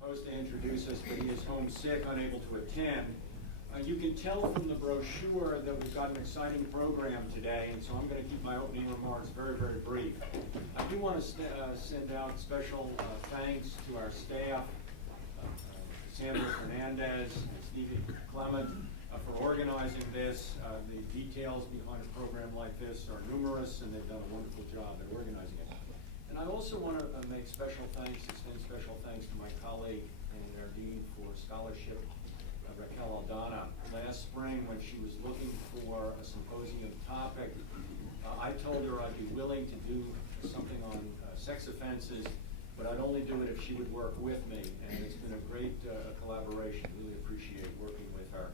supposed to introduce us, but he is homesick, unable to attend. You can tell from the brochure that we've got an exciting program today, and so I'm going to keep my opening remarks very, very brief. I do want to send out special thanks to our staff, Sandra Fernandez and Stevie Clement, for organizing this. The details behind a program like this are numerous, and they've done a wonderful job at organizing it. And I also want to make extend special thanks to my colleague and our Dean for Scholarship, Raquel Aldana. Last spring, when she was looking for a symposium topic, I told her I'd be willing to do something on sex offenses, but I'd only do it if she would work with me. And it's been a great collaboration. Really appreciate working with her,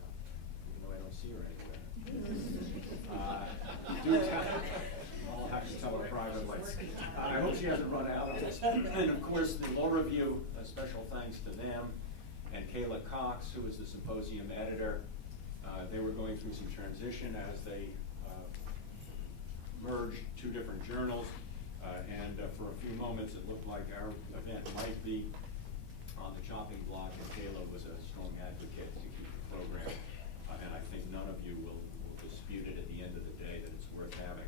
even though I don't see her anywhere. I'll have to tell her privately. I hope she hasn't run out of this. And of course, the Law Review, special thanks to them. And Kayla Cox, who is the symposium editor. They were going through some transition as they merged two different journals. And for a few moments, it looked like our event might be on the chopping block, and Kayla was a strong advocate to keep the program. And I think none of you will dispute it at the end of the day that it's worth having.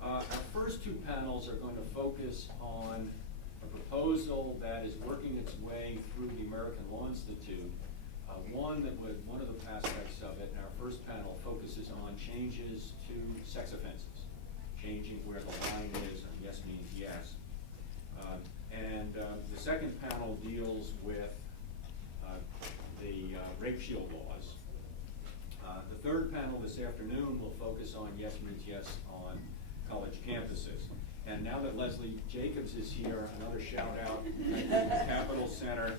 Our first two panels are going to focus on a proposal that is working its way through the American Law Institute. One of the aspects of it in our first panel focuses on changes to sex offenses, changing where the line is, and yes means yes. And the second panel deals with the rape shield laws. The third panel this afternoon will focus on yes means yes on college campuses. And now that Leslie Jacobs is here, another shout out to the Capitol Center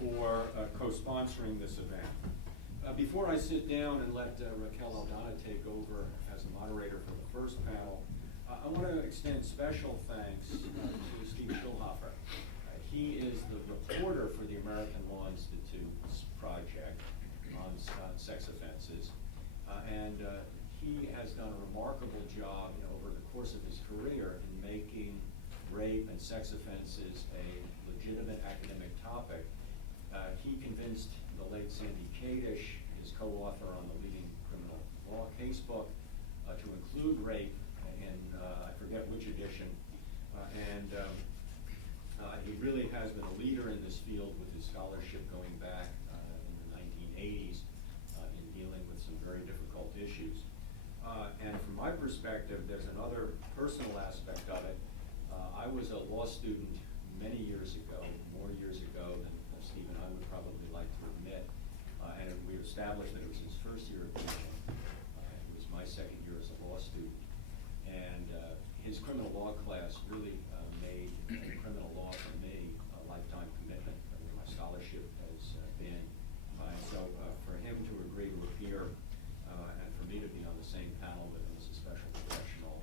for co-sponsoring this event. Before I sit down and let Raquel Aldana take over as the moderator for the first panel, I want to extend special thanks to Steve Schulhofer. He is the reporter for the American Law Institute's project on sex offenses. And he has done a remarkable job over the course of his career in making rape and sex offenses a legitimate academic topic. He convinced the late Sandy Kadish, his co-author on the leading criminal law casebook, to include rape in, I forget which edition, and he really has been a leader in this field with his scholarship going back in the 1980s in dealing with some very difficult issues. And from my perspective, there's another personal aspect of it. I was a law student many years ago, more years ago than Steve and I would probably like to admit. And we established that it was his first year of teaching. It was my second year as a law student. And his criminal law class really made criminal law for me a lifetime commitment. My scholarship has been. So for him to agree to appear and for me to be on the same panel with him is a special professional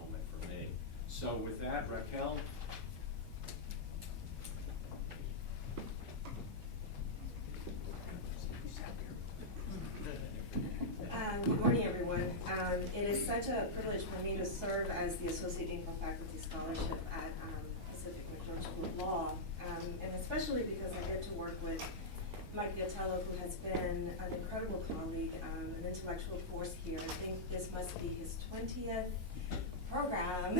moment for me. So with that, Raquel. Good morning, everyone. It is such a privilege for me to serve as the Associate Dean for Faculty Scholarship at Pacific McGeorge School of Law, and especially because I get to work with Mike Vitello, who has been an incredible colleague, an intellectual force here. I think this must be his 20th program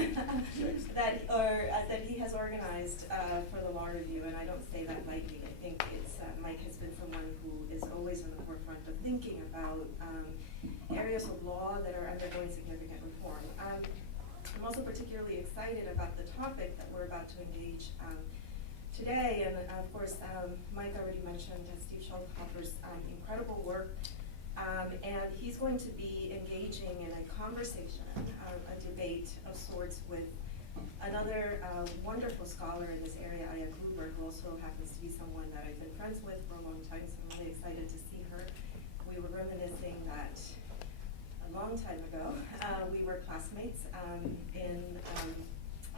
that he has organized for the Law Review, and I don't say that lightly. I think it's Mike has been someone who is always on the forefront of thinking about areas of law that are undergoing significant reform. I'm also particularly excited about the topic that we're about to engage today, and of course, Mike already mentioned Steve Schulhofer's incredible work. And he's going to be engaging in a conversation, a debate of sorts with another wonderful scholar in this area, Aya Gruber, who also happens to be someone that I've been friends with for a long time, so I'm really excited to see her. We were reminiscing that a long time ago, we were classmates in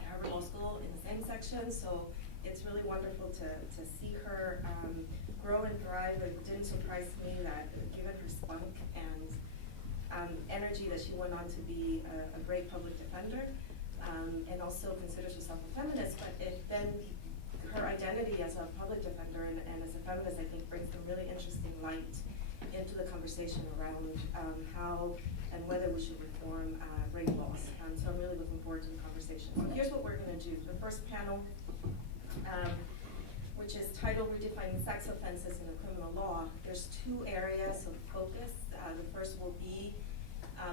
Harvard Law School in the same section, so it's really wonderful to see her grow and thrive. It didn't surprise me that given her spunk and energy that she went on to be a great public defender and also considers herself a feminist, but then her identity as a public defender feminist, I think, brings some really interesting light into the conversation around how and whether we should reform rape laws. So I'm really looking forward to the conversation. So here's what we're going to do. The first panel, which is titled Redefining Sex Offenses in the Criminal Law. There's two areas of focus. The first will be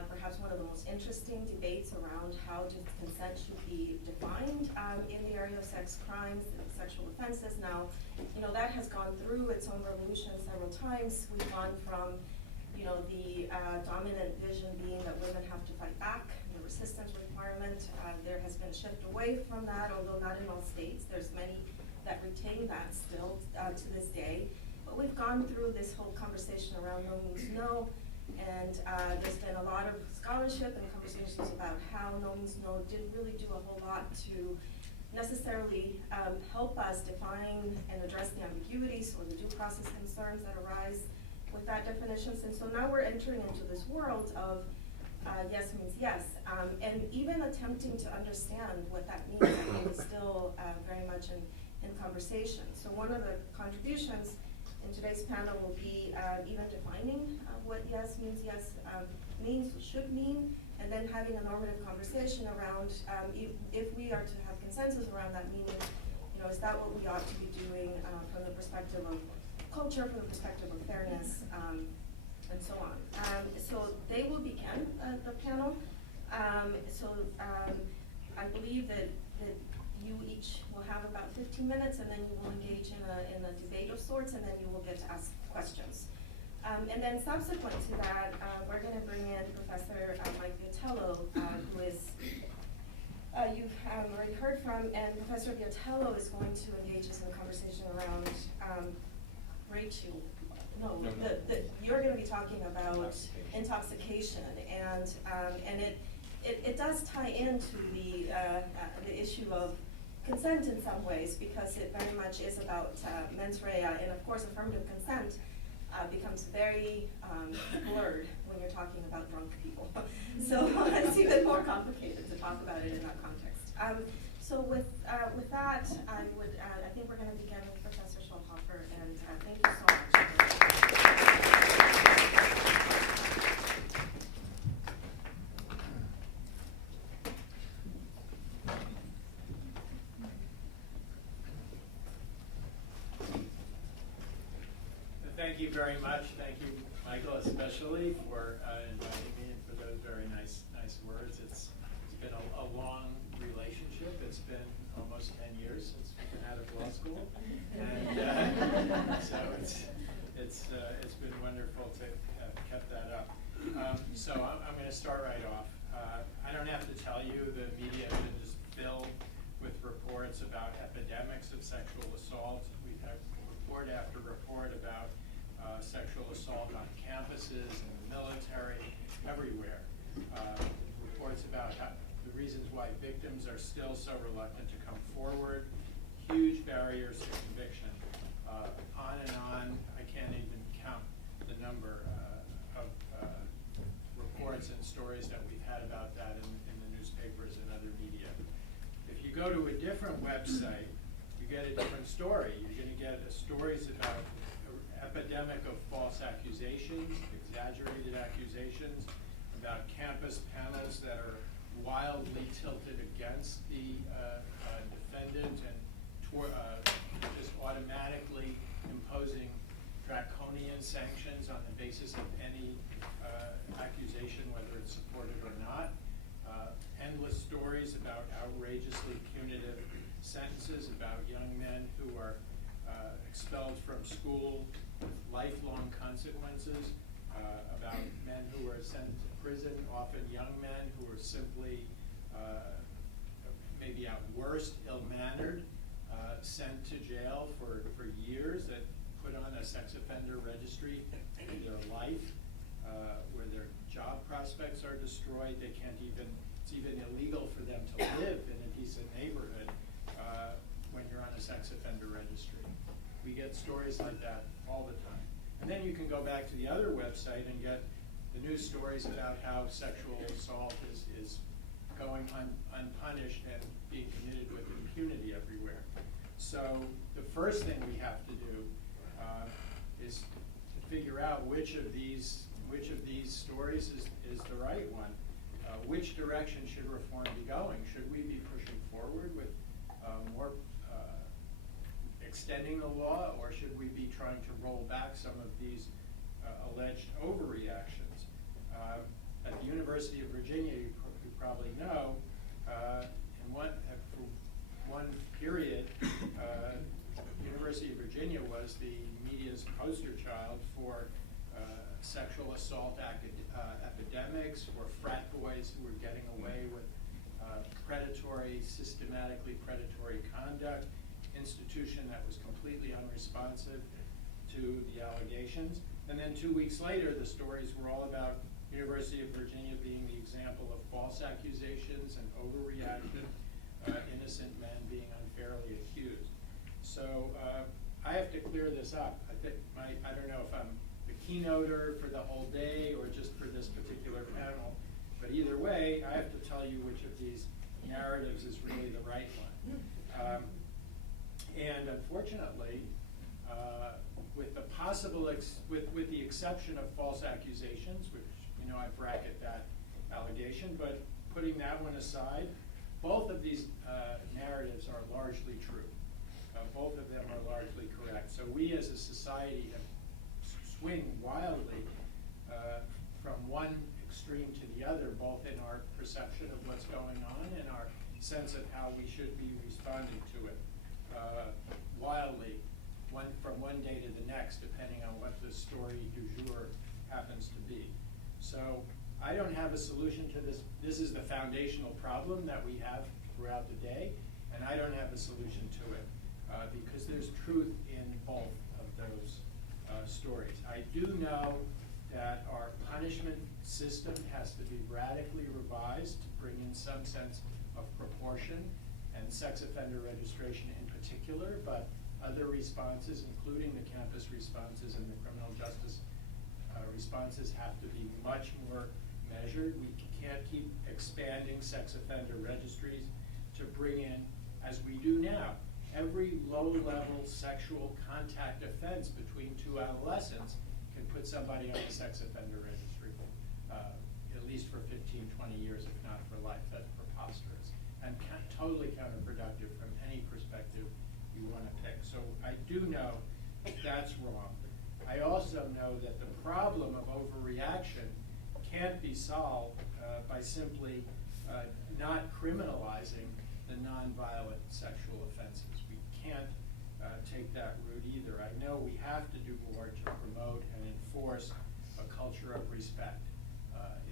perhaps one of the most interesting debates around how consent should be defined in the area of sex crimes and sexual offenses. Now, that has gone through its own revolution several times. We've gone from, the dominant vision being that women have to fight back, the resistance requirement. There has been a shift away from that, although not in all states. There's many that retain that still to this day. But we've gone through this whole conversation around no means no. And there's been a lot of scholarship and conversations about how no means no didn't really do a whole lot to necessarily help us define and address the ambiguities or the due process concerns that arise with that definitions. And so now we're entering into this world of yes means yes, and even attempting to understand what that means I think is still very much in conversation. So one of the contributions in today's panel will be even defining what yes means should mean, and then having a normative conversation around if we are to have consensus around that meaning, is that what we ought to be doing from the perspective of culture, from the perspective of fairness, and so on. So they will begin the panel. I believe that you each will have about 15 minutes, and then you will engage in a debate of sorts, and then you will get to ask questions. And then subsequent to that, we're going to bring in Professor Mike Vitello, who is, you've already heard from, and Professor Vitello is going to engage us in a conversation around Rachel. You're going to be talking about intoxication, and it does tie into the issue of consent in some ways, because it very much is about mens rea, and of course affirmative consent becomes very blurred when you're talking about drunk people. So it's even more complicated to talk about it in that context. So with that, I think we're going to begin with Professor Schulhofer, and thank you so much. Thank you very much. Thank you, Michael, especially for inviting me and for those very nice words. It's been a long relationship. It's been almost 10 years since we've been out of law school, and so it's been wonderful to have kept that up. So I'm going to start right off. I don't have to tell you the media has been just filled with reports about epidemics of sexual assault. We've had report after report about sexual assault on campuses, in the military, everywhere. Reports about the reasons why victims are still so reluctant to come forward, huge barriers to conviction. On and on, I can't even count the number of reports and stories that we've had about that in the newspapers and other media. If you go to a different website, you get a different story. You're going to get stories about epidemic of false accusations, exaggerated accusations, about campus panels that are wildly tilted against the defendant and just automatically imposing draconian sanctions on the basis of any accusation, whether it's supported or not. Endless stories about outrageously punitive sentences, about young men who are expelled from school with lifelong consequences, about men who are sent to prison, often young men who are simply, maybe at worst, ill-mannered, sent to jail for years, that put on a sex offender registry in their life, where their job prospects are destroyed. They can't even, it's even illegal for them to live in a decent neighborhood when you're on a sex offender registry. We get stories like that all the time. And then you can go back to the other website and get the news stories about how sexual assault is going unpunished and being committed with impunity everywhere. So the first thing we have to do figure out which of these stories is the right one. Which direction should reform be going? Should we be pushing forward with more extending the law, or should we be trying to roll back some of these alleged overreactions? At the University of Virginia, you probably know, for one period, University of Virginia was the media's poster child for sexual assault epidemics, for frat boys who were getting away with systematically predatory conduct, institution that was completely unresponsive to the allegations. And then 2 weeks later, the stories were all about University of Virginia being the example of false accusations and overreaction, innocent men being unfairly accused. So I have to clear this up. I don't know if I'm the keynoter for the whole day or just for this particular panel, but either way, I have to tell you which of these narratives is really the right one. And unfortunately, with the exception of false accusations, which I bracket that allegation, but putting that one aside, both of these narratives are largely true. Both of them are largely correct. So we as a society have swing wildly from one extreme to the other, both in our perception of what's going on and our sense of how we should be responding to it, wildly, from one day to the next, depending on what the story du jour happens to be. So I don't have a solution to this. This is the foundational problem that we have throughout the day, and I don't have a solution to it because there's truth in both of those stories. I do know that our punishment system has to be radically revised to bring in some sense of proportion, and sex offender registration in particular, but other responses, including the campus responses and the criminal justice responses, have to be much more measured. We can't keep expanding sex offender registries to bring in, as we do now, every low-level sexual contact offense between two adolescents can put somebody on the sex offender registry, at least for 15, 20 years, if not for life. That's preposterous and totally counterproductive from any perspective you want to pick. So I do know that's wrong. I also know that the problem of overreaction can't be solved by simply not criminalizing the nonviolent sexual offenses. We can't take that route either. I know we have to do more to promote and enforce a culture of respect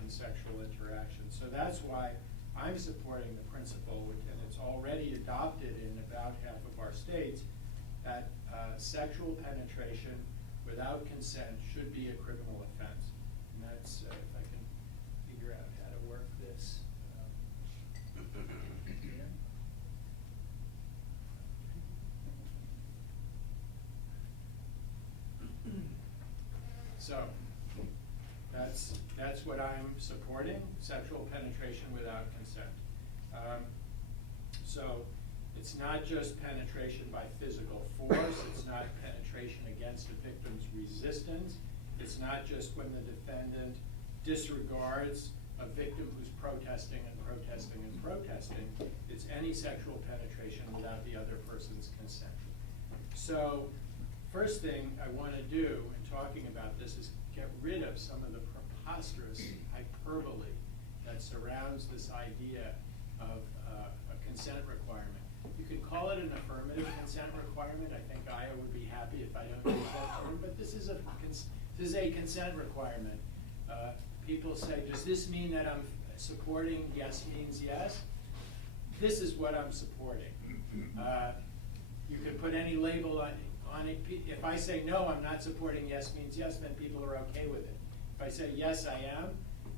in sexual interaction. So that's why I'm supporting the principle, and it's already adopted in about half of our states, that sexual penetration without consent should be a criminal offense. And that's, if I can figure out how to work this. So that's what I'm supporting, sexual penetration without consent. So it's not just penetration by physical force, it's not penetration against a victim's resistance, it's not just when the defendant disregards a victim who's protesting and protesting and protesting, it's any sexual penetration without the other person's consent. So first thing I want to do in talking about this is get rid of some of the preposterous hyperbole that surrounds this idea of a consent requirement. You can call it an affirmative consent requirement. I think Aya would be happy if I don't use that term, but this is a consent requirement. People say, does this mean that I'm supporting yes means yes? This is what I'm supporting. You can put any label on it. If I say no, I'm not supporting yes means yes, then people are okay with it. If I say yes, I am,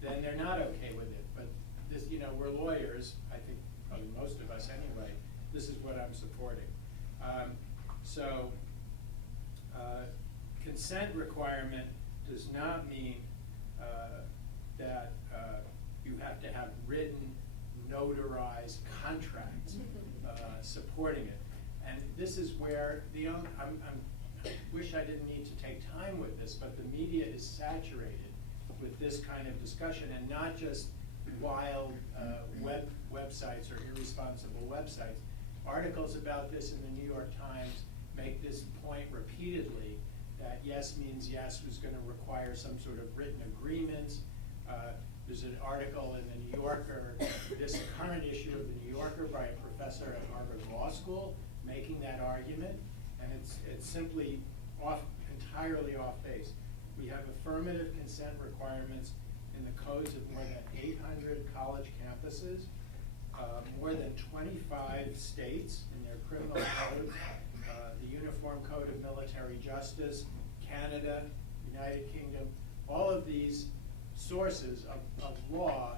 then they're not okay with it. But this, we're lawyers, I think probably most of us anyway. This is what I'm supporting. Consent requirement does not mean that you have to have written, notarized contracts supporting it. And this is where I wish I didn't need to take time with this, but the media is saturated with this kind of discussion, and not just wild websites or irresponsible websites. Articles about this in the New York Times make this point repeatedly, that yes means yes was going to require some sort of written agreements. There's an article in the New Yorker, this current issue of the New Yorker, by a professor at Harvard Law School making that argument, and it's simply entirely off base. We have affirmative consent requirements in the codes of more than 800 college campuses, more than 25 states in their criminal codes, the Uniform Code of Military Justice, Canada, United Kingdom. All of these sources of law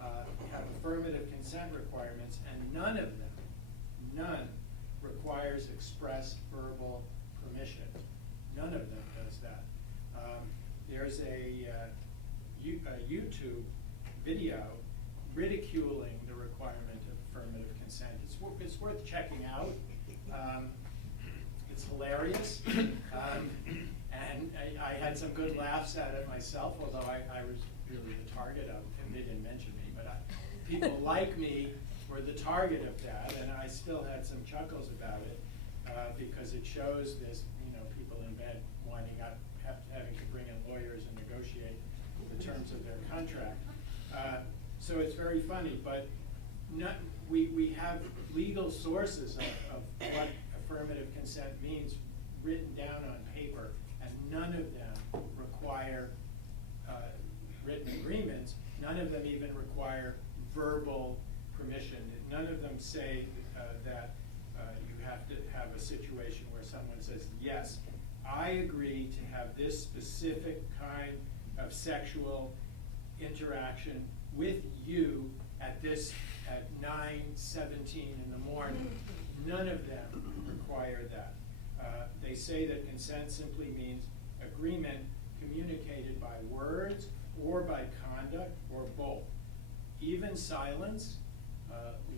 have affirmative consent requirements, and none requires express verbal permission. None of them does that. There's a YouTube video ridiculing the requirement of affirmative consent. It's worth checking out. It's hilarious. And I had some good laughs at it myself, although I was really the target of it. They didn't mention me, but people like me were the target of that, and I still had some chuckles about it because it shows this, people in bed winding up having to bring in lawyers and negotiate the terms of their contract. So it's very funny, but we have legal sources of what affirmative consent means written down on paper, and none of them require written agreements. None of them even require verbal permission. None of them say that you have to have a situation where someone says, yes, I agree to have this specific kind of sexual interaction with you at 9:17 in the morning. None of them require that. They say that consent simply means agreement communicated by words or by conduct or both. Even silence,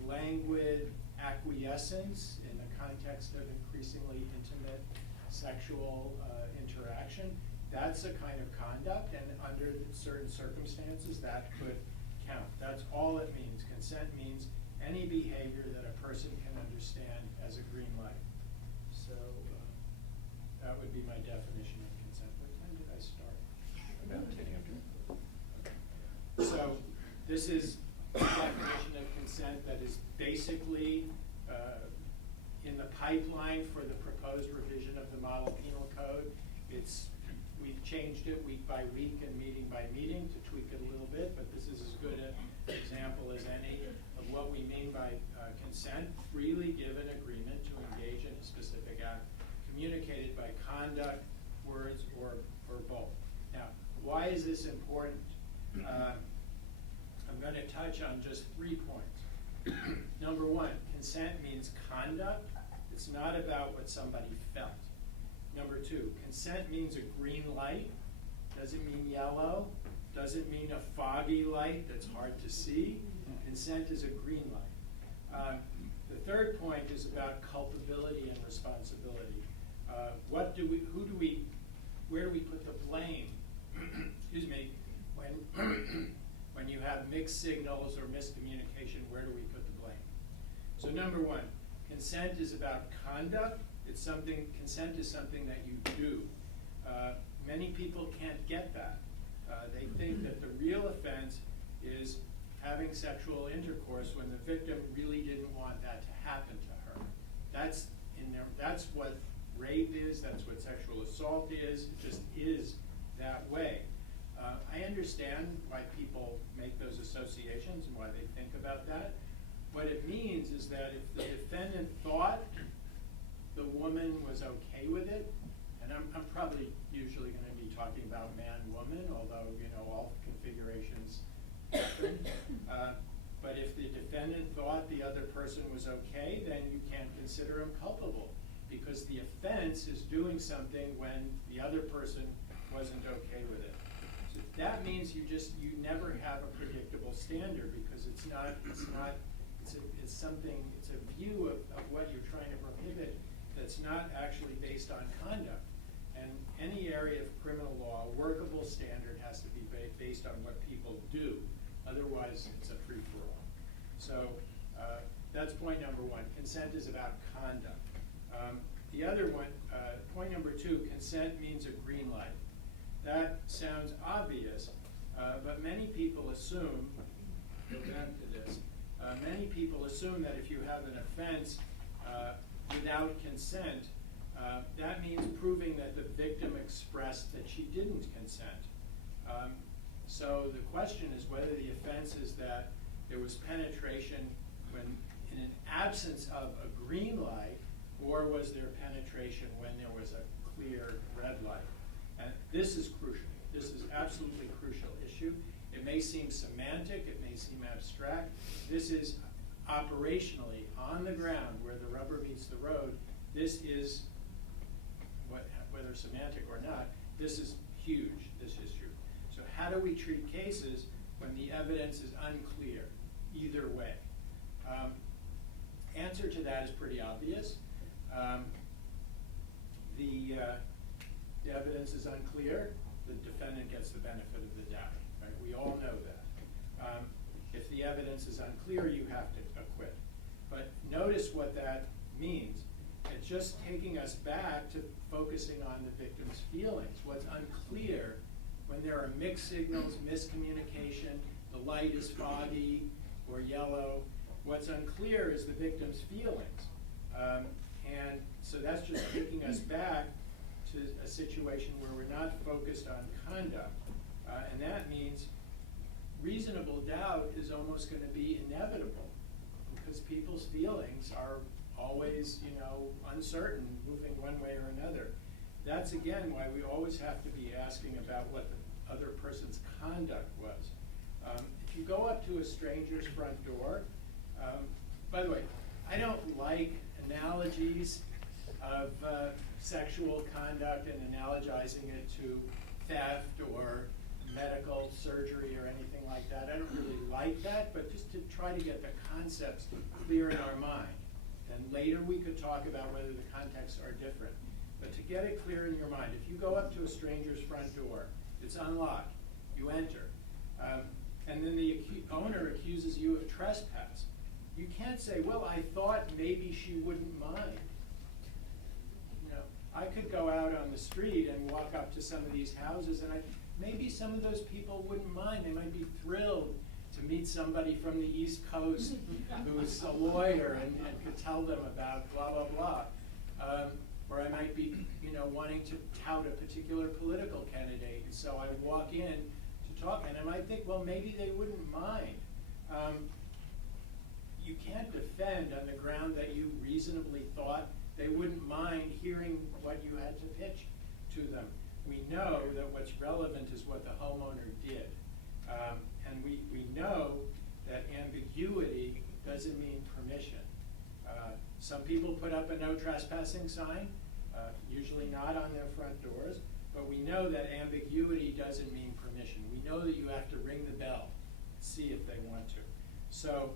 languid acquiescence in the context of increasingly intimate sexual interaction, that's a kind of conduct, and under certain circumstances that could count. That's all it means. Consent means any behavior that a person can understand as a green light. So that would be my definition of consent. What time did I start? About 10 after. So this is a definition of consent that is basically in the pipeline for the proposed revision of the Model Penal Code. We've changed it week by week and meeting by meeting to tweak it a little bit, but this is as good an example as any of what we mean by consent: freely given agreement to engage in a specific act, communicated by conduct, words, or both. Now, why is this important? I'm going to touch on just 3 points. Number one, consent means conduct. It's not about what somebody felt. Number two, consent means a green light. Doesn't mean yellow. Doesn't mean a foggy light that's hard to see. Consent is a green light. The third point is about culpability and responsibility. Where do we put the blame? Excuse me, when you have mixed signals or miscommunication, where do we put the blame? So number one, consent is about conduct. Consent is something that you do. Many people can't get that. They think that the real offense is having sexual intercourse when the victim really didn't want that to happen to her. That's what rape is, that's what sexual assault is. It just is that way. I understand why people make those associations and why they think about that. What it means is that if the defendant thought the woman was okay with it, and I'm probably usually going to be talking about man-woman, although all configurations happen. But if the defendant thought the other person was okay, then you can't consider him culpable, because the offense is doing something when the other person wasn't okay with it. So that means you never have a predictable standard, because it's a view of what you're trying to prohibit that's not actually based on conduct. And any area of criminal Otherwise, it's a free-for-all. So that's point number one. Consent is about conduct. The other one, point number two, consent means a green light. That sounds obvious, but many people assume, go back to this, many people assume that if you have an offense without consent, that means proving that the victim expressed that she didn't consent. So the question is whether the offense is that there was penetration when in an absence of a green light, or was there penetration when there was a clear red light? And this is crucial. This is absolutely a crucial issue. It may seem semantic, it may seem abstract. This is operationally, on the ground, where the rubber meets the road, this is, whether semantic or not, this is huge, this issue. So how do we treat cases when the evidence is unclear, either way? Answer to that is pretty obvious. The evidence is unclear, the defendant gets the benefit of the doubt, right? We all know that. If the evidence is unclear, you have to acquit. But notice what that means. It's just taking us back to focusing on the victim's feelings. What's unclear when there are mixed signals, miscommunication, the light is foggy or yellow, what's unclear is the victim's feelings. And so that's just taking us back to a situation where we're not focused on conduct. And that means reasonable doubt is almost going to be inevitable because people's feelings are always, uncertain, moving one way or another. That's again why we always have to be asking about what the other person's conduct was. If you go up to a stranger's front door, by the way, I don't like analogies of sexual conduct and analogizing it to theft or medical surgery or anything like that. I don't really like that, but just to try to get the concepts clear in our mind. And later we could talk about whether the contexts are different. But to get it clear in your mind, if you go up to a stranger's front door, it's unlocked, you enter, and then the owner accuses you of trespass. You can't say, well, I thought maybe she wouldn't mind. I could go out on the street and walk up to some of these houses and maybe some of those people wouldn't mind. They might be thrilled to meet somebody from the East Coast who's a lawyer and could tell them about blah, blah, blah. Or I might be, wanting to tout a particular political candidate. And so I walk in to talk and I might think, well, maybe they wouldn't mind. You can't defend on the ground that you reasonably thought they wouldn't mind hearing what you had to pitch to them. We know that what's relevant is what the homeowner did. And we know that ambiguity doesn't mean permission. Some people put up a no trespassing sign, usually not on their front doors, but we know that ambiguity doesn't mean permission. We know that you have to ring the bell, see if they want to. So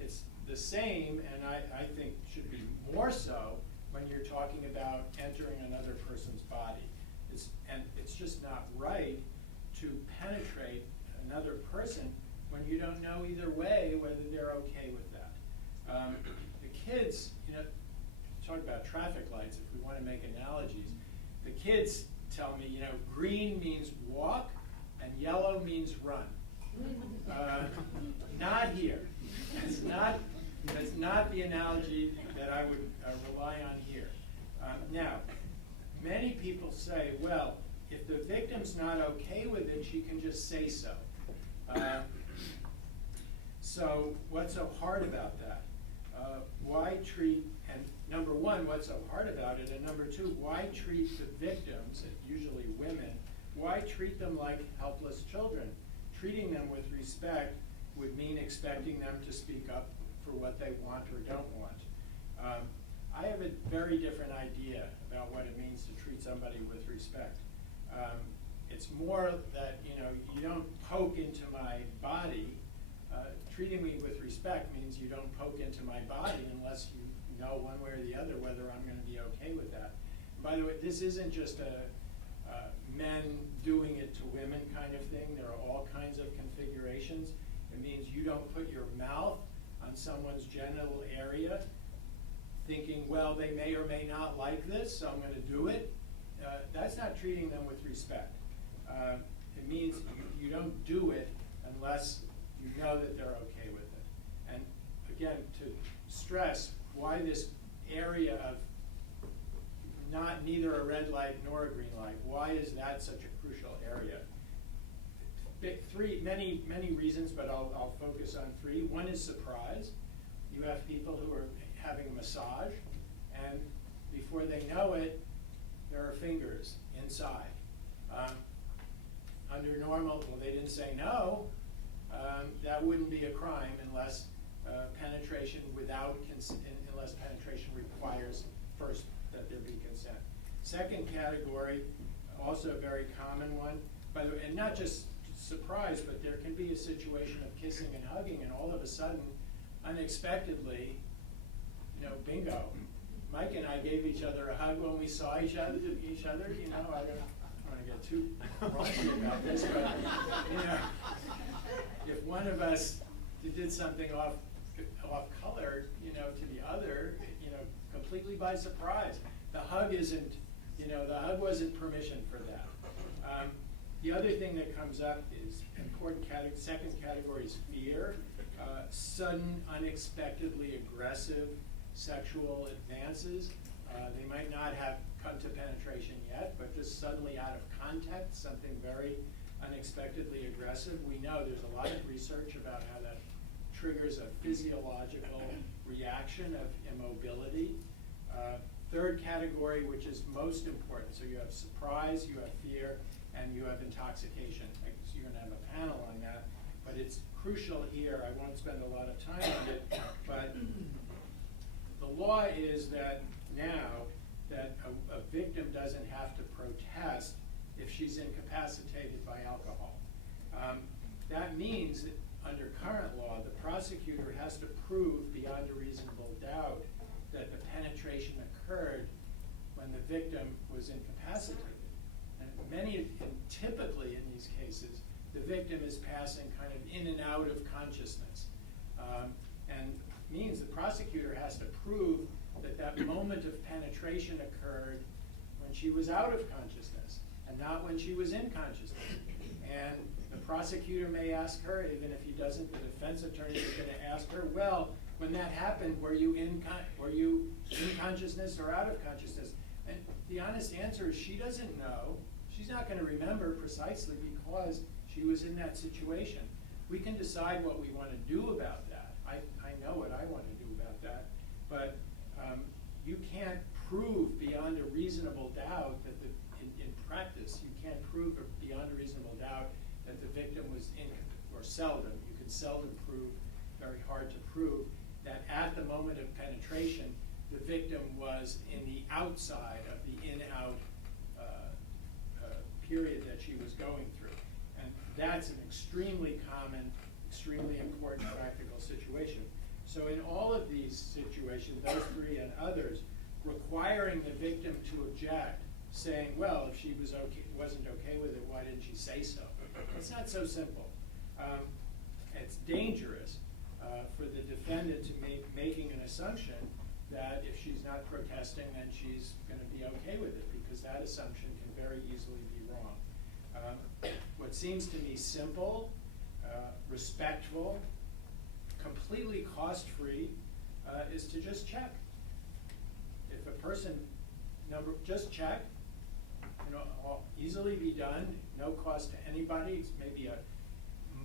it's the same, and I think should be more so when you're talking about entering another person's body. It's just not right to penetrate another person when you don't know either way whether they're okay with that. The kids, talk about traffic lights if we want to make analogies. The kids tell me, green means walk and yellow means run. Not here. That's not the analogy that I would rely on here. Now, many people say, well, if the victim's not okay with it, she can just say so. So what's so hard about that? Why treat, and number one, what's so hard about it, and number two, why treat the victims, usually women, why treat them like helpless children? Treating them with respect would mean expecting them to speak up for what they want or don't want. I have a very different idea about what it means to treat somebody with respect. It's more that, you don't poke into my body. Treating me with respect means you don't poke into my body unless you know one way or the other whether I'm going to be okay with that. And by the way, this isn't just a men doing it to women kind of thing. There are all kinds of configurations. It means you don't put your mouth on someone's genital area thinking, well, they may or may not like this, so I'm going to do it. That's not treating them with respect. It means you don't do it unless you know that they're okay with it. And again, to stress why this area of neither a red light nor a green light, why is that such a crucial area? Many reasons, but I'll focus on three. One is surprise. You have people who are having a massage, and before they know it, there are fingers inside. Under normal, well, they didn't say no. That wouldn't be a crime unless penetration unless penetration requires first that there be consent. Second category, also a very common one, by the way, and not just surprise, but there can be a situation of kissing and hugging, and all of a sudden, unexpectedly, bingo. Mike and I gave each other a hug when we saw each other. I don't want to get too raunchy about this, but if one of us did something off color, to the other, completely by surprise. The hug wasn't permission for that. The other thing that comes up is important second category is fear. Sudden, unexpectedly aggressive sexual advances. They might not have come to penetration yet, but just suddenly out of context, something very unexpectedly aggressive. We know there's a lot of research about how that triggers a physiological reaction of immobility. Third category, which is most important, so you have surprise, you have fear, and you have intoxication. So you're going to have a panel on that, but it's crucial here. I won't spend a lot of time on it, but the law is that now that a victim doesn't have to protest if she's incapacitated by alcohol. That means that under current law, the prosecutor has to prove beyond a reasonable doubt that the penetration occurred when the victim was incapacitated. And typically in these cases, the victim is passing kind of in and out of consciousness. And means the prosecutor has to prove that that moment of penetration occurred when she was out of consciousness and not when she was in consciousness. And the prosecutor may ask her, even if he doesn't, the defense attorney is going to ask her, well, when that happened, were you in consciousness or out of consciousness? And the honest answer is she doesn't know. She's not going to remember precisely because she was in that situation. We can decide what we want to do about that. I know what I want to do about that, but you can't prove beyond a reasonable doubt that in practice, you can't prove beyond a reasonable doubt that the victim was or seldom, you can seldom prove, very hard to prove, that at the moment of penetration, the victim was in the outside of the in-out period that she was going through. And that's an extremely common, extremely important practical situation. So in all of these situations, those three and others, requiring the victim to object, saying, well, if she wasn't okay with it, why didn't she say so? It's not so simple. It's dangerous for the defendant to making an assumption that if she's not protesting, then she's going to be okay with it, because that assumption can very easily be wrong. What seems to me simple, respectful, completely cost-free, is to just check. If a person, just check, easily be done, no cost to anybody. It's maybe a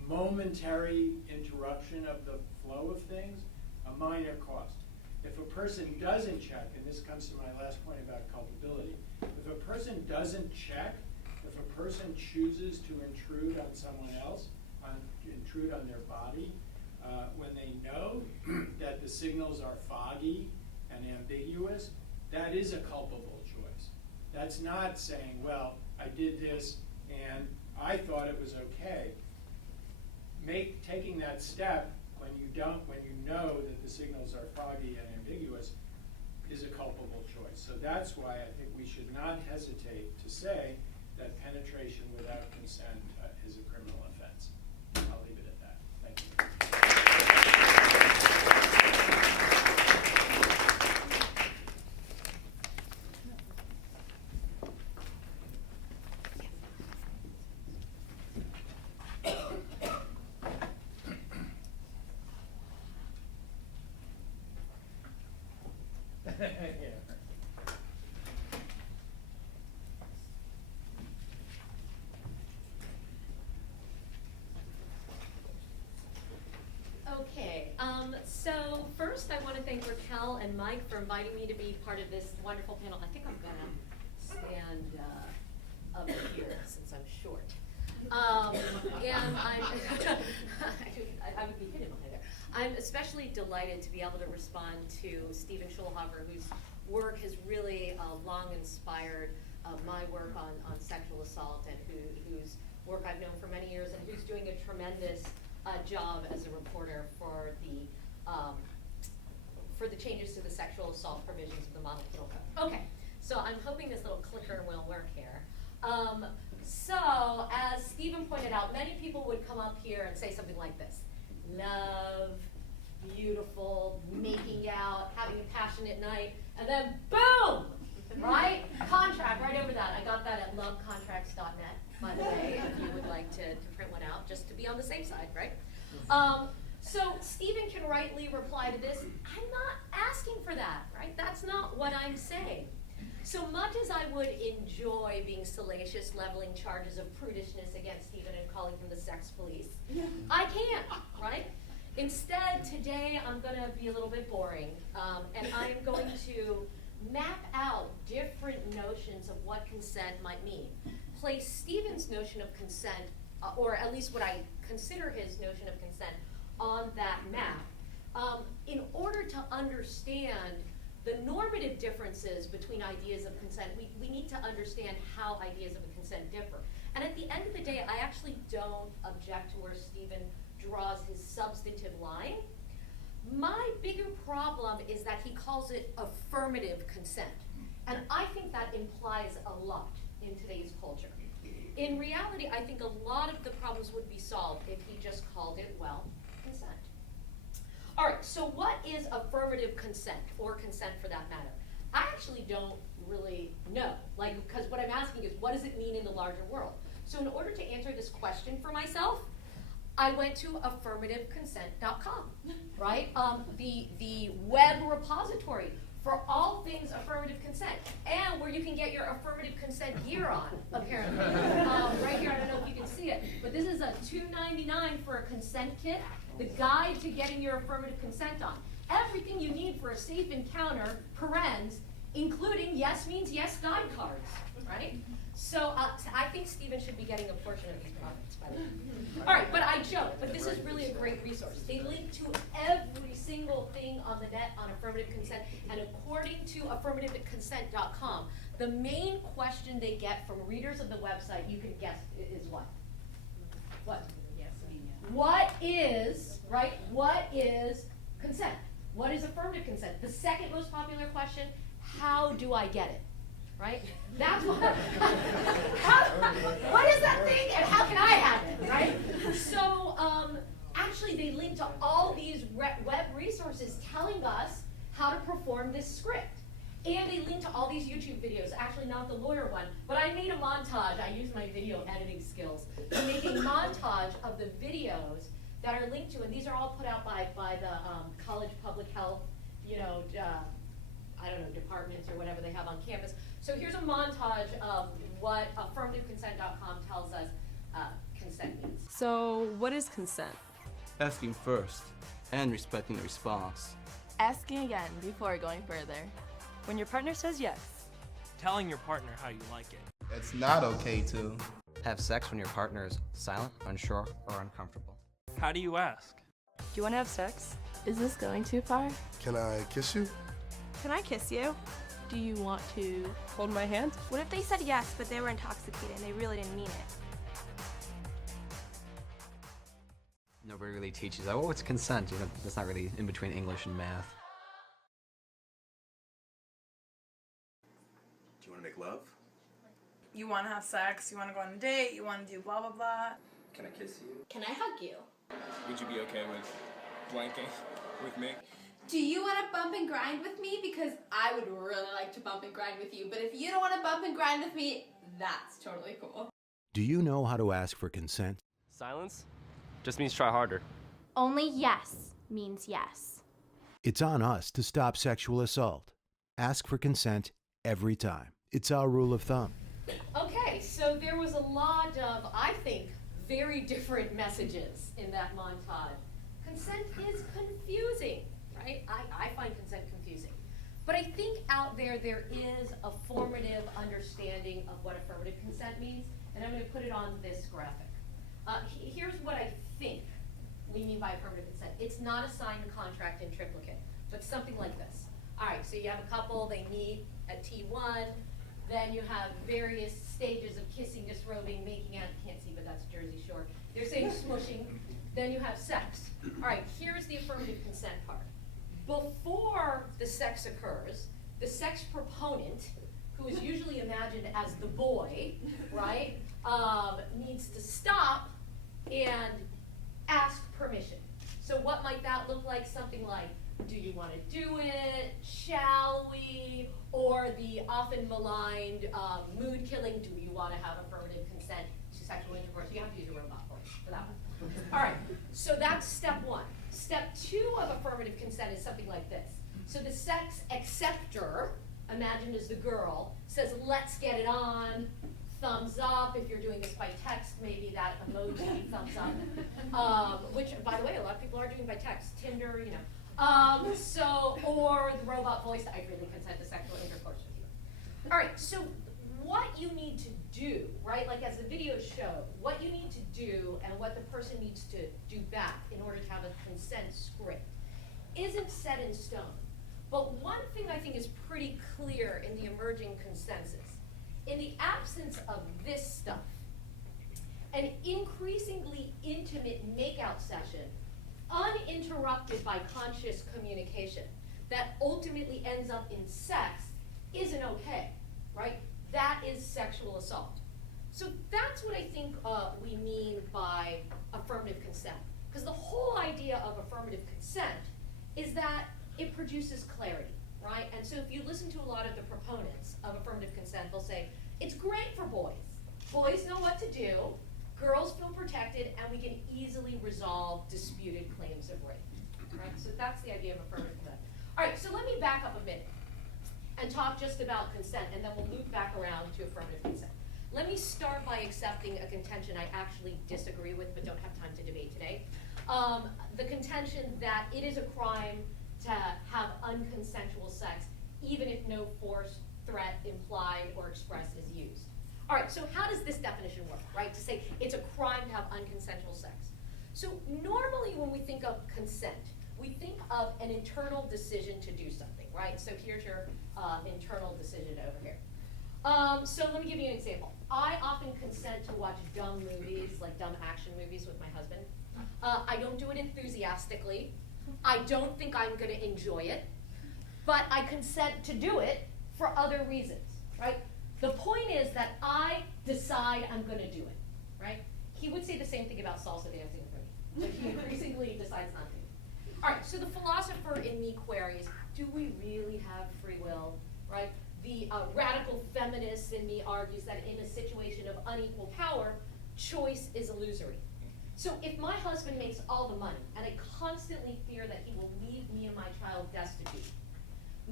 momentary interruption of the flow of things, a minor cost. If a person doesn't check, and this comes to my last point about culpability, if a person doesn't check, if a person chooses to intrude on someone else, intrude on their body, when they know that the signals are foggy and ambiguous, that is a culpable choice. That's not saying, well, I did this and I thought it was okay. Taking that step when you know that the signals are foggy and ambiguous is a culpable choice. So that's why I think we should not hesitate to say that penetration first, I want to thank Raquel and Mike for inviting me to be part of this wonderful panel. I think I'm going to stand up here since I'm short. And I would be hidden behind there. I'm especially delighted to be able to respond to Stephen Schulhofer, whose work has really long inspired my work on sexual assault, and whose work I've known for many years, and who's doing a tremendous job as a reporter for the changes to the sexual assault provisions of the Model Penal Code. Okay, so I'm hoping this little clicker will work here. So, as Stephen pointed out, many people would come up here and say something like this: love, beautiful, making out, having a passionate night, and then boom, right? Contract, right over that. I got that at lovecontracts.net, by the way, if you would like to print one out, just to be on the safe side, right? So Stephen can rightly reply to this: I'm not asking for that, right? That's not what I'm saying. So much as I would enjoy being salacious, leveling charges of prudishness against Stephen and calling him the sex police, I can't, right? Instead, today I'm going to be a little bit boring, and I'm going to map out different notions of what consent might mean. Place Stephen's notion of consent, or at least what I consider his notion of consent, on that map, in order to understand the normative differences between ideas of consent. We need to understand how ideas of consent differ. And at the end of the day, I actually don't object to where Stephen draws his substantive line. My bigger problem is that he calls it affirmative consent. And I think that implies a lot in today's culture. In reality, I think a lot of the problems would be solved if he just called it, well, consent. All right, so what is affirmative consent, or consent for that matter? I actually don't really know, because what I'm asking is, what does it mean in the larger world? So in order to answer this question for myself, I went to affirmativeconsent.com, right? The web repository for all things affirmative consent, and where you can get your affirmative consent gear on, apparently. Right here, I don't know if you can see it, but this is a $2.99 for a consent kit, the guide to getting your affirmative consent on. Everything you need for a safe encounter, parens, including yes means yes guide cards, right? So I think Stephen should be getting a portion of these products, by the way. All right, but I joke, but this is really a great resource. They link to every single thing on the net on affirmative consent, and according to affirmativeconsent.com, the main question they get from readers of the website, you can guess, is what? What? Yes, I mean, yes. What is consent? What is affirmative consent? The second most popular question, how do I get it? Right? That's what, what is that thing and how can I have it, right? So actually they link to all these web resources telling us how to perform this script. And they link to all these YouTube videos, actually not the lawyer one, but I made a montage. I used my video editing skills to make a montage of the videos that are linked to, and these are all put out by the college public health, I don't know, departments or whatever they have on campus. So here's a montage of what affirmativeconsent.com tells us consent means. So what is consent? Asking first and respecting the response. Asking again before going further. When your partner says yes. Telling your partner how you like it. It's not okay to have sex when your partner is silent, unsure, or uncomfortable. How do you ask? Do you want to have sex? Is this going too far? Can I kiss you? Can I kiss you? Do you want to hold my hand? What if they said yes, but they were intoxicated and they really didn't mean it? Nobody really teaches that. Oh, what's consent? That's not really in between English and math. Do you want to make love? You want to have sex, you want to go on a date, you want to do blah, blah, blah. Can I kiss you? Can I hug you? Would you be okay with blanking with me? Do you want to bump and grind with me? Because I would really like to bump and grind with you, but if you don't want to bump and grind with me, that's totally cool. Do you know how to ask for consent? Silence just means try harder. Only yes means yes. It's on us to stop sexual assault. Ask for consent every time. It's our rule of thumb. Okay, so there was a lot of, I think, very different messages in that montage. Consent is confusing, right? I find consent confusing. But I think out there is a formative understanding of what affirmative consent means, and I'm going to put it on this graphic. Here's what I think we mean by affirmative consent. It's not a signed contract in triplicate, but something like this. All right, so you have a couple, they meet at T1, then you have various stages of kissing, disrobing, making out, you can't see, but that's Jersey Shore. They're saying smushing, then you have sex. All right, here's the affirmative consent part. Before the sex occurs, the sex proponent, who is usually imagined as the boy, right, needs to stop and ask permission. So what might that look like? Something like, do you want to do it? Shall we? Or the often maligned mood killing, do you want to have affirmative consent to sexual intercourse? You have to use a robot voice for that one. All right, so that's step one. Step two of affirmative consent is something like this. So the sex acceptor, imagined as the girl, says, let's get it on, thumbs up. If you're doing this by text, maybe that emoji, thumbs up. Which, by the way, a lot of people are doing by text. Tinder, you know. Or the robot voice, I really consent to sexual intercourse with you. All right, so what you need to do, right, like as the video showed, what you need to do and what the person needs to do back in order to have a consent script isn't set in stone. But one thing I think is pretty clear in the emerging consensus, in the absence of this stuff, an increasingly intimate makeout session, uninterrupted by conscious communication, that ultimately ends up in sex, isn't okay, right? That is sexual assault. So that's what I think we mean by affirmative consent. Because the whole idea of affirmative consent is that it produces clarity, right? And so if you listen to a lot of the proponents of affirmative consent, they'll say, it's great for boys. Boys know what to do, girls feel protected, and we can easily resolve disputed claims of rape, right? So that's the idea of affirmative consent. All right, so let me back up a minute and talk just about consent, and then we'll loop back around to affirmative consent. Let me start by accepting a contention I actually disagree with, but don't have time to debate today. The contention that it is a crime to have unconsensual sex, even if no force, threat, implied, or expressed is used. All right, so how does this definition work, right? To say it's a crime to have unconsensual sex. So normally when we think of consent, we think of an internal decision to do something, right? So here's your internal decision over here. So let me give you an example. I often consent to watch dumb movies, like dumb action movies with my husband. I don't do it enthusiastically. I don't think I'm going to enjoy it, but I consent to do it for other reasons, right? The point is that I decide I'm going to do it, right? He would say the same thing about salsa dancing for me, but he increasingly decides not to. All right, so the philosopher in me queries, do we really have free will, right? The radical feminist in me argues that in a situation of unequal power, choice is illusory. So if my husband makes all the money, and I constantly fear that he will leave me and my child destitute,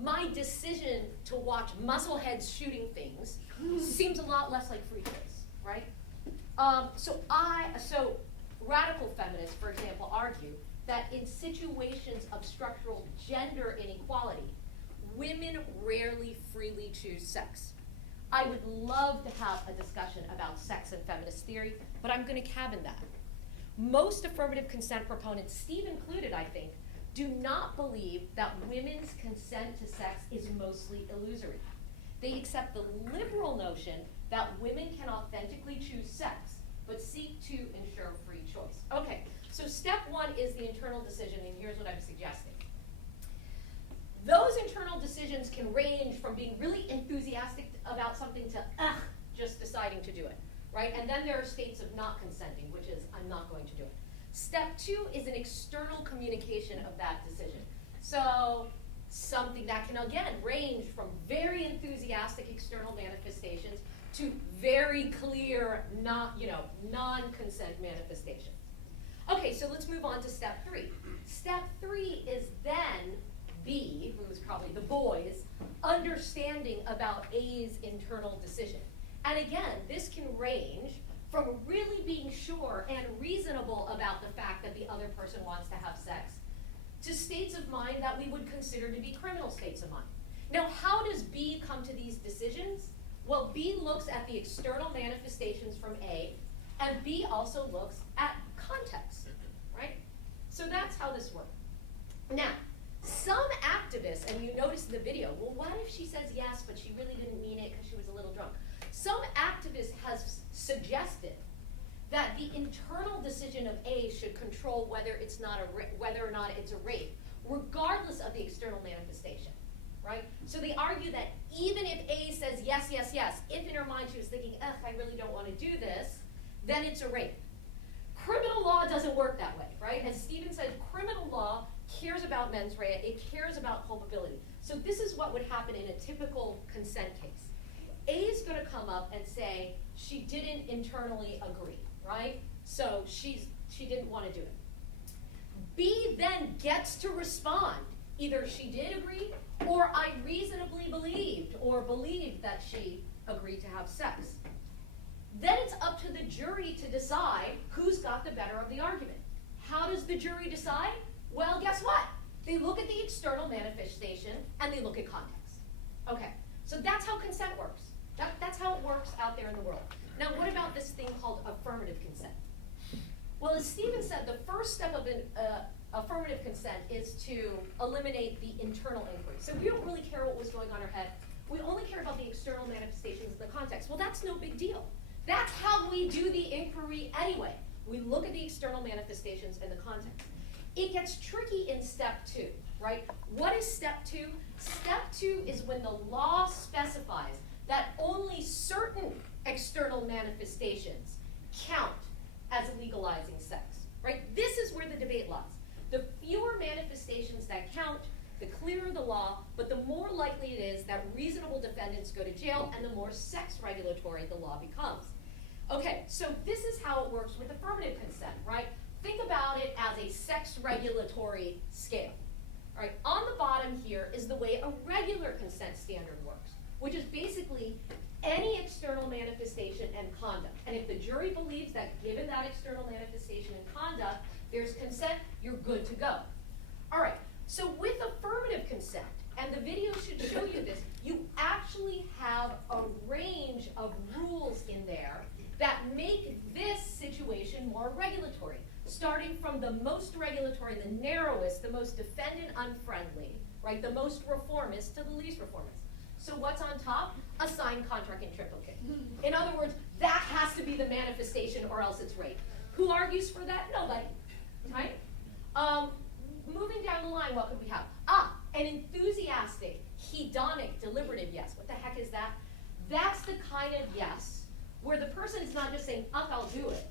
my decision to watch muscleheads shooting things seems a lot less like free choice, right? So radical feminists, for example, argue that in situations of structural gender inequality, women rarely freely choose sex. I would love to have a discussion about sex and feminist theory, but I'm going to cabin that. Most affirmative consent proponents, Steve included, I think, do not believe that women's consent to sex is mostly illusory. They accept the liberal notion that women can authentically choose sex, but seek to ensure free choice. Okay, so step one is the internal decision, and here's what I'm suggesting. Those internal decisions can range from being really enthusiastic about something to, just deciding to do it, right? And then there are states of not consenting, which is, I'm not going to do it. Step two is an external communication of that decision. So something that can, again, range from very enthusiastic external manifestations to very clear, non-consent manifestations. Okay, so let's move on to step three. Step three is then B, who is probably the boys, understanding about A's internal decision. And again, this can range from really being sure and reasonable about the fact that the other person wants to have sex, to states of mind that we would consider to be criminal states of mind. Now, how does B come to these decisions? Well, B looks at the external manifestations from A, and B also looks at context, right? So that's how this works. Now, some activists, and you notice in the video, well, what if she says yes, but she really didn't mean it because she was a little drunk? Some activists have suggested that the internal decision of A should control whether or not it's a rape, regardless of the external manifestation, right? So they argue that even if A says yes, yes, yes, if in her mind she was thinking, ugh, I really don't want to do this, then it's a rape. Criminal law doesn't work that way, right? As Stephen said, criminal law cares about mens rea, it cares about culpability. So this is what would happen in a typical consent case. A is going to come up and say she didn't internally agree, right? So she didn't want to do it. B then gets to respond. Either she did agree, or I reasonably believed that she agreed to have sex. Then it's up to the jury to decide who's got the better of the argument. How does the jury decide? Well, guess what? They look at the external manifestation and they look at context. Okay, so that's how consent works. That's how it works out there in the world. Now, what about this thing called affirmative consent? Well, as Stephen said, the first step of affirmative consent is to eliminate the internal inquiry. So we don't really care what was going on in her head. We only care about the external manifestations of the context. Well, that's no big deal. That's how we do the inquiry anyway. We look at the external manifestations and the context. It gets tricky in step 2, right? What is step 2? Step 2 is when the law specifies that only certain external manifestations count as legalizing sex, right? This is where the debate lies. The fewer manifestations that count, the clearer the law, but the more likely it is that reasonable defendants go to jail and the more sex regulatory the law becomes. Okay, so this is how it works with affirmative consent, right? Think about it as a sex regulatory scale, right? On the bottom here is the way a regular consent standard works, which is basically any external manifestation and conduct. And if the jury believes that given that external manifestation and conduct, there's consent, you're good to go. All right, so with affirmative consent, and the video should show you this, you actually have a range of rules in there that make this situation more regulatory, starting from the most regulatory, the narrowest, the most defendant-unfriendly, right, the most reformist to the least reformist. So what's on top? A signed contract in triplicate. In other words, that has to be the manifestation or else it's rape. Who argues for that? Nobody, right? Moving down the line, what could we have? An enthusiastic, hedonic, deliberative yes. What the heck is that? That's the kind of yes where the person is not just saying, I'll do it,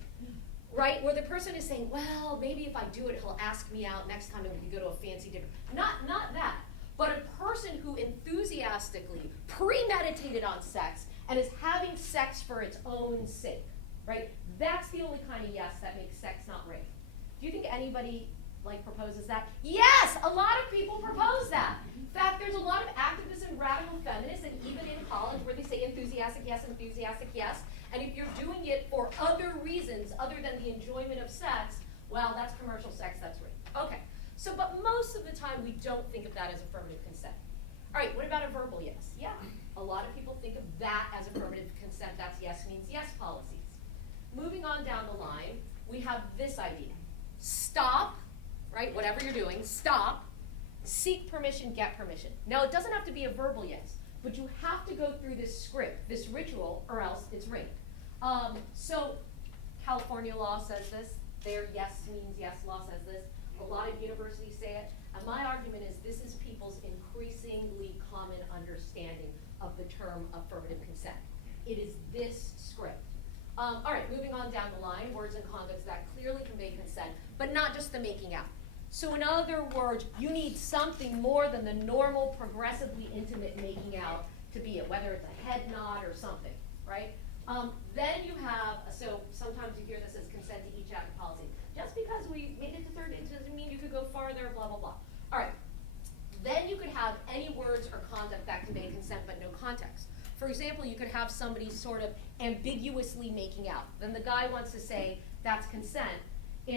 right? Where the person is saying, well, maybe if I do it, he'll ask me out next time and we can go to a fancy dinner. Not that. But a person who enthusiastically premeditated on sex and is having sex for its own sake, right? That's the only kind of yes that makes sex not rape. Do you think anybody proposes that? Yes, a lot of people propose that. In fact, there's a lot of activists and radical feminists, and even in college, where they say enthusiastic yes, and if you're doing it for other reasons other than the enjoyment of sex, well, that's commercial sex, that's rape. Okay. So, but most of the time, we don't think of that as affirmative consent. All right, what about a verbal yes? Yeah, a lot of people think of that as affirmative consent. That's yes means yes policies. Moving on down the line, we have this idea. Stop, right, whatever you're doing, stop, seek permission, get permission. Now, it doesn't have to be a verbal yes, but you have to go through this script, this ritual, or else it's rape. So, California law says this. Their yes means yes law says this. A lot of universities say it, and my argument is this is people's increasingly common understanding of the term affirmative consent. It is this script. All right, moving on down the line, words and conducts that clearly convey consent, but not just the making out. So in other words, you need something more than the normal, progressively intimate making out to be it, whether it's a head nod or something, right? Then you have, so sometimes you hear this as consent to each act of policy. Just because we made it to third instance doesn't mean you could go farther, blah, blah, blah. All right. Then you could have any words or conduct that convey consent but no context. For example, you could have somebody sort of ambiguously making out. Then the guy wants to say, that's consent.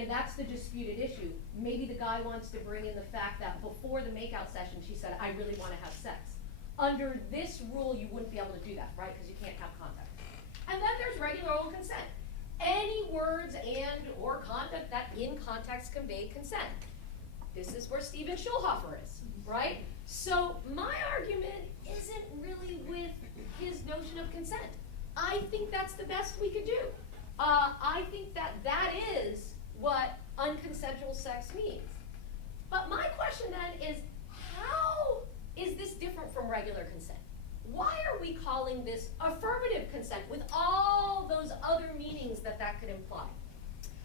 and that's the disputed issue. Maybe the guy wants to bring in the fact that before the makeout session, she said, I really want to have sex. Under this rule, you wouldn't be able to do that, right? Because you can't have contact. And then there's regular old consent. Any words and or conduct that in context convey consent. This is where Stephen Schulhofer is, right? So my argument isn't really with his notion of consent. I think that's the best we could do. I think that that is what unconsensual sex means. But my question then is, how is this different from regular consent? Why are we calling this affirmative consent with all those other meanings that that could imply?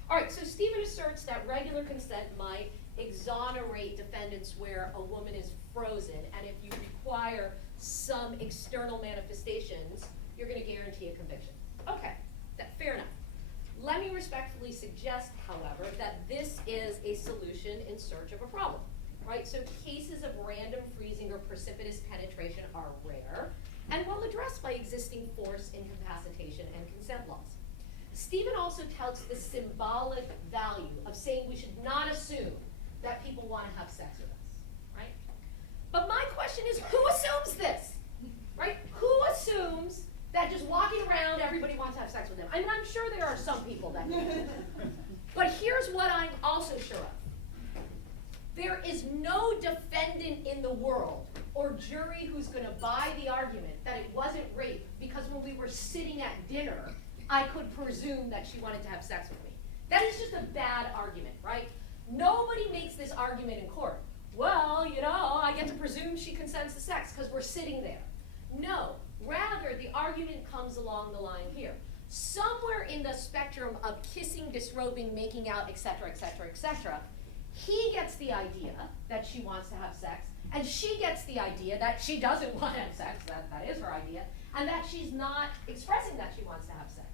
All right, so Stephen asserts that regular consent might exonerate defendants where a woman is frozen, and if you require some external manifestations, you're going to guarantee a conviction. Okay, fair enough. Let me respectfully suggest, however, that this is a solution in search of a problem, right? So cases of random freezing or precipitous penetration are rare and well addressed by existing force, incapacitation, and consent laws. Stephen also touts the symbolic value of saying we should not assume that people want to have sex with us, right? But my question is, who assumes this, right? Who assumes that just walking around, everybody wants to have sex with them? I mean, I'm sure there are some people that do. But here's what I'm also sure of. There is no defendant in the world or jury who's going to buy the argument that it wasn't rape because when we were sitting at dinner, I could presume that she wanted to have sex with me. That is just a bad argument, right? Nobody makes this argument in court. Well, you know, I get to presume she consents to sex because we're sitting there. No, rather the argument comes along the line here. Somewhere in the spectrum of kissing, disrobing, making out, etc., etc., etc., he gets the idea that she wants to have sex, and she gets the idea that she doesn't want to have sex, that is her idea, and that she's not expressing that she wants to have sex.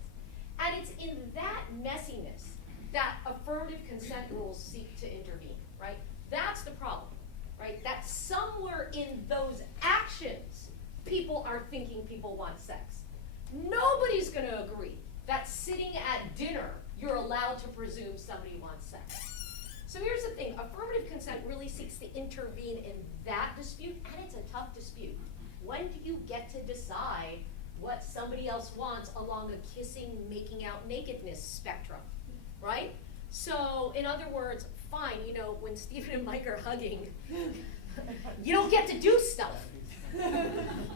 And it's in that messiness that affirmative consent rules seek to intervene, right? That's the problem, right? That somewhere in those actions, people are thinking people want sex. Nobody's going to agree that sitting at dinner, you're allowed to presume somebody wants sex. So here's the thing, affirmative consent really seeks to intervene in that dispute, and it's a tough dispute. When do you get to decide what somebody else wants along a kissing, making out, nakedness spectrum, right? So, in other words, fine, you know, when Stephen and Mike are hugging, you don't get to do stuff.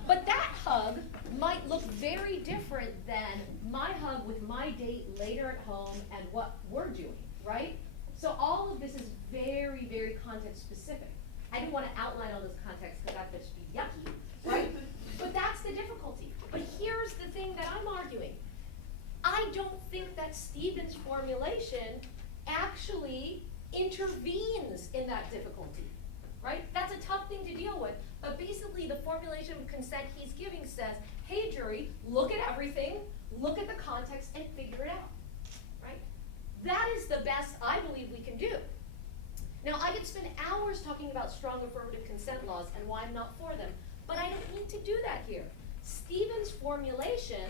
But that hug might look very different than my hug with my date later at home and what we're doing, right? So all of this is very, very context specific. I didn't want to outline all this context because that would just be yucky, right? But that's the difficulty. But here's the thing that I'm arguing. I don't think that Stephen's formulation actually intervenes in that difficulty, right? That's a tough thing to deal with. But basically the formulation of consent he's giving says, hey jury, look at everything, look at the context, and figure it out, right? That is the best I believe we can do. Now I could spend hours talking about strong affirmative consent laws and why I'm not for them, but I don't need to do that here. Stephen's formulation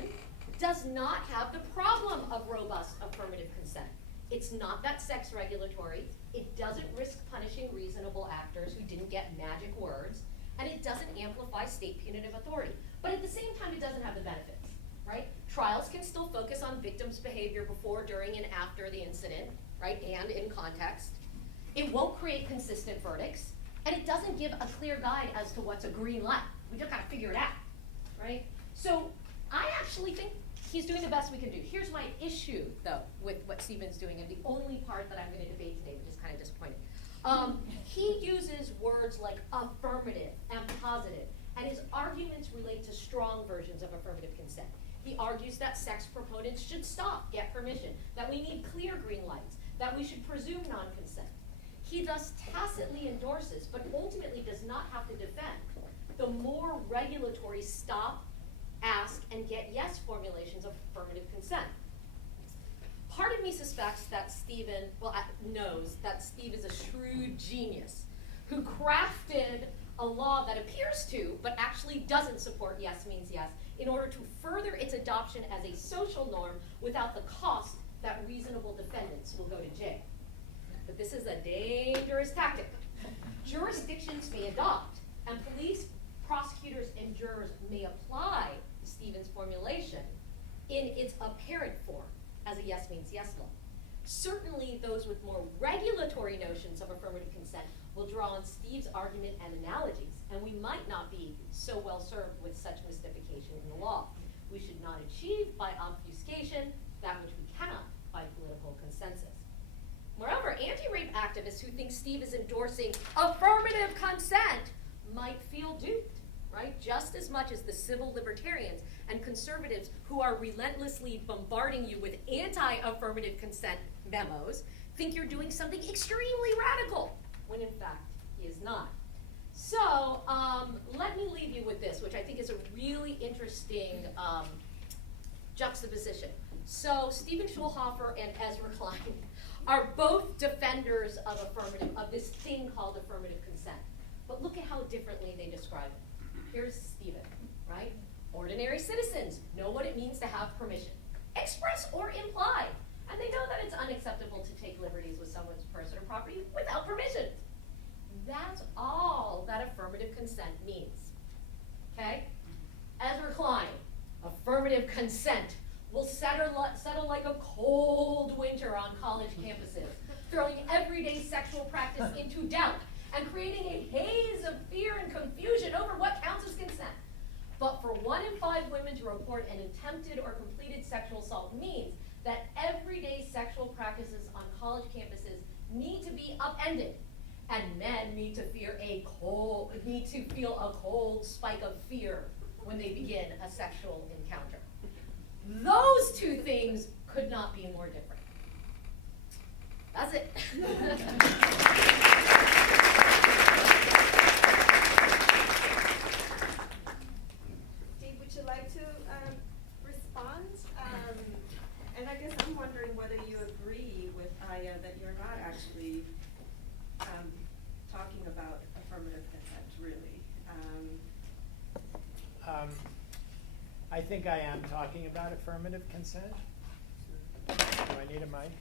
does not have the problem of robust affirmative consent. It's not that sex regulatory, it doesn't risk punishing reasonable actors who didn't get magic words, and it doesn't amplify state punitive authority. But at the same time, it doesn't have the benefits, right? Trials can still focus on victims' behavior before, during, and after the incident, right, and in context. It won't create consistent verdicts, and it doesn't give a clear guide as to what's a green light. We just gotta figure it out, right? So I actually think he's doing the best we can do. Here's my issue, though, with what Stephen's doing, and the only part that I'm going to debate today, which is kind of disappointing. He uses words like affirmative and positive, and his arguments relate to strong versions of affirmative consent. He argues that sex proponents should stop, get permission, that we need clear green lights, that we should presume non-consent. He thus tacitly endorses, but ultimately does not have to defend, the more regulatory stop, ask, and get yes formulations of affirmative consent. Part of me suspects that Stephen, knows that Steve is a shrewd genius who crafted a law that appears to, but actually doesn't support yes means yes, in order to further its adoption as a social norm without the cost that reasonable defendants will go to jail. but this is a dangerous tactic. Jurisdictions may adopt, and police, prosecutors, and jurors may apply Stevens' formulation in its apparent form as a yes means yes law. Certainly, those with more regulatory notions of affirmative consent will draw on Steve's argument and analogies, and we might not be so well served with such mystification in the law. We should not achieve by obfuscation that which we cannot by political consensus. Moreover, anti-rape activists who think Steve is endorsing affirmative consent might feel duped, right? Just as much as the civil libertarians and conservatives who are relentlessly bombarding you with anti-affirmative consent memos think you're doing something extremely radical, when in fact he is not. So let me leave you with this, which I think is a really interesting juxtaposition. So Stephen Schulhofer and Ezra Klein are both defenders of this thing called affirmative consent. But look at how differently they describe it. Here's Stephen, right? Ordinary citizens know what it means to have permission, express or implied. And they know that it's unacceptable to take liberties with someone's person or property without permission. That's all that affirmative consent means, okay? Ezra Klein, affirmative consent will settle like a cold winter on college campuses, throwing everyday sexual practice into doubt and creating a haze of fear and confusion over what counts as consent. But for 1 in 5 women to report an attempted or completed sexual assault means that everyday sexual practices on college campuses need to be upended, and men need to feel a cold spike of fear when they begin a sexual encounter. Those two things could not be more different. That's it. Steve, would you like to respond? And I guess I'm wondering whether you agree with Aya that you're not actually talking about affirmative consent, really. I think I am talking about affirmative consent. Do I need a mic?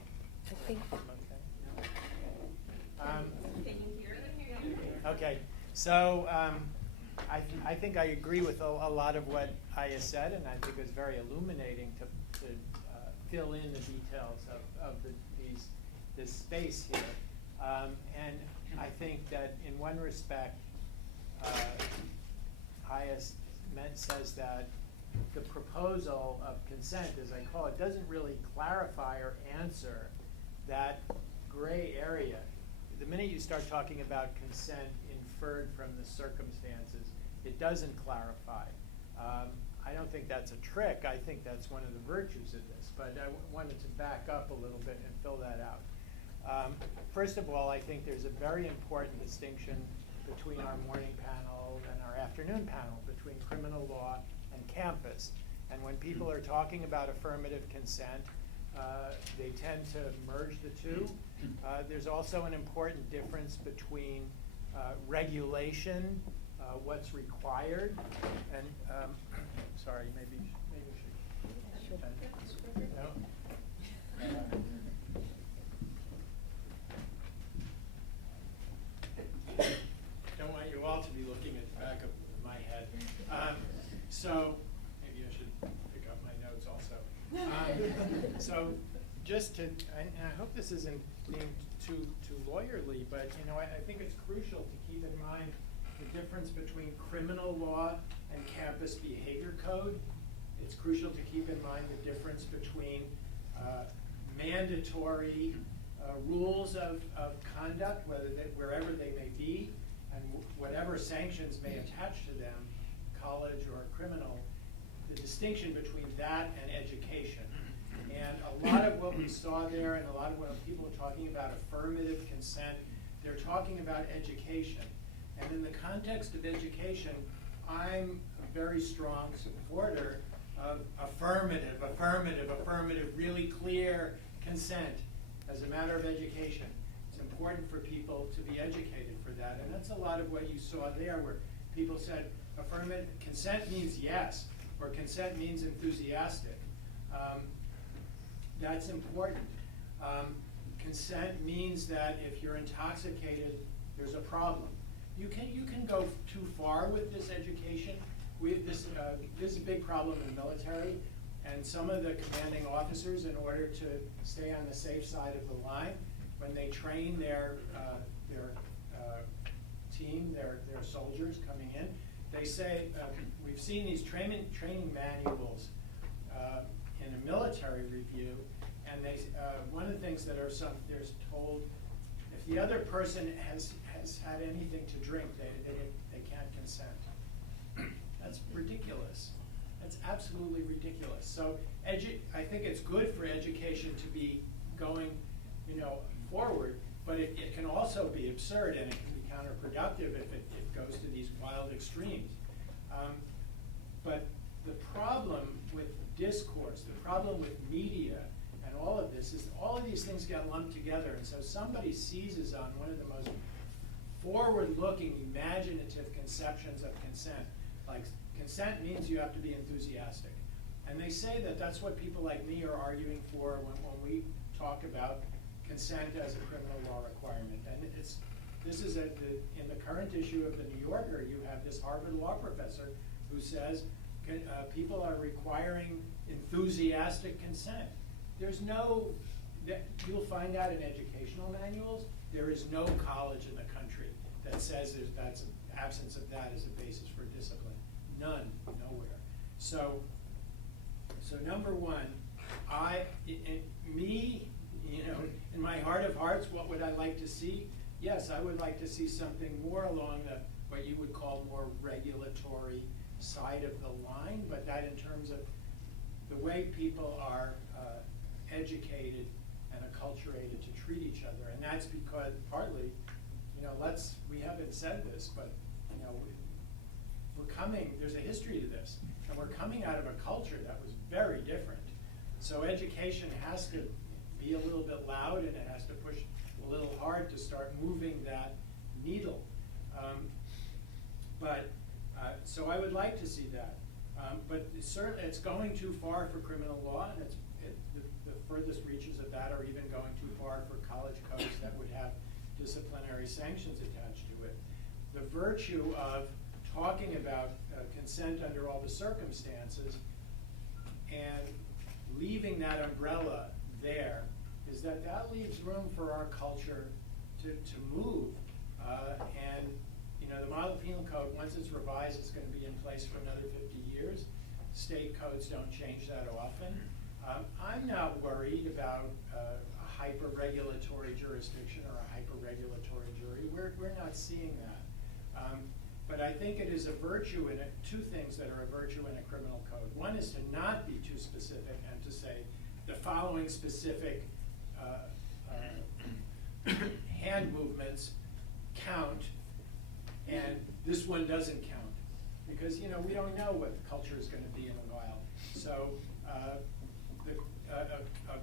I think. Okay. Can you hear it? Okay, so I think I agree with a lot of what Aya said, and I think it was very illuminating to fill in the details of this space here. And I think that in one respect, Aya says that the proposal of consent, as I call it, doesn't really clarify or answer that gray area. The minute you start talking about consent inferred from the circumstances, it doesn't clarify. I don't think that's a trick. I think that's one of the virtues of this, but I wanted to back up a little bit and fill that out. First of all, I think there's a very important distinction between our morning panel and our afternoon panel, between criminal law and campus. And when people are talking about affirmative consent, they tend to merge the two. There's also an important difference between regulation, what's required, and sorry, maybe we should. No? Don't want you all to be looking at the back of my head. So maybe I should pick up my notes also. So just to, and I hope this isn't being too lawyerly, but I think it's crucial to keep in mind the difference between criminal law and campus behavior code. It's crucial to keep in mind the difference between mandatory rules of conduct, wherever they may be, and whatever sanctions may attach to them, college or criminal, the distinction between that and education. And a lot of what we saw there, and a lot of what people are talking about affirmative consent, they're talking about education. And in the context of education, I'm a very strong supporter of affirmative, really clear consent as a matter of education. It's important for people to be educated for that. And that's a lot of what you saw there, where people said affirmative consent means yes, or consent means enthusiastic. That's important. consent means that if you're intoxicated, there's a problem. You can go too far with this education. This is a big problem in the military, and some of the commanding officers, in order to stay on the safe side of the line, when they train their team, their soldiers coming in, they say, we've seen these training manuals in a military review, and one of the things that there's told, if the other person has had anything to drink, they can't consent. That's ridiculous. That's absolutely ridiculous. So I think it's good for education to be going, forward, but it can also be absurd, and it can be counterproductive if it goes to these wild extremes. But the problem with discourse, the problem with media, and all of this is all of these things get lumped together, and so somebody seizes on one of the most forward-looking, imaginative conceptions of consent. Like, consent means you have to be enthusiastic. And they say that that's what people like me are arguing for when we talk about consent as a criminal law requirement. And this is in the current issue of the New Yorker, you have this Harvard law professor who says people are requiring enthusiastic consent. There's no, you'll find out in educational manuals, there is no college in the country that says that's absence of that as a basis for discipline. None, nowhere. So number one, in my heart of hearts, what would I like to see? Yes, I would like to see something more along what you would call more regulatory side of the line, but that in terms of the way people are educated and acculturated to treat each other. And that's because partly, we haven't said this, but there's a history to this, and we're coming out of a culture that was very different. So education has to be a little bit loud, and it has to push a little hard to start moving that needle. So I would like to see that. But certainly it's going too far for criminal law, and the furthest reaches of that are even going too far for college codes that would have disciplinary sanctions attached to it. The virtue of talking about consent under all the circumstances and leaving that umbrella there is that leaves room for our culture to move. And the model penal code, once it's revised, is going to be in place for another 50 years. State codes don't change that often. I'm not worried about a hyper-regulatory jurisdiction or a hyper-regulatory jury. We're not seeing that. But I think it is a virtue in it, two things that are a virtue in a criminal code. One is to not be too specific and to say the following specific hand movements count, and this one doesn't count. Because we don't know what the culture is going to be in a while. So a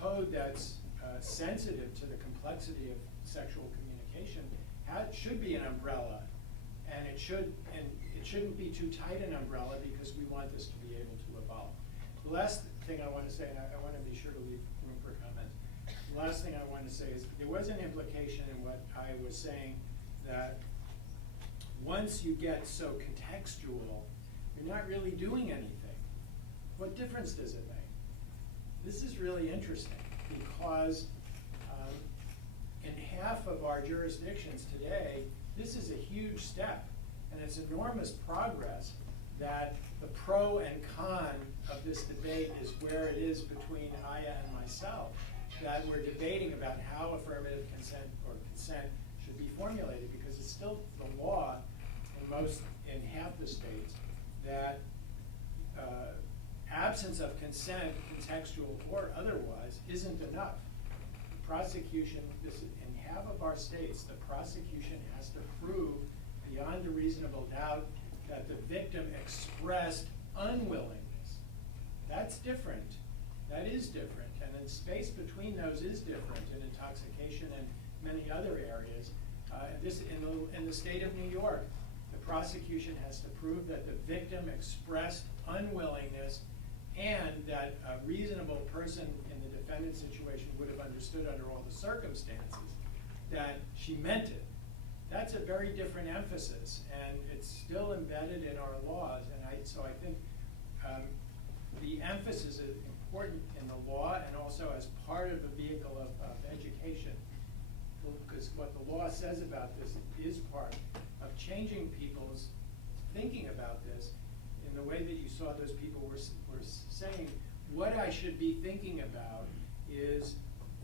code that's sensitive to the complexity of sexual communication should be an umbrella. And it shouldn't be too tight an umbrella, because we want this to be able to evolve. The last thing I want to say, and I want to be sure to leave room for comments. The last thing I want to say is there was an implication in what I was saying that once you get so contextual, you're not really doing anything. What difference does it make? This is really interesting, because in half of our jurisdictions today, this is a huge step, and it's enormous progress that the pro and con of this debate is where it is between Aya and myself, that we're debating about how affirmative consent or consent should be formulated, because it's still the law in half the states that absence of consent, contextual or otherwise, isn't enough. Prosecution, in half of our states, the prosecution has to prove beyond a reasonable doubt that the victim expressed unwillingness. That's different. That is different. And the space between those is different in intoxication and many other areas. In the state of New York, the prosecution has to prove that the victim expressed unwillingness and that a reasonable person in the defendant situation would have understood under all the circumstances that she meant it. That's a very different emphasis, and it's still embedded in our laws. And so I think the emphasis is important in the law and also as part of a vehicle of education. Because what the law says about this is part of changing people's thinking about this in the way that you saw those people were saying, what I should be thinking about is,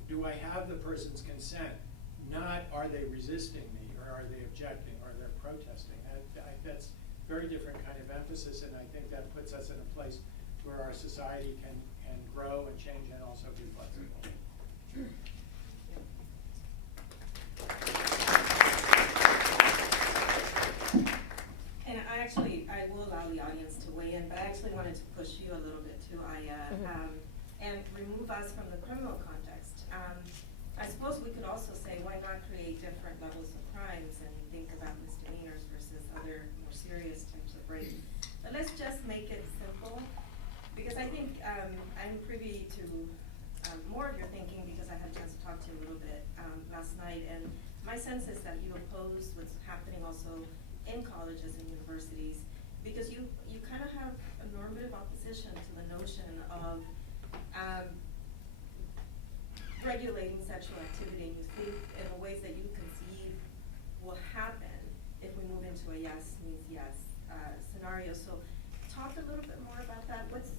do I have the person's consent? Not, are they resisting me, or are they objecting, or are they protesting? That's a very different kind of emphasis, and I think that puts us in a place where our society can grow and change and also be flexible. And I will allow the audience to weigh in, but I actually wanted to push you a little bit too, Aya, and remove us from the criminal context. I suppose we could also say, why not create different levels of crimes and think about misdemeanors versus other more serious types of rape. But let's just make it simple, because I think I'm privy to more of your thinking because I had a chance to talk to you a little bit last night, and my sense is that you oppose what's happening also in colleges and universities, because you kind of have a normative opposition to the notion of regulating sexual activity, and you think in the ways that you conceive will happen if we move into a yes means yes scenario. So talk a little bit more about that. What's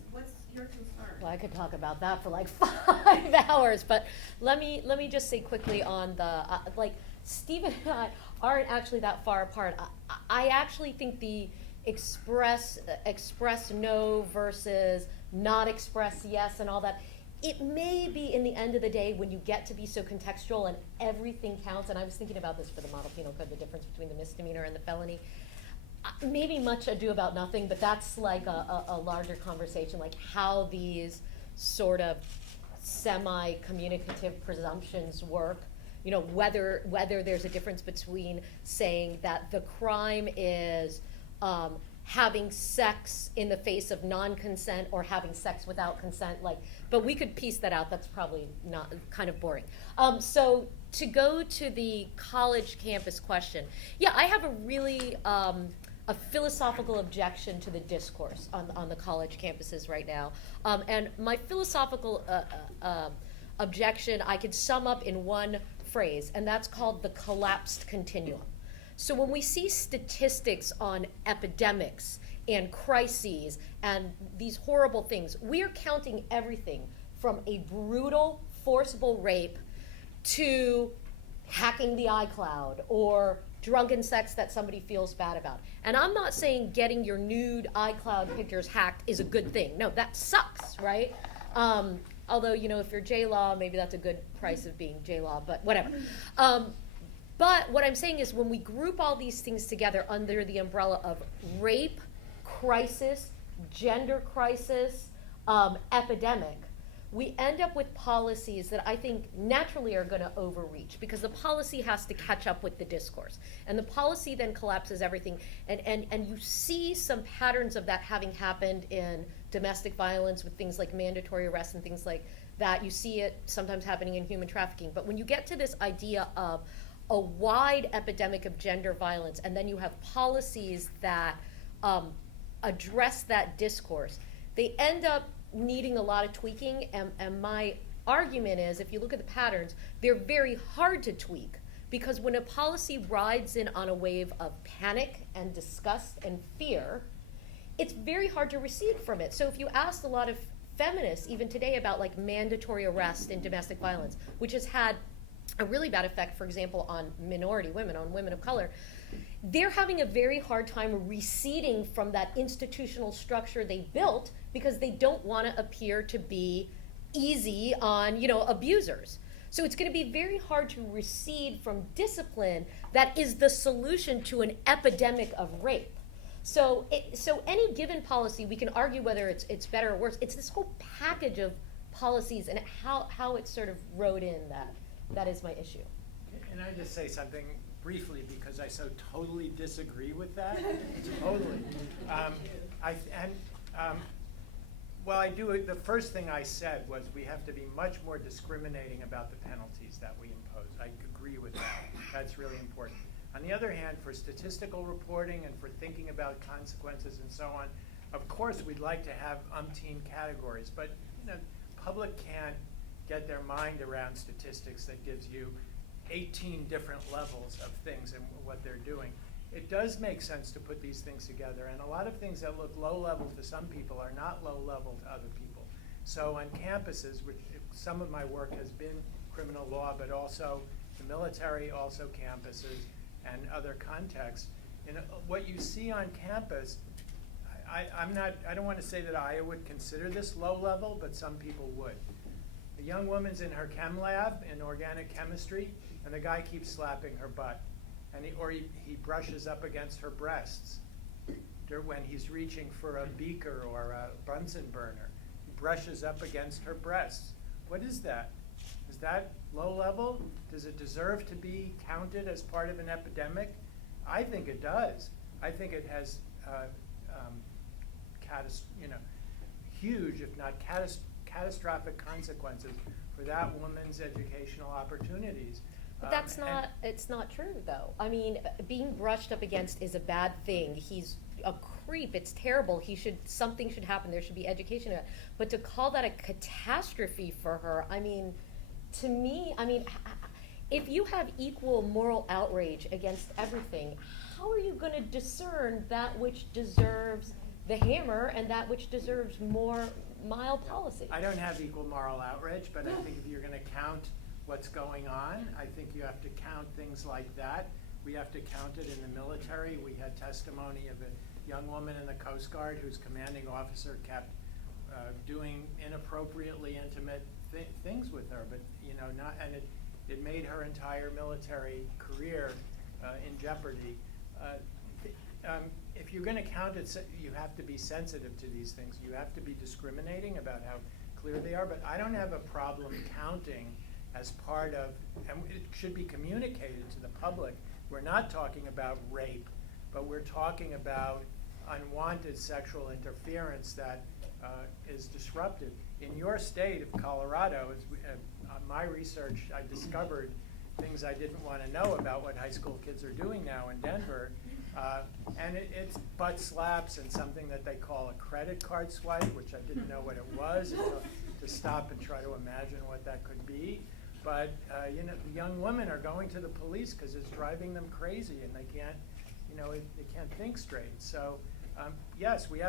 your concern? Well, I could talk about that for like 5 hours, but let me just say quickly on the like Stephen and I aren't actually that far apart. I actually think the express no versus not express yes and all that, it may be in the end of the day when you get to be so contextual and everything counts, and I was thinking about this for the model penal code, the difference between the misdemeanor and the felony. Maybe much ado about nothing, but that's like a larger conversation, like how these sort of semi-communicative presumptions work. You know, whether there's a difference between saying that the crime is having sex in the face of non-consent or having sex without consent, but we could piece that out. That's probably not, kind of boring. So to go to the college campus question, yeah, I have a really a philosophical objection to the discourse on the college campuses right now. And my philosophical objection I could sum up in one phrase, and that's called the collapsed continuum. So when we see statistics on epidemics and crises and these horrible things, we are counting everything from a brutal, forcible rape to hacking the iCloud or drunken sex that somebody feels bad about. And I'm not saying getting your nude iCloud pictures hacked is a good thing. No, that sucks, right? Although, you know, if you're J-Law, maybe that's a good price of being J-Law, but whatever. But what I'm saying is when we group all these things together under the umbrella of rape, crisis, gender crisis, epidemic, we end up with policies that I think naturally are going to overreach because the policy has to catch up with the discourse. And the policy then collapses everything. And you see some patterns of that having happened in domestic violence with things like mandatory arrest and things like that. You see it sometimes happening in human trafficking. But when you get to this idea of a wide epidemic of gender violence, and then you have policies that address that discourse, they end up needing a lot of tweaking, and my argument is, if you look at the patterns, they're very hard to tweak, because when a policy rides in on a wave of panic and disgust and fear, it's very hard to recede from it. So if you asked a lot of feminists, even today, about like mandatory arrest in domestic violence, which has had a really bad effect, for example, on minority women, on women of color, they're having a very hard time receding from that institutional structure they built because they don't want to appear to be easy on, you know, abusers. So it's going to be very hard to recede from discipline that is the solution to an epidemic of rape. So any given policy, we can argue whether it's better or worse. It's this whole package of policies and how it's sort of rode in that is my issue. Can I just say something briefly, because I so totally disagree with that? Totally. Well, I do. The first thing I said was we have to be much more discriminating about the penalties that we impose. I agree with that. That's really important. On the other hand, for statistical reporting and for thinking about consequences and so on, of course we'd like to have umpteen categories, but public can't get their mind around statistics that gives you 18 different levels of things and what they're doing. It does make sense to put these things together, and a lot of things that look low level to some people are not low level to other people. So on campuses, which some of my work has been criminal law, but also the military, also campuses, and other contexts. What you see on campus, I don't want to say that I would consider this low level, but some people would. The young woman's in her chem lab in organic chemistry, and the guy keeps slapping her butt. And he brushes up against her breasts when he's reaching for a beaker or a Bunsen burner. He brushes up against her breasts. What is that? Is that low level? Does it deserve to be counted as part of an epidemic? I think it does. I think it has huge, if not catastrophic consequences for that woman's educational opportunities. But that's not, it's not true though. I mean, being brushed up against is a bad thing. He's a creep, it's terrible. Something should happen, there should be education. But to call that a catastrophe for her, I mean, to me, if you have equal moral outrage against everything, how are you gonna discern that which deserves the hammer and that which deserves more mild policy? I don't have equal moral outrage, but I think if you're gonna count what's going on, I think you have to count things like that. We have to count it in the military. We had testimony of a young woman in the Coast Guard whose commanding officer kept doing inappropriately intimate things with her, but it made her entire military career in jeopardy. If you're going to count it, you have to be sensitive to these things. You have to be discriminating about how clear they are, but I don't have a problem counting as part of, and it should be communicated to the public. We're not talking about rape, but we're talking about unwanted sexual interference that is disruptive. In your state of Colorado, my research, I discovered things I didn't want to know about what high school kids are doing now in Denver. And it's butt slaps and something that they call a credit card swipe, which I didn't know what it was until to stop and try to imagine what that could be. But the young women are going to the police because it's driving them crazy, and they can't think straight. So yes, we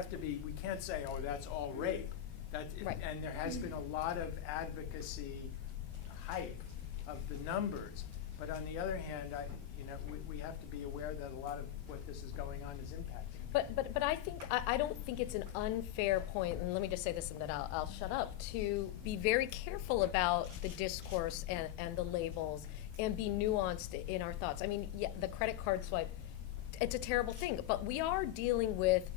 can't say, oh, that's all rape. Right. And there has been a lot of advocacy hype of the numbers. But on the other hand, we have to be aware that a lot of what this is going on is impacting. But I don't think it's an unfair point, and let me just say this and then I'll shut up, to be very careful about the discourse and the labels and be nuanced in our thoughts. I mean, yeah, the credit card swipe, it's a terrible thing, but we are dealing with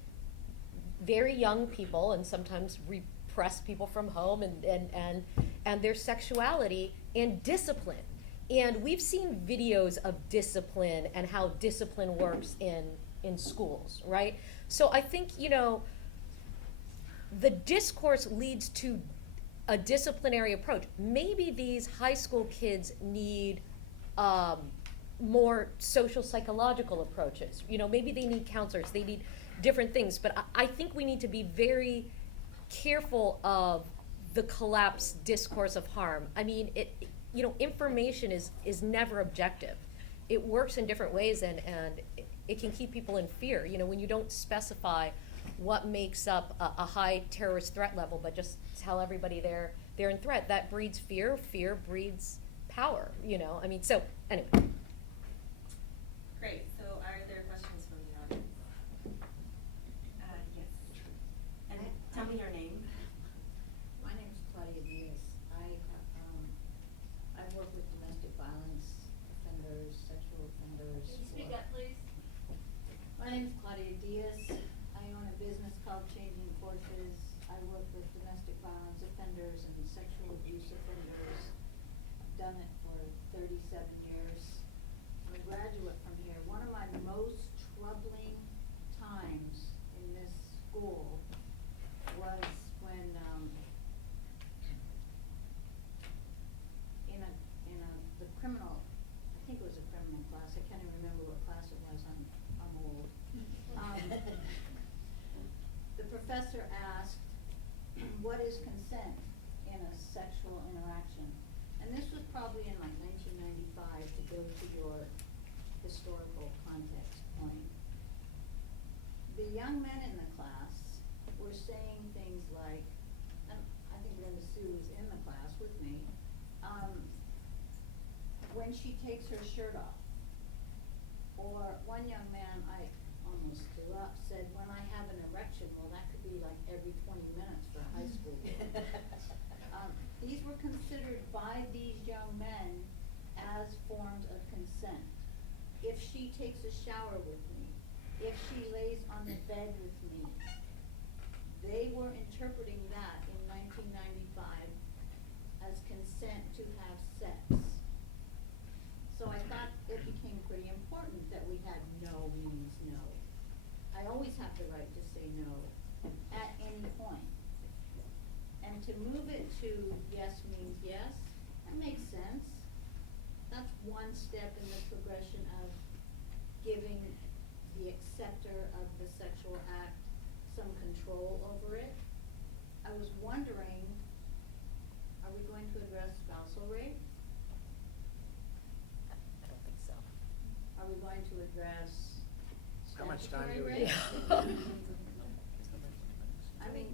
very young people and sometimes repressed people from home and their sexuality and discipline. And we've seen videos of discipline and how discipline works in schools, right? So I think, the discourse leads to a disciplinary approach. Maybe these high school kids need more social psychological approaches. Maybe they need counselors, they need different things, but I think we need to be very careful of the collapsed discourse of harm. I mean, information is never objective. It works in different ways, and it can keep people in fear. When you don't specify what makes up a high terrorist threat level, but just tell everybody they're in threat, that breeds fear. Fear breeds power. So anyway. Great. So are there questions from the audience? Yes. And tell me your name. My name is Claudia Diaz. I work with domestic violence offenders, sexual offenders. Can you speak up, please? My name is Claudia Diaz. I own a business called Changing Forces. I work with domestic violence offenders and sexual abuse offenders. I've done it for 37 years. I'm a graduate from here. One of go to your historical context point. The young men in the class were saying things like, and I think Linda Sue was in the class with me, when she takes her shirt off. Or one young man, I almost threw up, said, when I have an erection, well, that could be like every 20 minutes for high school. These were considered by these young men as forms of consent. If she takes a shower with me, if she lays on the bed with me, they were interpreting that in 1995 as consent to have sex. So I thought it became pretty important that we had no means no. I always have the right to say no at any point. And to move it to yes means yes, that makes sense. That's one step in the progression of giving the acceptor of the sexual act some control over it. I was wondering, are we going to address spousal rape? I don't think so. Are we going to address How much time statutory do we rape? have? I mean,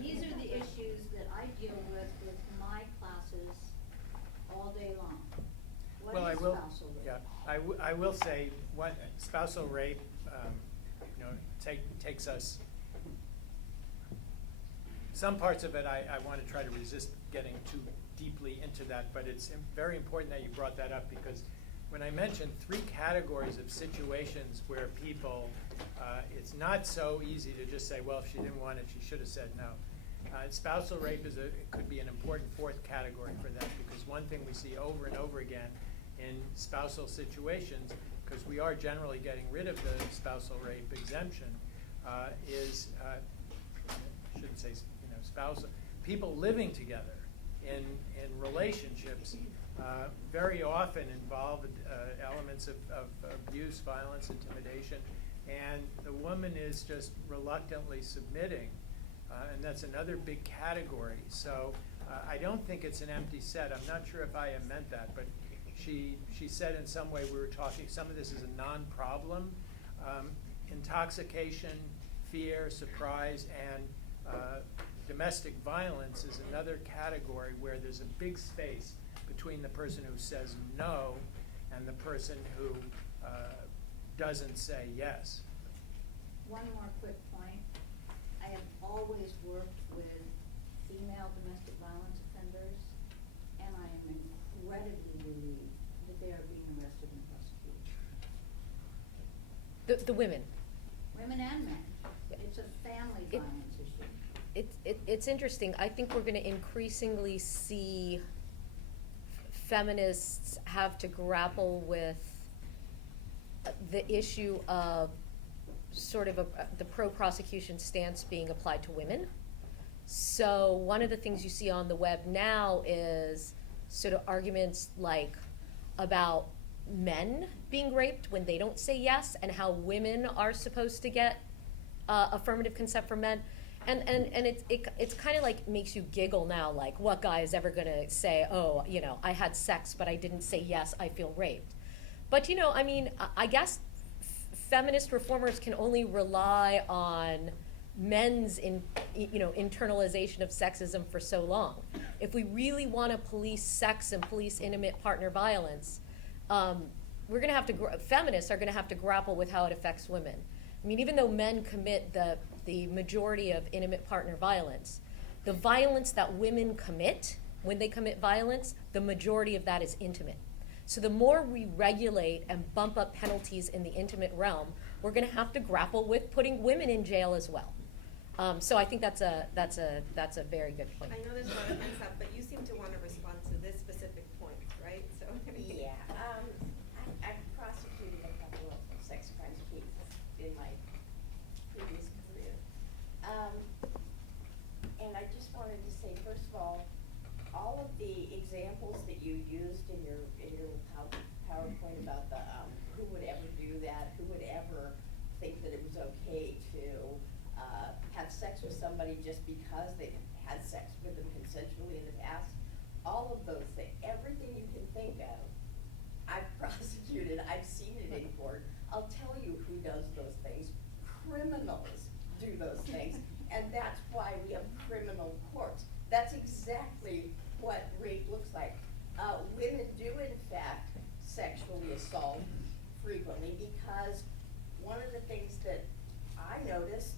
these are the issues that I deal with my classes all day long. What Well, is I will, spousal rape? yeah, I will say, what, spousal rape, you know, takes us, some parts of it I want to try to resist getting too deeply into that, but it's very important that you brought that up, because when I mentioned 3 categories of situations where people, it's not so easy to just say, well, if she didn't want it, she should have said no. Spousal rape could be an important 4th category for that, because one thing we see over and over again in spousal situations, because we are generally getting rid of the spousal rape exemption, is, I shouldn't say, you know, spousal, people living together in relationships very often involve elements of abuse, violence, intimidation, and the woman is just reluctantly submitting, and that's another big category. So I don't think it's an empty set. I'm not sure if I meant that, but she said in some way we were talking, some of this is a non-problem. Intoxication, fear, surprise, and domestic violence is another category where there's a big space between the person who says no and the person who doesn't say yes. One more quick point. I have always worked with female domestic violence offenders, and I am incredibly relieved that they are being arrested and prosecuted. The women. Women and men. It's a family violence issue. It's interesting. I think we're going to increasingly see feminists have to grapple with the issue of sort of the pro-prosecution stance being applied to women. So one of the things you see on the web now is sort of arguments like about men being raped when they don't say yes, and how women are supposed to get affirmative consent from men. And it's kind of like makes you giggle now, like what guy is ever going to say, oh, you know, I had sex but I didn't say yes, I feel raped. But you know, I mean, I guess feminist reformers can only rely on men's internalization of sexism for so long. If we really want to police sex and police intimate partner violence, we're going to have to feminists are going to have to grapple with how it affects women. I mean, even though men commit the majority of intimate partner violence, the violence that women commit when they commit violence, the majority of that is intimate. So the more we regulate and bump up penalties in the intimate realm, we're going to have to grapple with putting women in jail as well. So I think that's a very good point. I know there's a lot of hands up, but you seem to want to respond to this specific point, right? So yeah, I've prosecuted a couple of sex crimes cases in my previous career, and I just wanted to say, first of all of the examples that you used in your PowerPoint about the who would ever do that, who would ever think that it was okay to have sex with somebody just because they had sex with them consensually in the past, all of those things, everything you can think of, I've prosecuted. criminals do those things, and that's why we have criminal courts. That's exactly what rape looks like. Women do, in fact, sexually assault frequently, because one of the things that I noticed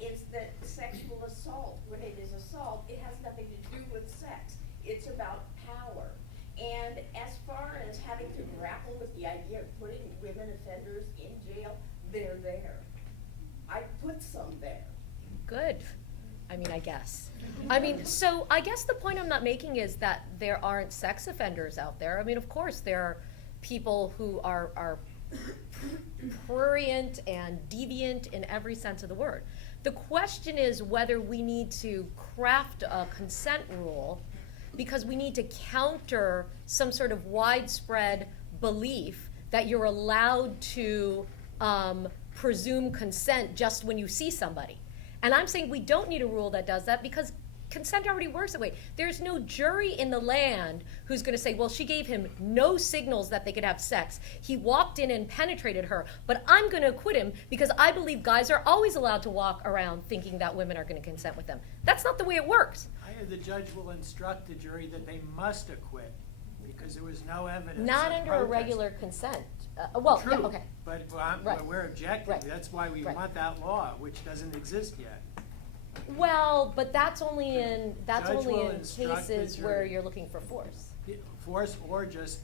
is that sexual assault, when it is assault, it has nothing to do with sex. It's about power. And as far as having to grapple with the idea of putting women offenders in jail, they're there. I put some there. Good. I mean, I guess. I mean, so I guess the point I'm not making is that there aren't sex offenders out there. I mean, of course, there are people who are prurient and deviant in every sense of the word. The question is whether we need to craft a consent rule because we need to counter some sort of widespread belief that you're allowed to presume consent just when you see somebody. And I'm saying we don't need a rule that does that because consent already works that way. There's no jury in the land who's going to say, well, she gave him no signals that they could have sex. He walked in and penetrated her, but I'm going to acquit him because I believe guys are always allowed to walk around thinking that women are going to consent with them. That's not the way it works. The judge will instruct the jury that they must acquit because there was no evidence. Not of under protest. a regular consent. Well, True, yeah, okay. but Right. we're objecting. Right. That's why we Right. want that law, which doesn't exist yet. Well, but that's only in Judge will instruct the cases jury. where you're looking for force. Force or just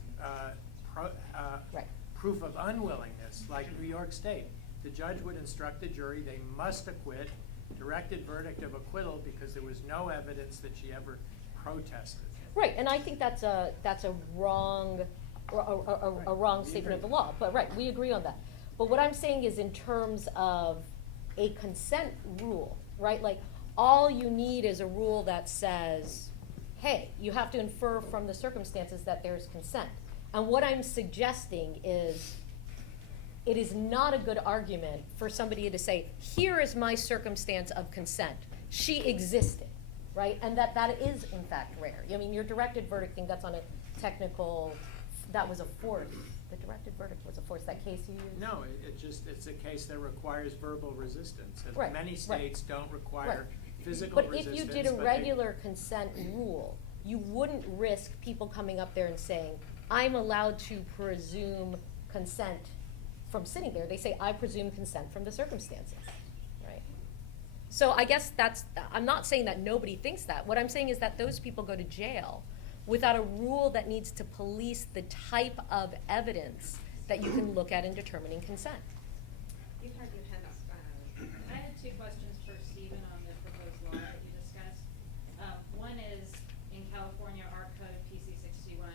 proof of unwillingness, like New York State. The judge would instruct the jury they must acquit, directed verdict of acquittal because there was no evidence that she ever protested. Right, and I think that's a wrong a wrong statement of the law. But right, we agree on that. But what I'm saying is in terms of a consent rule, right? Like all you need is a rule that says, hey, you have to infer from the circumstances that there's consent. And what I'm suggesting is it is not a good argument for somebody to say, here is my circumstance of consent. She existed, right? And that is, in fact, rare. I mean, your directed verdict thing, that's on a technical, that was a force. The directed verdict was a force. That case you used? No, it's a case that requires verbal resistance. And Right, many right. states don't require physical But resistance. if you did a but they- regular consent rule, you wouldn't risk people coming up there and saying, I'm allowed to presume consent from sitting there. They say, I presume consent from the circumstances, right? So I guess I'm not saying that nobody thinks that. What I'm saying is that those people go to jail without a rule that needs to police the type of evidence that you can look at in determining consent. You've had your hand up. I had two questions for Stephen on the proposed law that you discussed. One is, in California, our code, PC 61,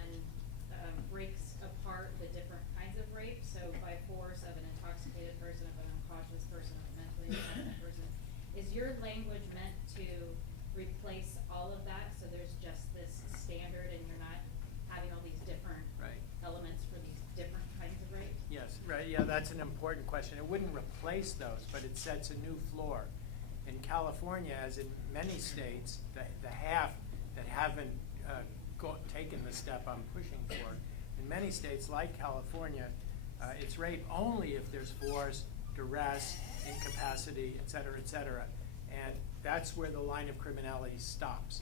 breaks apart the different kinds of rape. So by force of an intoxicated person, of an unconscious person, of a mentally incompetent person. Is your language meant to replace all of that so there's just this standard and you're not having all these different elements for these different kinds of rape? Yes, right, yeah, that's an important question. It wouldn't replace those, but it sets a new floor. In California, as in many states, the half that haven't taken the step I'm pushing for, in many states like California, it's rape only if there's force, duress, incapacity, et cetera, and that's where the line of criminality stops.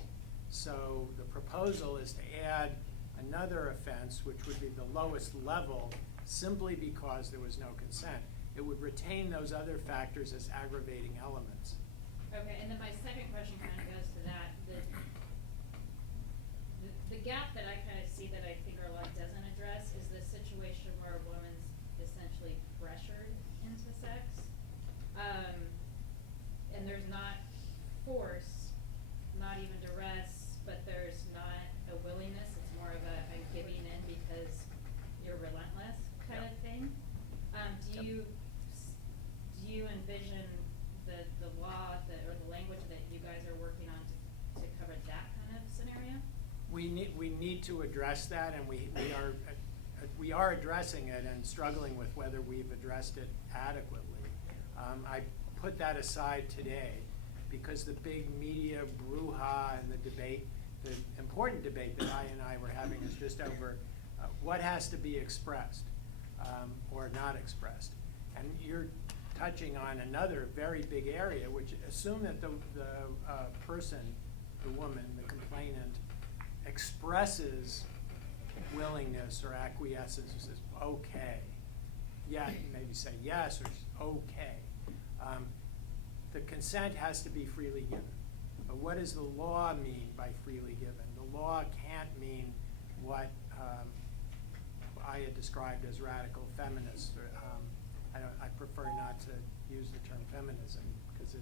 So the proposal is to add another offense, which would be the lowest level, simply because there was no consent. It would retain those other factors as aggravating elements. Okay, and then my second question kind of goes to that. The gap that I kind of see that I think our law doesn't address is the situation where a woman's essentially pressured into sex. And there's not force, not even duress, but there's not a willingness. It's more of a giving in because you're relentless kind of thing. Do you envision the law or the language that you guys are working on to cover that kind of scenario? We need to address that, and we are addressing it and struggling with whether we've addressed it adequately. I put that aside today because the big media brouhaha and the debate, the important debate that I were having is just over what has to be expressed or not expressed. And touching on another very big area, which assume that the person, the woman, the complainant, expresses willingness or acquiescence, says, okay. Yeah, maybe say yes or okay. The consent has to be freely given. But what does the law mean by freely given? The law can't mean what I had described as radical feminists. I prefer not to use the term feminism because it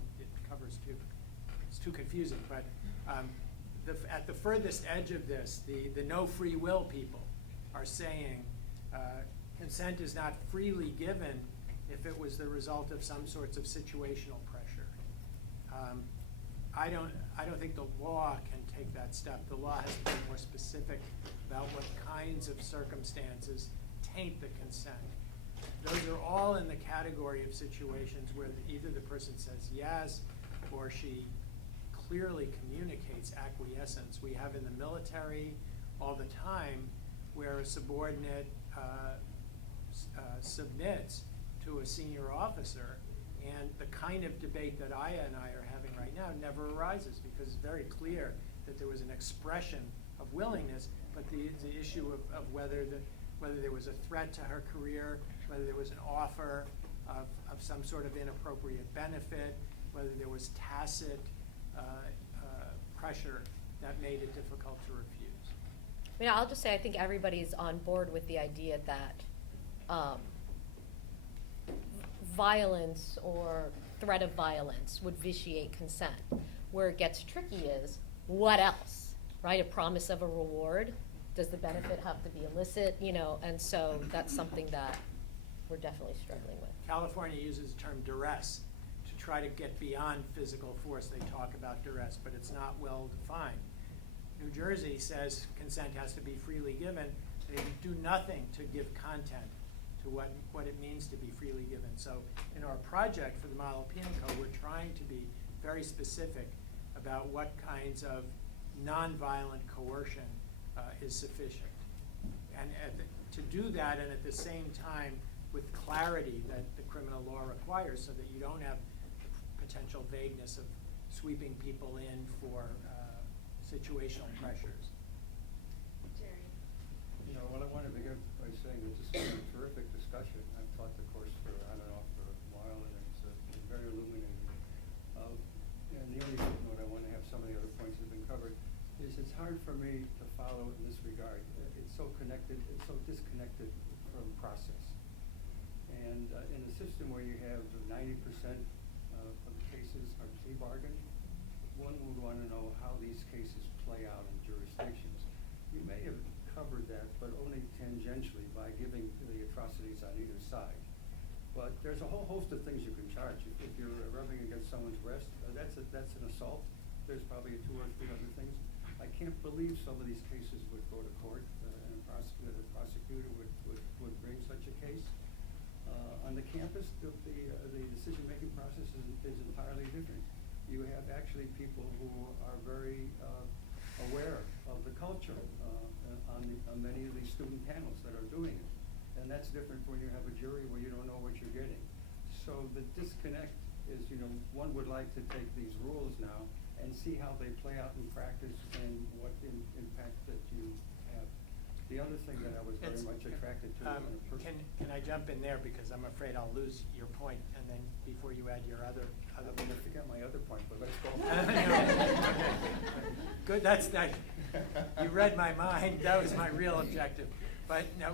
covers it's too confusing. But at the furthest edge of this, the no free will people are saying consent is not freely given if it was the result of some sorts of situational pressure. I don't think the law can take that step. The law has to be more specific about what kinds of circumstances taint the consent. Those are all in the category of situations where either the person says yes or she clearly communicates acquiescence. We have in the military all the time where a subordinate submits to a senior officer, and the kind of debate that Aya and I are having right now never arises because it's very clear that there was an expression of willingness, but the issue of whether there was a threat to her career, whether there was an offer of some sort of inappropriate benefit, whether there was tacit pressure that made it difficult to refuse. I mean, I'll just say I think everybody's on board with the idea that violence or threat of violence would vitiate consent. Where it gets tricky is, what else, right? A promise of a reward? Does the benefit have to be illicit? You know, and so that's something that we're definitely struggling with. California uses the term duress to try to get beyond physical force. They talk about duress, but it's not well defined. New Jersey says consent has to be freely given. They do nothing to give content to what it means to be freely given. So in our project for the Model Penal Code, we're trying to be very specific about what kinds of nonviolent coercion is sufficient. And to do that, and at the same time with clarity that the criminal law requires, so that you don't have the potential vagueness of sweeping people in for situational pressures. Jerry. You know, what I wanted to begin by saying that this has been a terrific discussion. I've taught the course for on and off for a while, and it's been very illuminating. And the only note I want to have, some of the other points that have been covered, is it's hard for me to follow in this regard. It's so connected, it's so disconnected from process. And in a system where you have 90% of the cases are plea bargain, one would want to know how these cases play out in jurisdictions. You may have covered that, but only tangentially by giving the atrocities on either side. But there's a whole host of things you can charge. If you're rubbing against someone's breast, that's an assault. There's probably 2 or 3 other things. I can't believe some of these cases would go to court, and a prosecutor would bring such a case. On the campus, the decision-making process is entirely different. You have actually people who are very aware of the culture on many of these student panels that are doing it. And that's different when you have a jury where you don't know what you're getting. So the disconnect is, you know, one would like to take these rules now and see how they play out in practice and what impact that you have. The other thing that I was very much attracted to Can I jump in there, because I'm afraid I'll lose your point, and then before you add your other I'm going to forget my other point, but let's go. Okay. Good, that. You read my mind. That was my real objective. But no,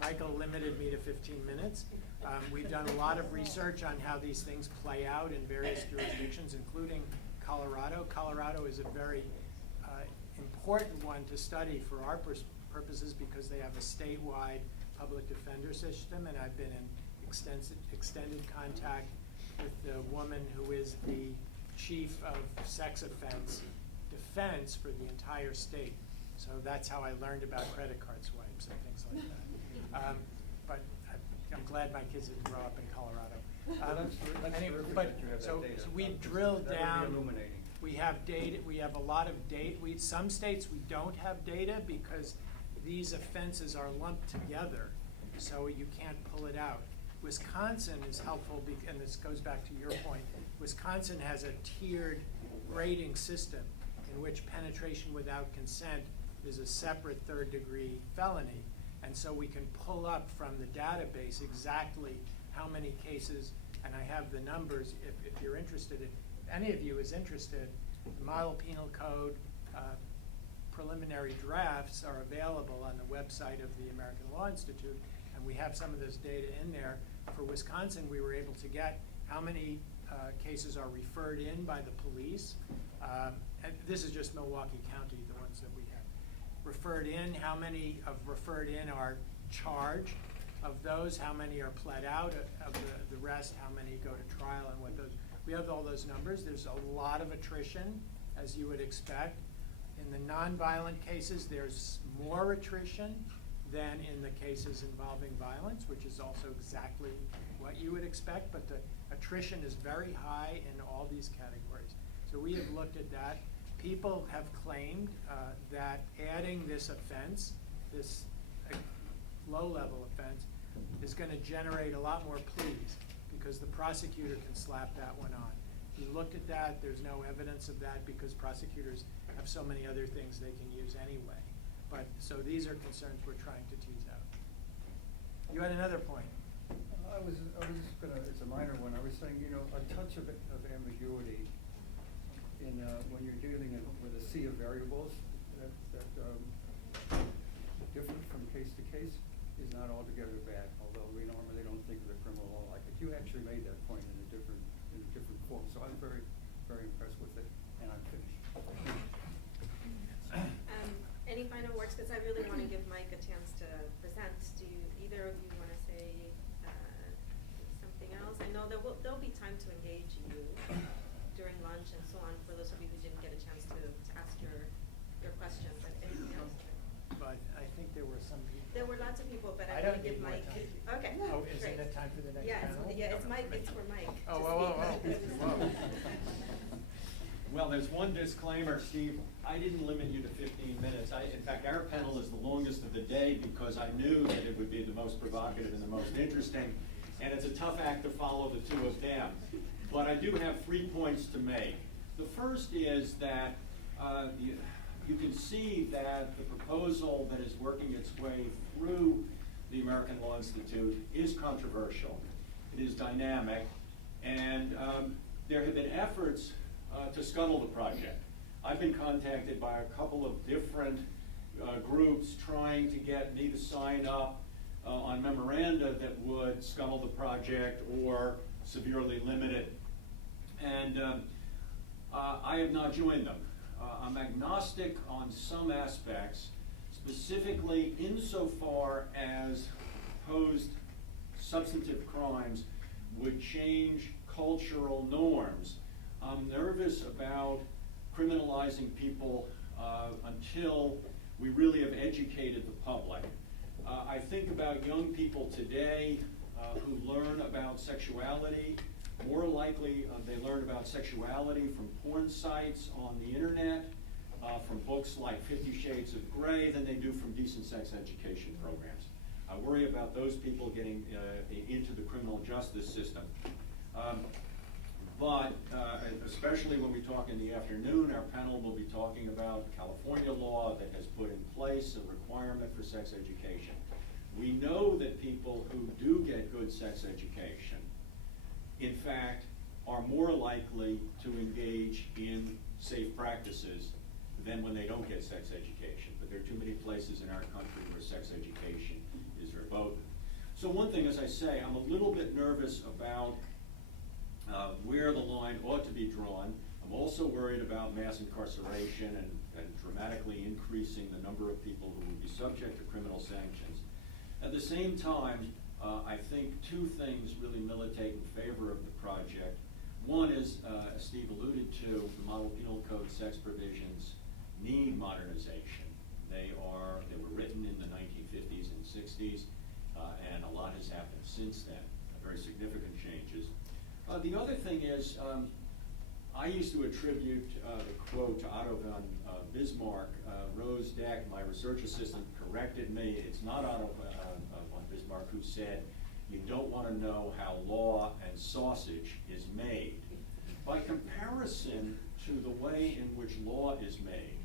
Michael limited me to 15 minutes. We've done a lot of research on how these things play out in various jurisdictions, including Colorado. Colorado is a very important one to study for our purposes because they have a statewide public defender system, and I've been in extended contact with the woman who is the chief of sex offense defense for the entire state. So that's how I learned about credit card swipes and things like that. But I'm glad my kids didn't grow up in Colorado. So we've drilled down. We have data. We have a lot of data. Some states we don't have data because these offenses are lumped together, so you can't pull it out. Wisconsin is helpful, and this goes back to your point. Wisconsin has a tiered grading system in which penetration without consent is a separate third-degree felony. And so we can pull up from the database exactly how many cases, and I have the numbers if you're interested. If any of you is interested, the Model Penal Code preliminary drafts are available on the website of the American Law Institute, and we have some of this data in there. For Wisconsin, we were able to get how many cases are referred in by the police. And this is just Milwaukee County, the ones that we have. Referred in, how many of referred in are charged? Of those, how many are pled out? Of the rest, how many go to trial, and what those, we have all those numbers. There's a lot of attrition, as you would expect. In the nonviolent cases, there's more attrition than in the cases involving violence, which is also exactly what you would expect, but the attrition is very high in all these categories. So we have looked at that. People have claimed that adding this offense, this low-level offense, is going to generate a lot more pleas because the prosecutor can slap that one on. We looked at that. There's no evidence of that because prosecutors have so many other things they can use anyway. But so these are concerns we're trying to tease out. You had another point. I was just gonna, it's a minor one. I was saying, you know, a touch of ambiguity in when you're dealing with a sea of variables that different from case to case is not altogether bad. Although we normally don't think of the criminal law like it. You actually made that point in a different form. So I'm very, very impressed with it, and I'm finished. Any final words? Because I really want to give Mike a chance to present. Do either of you want to say something else? I know there'll be time to engage you during lunch and so on for those of you who didn't get a chance to ask your questions. But anything else? But I think there were some people. There were lots of people, but I don't want to give need more Mike. time. Okay. Oh, is great. it time for the next panel? Yeah, it's Mike. It's for Mike. Oh, to whoa. speak. Well, there's one disclaimer, Steve. I didn't limit you to 15 minutes. In fact, our panel is the longest of the day because I knew that it would be the most provocative and the most interesting. And it's a tough act to follow the two of them. But I do have 3 points to make. The first is that you can see that the proposal that is working its way through the American Law Institute is controversial. It is dynamic. And there have been efforts to scuttle the project. I've been contacted by a couple of different groups trying to get me to sign up on memoranda that would scuttle the project or severely limit it. And I have not joined them. I'm agnostic on some aspects, specifically insofar as proposed substantive crimes would change cultural norms. I'm nervous about criminalizing people until we really have educated the public. I think about young people today who learn about sexuality. More likely, they learn about sexuality from porn sites on the internet, from books like 50 Shades of Grey than they do from decent sex education programs. I worry about those people getting into the criminal justice system. But especially when we talk in the afternoon, our panel will be talking about California law that has put in place a requirement for sex education. We know that people who do get good sex education, in fact, are more likely to engage in safe practices than when they don't get sex education. But there are too many places in our country where sex education is verboten. So one thing, as I say, I'm a little bit nervous about where the line ought to be drawn. I'm also worried about mass incarceration and dramatically increasing the number of people who will be subject to criminal sanctions. At the same time, I think two things really militate in favor of the project. One is, as Steve alluded to, the Model Penal Code sex provisions need modernization. They were written in the 1950s and 60s, and a lot has happened since then, very significant changes. The other thing is, I used to attribute the quote to Otto von Bismarck. Rose Deck, my research assistant, corrected me. It's not Otto von Bismarck who said, you don't want to know how law and sausage is made. By comparison to the way in which law is made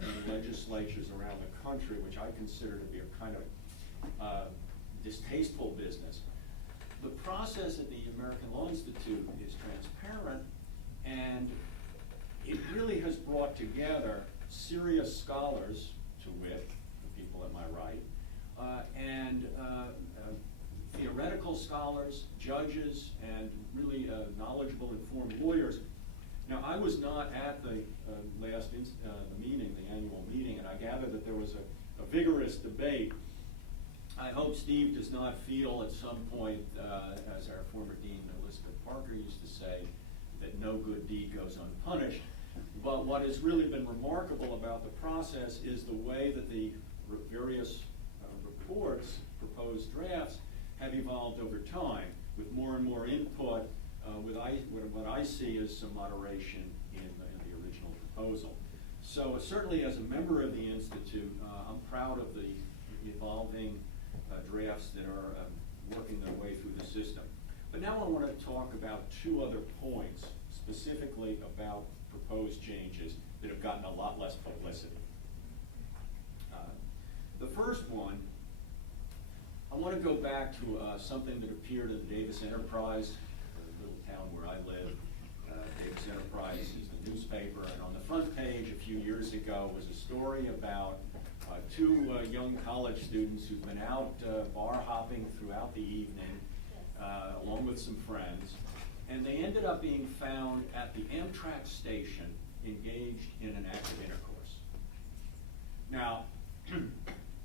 in legislatures around the country, which I consider to be a kind of distasteful business, the process at the American Law Institute is transparent, and it really has brought together serious scholars, to wit, the people at my right, and theoretical scholars, judges, and really knowledgeable, informed lawyers. Now, I was not at the last meeting, the annual meeting, and I gather that there was a vigorous debate. I hope Steve does not feel at some point, as our former Dean Elizabeth Parker used to say, that no good deed goes unpunished. But what has really been remarkable about the process is the way that the various reports, proposed drafts, have evolved over time, with more and more input, with what I see as some moderation in the original proposal. So certainly as a member of the Institute, I'm proud of the evolving drafts that are working their way through the system. But now I want to talk about two other points, specifically about proposed changes that have gotten a lot less publicity. The first one, I want to go back to something that appeared in the Davis Enterprise, the little town where I live. Davis Enterprise is the newspaper, and on the front page a few years ago was a story about two young college students who've been out bar hopping throughout the evening, along with some friends, and they ended up being found at the Amtrak station engaged in an act of intercourse. Now,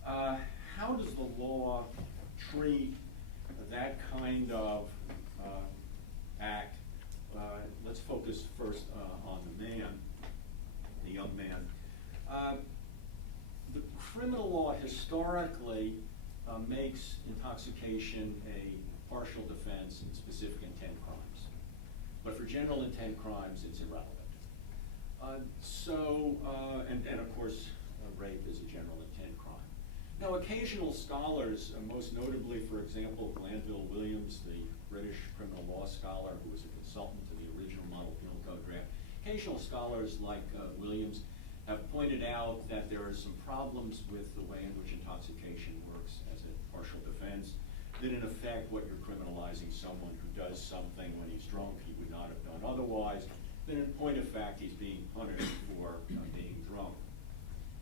how does the law treat that kind of act? Let's focus first on the man, the young man. The criminal law historically makes intoxication a partial defense in specific intent crimes. But for general intent crimes, it's irrelevant. And of course, rape is a general intent crime. Now, occasional scholars, most notably, for example, Glanville Williams, the British criminal law scholar who was a consultant to the original Model Penal Code draft, occasional scholars like Williams have pointed out that there are some problems with the way in which intoxication works as a partial defense, that in effect what you're criminalizing someone who does something when he's drunk he would not have done otherwise, that in point of fact he's being punished for being drunk.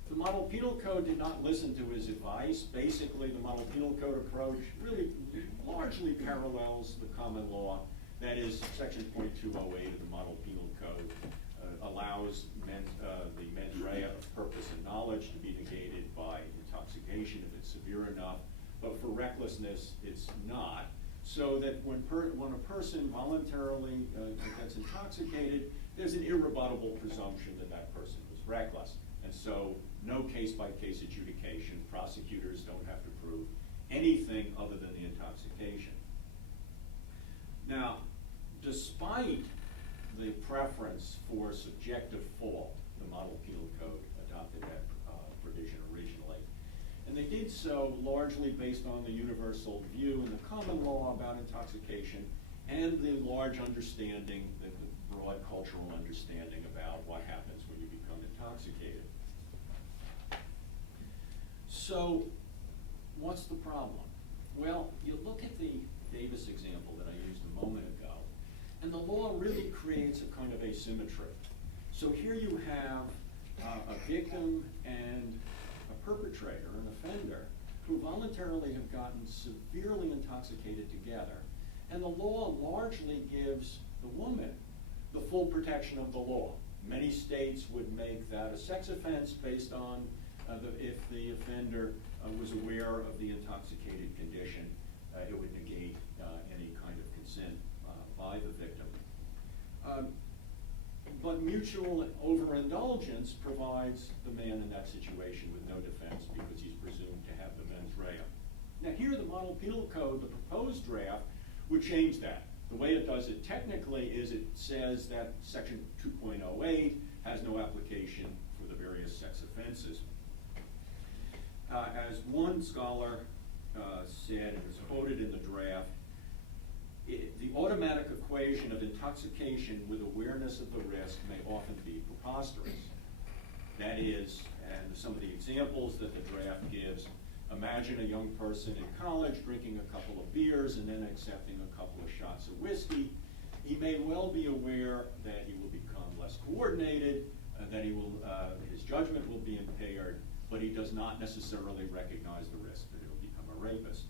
The Model Penal Code did not listen to his advice. Basically, the Model Penal Code approach really largely parallels the common law. That is, Section .208 of the Model Penal Code allows the mens rea of purpose and knowledge to be negated by intoxication if it's severe enough, but for recklessness it's not. So that when a person voluntarily gets intoxicated, there's an irrebuttable presumption that that person was reckless. And so no case-by-case adjudication. Prosecutors don't have to prove anything other than the intoxication. Now, despite the preference for subjective fault, the Model Penal Code adopted that provision originally. And they did so largely based on the universal view in the common law about intoxication and the large understanding, the broad cultural understanding about what happens when you become intoxicated. So, what's the problem? Well, you look at the Davis example that I used a moment ago, and the law really creates a kind of asymmetry. So here you have a victim and a perpetrator, an offender, who voluntarily have gotten severely intoxicated together, and the law largely gives the woman the full protection of the law. Many states would make that a sex offense based on if the offender was aware of the intoxicated condition, it would negate any kind of consent by the victim. But mutual overindulgence provides the man in that situation with no defense because he's presumed to have the mens rea. Now here the Model Penal Code, the proposed draft, would change that. The way it does it technically is it says that Section 2.08 has no application for the various sex offenses. As one scholar said, and is quoted in the draft, the automatic equation of intoxication with awareness of the risk may often be preposterous. That is, and some of the examples that the draft gives, imagine a young person in college drinking a couple of beers and then accepting a couple of shots of whiskey. He may well be aware that he will become less coordinated, that his judgment will be impaired, but he does not necessarily recognize the risk that he'll become a rapist.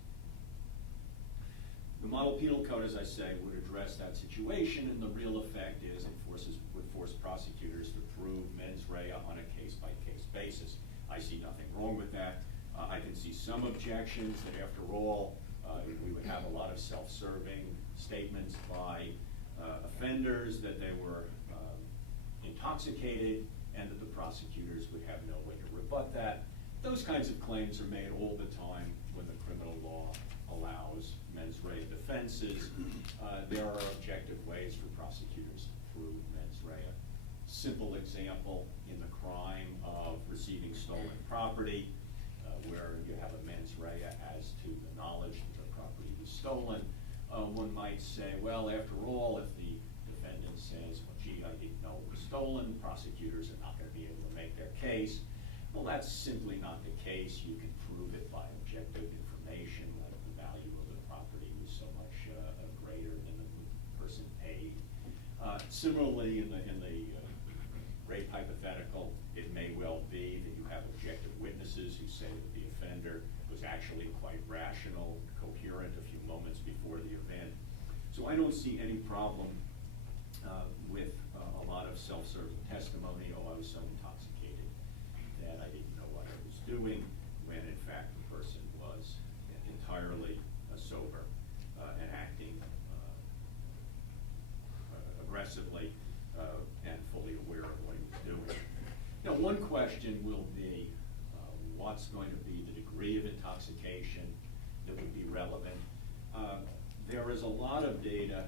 The model penal code, as I say, would address that situation, and the real effect is it would force prosecutors to prove mens rea on a case-by-case basis. I see nothing wrong with that. I can see some objections that, after all, we would have a lot of self-serving statements by offenders that they were intoxicated and that the prosecutors would have no way to rebut that. Those kinds of claims are made all the time when the criminal law allows mens rea defenses. There are objective ways for prosecutors to prove mens rea. Simple example, in the crime of receiving stolen property, where you have a mens rea as to the knowledge that the property was stolen, one might say, well, after all, if the defendant says, well, gee, I didn't know it was stolen, prosecutors are not going to be able to make their case. Well, that's simply not the case. You can prove it by objective information, like the value of the property was so much greater than the person paid. Similarly, in the rape hypothetical, it may well be that you have objective witnesses who say that the offender was actually quite rational, coherent a few moments before the event. So I don't see any problem with a lot of self-serving testimony. Oh, I was so intoxicated that I didn't know what I was doing, when in fact the person was entirely sober and acting aggressively and fully aware of what he was doing. Now, one question will be, what's going to be the degree of intoxication that would be relevant? There is a lot of data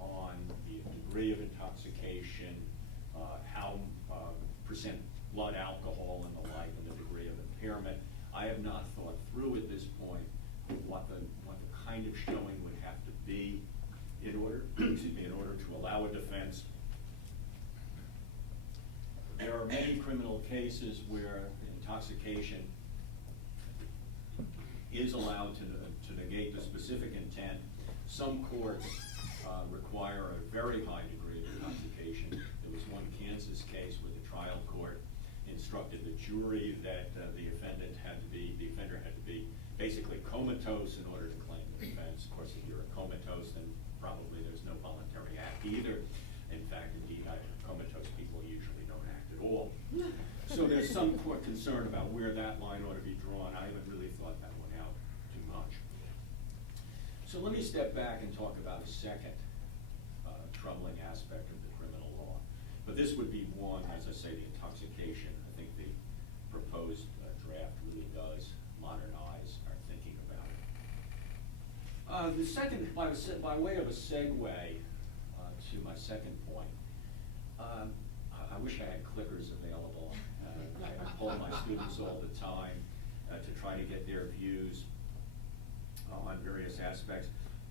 on the degree of intoxication, how percent blood alcohol and the like, and the degree of impairment. I have not thought through at this point what the kind of showing would have to be in order, in order to allow a defense. There are many criminal cases where intoxication is allowed to negate the specific intent. Some courts require a very high degree of intoxication. There was one Kansas case where the trial court instructed the jury that the offender had to be basically comatose in order to claim the defense. Of course, if you're comatose, then probably there's no voluntary act either. In fact, indeed, comatose people usually don't act at all. So there's some court concern about where that line ought to be drawn. I haven't really thought that one out too much. So let me step back and talk about a second troubling aspect of the criminal law. But this would be one, as I say, the intoxication. I think the proposed draft really does modernize our thinking about it. The second, by way of a segue to my second point, I wish I had clickers available. I poll my students all the time to try to get their views on various aspects.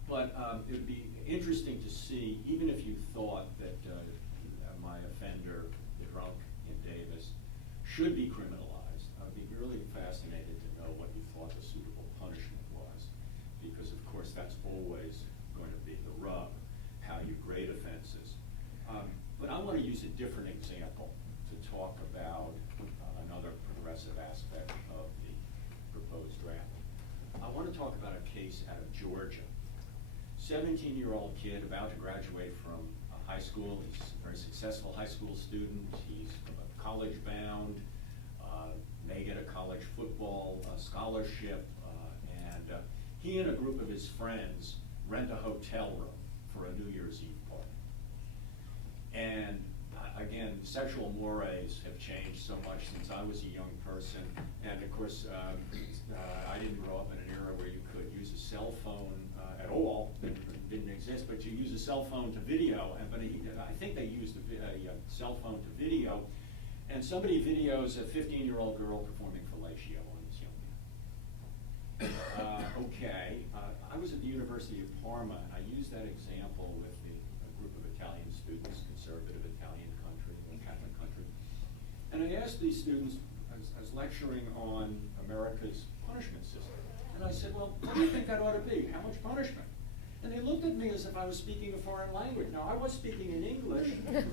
But it would be interesting to see, even if you thought that my offender, the drunk in Davis, should be criminalized, I would be really fascinated to know what you thought the suitable punishment was. Because, of course, that's always going to be the rub, how you grade offenses. But I want to use a different example to talk about another progressive aspect of the proposed draft. I want to talk about a case out of Georgia. 17-year-old kid about to graduate from high school. He's a very successful high school student. He's college bound, may get a college football scholarship, and he and a group of his friends rent a hotel room for a New Year's Eve party. And again, sexual mores have changed so much since I was a young person. And of course, I didn't grow up in an era where you could use a cell phone at all. It didn't exist, but you use a cell phone to video. But I think they used a cell phone to video. And somebody videos a 15-year-old girl performing fellatio on this young man. Okay, I was at the University of Parma, and I used that example with a group of Italian students, conservative Italian country, a Catholic country. And I asked these students, I was lecturing on America's punishment system, and I said, well, what do you think that ought to be? How much punishment? And they looked at me as if I was speaking a foreign language. Now, I was speaking in English.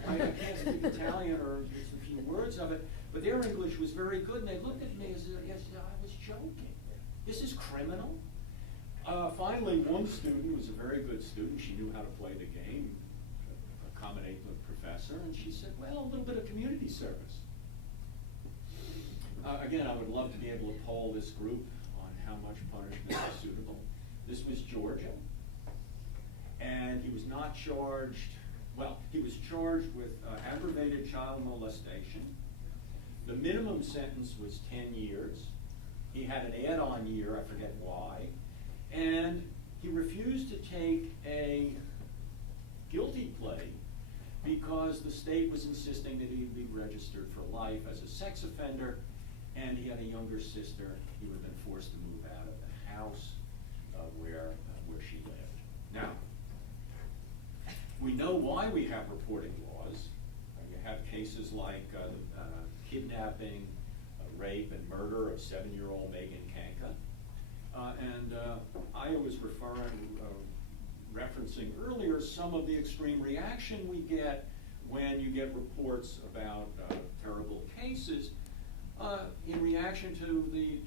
I can't speak Italian or just a few words of it, but their English was very good, and they looked at me as if I was joking. This is criminal? Finally, one student was a very good student. She knew how to play the game, accommodate the professor, and she said, well, a little bit of community service. Again, I would love to be able to poll this group on how much punishment is suitable. This was Georgia, and he was not charged, well, he was charged with aggravated child molestation. The minimum sentence was 10 years. He had an add-on year, I forget why, and he refused to take a guilty plea because the state was insisting that he be registered for life as a sex offender, and he had a younger sister. He would have been forced to move out of the house where she lived. Now, we know why we have reporting laws. You have cases like kidnapping, rape, and murder of 7-year-old Megan Kanka. And I was referencing earlier some of the extreme reaction we get when you get reports about terrible cases. In reaction to the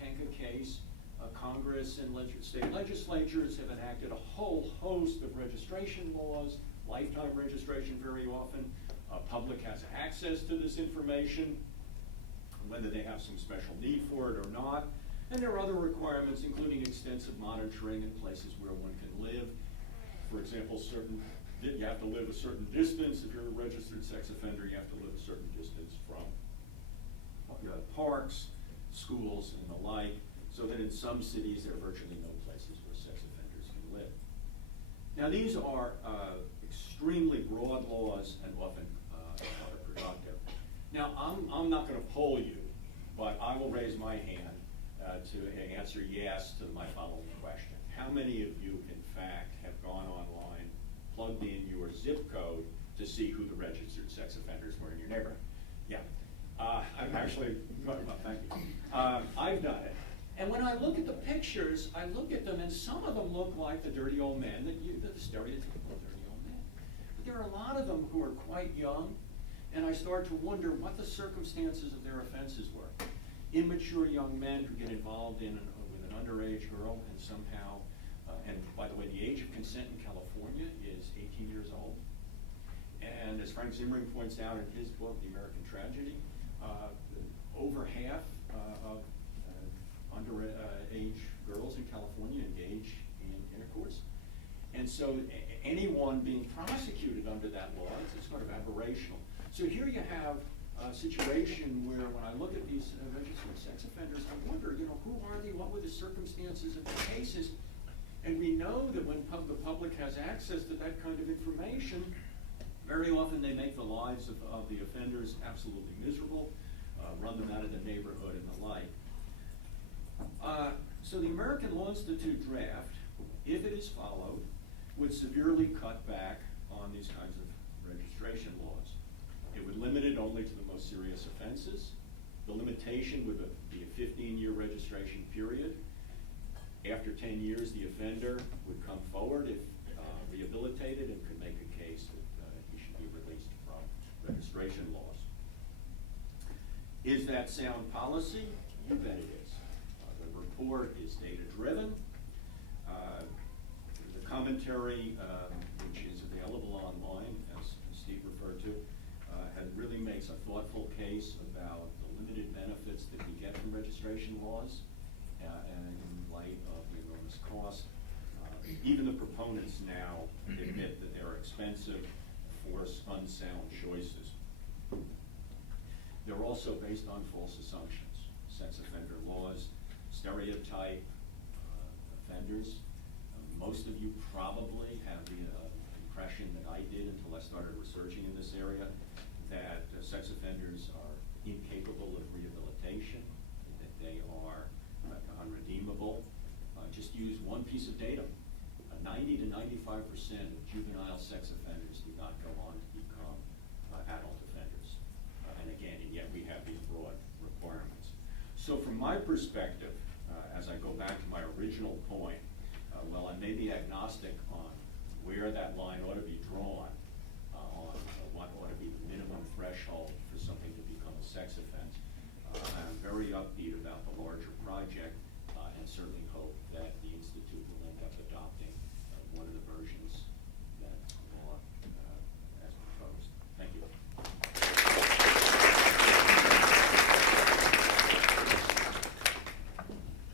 Kanka case, Congress and state legislatures have enacted a whole host of registration laws, lifetime registration very often. Public has access to this information, whether they have some special need for it or not. And there are other requirements, including extensive monitoring in places where one can live. For example, you have to live a certain distance. If you're a registered sex offender, you have to live a certain distance from parks, schools, and the like, so that in some cities there are virtually no places where sex offenders can live. Now, these are extremely broad laws and often counterproductive. Now, I'm not going to poll you, but I will raise my hand to answer yes to my following question. How many of you, in fact, have gone online, plugged in your zip code to see who the registered sex offenders were in your neighborhood? Yeah. I've actually, thank you. I've done it. And when I look at the pictures, I look at them, and some of them look like the dirty old men, the stereotypical dirty old men. But there are a lot of them who are quite young, and I start to wonder what the circumstances of their offenses were. Immature young men who get involved with an underage girl, and somehow, and by the way, the age of consent in California is 18 years old. And as Frank Zimring points out in his book, The American Tragedy, over half of underage girls in California engage in intercourse. And so anyone being prosecuted under that law, it's sort of aberrational. So here you have a situation where when I look at these registered sex offenders, I wonder, who are they? What were the circumstances of the cases? And we know that when the public has access to that kind of information, very often they make the lives of the offenders absolutely miserable, run them out of the neighborhood and the like. So the American Law Institute draft, if it is followed, would severely cut back on these kinds of registration laws. It would limit it only to the most serious offenses. The limitation would be a 15-year registration period. After 10 years, the offender would come forward if rehabilitated and could make a case that he should be released from registration laws. Is that sound policy? You bet it is. The report is data-driven. The commentary, which is available online, as Steve referred to, really makes a thoughtful case about the limited benefits that we get from registration laws, and in light of the enormous cost. Even the proponents now admit that they're expensive, force unsound choices. They're also based on false assumptions. Sex offender laws stereotype offenders. Most of you probably have the impression that I did until I started researching in this area, that sex offenders are incapable of rehabilitation, that they are unredeemable. of juvenile sex offenders do not go on to become adult offenders. And again, and yet we have these broad requirements. So from my perspective, as I go back to my original point, well, I may be agnostic on where that line ought to be drawn, on what ought to be the minimum threshold for something to become a sex offense. I'm very upbeat about the larger project, and certainly hope that the Institute will end up adopting one of the versions that law as proposed. Thank you.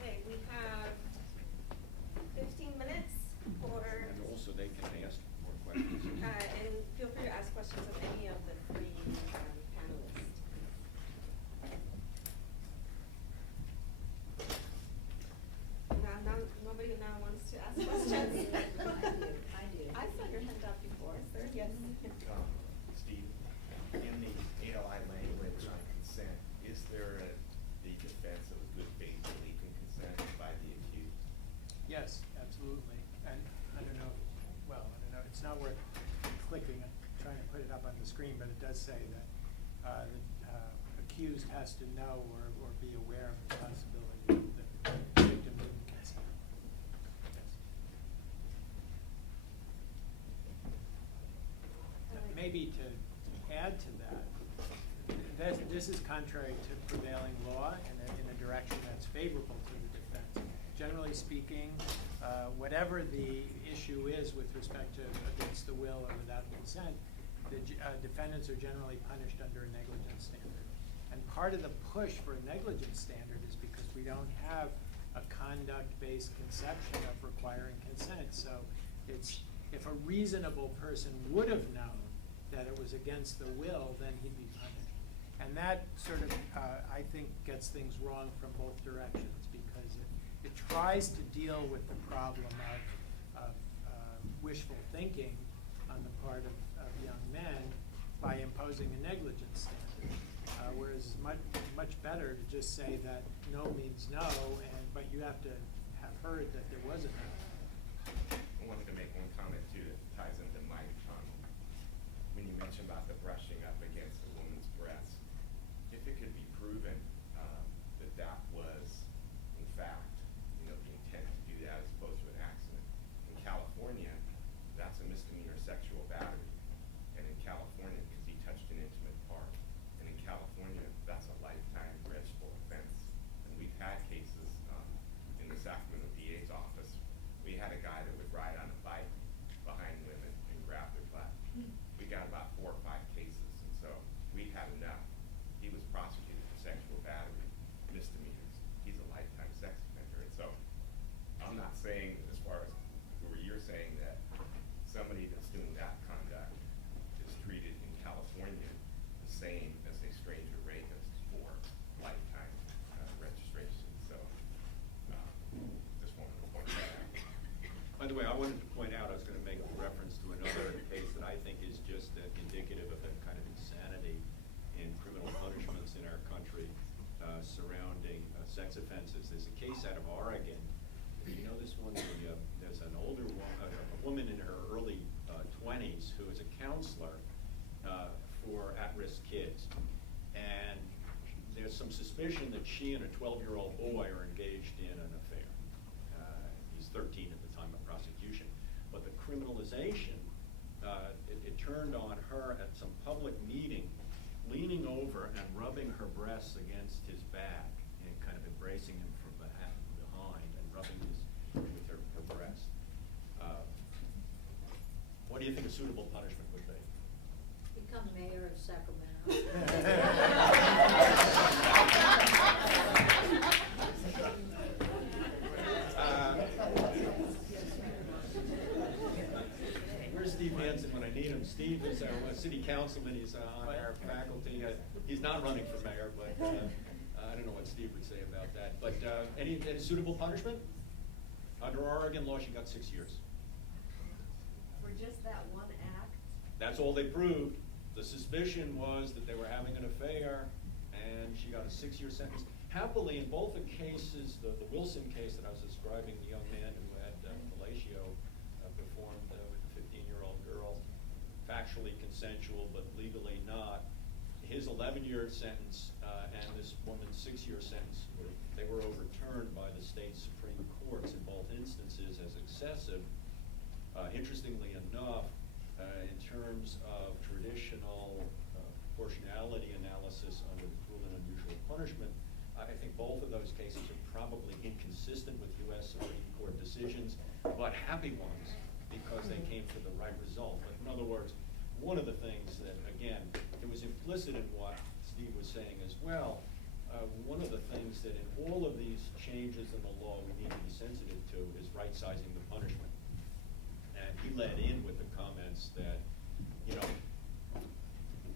Okay, we have 15 minutes for, And also they can ask more questions. and feel free to ask questions of any of the three panelists. Nobody now wants to ask questions? I do. I saw your hand up before, sir, yes. Steve, in the ALI language on consent, is there the defense of a good faith belief in consent by the accused? Yes, absolutely. And I don't know, it's not worth clicking and trying to put it up on the screen, but it does say that the accused has to know or be aware of the possibility that the victim didn't consent. Yes. Maybe to add to that, this is contrary to prevailing law in a direction that's favorable to the defense. Generally speaking, whatever the issue is with respect to against the will or without consent, the defendants are generally punished under a negligence standard. And part of the push for a negligence standard is because we don't have a conduct-based conception of requiring consent. So if a reasonable person would have known that it was against the will, then he'd be punished. And that sort of, I think, gets things wrong from both directions, because it tries to deal with the problem of wishful thinking on the part of young men by imposing a negligence standard. Whereas much better to just say that no means no, but you have to have heard that there was a no. I wanted to make one comment too that ties into Mike. When you mentioned about the brushing up against a woman's breast, if it could be proven that that was, in fact, the intent to do that as opposed to an accident. In California, that's a misdemeanor sexual battery. And in California, because he touched an intimate part. And in California, that's a lifetime registrable offense. And we've had cases in the Sacramento DA's office. We had a guy that would ride on a bike behind women and grab their butt. We got about 4 or 5 cases, and so we had enough. He was prosecuted for sexual battery, misdemeanors. He's a lifetime sex offender. And so I'm not saying, as far as where you're saying, that somebody that's doing that conduct is treated in California the same as a stranger rapist for lifetime registration. So just wanted to point that out. By the way, I wanted to point out, I was going to make a reference to another case that I think is just indicative of a kind of insanity in criminal punishments in our country surrounding sex offenses. There's a case out of Oregon. You know this one? There's an older woman, a woman in her early 20s who is a counselor for at-risk kids. And there's some suspicion that she and a 12-year-old boy are engaged in an affair. He's 13 at the time of prosecution. But the criminalization, it turned on her at some public meeting, leaning over and rubbing her breasts against his back and kind of embracing him from behind and rubbing with her breast. What do you think a suitable punishment would be? Become mayor of Sacramento. Where's Steve Hansen when I need him? Steve is our city councilman. He's on our faculty. He's not running for mayor, but I don't know what Steve would say about that. But any suitable punishment? Under Oregon law, she got 6 years. For just that one act? That's all they proved. The suspicion was that they were having an affair, and she got a 6-year sentence. Happily, in both the cases, the Wilson case that I was describing, the young man who had fellatio performed with a 15-year-old girl, factually consensual but legally not. His 11-year sentence and this woman's 6-year sentence, they were overturned by the state Supreme Courts in both instances as excessive. Interestingly enough, in terms of traditional proportionality analysis under the cruel and unusual punishment, I think both of those cases are probably inconsistent with U.S. Supreme Court decisions, but happy ones because they came to the right result. But in other words, one of the things that, again, it was implicit in what Steve was saying as well, one of the things that in all of these changes in the law we need to be sensitive to is right-sizing the punishment. And he led in with the comments that,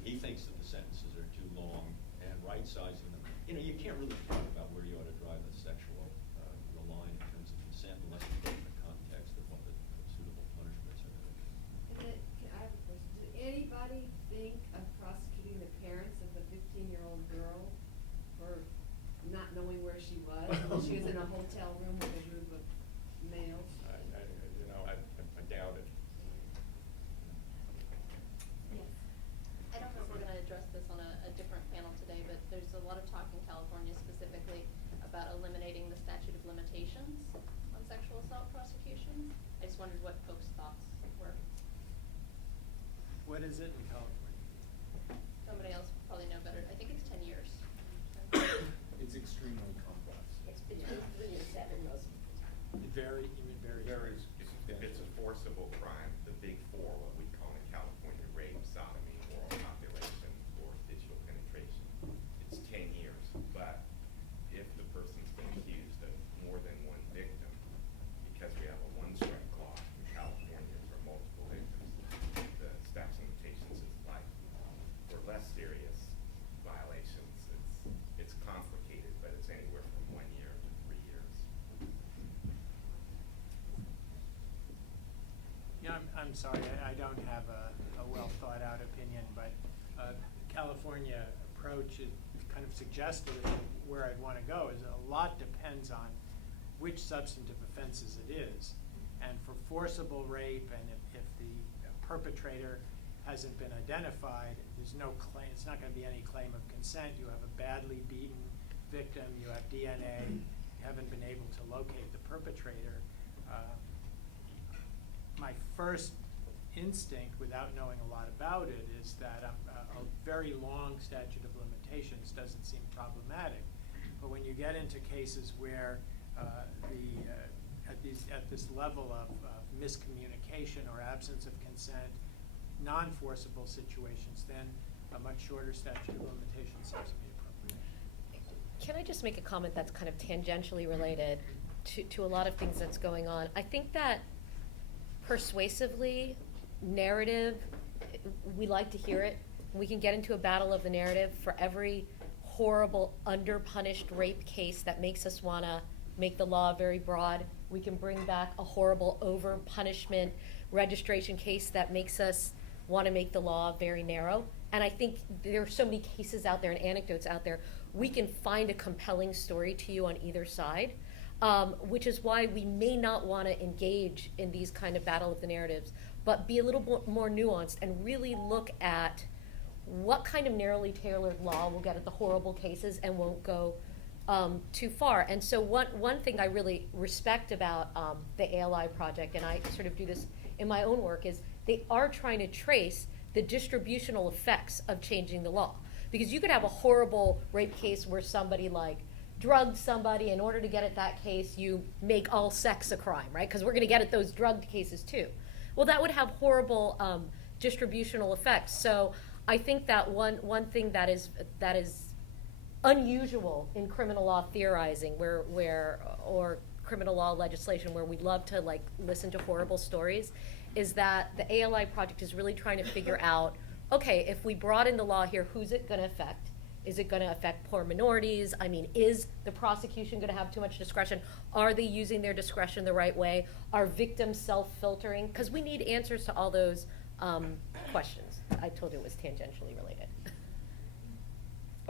he thinks that the sentences are too long and right-sizing them. You can't really talk about where you ought to drive the sexual the line in terms of consent unless you get in the context of what the suitable punishments are going to be. I have a question. Did anybody think of prosecuting the parents of the 15-year-old girl for not knowing where she was when she was in a hotel room with a group of males? I doubt it. Yes. I don't know if we're going to address this on a different panel today, but there's a lot of talk in California specifically about eliminating the statute of limitations on sexual assault prosecutions. I just wondered what folks' thoughts were. What is it in California? Somebody else would probably know better. I think it's 10 years. It's extremely complex. It's between 3 and 7 most of the time. You mean very? If it's a forcible crime, the big four, what we call in California, rape, sodomy, oral copulation, or digital penetration, it's 10 years. But if the person's been accused of more than one victim, because we have a one-strike clause in California for multiple victims, the statute of limitations is life. For less serious violations, it's complicated, but it's anywhere from 1 year to 3 years. Yeah, I'm sorry, I don't have a well thought out opinion, but California approach is kind of suggested where I'd want to go is a lot depends on which substantive offenses it is. And for forcible rape, and if the perpetrator hasn't been identified, there's no claim, it's not going to be any claim of consent. You have a badly beaten victim, you have DNA, you haven't been able to locate the perpetrator. My first instinct, without knowing a lot about it, is that a very long statute of limitations doesn't seem problematic. But when you get into cases where at this level of miscommunication or absence of consent, non-forcible situations, then a much shorter statute of limitations seems to be appropriate. Can I just make a comment that's kind of tangentially related to a lot of things that's going on? I think that persuasively, narrative, we like to hear it. We can get into a battle of the narrative for every horrible, underpunished rape case that makes us want to make the law very broad. We can bring back a horrible over-punishment registration case that makes us want to make the law very narrow. And I think there are so many cases out there and anecdotes out there. We can find a compelling story to you on either side. Which is why we may not want to engage in these kind of battle of the narratives, but be a little more nuanced and really look at what kind of narrowly tailored law will get at the horrible cases and won't go too far. And so one thing I really respect about the ALI project, and I sort of do this in my own work, is they are trying to trace the distributional effects of changing the law. Because you could have a horrible rape case where somebody drugged somebody. In order to get at that case, you make all sex a crime, right? Because we're going to get at those drugged cases too. Well, that would have horrible distributional effects. So I think that one thing that is unusual in criminal law theorizing, or criminal law legislation, where we love to listen to horrible stories, is that the ALI project is really trying to figure out, okay, if we broaden the law here, who's it going to affect? Is it going to affect poor minorities? I mean, is the prosecution going to have too much discretion? Are they using their discretion the right way? Are victims self-filtering? Because we need answers to all those questions. I told you it was tangentially related.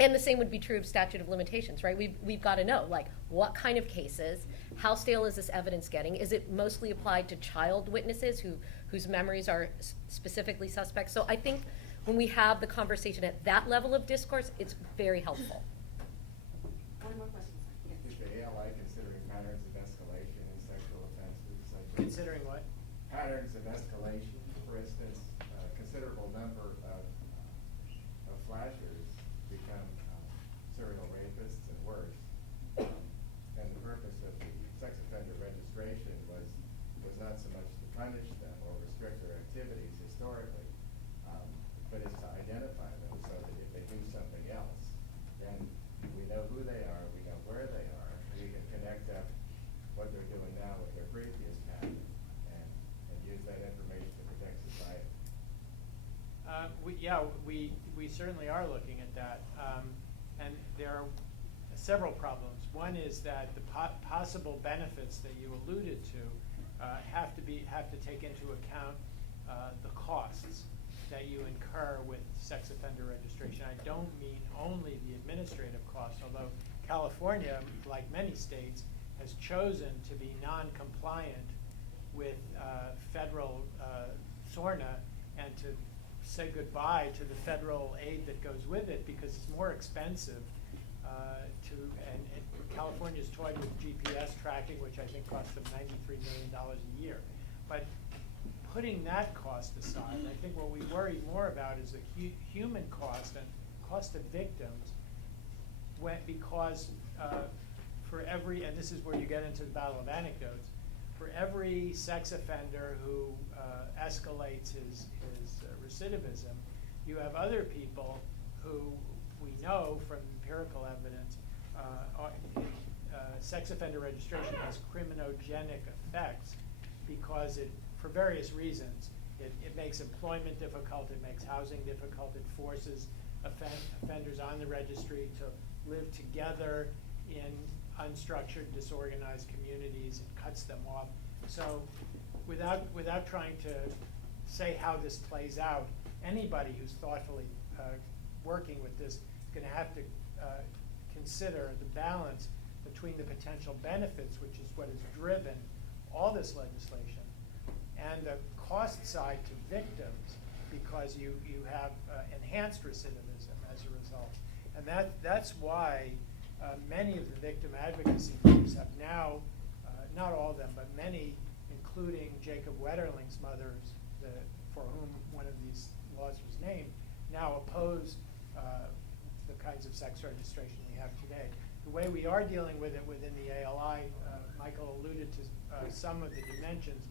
And the same would be true of statute of limitations, right? We've got to know, like, what kind of cases, how stale is this evidence getting? Is it mostly applied to child witnesses whose memories are specifically suspect? So I think when we have the conversation at that level of discourse, it's very helpful. One more question, sir. Yes. Is the ALI considering patterns of escalation in sexual offenses? Such as Considering what? patterns of escalation, for instance, a considerable number of flashers become serial rapists and worse. And the purpose of the sex offender registration was not so much to punish them or restrict their activities historically, but is to identify them so that if they do something else, then we know who they are, we know where they are, and we can connect up what they're doing now with their previous pattern and use that information to protect society. We certainly are looking at that, and there are several problems. One is that the possible benefits that you alluded to have to take into account the costs that you incur with sex offender registration. I don't mean only the administrative costs, although California, like many states, has chosen to be non-compliant with federal SORNA and to say goodbye to the federal aid that goes with it because it's more expensive and California's toyed with GPS tracking, which I think costs them $93 million a year. But putting that cost aside, I think what we worry more about is the human cost and cost of victims because for every, and this is where you get into the battle of anecdotes, for every sex offender who escalates his recidivism, you have other people who we know from empirical evidence sex offender registration has criminogenic effects because it, for various reasons, it makes employment difficult, it makes housing difficult, it forces offenders on the registry to live together in unstructured, disorganized communities, it cuts them off. So without trying to say how this plays out, anybody who's thoughtfully working with this is going to have to consider the balance between the potential benefits, which is what has driven all this legislation, and the cost side to victims, because you have enhanced recidivism as a result. And that's why many of the victim advocacy groups have now, not all of them, but many, including Jacob Wetterling's mothers, for whom one of these laws was named, now oppose the kinds of sex registration we have today. The way we are dealing with it within the ALI, Michael alluded to some of the dimensions,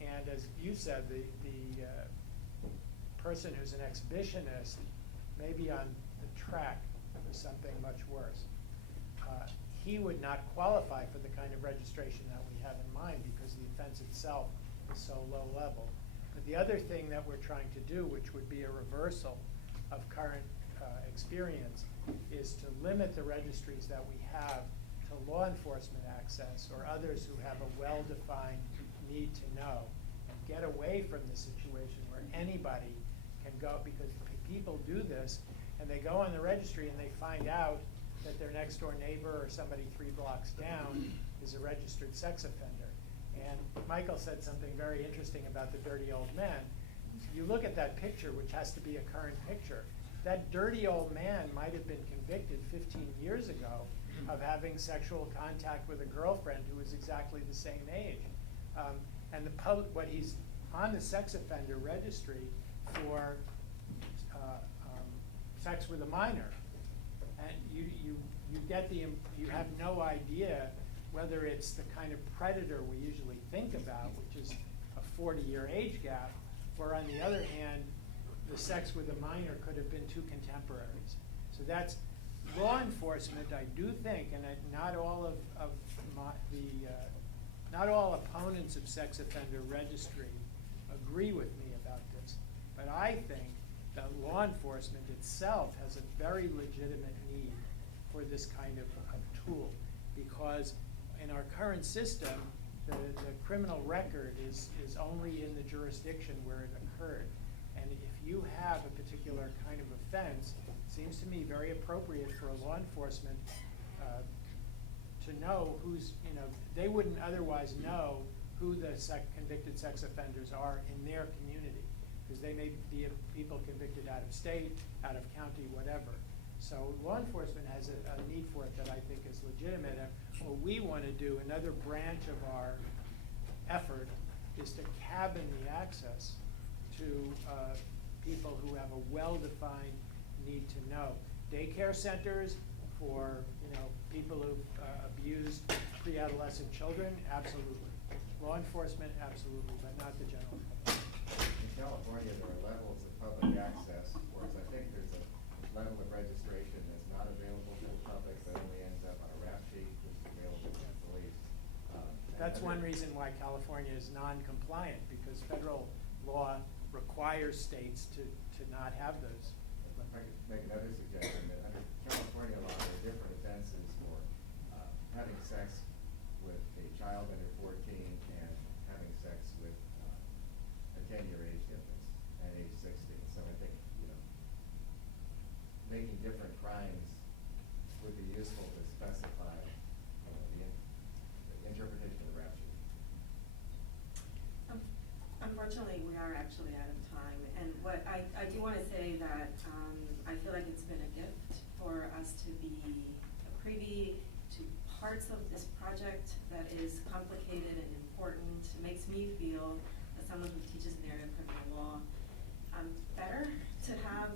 and as you said, the person who's an exhibitionist may be on the track for something much worse. He would not qualify for the kind of registration that we have in mind because the offense itself is so low level. But the other thing that we're trying to do, which would be a reversal of current experience, is to limit the registries that we have to law enforcement access or others who have a well-defined need to know, and get away from the situation where anybody can go, because people do this and they go on the registry and they find out that their next door neighbor or somebody 3 blocks down is a registered sex offender. And Michael said something very interesting about the dirty old man. You look at that picture, which has to be a current picture. That dirty old man might have been convicted 15 years ago of having sexual contact with a girlfriend who was exactly the same age. And what he's on the sex offender registry for sex with a minor. And you have no idea whether it's the kind of predator we usually think about, which is a 40-year age gap, or on the other hand, the sex with a minor could have been 2 contemporaries. So that's law enforcement, I do think, and not all not all opponents of sex offender registry agree with me about this, but I think that law enforcement itself has a very legitimate need for this kind of tool, because in our current system, the criminal record is only in the jurisdiction where it occurred. And if you have a particular kind of offense, seems to me very appropriate for law enforcement to know who's, they wouldn't otherwise know who the convicted sex offenders are in their community, because they may be people convicted out of state, out of county, whatever. So law enforcement has a need for it that I think is legitimate. And what we want to do, another branch of our effort, is to cabin the access to people who have a well-defined need to know. Daycare centers for people who've abused pre-adolescent children, absolutely. Law enforcement, absolutely, but not the general public. In California, there are levels of public access, whereas I think there's a level of registration that's not available to the public, but only ends up on a rap sheet, which is available to the police. That's one reason why California is non-compliant, because federal law requires states to not have those. If I could make another suggestion, that under California law, there are different offenses for having sex with a child under 14 and having sex with a 10-year age difference at age 16. So I think, making different crimes would be useful to specify the interpretation of the rap sheet. Unfortunately, we are actually out of time, and what I do want to say that I feel like it's been a gift for us to be privy to parts of this project that is complicated and important. It makes me feel, as someone who teaches an area of criminal law, better to have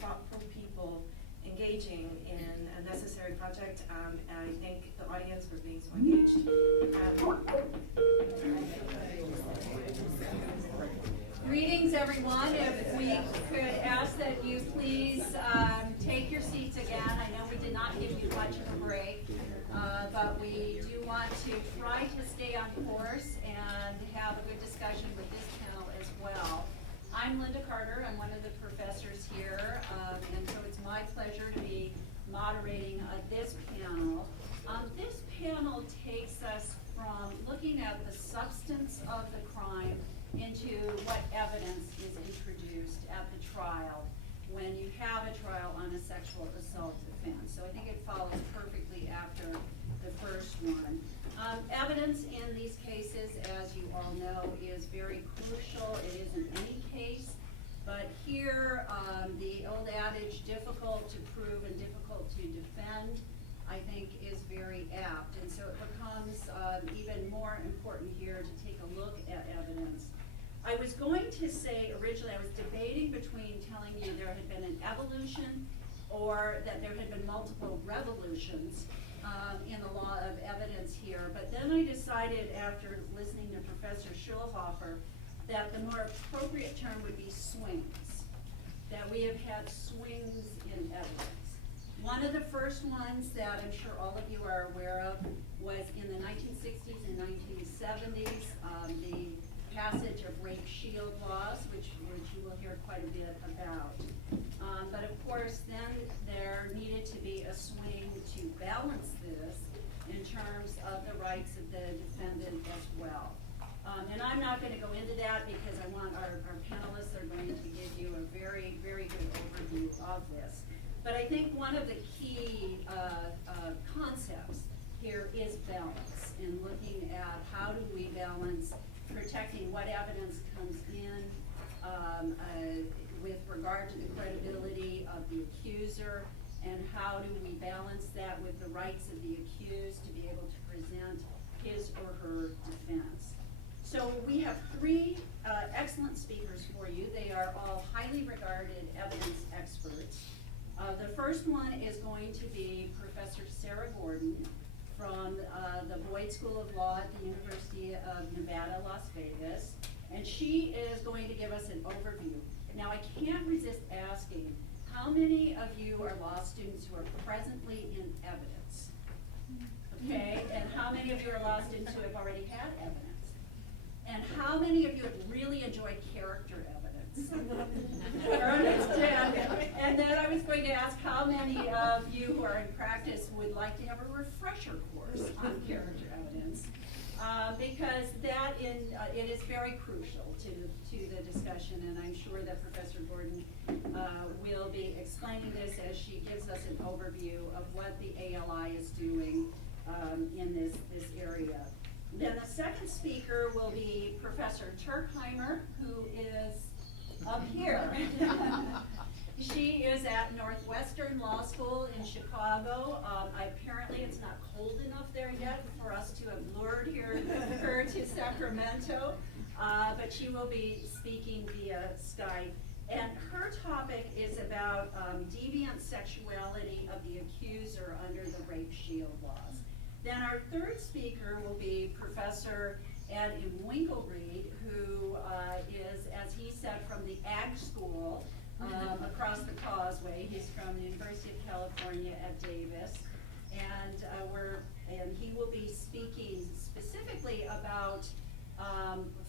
thoughtful people engaging in a necessary project, and I thank the audience for being so engaged. Greetings, everyone. If we could ask that you please take your seats again. I know we did not give you much of a break, but we do want to try to stay on course and have a good discussion with this panel as well. I'm Linda Carter. I'm one of the professors here, and so it's my pleasure to be moderating this panel. This panel takes us from looking at the substance of the crime into what evidence is introduced at the trial when you have a trial on a sexual assault offense. So I think it follows perfectly after the first one. Evidence in these cases, as you all know, is very crucial. It is in any case, but here the old adage, difficult to prove and difficult to defend, I think is very apt. And so it becomes even more important here to take a look at evidence. I was going to say originally, I was debating between telling you there had been an evolution or that there had been multiple revolutions in the law of evidence here. But then I decided after listening to Professor Schulhofer that the more appropriate term would be swings, that we have had swings in evidence. One of the first ones that I'm sure all of you are aware of was in the 1960s and 1970s, the passage of rape shield laws, which you will hear quite a bit about. But of course, then there needed to be a swing to balance this in terms of the rights of the defendant as well. And I'm not going to go into that because I want our panelists are going to give you a very, very good overview of this. But I think one of the key concepts here is balance, in looking at how do we balance protecting what evidence comes in with regard to the credibility of the accuser, and how do we balance that with the rights of the accused to be able to present his or her defense. So we have three excellent speakers for you. They are all highly regarded evidence experts. The first one is going to be Professor Sarah Gordon from the Boyd School of Law at the University of Nevada, Las Vegas. And she is going to give us an overview. Now, I can't resist asking, how many of you are law students who are presently in evidence? Okay, and how many of you are law students who have already had evidence? And how many of you have really enjoyed character evidence? And then I was going to ask how many of you who are in practice would like to have a refresher course on character evidence. because it is very crucial to the discussion, and I'm sure that Professor Gordon will be explaining this as she gives us an overview of what the ALI is doing in this area. Then the second speaker will be Professor Turkheimer, who is up here. She is at Northwestern Law School in Chicago. Apparently it's not cold enough there yet for us to have lured her to Sacramento, but she will be speaking via Skype. And her topic is about deviant sexuality of the accuser under the Rape Shield laws. Then our third speaker will be Professor Ed Winkelried, who is, as he said, from the Ag School across the causeway. He's from the University of California at Davis. And he will be speaking specifically about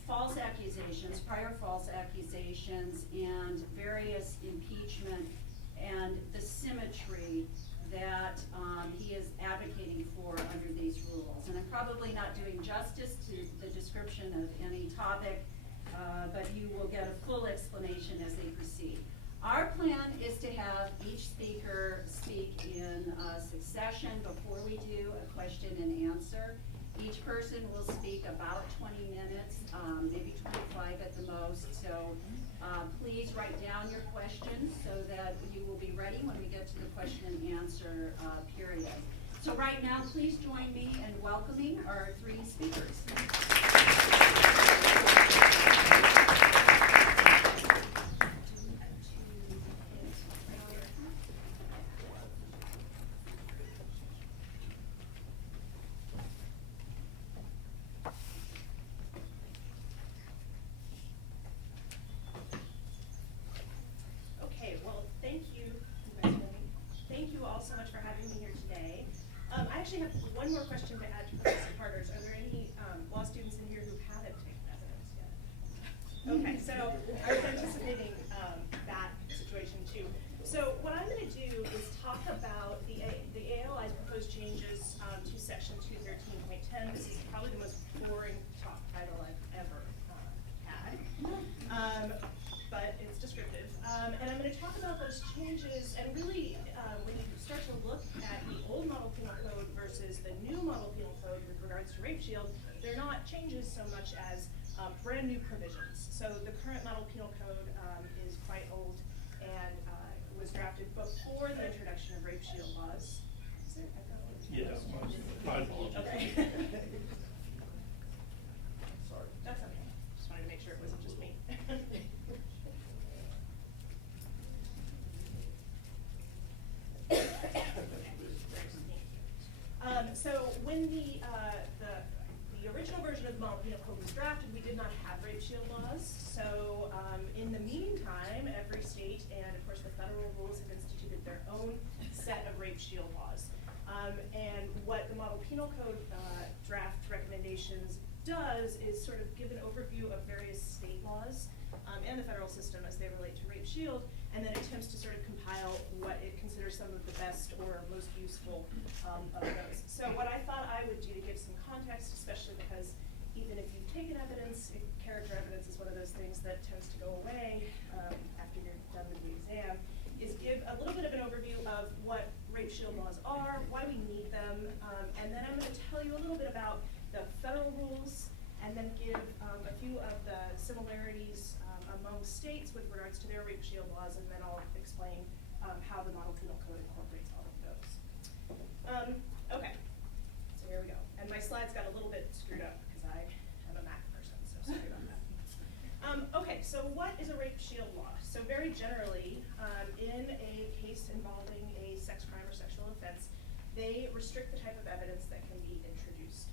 false accusations, prior false accusations, and various impeachment and the symmetry that he is advocating for under these rules. And I'm probably not doing justice to the description of any topic, but you will get a full explanation as they proceed. Our plan is to have each speaker speak in succession before we do a question and answer. Each person will speak about 20 minutes, maybe 25 at the most. So please write down your questions so that you will be ready when we get to the question and answer period. So right now, please join me in welcoming our three speakers. I actually have one more question to add to Professor Carter's. Are there any law students in here who haven't taken evidence yet? Okay, so I was anticipating that situation too. So what I'm going to do is talk about the ALI's proposed changes to Section 213.10. This is probably the most boring talk title I've ever had, but it's descriptive. And I'm going to talk about those changes and really when you start to look at the old model penal code versus the new model penal code with regards to rape shield, they're not changes so much as brand new provisions. So the current model penal code is quite old and was drafted before the introduction of rape shield laws. Is there echo? Yes. Okay. Sorry. That's okay. Just wanted to make sure it wasn't just me. So when the original version of the model penal code was drafted, we did not have rape shield laws. So in the meantime, every state and of course the federal rules have instituted their own set of rape shield laws. And what the model penal code draft recommendations does is sort of give an overview of various state laws and the federal system as they relate to rape shield, and then attempts to sort of compile what it considers some of the best or most useful of those. So what I thought I would do to give some context, especially because even if you've taken evidence, character evidence is one of those things that tends to go away after you're done with the exam, is give a little bit of an overview of what rape shield laws are, why we need them, and then I'm going to tell you a little bit about the federal rules, and then give a few of the similarities among states with regards to their rape shield laws, and then I'll explain how the model penal code incorporates all of those. Okay, so here we go. And my slides got a little bit screwed up because I am a Mac person, so sorry about that. Okay, so what is a rape shield law? So very generally, in a case involving a sex crime or sexual offense, they restrict the type of evidence that can be introduced.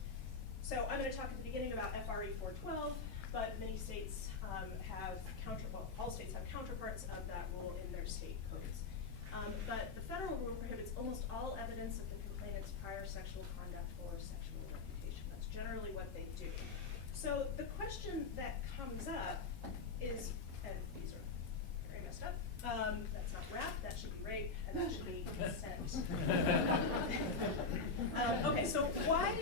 So I'm going to talk at the beginning about FRE 412, but many states all states have counterparts of that rule in their state codes. But the federal rule prohibits almost all evidence of the complainant's prior sexual conduct or sexual reputation. That's generally what they do. So the question that comes up is, and these are very messed up, that's not rap, that should be rape, and that should be consent. Okay, so why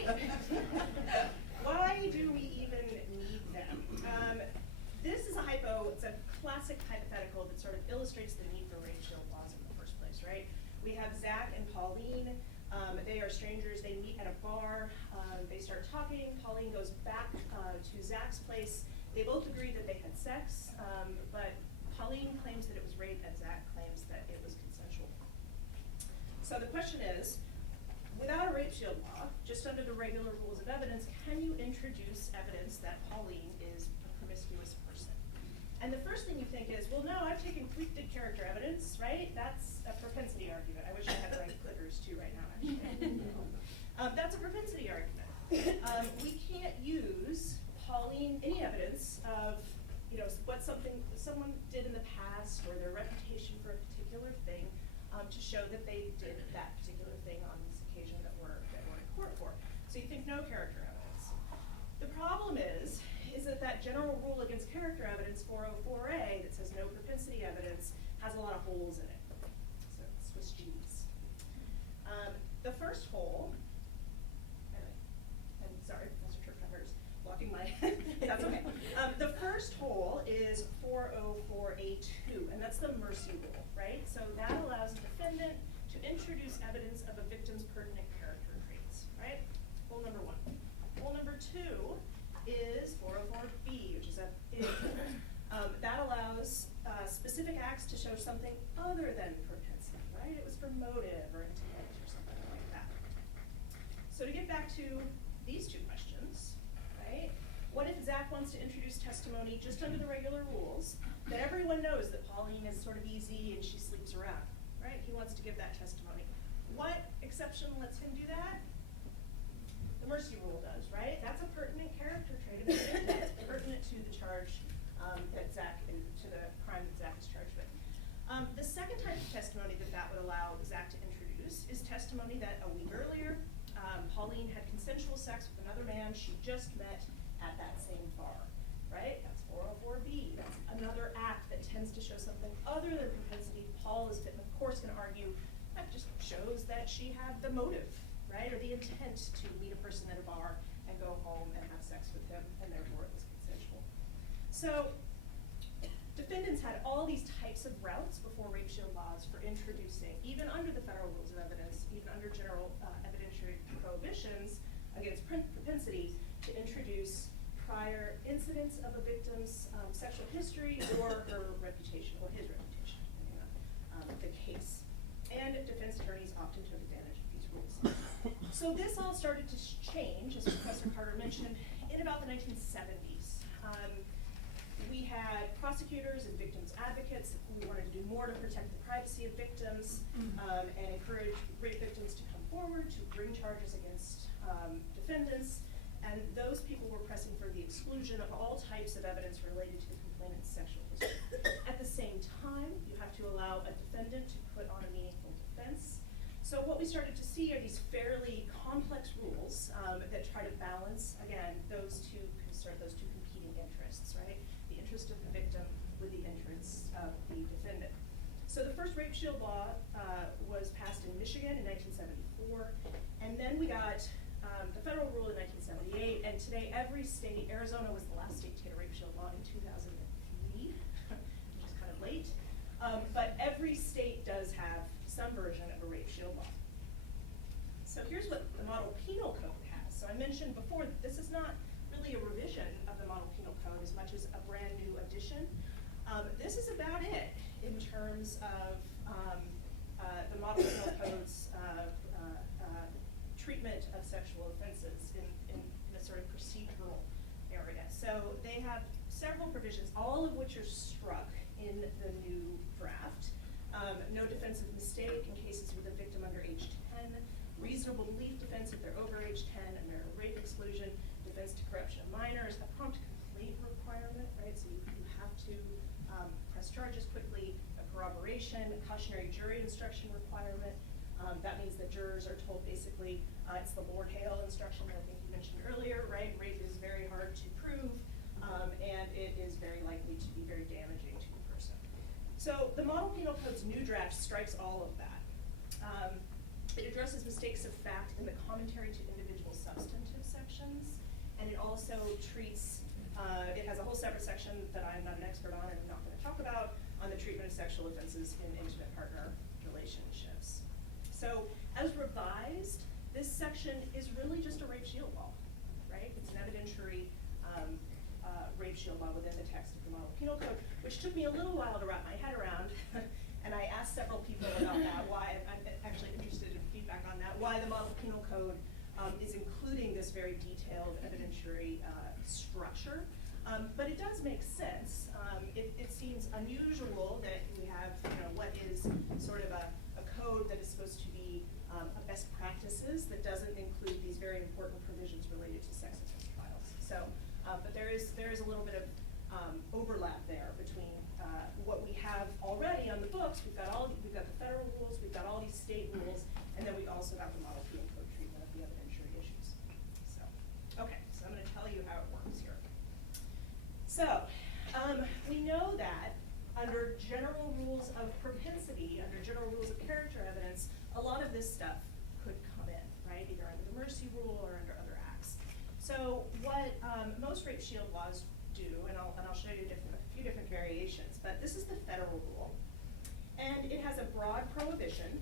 classic hypothetical that sort of illustrates the need for rape shield laws in the first place, right? We have Zach and Pauline. They are strangers. They meet at a bar. They start talking. Pauline goes back to Zach's place. They both agree that they had sex, but Pauline claims that it was rape, and Zach claims that it was consensual. So the question is, without a rape shield law, just under the regular rules of evidence, can you introduce evidence that Pauline is a promiscuous person? And the first thing you think is, well, no, I've taken convicted character evidence, right? That's a propensity argument. I wish I had the right clickers too right now, actually. That's a propensity argument. We can't use Pauline, any evidence of, you know, what someone did in the past or their reputation for a particular thing to show that they did that particular thing on this occasion that we're in court for. So you think no character evidence. The problem is that general rule against character evidence, 404A, that says no propensity evidence, has a lot of holes in it. So it's Swiss cheese. The first hole, and sorry, Professor Turkheimer's blocking my, that's okay. The first hole is 404A2, and that's the mercy rule, right? So that allows a defendant to introduce evidence of a victim's pertinent character traits, right? Hole number one. Hole number two is 404B, which is a that allows specific acts to show something other than propensity, right? It was for motive or intent or something like that. So to get back to these two questions, right? What if Zach wants to introduce testimony just under the regular rules that everyone knows that Pauline is sort of easy and she sleeps around, right? He wants to give that testimony. What exception lets him do that? The mercy rule does, right? That's a pertinent character trait of the victim. It's pertinent to the charge that Zach, to the crime that Zach is charged with. The second type of testimony that would allow Zach to introduce is testimony that a week earlier, Pauline had consensual sex with another man she just met at that same bar, right? That's 404B. That's another act that tends to show something other than propensity. Paul is, of course, going to argue that just shows that she had the motive, right, or the intent to meet a person at a bar and go home and have sex with him, and therefore it was consensual. So defendants had all these types of routes before rape shield laws for introducing, even under the federal rules of evidence, even under general evidentiary prohibitions against propensity, to introduce prior incidents of a victim's sexual history or her reputation, or his reputation, depending on the case. And defense attorneys often took advantage of these rules. So this all started to change, as Professor Carter mentioned, in about the 1970s. We had prosecutors and victims advocates who wanted to do more to protect the privacy of victims and encourage rape victims to come forward to bring charges against defendants. And those people were pressing for the exclusion of all types of evidence related to the complainant's sexual history. At the same time, you have to allow a defendant to put on a meaningful defense. So what we started to see are these fairly complex rules that try to balance, again, those two competing interests, right? The interest of the victim with the interests of the defendant. So the first rape shield law was passed in Michigan in 1974, and then we got the federal rule in 1978, and today every state, Arizona was the last state to get a rape shield law in 2003, which is kind of late, but every state does have some version of a rape shield law. So here's what the model penal code has. So I mentioned before that this is not really a revision of the model penal code as much as a brand new addition. This is about it in terms of the model penal code's treatment of sexual offenses in a sort of procedural area. So they have several provisions, all of which are struck in the new draft. No defense of mistake in cases with a victim under age 10, reasonable belief defense if they're over age 10, a marital rape exclusion, defense to corruption of minors, a prompt complaint requirement, right? So you have to press charges quickly, a corroboration, a cautionary jury instruction requirement. That means that jurors are told basically it's the Lord Hail instruction that I think you mentioned earlier, right? Rape is very hard to prove, and it is very likely to be very damaging to a person. So the model penal code's new draft strikes all of that. It addresses mistakes of fact in the commentary to individual substantive sections, and it also treats It has a whole separate section that I'm not an expert on and I'm not going to talk about on the treatment of sexual offenses in intimate partner relationships. So as revised, this section is really just a rape shield law, right? It's an evidentiary rape shield law within the text of the Model Penal Code, which took me a little while to wrap my head around. And I asked several people about that, why, I'm actually interested in feedback on that, why the Model Penal Code is including this very detailed evidentiary structure. But it does make sense. It seems unusual that we have, what is sort of a code that is supposed to be a best practices that doesn't include these very important provisions related to sex offense trials. So, but there is a little bit of overlap there between what we have already on the books. We've got the federal rules, we've got all these state rules, and then we've also got the Model Penal Code treatment of the evidentiary issues. So, okay, so I'm going to tell you how it works here. So, we know that under general rules of propensity, under general rules of character evidence, a lot of this stuff could come in, right? Either under the mercy rule or under other acts. So what most rape shield laws do, and I'll show you a few different variations, but this is the federal rule. And it has a broad prohibition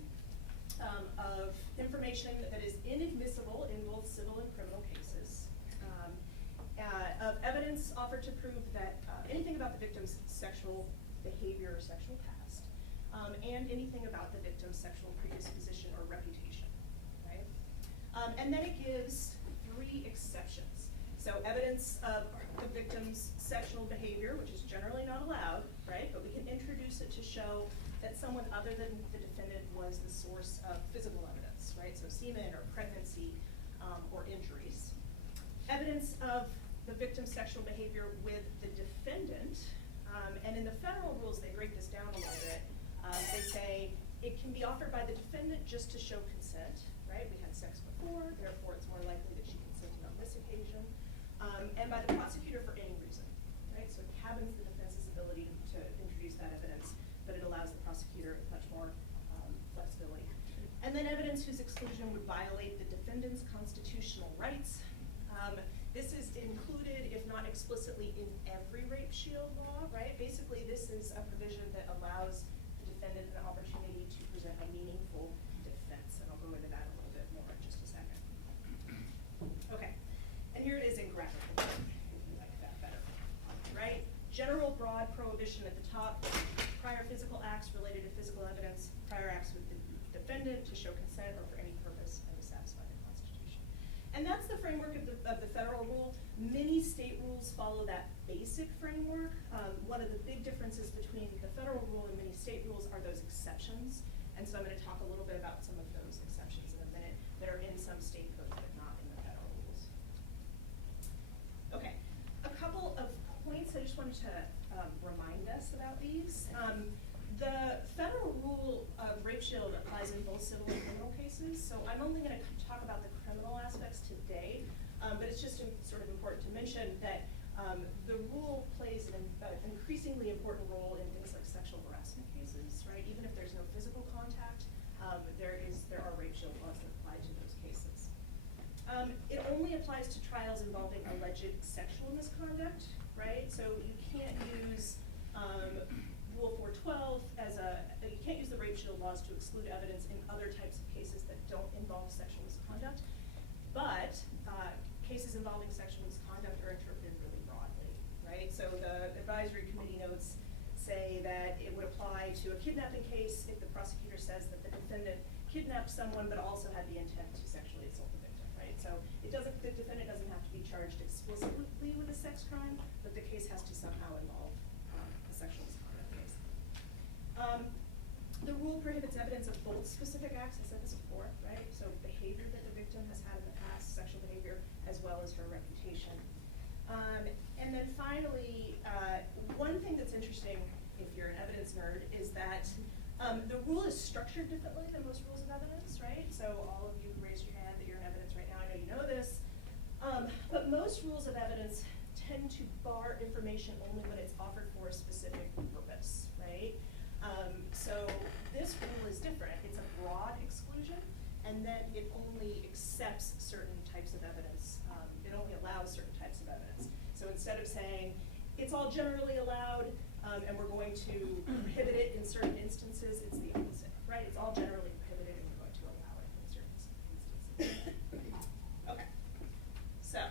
of information that is inadmissible in both civil and criminal cases, of evidence offered to prove that anything about the victim's sexual behavior or sexual past, and anything about the victim's sexual predisposition or reputation, right? And then it gives 3 exceptions. So evidence of the victim's sexual behavior, which is generally not allowed, right? But we can introduce it to show that someone other than the defendant was the source of physical evidence, right? So semen or pregnancy or injuries. Evidence of the victim's sexual behavior with the defendant, and in the federal rules, they break this down a little bit. They say it can be offered by the defendant just to show consent, right? We had sex before, therefore it's more likely that she consented on this occasion. And by the prosecutor for any reason, right? So it cabins the defense's ability to introduce that evidence, but it allows the prosecutor much more flexibility. And then evidence whose exclusion would violate the defendant's constitutional rights. This is included, if not explicitly, in every rape shield law, right? Basically, this is a provision that allows the defendant an opportunity to present a meaningful defense, and I'll go into that a little bit more in just a second. Okay, and here it is in graphic form, if you like that better, right? General broad prohibition at the top, prior physical acts related to physical evidence, prior acts with the defendant to show consent or for any purpose and to satisfy the Constitution. And that's the framework of the federal rule. Many state rules follow that basic framework. One of the big differences between the federal rule and many state rules are those exceptions. And so I'm going to talk a little bit about some of those exceptions in a minute that are in some state codes but not in the federal rules. Okay, a couple of points I just wanted to remind us about these. The federal rule of rape shield applies in both civil and criminal cases, so I'm only going to talk about the criminal aspects today, but it's just sort of important to mention that the rule plays an increasingly important role in things like sexual harassment cases, right? Even if there's no physical contact, there are rape shield laws that apply to those cases. It only applies to trials involving alleged sexual misconduct, right? So you can't use Rule 412 you can't use the rape shield laws to exclude evidence in other types of cases that don't involve sexual misconduct. But cases involving sexual misconduct are interpreted really broadly, right? So the advisory committee notes say that it would apply to a kidnapping case if the prosecutor says that the defendant kidnapped someone but also had the intent to sexually assault the victim, right? So the defendant doesn't have to be charged explicitly with a sex crime, but the case has to somehow involve a sexual misconduct case. The rule prohibits evidence of both specific acts, I said this before, right? So behavior that the victim has had in the past, sexual behavior, as well as her reputation. And then finally, one thing that's interesting, if you're an evidence nerd, is that the rule is structured differently than most rules of evidence, right? So all of you who raised your hand that you're in evidence right now, I know you know this. But most rules of evidence tend to bar information only when it's offered for a specific purpose, right? So this rule is different. It's a broad exclusion, and then it only accepts certain types of evidence. It only allows certain types of evidence. So in instead of saying, it's all generally allowed, and we're going to prohibit it in certain instances, it's the opposite, right? It's all generally prohibited and we're going to allow it in certain instances. Okay, so,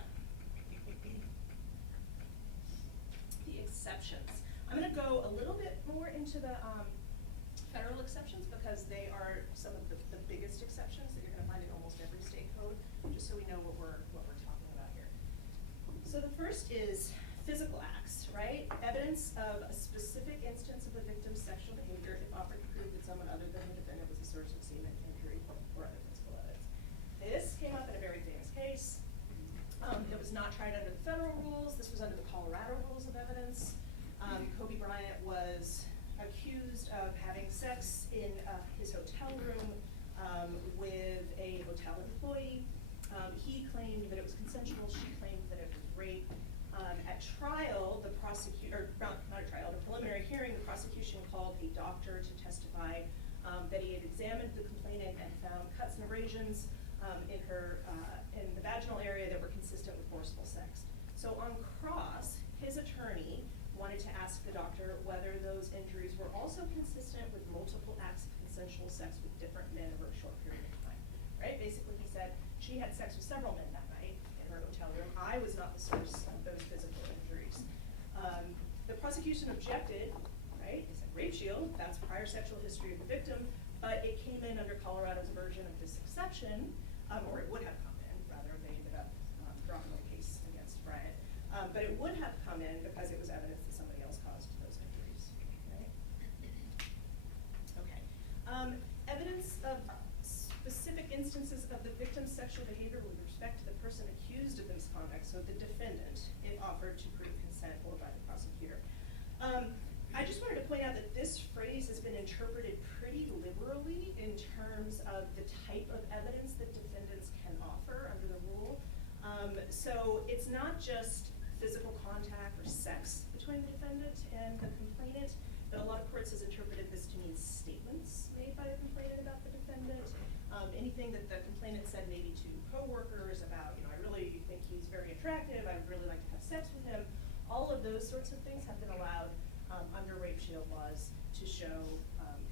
the exceptions. I'm gonna go a little bit more into the federal exceptions because they are some of the biggest exceptions that you're gonna find in almost every state code, just so we know what we're talking about here. So the first is physical acts, right? Evidence of a specific instance of the victim's sexual behavior if offered to prove that someone other than the defendant was the source of semen, injury, or other physical evidence. This came up in a very famous case. It was not tried under the federal rules. This was under the Colorado rules of evidence. Kobe Bryant was accused of having sex in his hotel room with a hotel employee. He claimed that it was consensual. She claimed that it was rape. At trial, the prosecutor, not a trial, at a preliminary hearing, the prosecution called a doctor to testify that he had examined the complainant and found cuts and abrasions in the vaginal area that were consistent with forcible sex. So on cross, his attorney wanted to ask the doctor whether those injuries were also consistent with multiple acts of consensual sex with different men over a short period of time, right? Basically, he said, she had sex with several men that night in her hotel room. I was not the source of those physical injuries. The prosecution objected, right? They said rape shield, that's prior sexual history of the victim, but it came in under Colorado's version of this exception, or it would have come in, rather, they ended up dropping the case against Bryant. But it would have come in because it was evidence that somebody else caused those injuries, right? Okay. Evidence of specific instances of the victim's sexual behavior with respect to the person accused of the misconduct, so the defendant, if offered to prove consent or by the prosecutor. I just wanted to point out that this phrase has been interpreted pretty liberally in terms of the type of evidence that defendants can offer under the rule. So it's not just physical contact or sex between the defendant and the complainant, but a lot of courts has interpreted this to mean statements made by the complainant about the defendant. Anything that the complainant said maybe to coworkers about, I really think he's very attractive, I'd really like to have sex with him. All of those sorts of things have been allowed under rape shield laws to show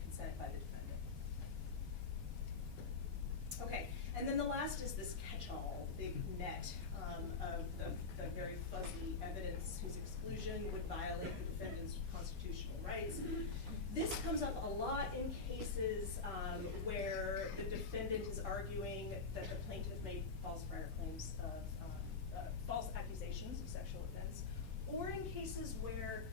consent by the defendant. Okay, and then the last is this catch-all, big net of the very fuzzy evidence whose exclusion would violate the defendant's constitutional rights. This comes up a lot in cases where the defendant is arguing that the plaintiff made false prior claims of false accusations of sexual offense, or in cases where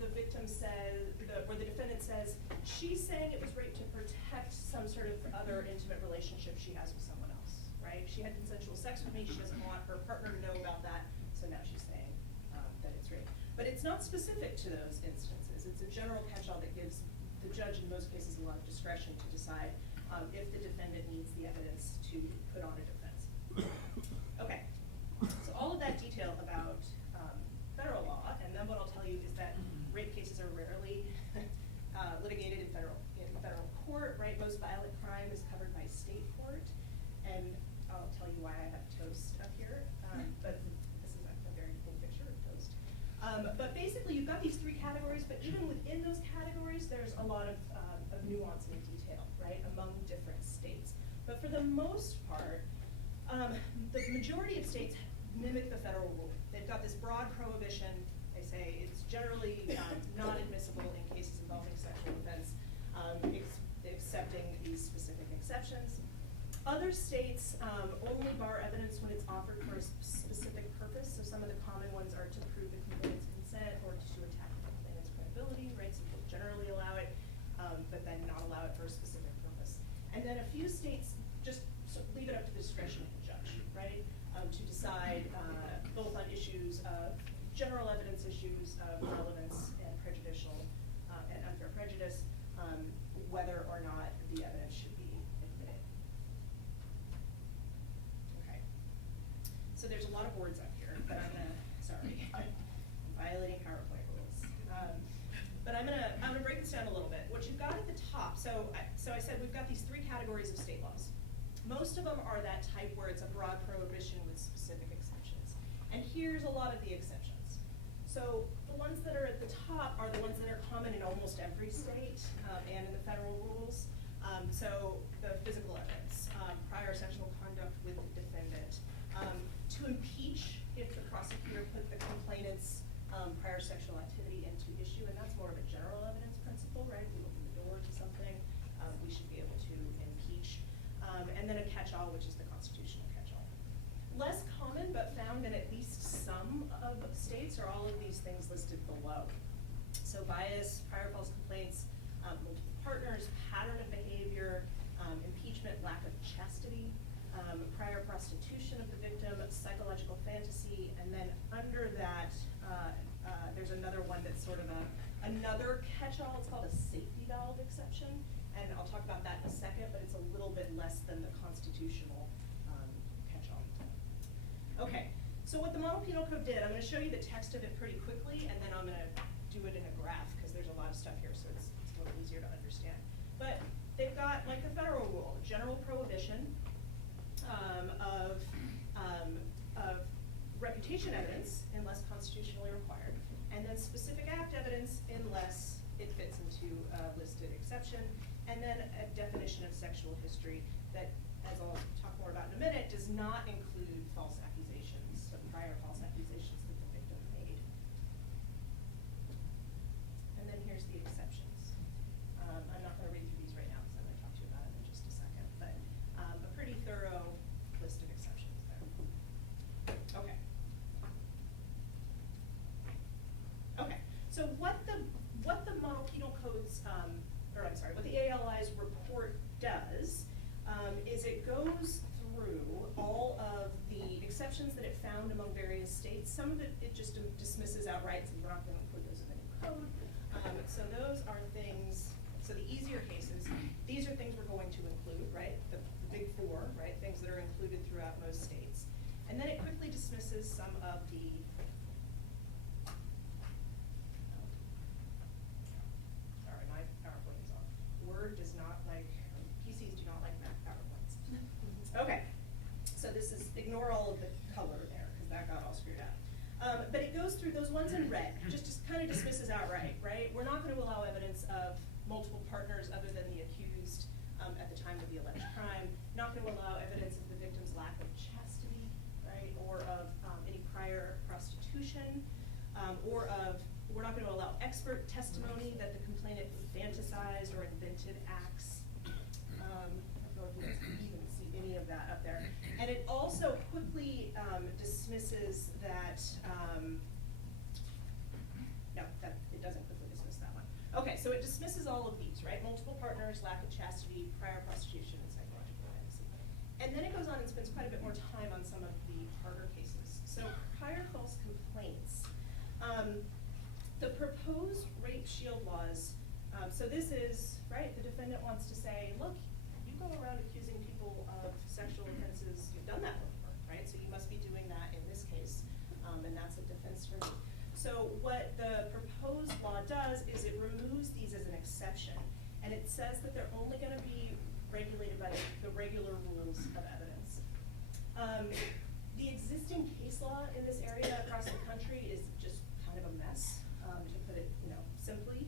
the victim says, where the defendant says, she's saying it was rape to protect some sort of other intimate relationship she has with someone else, right? She had consensual sex with me, she doesn't want her partner to know about that, so now she's saying that it's rape. But it's not specific to those instances. It's a general catch-all that gives the judge in most cases a lot of discretion to decide if the defendant needs the evidence to put on a defense. Okay, so all of that detail about federal law, and then what I'll tell you is that rape cases are rarely litigated in federal court, right? Most violent crime is covered by state court, and I'll tell you why I have toast up here, but this is a very cool picture of toast. But basically, you've got these three categories, but even within those categories, there's a lot of nuance and detail, right, among different states. But for the most part, the majority of states mimic the federal rule. They've got this broad prohibition. They say it's generally not admissible in cases involving sexual offense, accepting these specific exceptions. Other states only bar evidence when it's offered for a specific purpose. So some of the common ones are to prove the complainant's consent or to attack the complainant's credibility, right? So people generally allow it, but then not allow it for a specific purpose. And then a few states just leave it up to the discretion of the judge, right? To decide both on issues of general evidence issues of relevance and prejudicial and unfair prejudice, whether or not the evidence should be admitted. Okay. So there's a lot of words up here, but I'm violating PowerPoint rules. But I'm gonna break this down a little bit. What you've got at the top, so I said we've got these three categories of state laws. Most of them are that type where it's a broad prohibition with specific exceptions. And here's a lot of the exceptions. So the ones that are at the top are the ones that are common in almost every state and in the federal rules. So the physical evidence, prior sexual conduct with the defendant, to impeach if the prosecutor put the complainant's prior sexual activity into issue, and that's more of a general evidence principle, right? We open the door to something, we should be able to impeach. And then a catch-all, which is the constitutional catch-all. Less common, but found in at least some of states are all of these things listed below. So bias, prior false complaints, multiple partners, pattern of behavior, impeachment, lack of chastity, prior prostitution of the victim, psychological fantasy, and then under that, there's another one that's sort of another catch-all. It's called a safety valve exception, and I'll talk about that in a second, but it's a little bit less than the constitutional catch-all. Okay, so what the Model Penal Code did, I'm going to show you the text of it pretty quickly, and then I'm going to do it in a graph, because there's a lot of stuff here, so it's a little easier to understand. But they've got, like the federal rule, general prohibition of reputation evidence unless constitutionally required, and then specific act evidence unless it fits into a listed exception, and then a definition of sexual history that, as I'll talk more about in a minute, does not include false accusations, so prior false accusations that the victim made. And then here's the exceptions. I'm not going to read through these right now because I'm going to talk to you about it in just a second, but a pretty thorough list of exceptions there. Okay. Okay, so what the Model Penal Code's, what the ALI's report does is it goes through all of the exceptions that it found among various states. Some of it just dismisses outright, so we're not going to include those in the new code. So those are things, so the easier cases, these are things we're going to include, right? The big four, right? Things that are included throughout most states. And then it quickly dismisses some of the sorry, my PowerPoint is on. Word does not like, PCs do not like Mac PowerPoints. Okay, so this is, ignore all of the color there, because that got all screwed up. But it goes through those ones in red, just kind of dismisses outright, right? We're not going to allow evidence of multiple partners other than the accused at the time of the alleged crime. Not going to allow evidence of the victim's lack of chastity, right? Or of any prior prostitution, or of, we're not going to allow expert testimony that the complainant fantasized or invented acts. I don't know if you guys can even see any of that up there. And it also quickly dismisses that, no, it doesn't quickly dismiss that one. Okay, so it dismisses all of these, right? Multiple partners, lack of chastity, prior prostitution, and psychological fantasy. And then it goes on and spends quite a bit more time on some of the harder cases. So prior false complaints. The proposed rape shield laws, so this is, right, the defendant wants to say, look, you go around accusing people of sexual offenses, you've done that before, right? So you must be doing that in this case, and that's a defense for me. So what the proposed law does is it removes these as an exception, and it says that they're only going to be regulated by the regular rules of evidence. The existing case law in this area across the country is just kind of a mess, to put it, simply.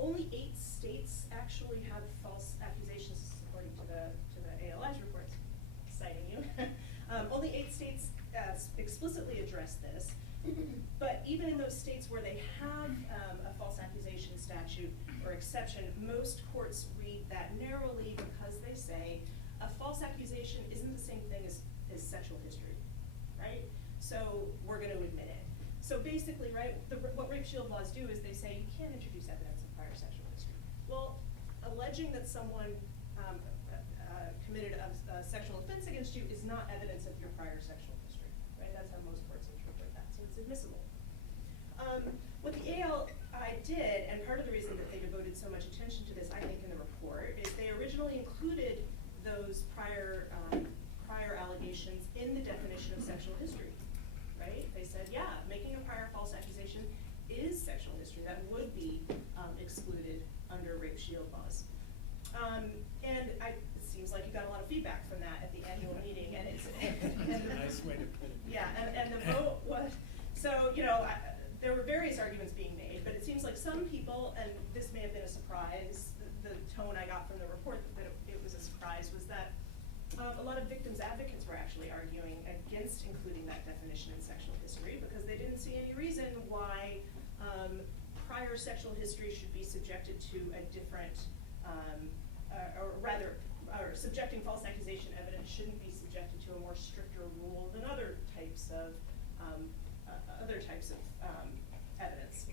Only 8 states actually have false accusations, according to the ALI's report, citing you. Only 8 states explicitly address this, but even in those states where they have a false accusation statute or exception, most courts read that narrowly because they say a false accusation isn't the same thing as sexual history, right? So we're going to admit it. So basically, right, what rape shield laws do is they say you can't introduce evidence of prior sexual history. Well, alleging that someone committed a sexual offense against you is not evidence of your prior sexual history, right? That's how most courts interpret that, so it's admissible. What the ALI did, and part of the reason that they devoted so much attention to this, I think, in the report, is they originally included those prior allegations in the definition of sexual history, right? They said, yeah, making a prior false accusation is sexual history. That would be excluded under rape shield laws. And it seems like you got a lot of feedback from that at the annual meeting, and it's a nice way to put it. Yeah, and the vote was, so there a lot of victims advocates were actually arguing against including that definition in sexual history because they didn't see any reason why prior sexual history should be subjected to a different, or subjecting false accusation evidence shouldn't be subjected to a more stricter rule than other types of evidence.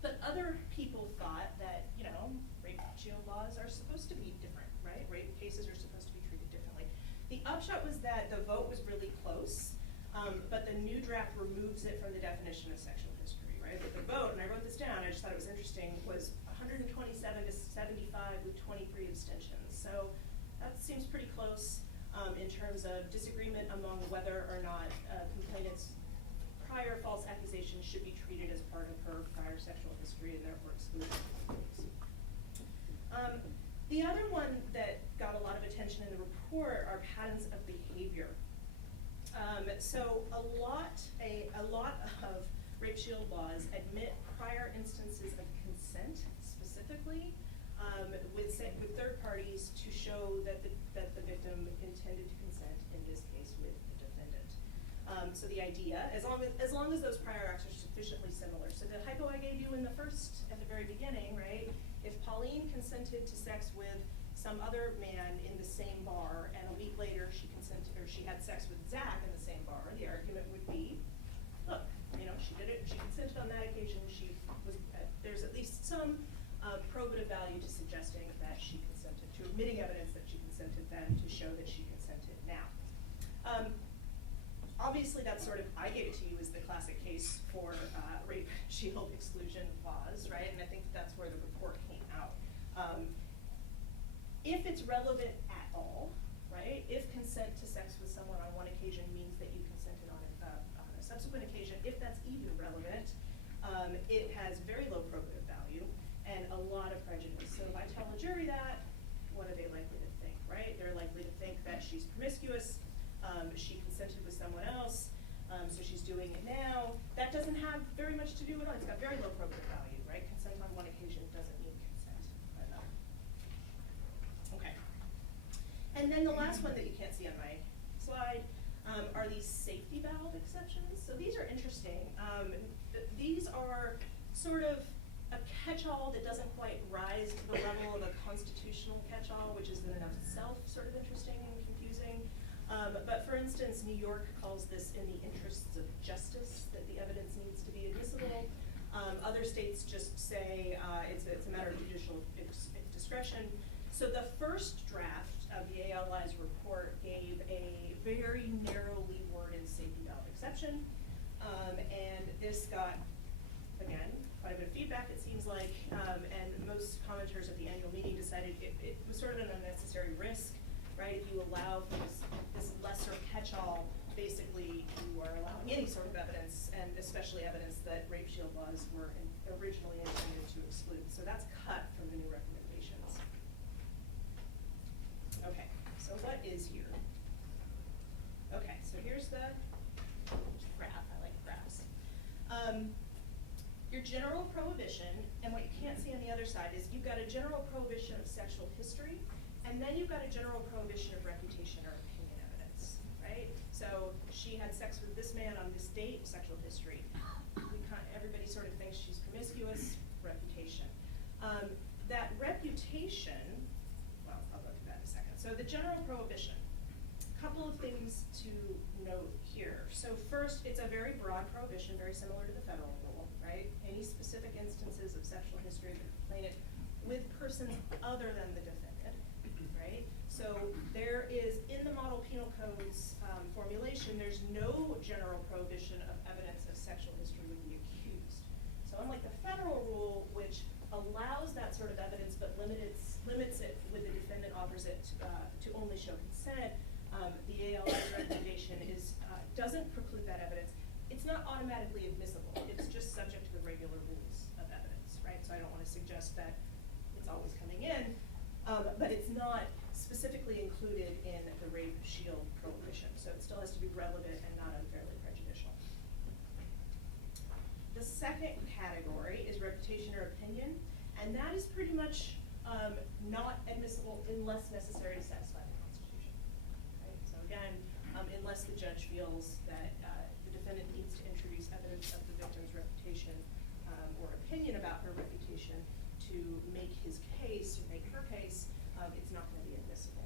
But other people thought that, you know, rape shield laws are supposed to be different, right? Rape cases are supposed to be treated differently. The upshot was that the vote was really close, but the new draft removes it from the definition of sexual history, right? But the vote, and I wrote this down, I just thought it was interesting, was 127 to 75 with 23 abstentions. So that seems pretty close in terms of disagreement among whether or not complainants' prior false accusations should be treated as part of her prior sexual history and therefore excluded from the case. The other one that got a lot of attention in the report are patterns of behavior. So a lot of rape shield laws admit prior instances of consent specifically with third parties to show that the victim intended to consent, in this case with the defendant. So the idea, as long as those prior acts are sufficiently similar. So the hypo I gave you at the very beginning, right? If Pauline consented to sex with some other man in the same bar, and a week later she had sex with Zach in the same bar, the argument would be, look, you know, she did it. She consented on that occasion. There's at least some probative value to suggesting that she consented, to admitting evidence that she consented then to show that she consented now. Obviously, that's sort of, I gave it to you as the classic case for rape shield exclusion clause, right? And I think that's where the report came out. If it's relevant at all, right? If consent to sex with someone on one occasion means that you consented on a subsequent occasion, if that's even relevant, it has very low probative value and a lot of prejudice. So if I tell a jury that, what are they likely to think, right? They're likely to think that she's promiscuous, she consented with someone else, so she's doing it now. That doesn't have very much to do with it. It's got very low probative value, right? Consent on one occasion doesn't mean consent. Okay. And then the last one that you can't see on my slide are these safety valve exceptions. So these are interesting. These are sort of a catch-all that doesn't quite rise to the level of a constitutional catch-all, which is in and of itself sort of interesting and confusing. But for instance, New York calls this in the interests of justice, that the evidence needs to be admissible. Other states just say it's a matter of judicial discretion. So the first draft of the ALI's report gave a very narrowly worded safety valve exception. And this got, again, quite a bit of feedback, it seems like, and most commenters at the annual meeting decided it was sort of an unnecessary risk, right? If you allow for this lesser catch-all, basically you are allowing any sort of evidence, and especially evidence that rape shield laws were originally intended to exclude. So that's cut from the new recommendations. Okay, so what is here? Okay, so here's the graph. I like graphs. Your general prohibition, and what you can't see on the other side is you've got a general prohibition of sexual history, and then you've got a general prohibition of reputation or opinion evidence, right? So she had sex with this man on this date, sexual history. Everybody sort of thinks she's promiscuous, reputation. That reputation, well, I'll go through that in a second. So the general prohibition, a couple of things to note here. So first, it's a very broad prohibition, very similar to the federal rule, right? Any specific instances of sexual history of the complainant with persons other than the defendant, right? So there is, in the model penal code's formulation, there's no general prohibition of evidence of sexual history with the accused. So unlike the federal rule, which allows that sort of evidence but limits it when the defendant offers it to only show consent, the ALI's recommendation doesn't preclude that evidence. It's not automatically admissible. It's just subject to the regular rules of evidence, right? So I don't want to suggest that it's always coming in, but it's not specifically included in the rape shield prohibition. So it still has to be relevant and not unfairly prejudicial. The second category is reputation or opinion, and that is pretty much not admissible unless necessary to satisfy the Constitution. again, unless the judge feels that the defendant needs to introduce evidence of the victim's reputation or opinion about her reputation to make his case or make her case, it's not going to be admissible.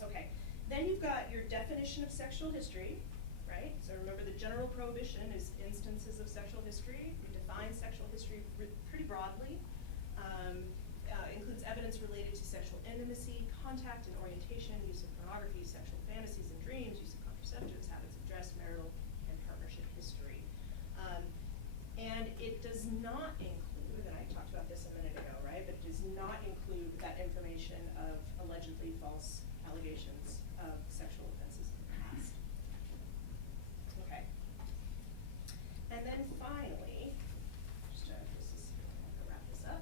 Okay, then you've got your definition of sexual history, right? So remember, the general prohibition is instances of sexual history. We define sexual history pretty broadly. Includes evidence related to sexual intimacy, contact and orientation, use of pornography, sexual fantasies and dreams, use of contraceptives, habits of dress, marital and partnership history. And it does not include, and I talked about this a minute ago, right, but it does not include that information of allegedly false allegations of sexual offenses in the past. Okay. And then finally, just to wrap this up.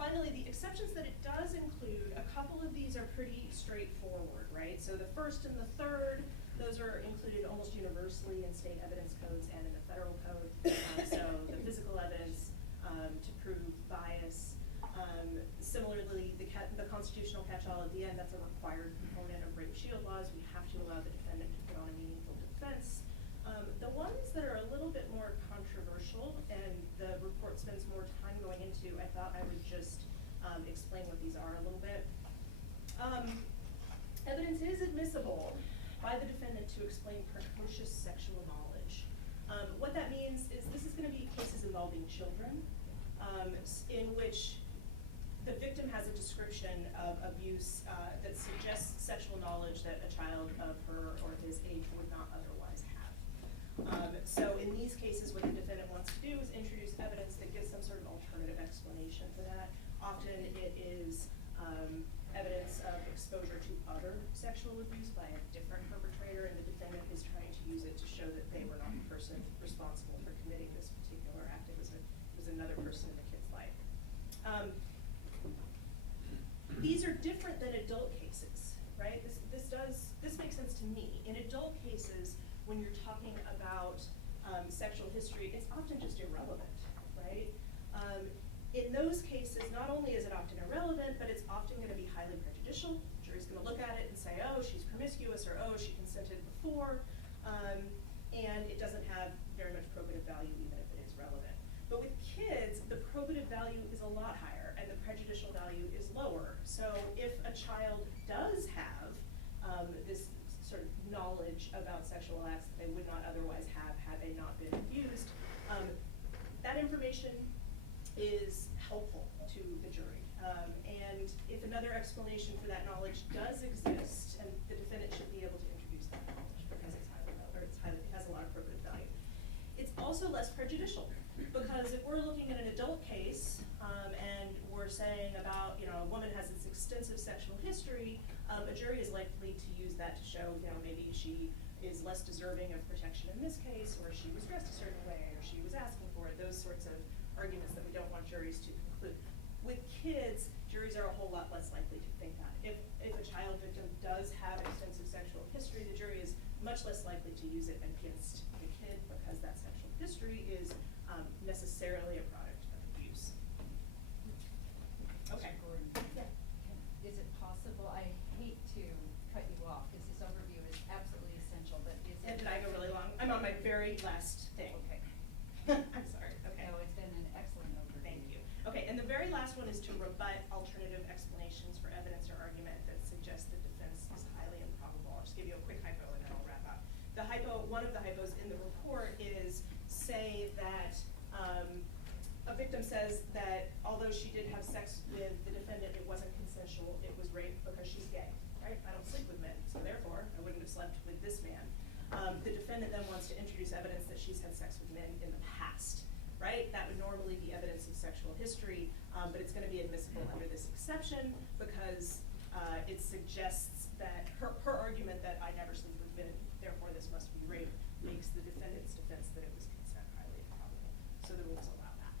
Finally, the exceptions that it does include, a couple of these are pretty straightforward, right? So the first and the third, those are included almost universally in state evidence codes and in the federal code. So the physical evidence to prove bias. Similarly, the constitutional catch-all at the end, that's a required component of rape shield laws. We have to allow the defendant to put on a meaningful defense. The ones that are a little bit more controversial and the report spends more time going into, I thought I would just explain what these are a little bit. Evidence is admissible by the defendant to explain precocious sexual knowledge. What that means is this is going to be cases involving children in which the victim has a description of abuse that suggests sexual knowledge that a child of her or his age would not otherwise have. So in these cases, what the defendant wants to do is introduce evidence that gives some sort of alternative explanation for that. Often it is evidence of exposure to other sexual abuse by a different perpetrator, and the defendant is trying to use it to show that they were not the person responsible for committing this particular act. It was another person in the kid's life. These are different than adult cases, right? This makes sense to me. In adult cases, when you're talking about sexual history, it's often just irrelevant, right? In those cases, not only is it often irrelevant, but it's often going to be highly prejudicial. The jury's going to look at it and say, oh, she's promiscuous, or oh, she consented before, and it doesn't have very much probative value even if it is relevant. But with kids, the probative value is a lot higher and the prejudicial value is lower. So if a child does have this sort of knowledge about sexual acts that they would not otherwise have had they not been abused, that information is helpful to the jury. And if another explanation for that knowledge does exist, and the defendant should be able to introduce that knowledge because it has a lot of probative value. It's also less prejudicial, because if we're looking at an adult case and we're saying about, a woman has this extensive sexual history, a jury is likely to use that to show, maybe she is less deserving of protection in this case, or she was dressed a certain way, or she was asking for it, those sorts of arguments that we don't want juries to conclude. With kids, juries are a whole lot less likely to think that. If a child victim does have extensive sexual history, the jury is much less likely to use it against the kid because that sexual history is necessarily a product of abuse. Okay. Yeah. Is it possible, I hate to cut you off because this overview is absolutely essential, but is it... Did I go really long? I'm on my very last thing. Okay. I'm sorry. Okay. No, it's been an excellent overview. Thank you. Okay, and the very last one is to rebut alternative explanations for evidence or argument that suggests the defense is highly improbable. I'll just give you a quick hypo and then I'll wrap up. One of the hypos in the report is say that a victim says that although she did have sex with the defendant, it wasn't consensual, it was rape because she's gay, right? I don't sleep with men, so therefore I wouldn't have slept with this man. The defendant then wants to introduce evidence that she's had sex with men in the past, right? That would normally be evidence of sexual history, but it's going to be admissible under this exception because it suggests that her argument that I never sleep with men, therefore this must be rape, makes the defendant's defense that it was consent highly improbable. So the rules allow that.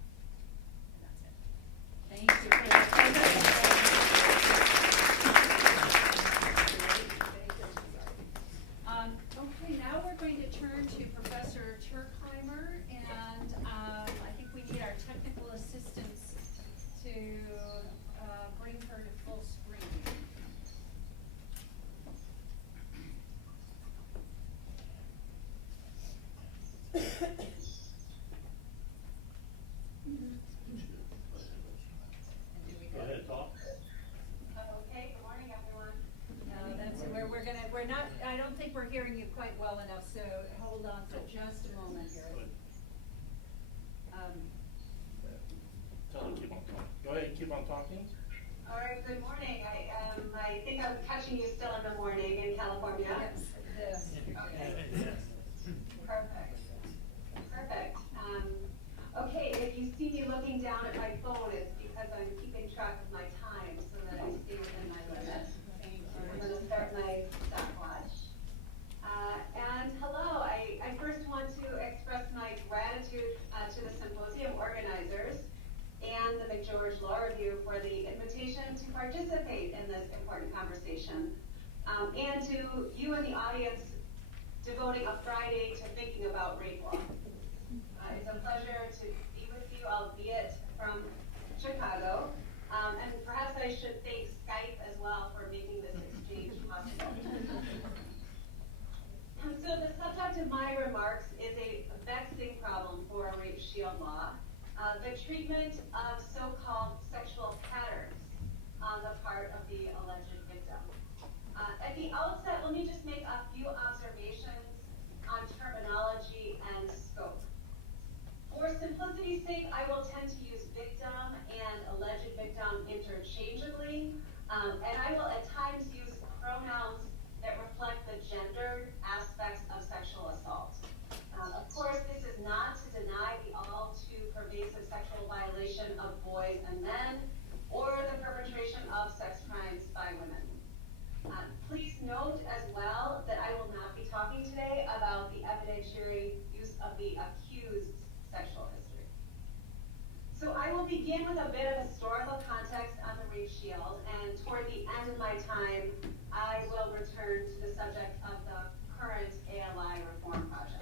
And that's it. Thank you. Okay, now we're going to turn to Professor Turkheimer, and I think we need our technical assistance to bring her to full screen. we're not, I don't think we're hearing you quite well enough, so hold on for just a moment here. Tell her keep on talking. Go ahead, keep on talking. All right, good morning. I think I'm catching you still in the morning in California. Yes. Okay. Perfect. Perfect. Okay, if you see me looking down at my phone, it's because I'm keeping track of my time so that I stay within my limits. I'm going to start my stopwatch. And hello, I first want to express my gratitude to the Symposium organizers and the McGeorge Law Review for the invitation to participate in this important conversation, and to you in the audience devoting a Friday to thinking about rape law. It's a pleasure to be with you, albeit from Chicago, and perhaps I should thank Skype as well for making this exchange possible. So the subject of my remarks is a vexing problem for a rape shield law. The treatment of so-called sexual patterns on the part of the alleged victim. At the outset, let me just make a few observations on terminology and scope. For simplicity's sake, I will tend to use victim and alleged victim interchangeably, and I will at times use pronouns that reflect the gendered aspects of sexual assault. Of course, this is not to deny the all too pervasive sexual violation of boys and men, or the perpetration of sex crimes by women. Please note as well that I will not be talking today about the evidentiary use of the accused's sexual history. So I will begin with a bit of historical context on the rape shield, and toward the end of my time, I will return to the subject of the current ALI reform project.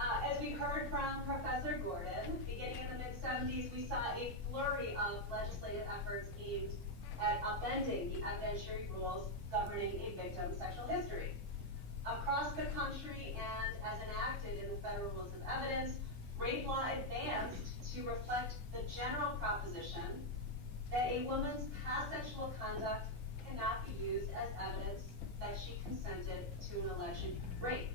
As we heard from Professor Gordon, beginning in the mid-70s, we saw a flurry of legislative efforts aimed at upending the evidentiary rules governing a victim's sexual history. Across the country and as enacted in the Federal Rules of Evidence, rape law advanced to reflect the general proposition that a woman's past sexual conduct cannot be used as evidence that she consented to an alleged rape.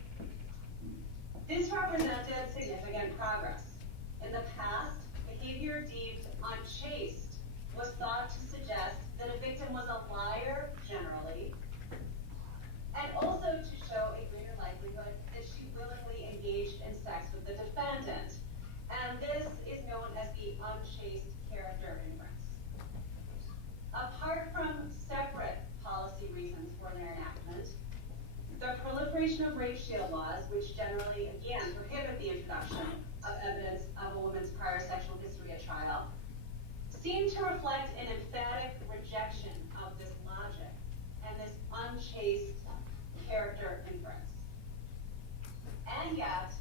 This represented significant progress. In the past, behavior deemed unchaste was thought to suggest that a victim was a liar generally, and also to show a greater likelihood that she willingly engaged in sex with the defendant. And this is known as the unchaste character inference. Apart from separate policy reasons for their enactment, the proliferation of rape shield laws, which generally, again, prohibit the introduction of evidence of a woman's prior sexual history at trial, seem to reflect an emphatic rejection of this logic and this unchaste character inference. And yet,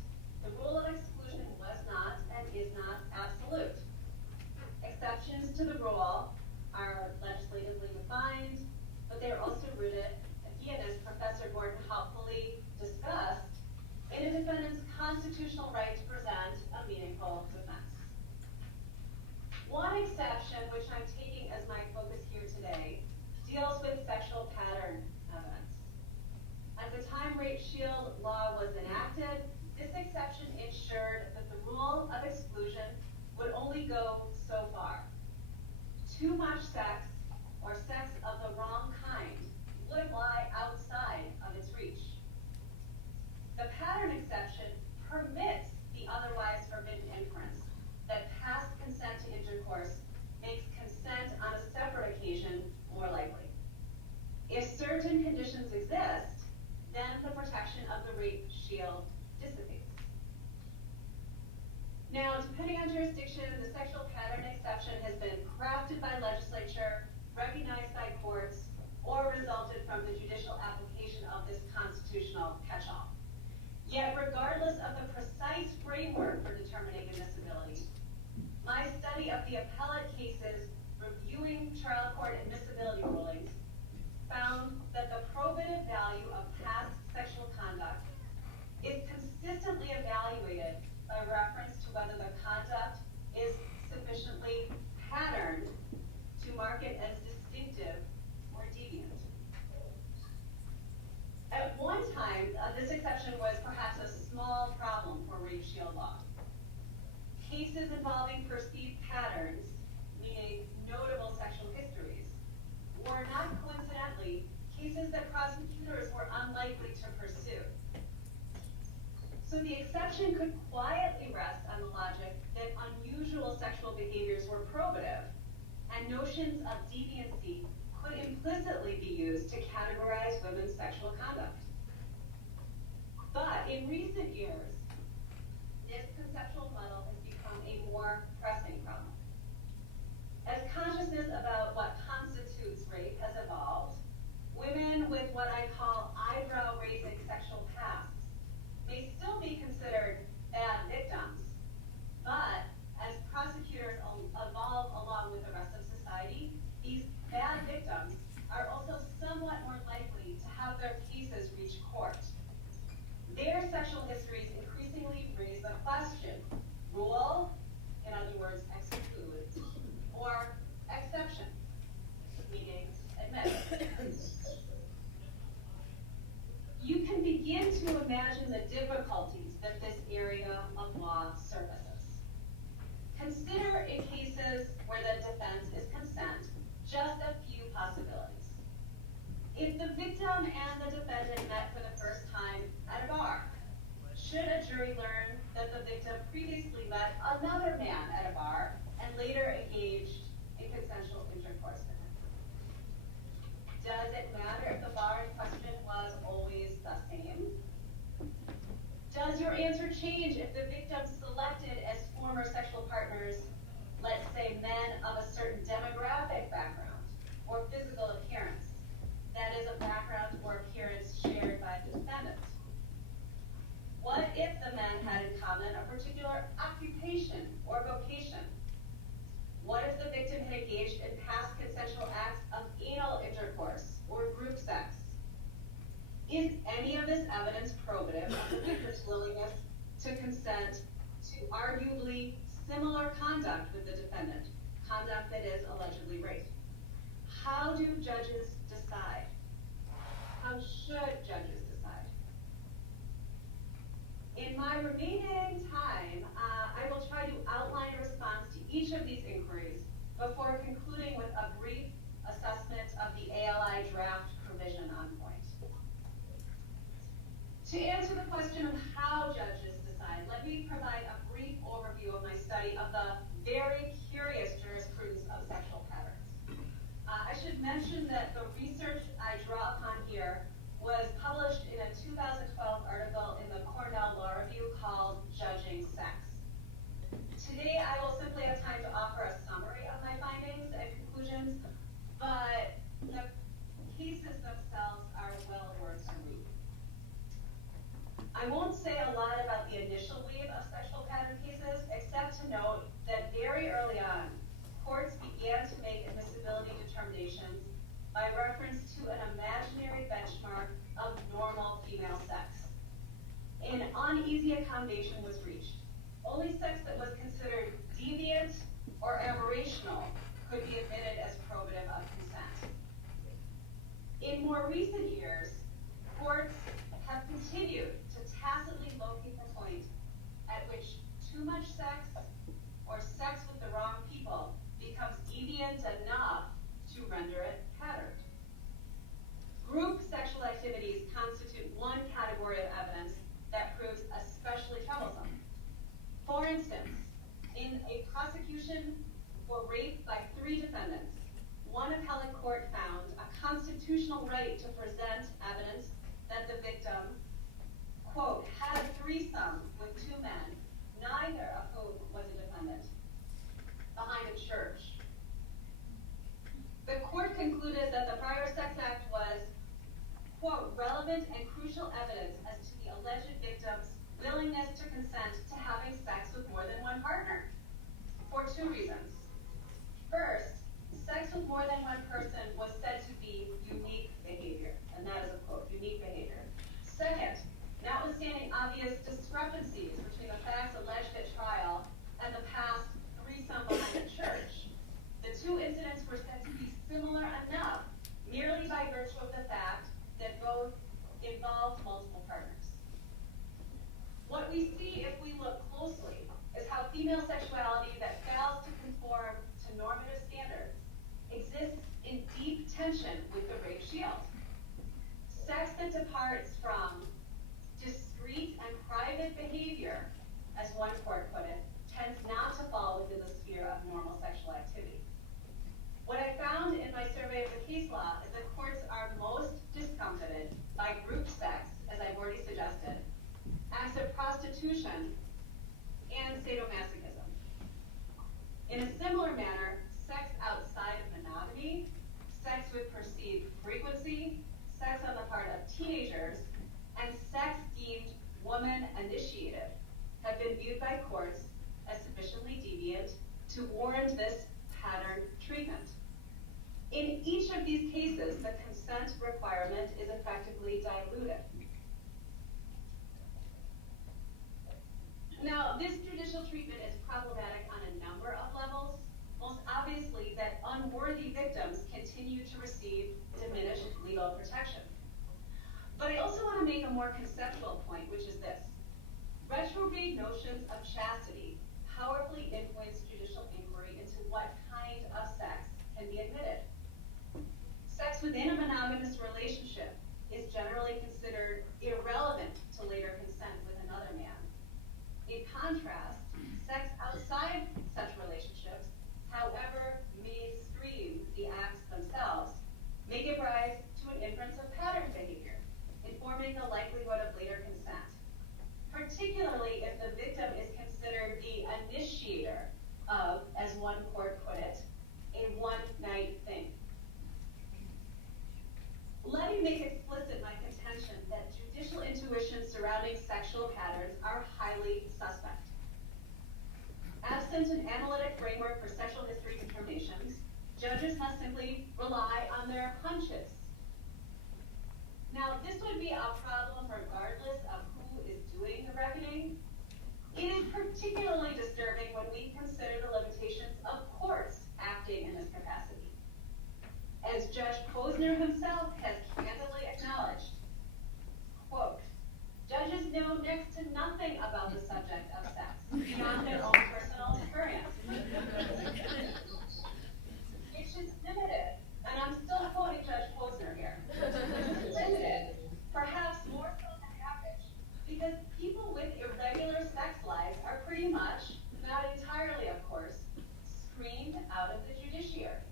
the rule of exclusion was not and is not absolute. Exceptions to the rule are legislatively defined, but they are also rooted, again, as Professor Gordon helpfully discussed, in a defendant's constitutional right to present a meaningful defense. One exception, which I'm taking as my focus here today, deals with sexual pattern evidence. At the time rape shield law was enacted, this exception ensured that the rule of exclusion would only go so far. Too much sex, or sex of the wrong kind, would lie outside of its reach. The pattern exception permits the otherwise forbidden inference that past consent to intercourse makes consent on a separate occasion more likely. If certain conditions exist, then the protection of the rape shield dissipates. Now, depending on jurisdiction, the sexual pattern exception has been crafted by legislature, recognized by courts, or resulted from the judicial application of this constitutional catch-all. Yet, regardless of the precise framework for determining admissibility, my study of the appellate cases reviewing trial court admissibility rulings found that the probative value of past sexual conduct is consistently evaluated by reference to whether the conduct is sufficiently patterned to mark it as distinctive or deviant. exception was perhaps a small problem for rape shield law. Cases involving perceived patterns, meaning notable sexual histories, were not coincidentally cases that prosecutors were unlikely to pursue. So the exception could quietly rest on the logic that unusual sexual behaviors were probative, and notions of deviancy could implicitly be used to categorize women's sexual conduct. But in recent years, this conceptual muddle has become a more pressing problem. As consciousness about what constitutes rape has evolved, women with what I call eyebrow-raising sexual pasts may still be considered bad victims, but as prosecutors evolve along with the rest of society, these bad victims are also somewhat more likely to have their cases reach court. Their sexual histories increasingly raise the question: rule, in other words, exclude, or exception, meaning admit. You can begin to imagine the difficulties that this area of law surfaces. Consider in cases where the defense is consent, just a few possibilities. If the victim and the defendant met for the first time at a bar, should a jury learn that the victim previously met another man at a bar and later engaged in consensual intercourse with him? Does it matter if the bar in question was always the same? Does your answer change if the victim selected as former sexual partners, let's say men of a certain demographic background or physical appearance, that is a background or appearance shared by the defendant? What if the men had in common a particular occupation or vocation? What if the victim had engaged in past consensual acts of anal intercourse or group sex? Is any of this evidence probative of the victim's willingness to consent to arguably similar conduct with the defendant, conduct that is allegedly rape? How do judges decide? How should judges decide? In my remaining time, I will try to outline a response to each of these inquiries before concluding with a brief assessment of the ALI draft provision on point. To answer the question of how judges decide, let me provide a brief overview of my study of the very curious jurisprudence of sexual patterns. I should mention that the research I draw upon here was published in a 2012 article in the Cornell Law Review called Judging Sex. Today, I will simply have time to offer a summary of my findings and conclusions, but the cases themselves are well worth a read. I won't say a lot about the initial wave of sexual pattern cases, except to note that very early on, courts began to make admissibility determinations by reference to an imaginary benchmark of normal female sex. An uneasy accommodation was reached. Only sex that was considered deviant or aberrational could be admitted as probative of consent. In more recent years, courts have continued to tacitly locate the point at which too much sex or sex with the wrong people becomes deviant enough to render it patterned. Group sexual activities constitute one category of evidence that proves especially troublesome. For instance, in a prosecution for rape by 3 defendants, one appellate court found a constitutional right to present evidence that the victim, quote, had a threesome with 2 men, neither of whom was a defendant, behind a church. The court concluded that the prior sex act was, quote, relevant and crucial evidence as to the alleged victim's willingness to consent to having sex with more than one partner, for 2 reasons. First, sex with more than one person was said to be unique behavior, and that is a quote, unique behavior. Second, notwithstanding obvious discrepancies between the facts alleged at trial and the past threesome behind the church, the 2 incidents were said to be similar enough merely by virtue of the fact that both involved multiple partners. departs from discrete and private behavior, as one court put it, tends not to fall within the sphere of normal sexual activity. What I found in my survey of the case law is that courts are most discomfited by group sex, as I've already suggested, acts of prostitution, and sadomasochism. In a similar manner, sex outside of monogamy, sex with perceived frequency, sex on the part of teenagers, and sex deemed woman-initiated have been viewed by courts as sufficiently deviant to warrant this pattern treatment. In each of these cases, the consent requirement is effectively diluted. Now, this judicial treatment is problematic on a number of levels. Most obviously, that unworthy victims continue to receive diminished legal protection. But I also want to make a more conceptual point, which is this. Retrograde notions of chastity powerfully influence judicial inquiry into what kind of sex can be admitted. Sex within a monogamous relationship is generally considered irrelevant to later consent with another man. In contrast, sex outside such relationships, however mainstream the acts themselves, may give rise to an inference of pattern behavior, informing the likelihood of later consent, particularly if the victim is considered the initiator of, as one court put it, a one-night thing. Let me make explicit my contention that judicial intuitions surrounding sexual patterns are highly suspect. Absent an analytic framework for sexual history determinations, judges must simply rely on their hunches. Now, this would be a problem regardless of who is doing the reckoning. It is particularly disturbing when we consider the limitations of courts acting in this capacity. As Judge Posner himself has candidly acknowledged, quote, judges know next to nothing about the subject of sex beyond their own personal experience. Which is limited, and I'm still quoting Judge Posner here. Limited, perhaps more so than average, because people with irregular sex lives are pretty much, not entirely of course, screened out of the judiciary.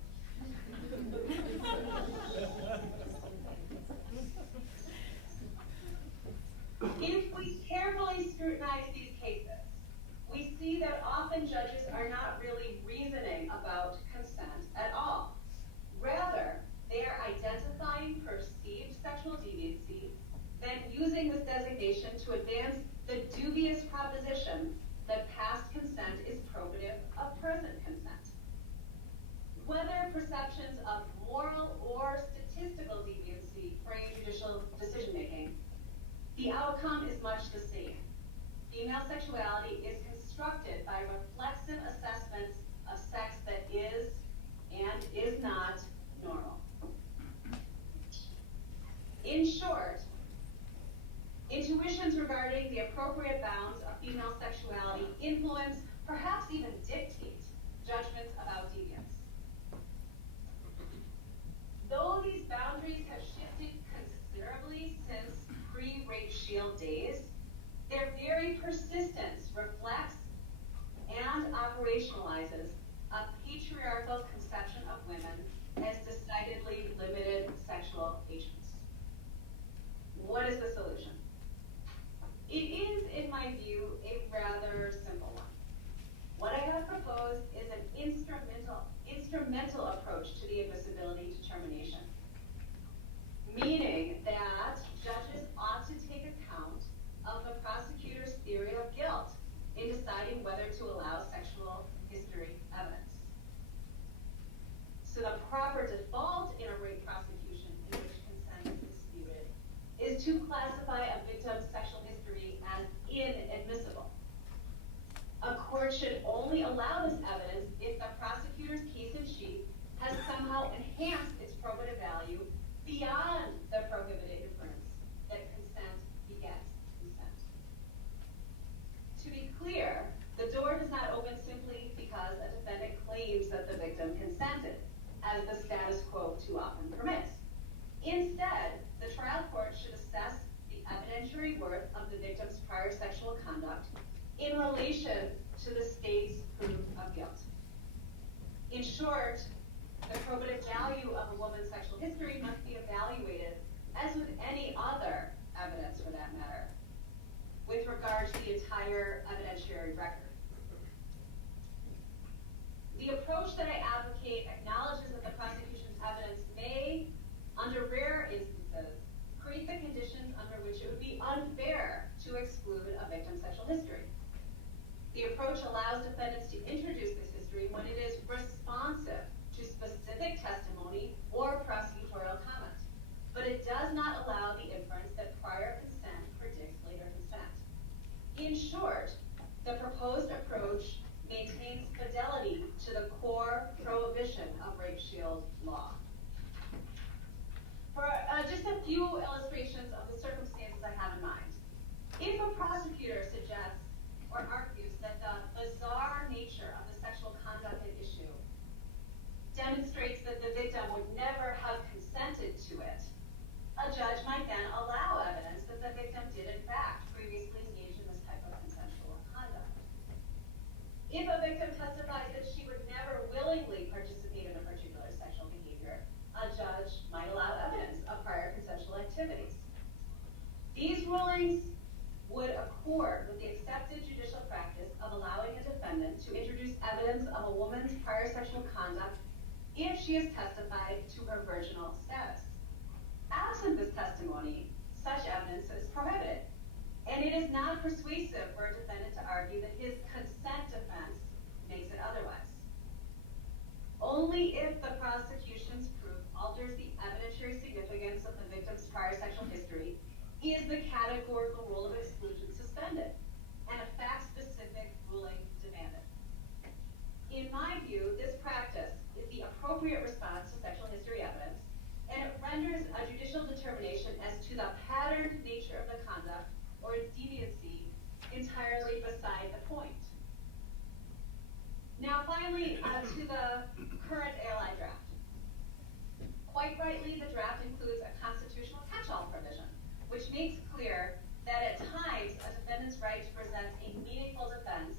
If we carefully scrutinize these cases, we see that often judges are not really reasoning about consent at all. Rather, they are identifying perceived sexual deviancy, then using this designation to advance the dubious proposition that past consent is probative of present consent. Whether perceptions of moral or statistical deviancy frame judicial decision-making, the outcome is much the same. Female sexuality is constructed by reflexive assessments of sex that is and is not normal. In short, intuitions regarding the appropriate bounds of female sexuality influence, perhaps even dictate, judgments about deviance. Though these boundaries have shifted considerably since pre-rape shield days, their very persistence reflects and operationalizes a patriarchal conception of women as decidedly limited sexual agents. What is the solution? It is, in my view, a rather simple one. What I have proposed is an instrumental approach to the admissibility determination, meaning that judges ought to take account of the prosecutor's theory of guilt in deciding whether to allow sexual history evidence. So the proper default in a rape prosecution in which consent is disputed is to classify a victim's sexual history as inadmissible. A court should only allow this evidence if the prosecutor's case in chief has somehow enhanced its probative value beyond the prohibited inference that consent begets consent. To be clear, the door does not open simply because a defendant claims that the victim consented, as the status quo too often permits. Instead, the trial court should assess prior sexual conduct in relation to the state's proof of guilt. In short, the probative value of a woman's sexual history must be evaluated, as with any other evidence for that matter, with regard to the entire evidentiary record. The approach that I advocate acknowledges that the prosecution's evidence may, under rare instances, create the conditions under which it would be unfair to exclude a victim's sexual history. The approach allows defendants to introduce this history when it is responsive to specific testimony or prosecutorial comment, but it does not allow the inference that prior consent predicts later consent. In short, the proposed approach maintains fidelity to the core prohibition of rape shield law. For just a few illustrations of the circumstances I have in mind. If a prosecutor suggests or argues that the bizarre nature of the sexual conduct at issue demonstrates that the victim would never have consented to it, a judge might then allow evidence that the victim did in fact previously engage in this type of consensual conduct. If a victim testifies that she would never willingly participate in a particular sexual behavior, a judge might allow evidence of prior consensual activities. These rulings would accord with the accepted judicial practice of allowing a defendant to introduce evidence of a woman's prior sexual conduct if she has testified to her virginal status. Absent this testimony, such evidence is prohibited, and it is not persuasive for a defendant to argue that his consent defense makes it otherwise. Only if the prosecution's proof alters the evidentiary significance of the victim's prior sexual history is the categorical rule of exclusion suspended, and a fact-specific ruling demanded. In my view, this practice is the appropriate response to sexual history evidence, and it renders a judicial determination as to the patterned nature of the conduct or its deviancy entirely beside the point. Now finally, to the current ALI draft. Quite rightly, the draft includes a constitutional catch-all provision, which makes clear that at times a defendant's right to present a meaningful defense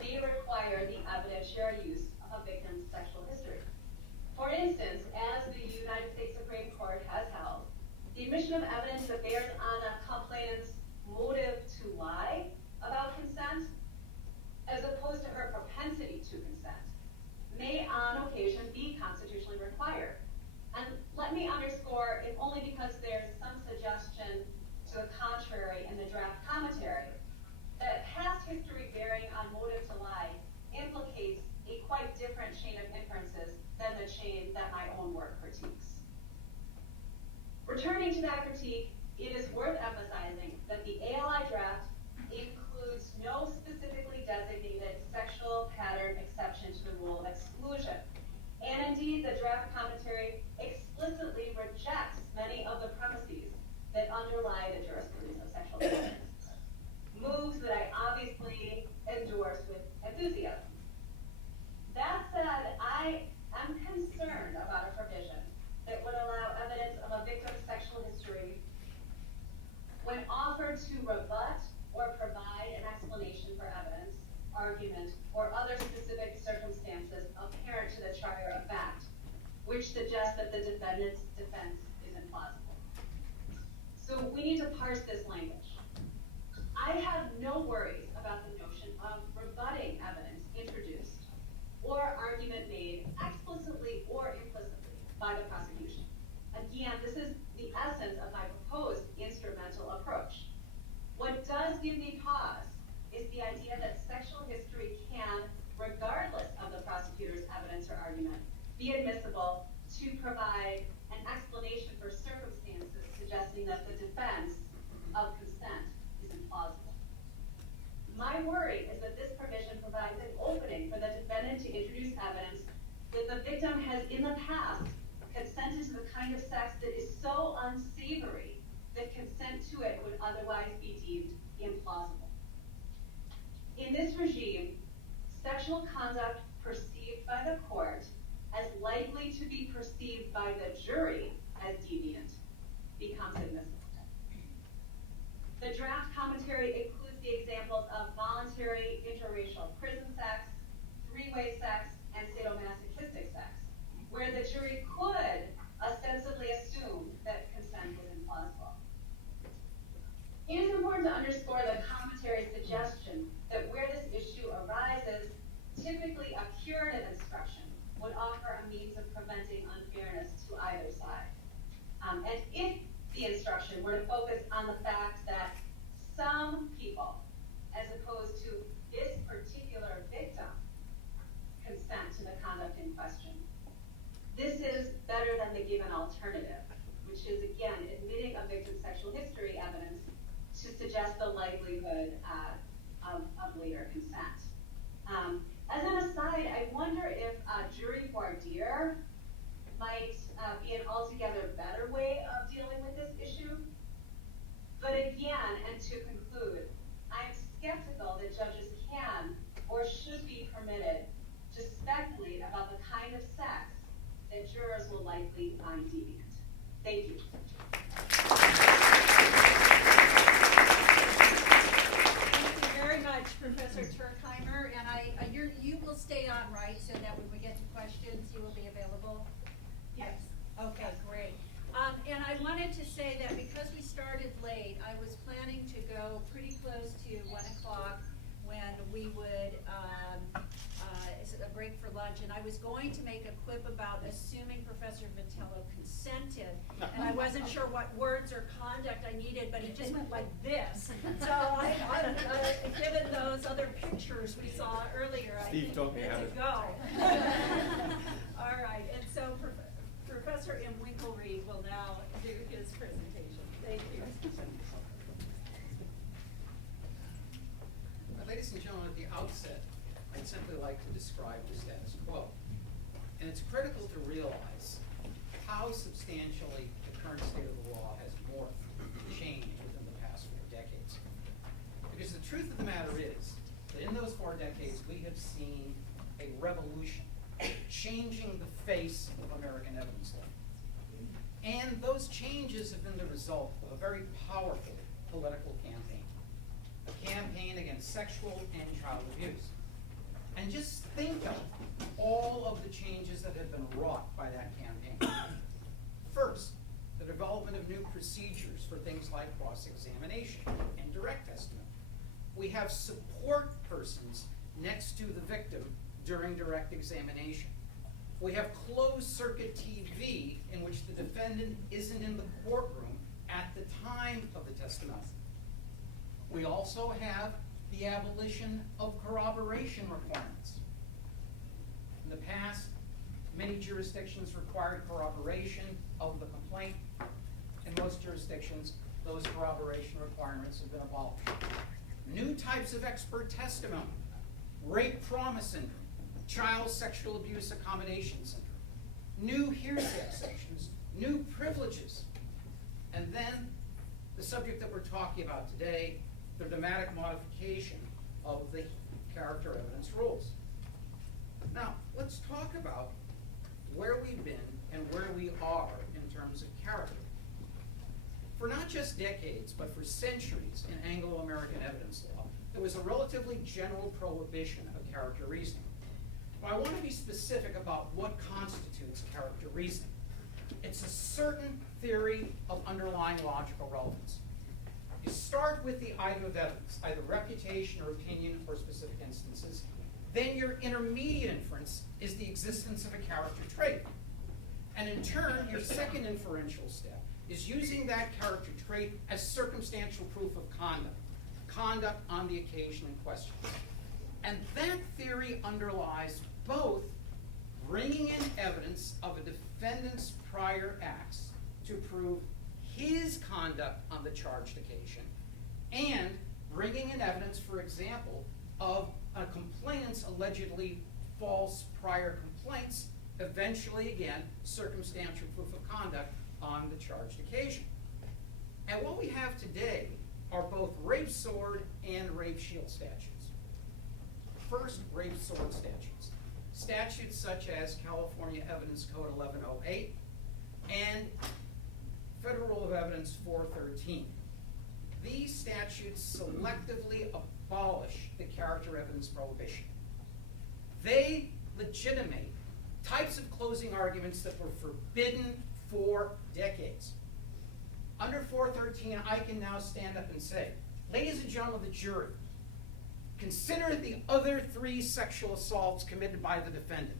may require the evidentiary use of a victim's sexual history. For instance, as the United States Supreme Court has held, the admission of evidence that bears on a complainant's motive to lie about consent, as opposed to her propensity to consent, may on occasion be constitutionally required. And let me underscore, if only because there's some suggestion to the contrary in the draft commentary, that past history bearing on motive to lie implicates a quite different chain of inferences than the chain that my own work critiques. Returning to that critique, it is worth emphasizing that the ALI draft includes no specifically designated sexual pattern exception to the rule of exclusion. And indeed, the draft commentary explicitly rejects many of the premises that underlie the jurisprudence of sexual violence, moves that I obviously endorse with enthusiasm. That said, I am concerned about a provision that would allow evidence of a victim's sexual history when offered to rebut or provide an explanation for evidence, argument, or other specific circumstances apparent to the trier of fact, which suggests that the defendant's defense is implausible. So we need to parse this language. I have no worries about the notion of rebutting evidence introduced or argument made explicitly or implicitly by the prosecution. Again, this is the essence of my proposed instrumental approach. What does give me pause is the idea that sexual history can, regardless of the prosecutor's evidence or argument, be admissible to provide an explanation for circumstances suggesting that the defense of consent is implausible. My worry is that this provision provides an opening for the defendant to introduce evidence that the victim has in the past consented to the kind of sex that is so unsavory that consent to it would otherwise be deemed implausible. In this regime, sexual conduct perceived by the court as likely to be perceived by the jury as deviant becomes admissible. The draft commentary includes the examples of voluntary interracial prison sex, three-way sex, and sadomasochistic sex, where the jury could ostensibly assume that consent was implausible. It is important to underscore the commentary's suggestion that where this issue arises, typically a curative instruction would offer a means of preventing unfairness to either side. And if the instruction were to focus on the fact that some people, as opposed to this particular victim, consent to the conduct in question, this is better than the given alternative, which is, again, admitting a victim's sexual history evidence to suggest the likelihood of later consent. As an aside, I wonder if jury voir dire might be an altogether better way of dealing with this issue. But again, and to conclude, I'm skeptical that judges can or should be permitted to speculate about the kind of sex that jurors will likely find deviant. Thank you. Thank you very much, Professor Turkheimer, and you will stay on, right, so that when we get to questions, you will be available? Yes. Okay, great. And I wanted to say that because we started late, I was planning to go pretty close to 1 o'clock when we would a break for lunch, and I was going to make a quip about assuming Professor Vitello consented, and I wasn't sure what words or conduct I needed, but he just went like this. So given those other pictures we saw earlier, I think told me it's how a to go. All right, and so Professor M. Winklereed will now do his presentation. Thank you. Ladies and gentlemen, at the outset, I'd simply like to describe the status quo. And it's critical to realize how substantially the current state of the law has morphed and changed within the past 4 decades. Because the truth of the matter is that in those 4 decades, we have seen a revolution changing the face of American evidence law. And those changes have been the result of a very powerful political campaign. A campaign against sexual and child abuse. And just think of all of the changes that have been wrought by that campaign. First, the development of new procedures for things like cross-examination and direct testimony. We have support persons next to the victim during direct examination. We have closed-circuit TV in which the defendant isn't in the courtroom at the time of the testimony. We also have the abolition of corroboration requirements. In the past, many jurisdictions required corroboration of the complaint. In most jurisdictions, those corroboration requirements have been abolished. New types of expert testimony, rape trauma syndrome, child sexual abuse accommodation syndrome, new hearsay exceptions, new privileges, and then the subject that we're talking about today, the dramatic modification of the character evidence rules. Now, let's talk about where we've been and where we are in terms of character. For not just decades, but for centuries in Anglo-American evidence law, there was a relatively general prohibition of character reasoning. But I want to be specific about what constitutes character reasoning. It's a certain theory of underlying logical relevance. You start with the item of evidence, either reputation or opinion for specific instances. Then your intermediate inference is the existence of a character trait. And in turn, your second inferential step is using that character trait as circumstantial proof of conduct on the occasion in question. And that theory underlies both bringing in evidence of a defendant's prior acts to prove his conduct on the charged occasion, and bringing in evidence, for example, of a complainant's allegedly false prior complaints, eventually, again, circumstantial proof of conduct on the charged occasion. And what we have today are both rape sword and rape shield statutes. First, rape sword statutes. Statutes such as California Evidence Code 1108 and Federal Rule of Evidence 413. these statutes selectively abolish the character evidence prohibition. They legitimate types of closing arguments that were forbidden for decades. Under 413, I can now stand up and say, ladies and gentlemen of the jury, consider the other 3 sexual assaults committed by the defendant.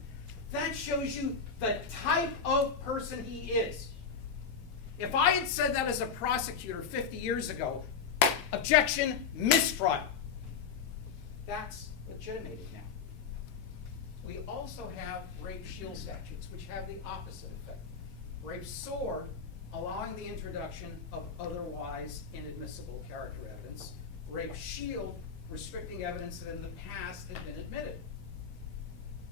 That shows you the type of person he is. If I had said that as a prosecutor 50 years ago, objection, mistrial. That's legitimated now. We also have rape shield statutes, which have the opposite effect. Rape sword, allowing the introduction of otherwise inadmissible character evidence. Rape shield, restricting evidence that in the past had been admitted.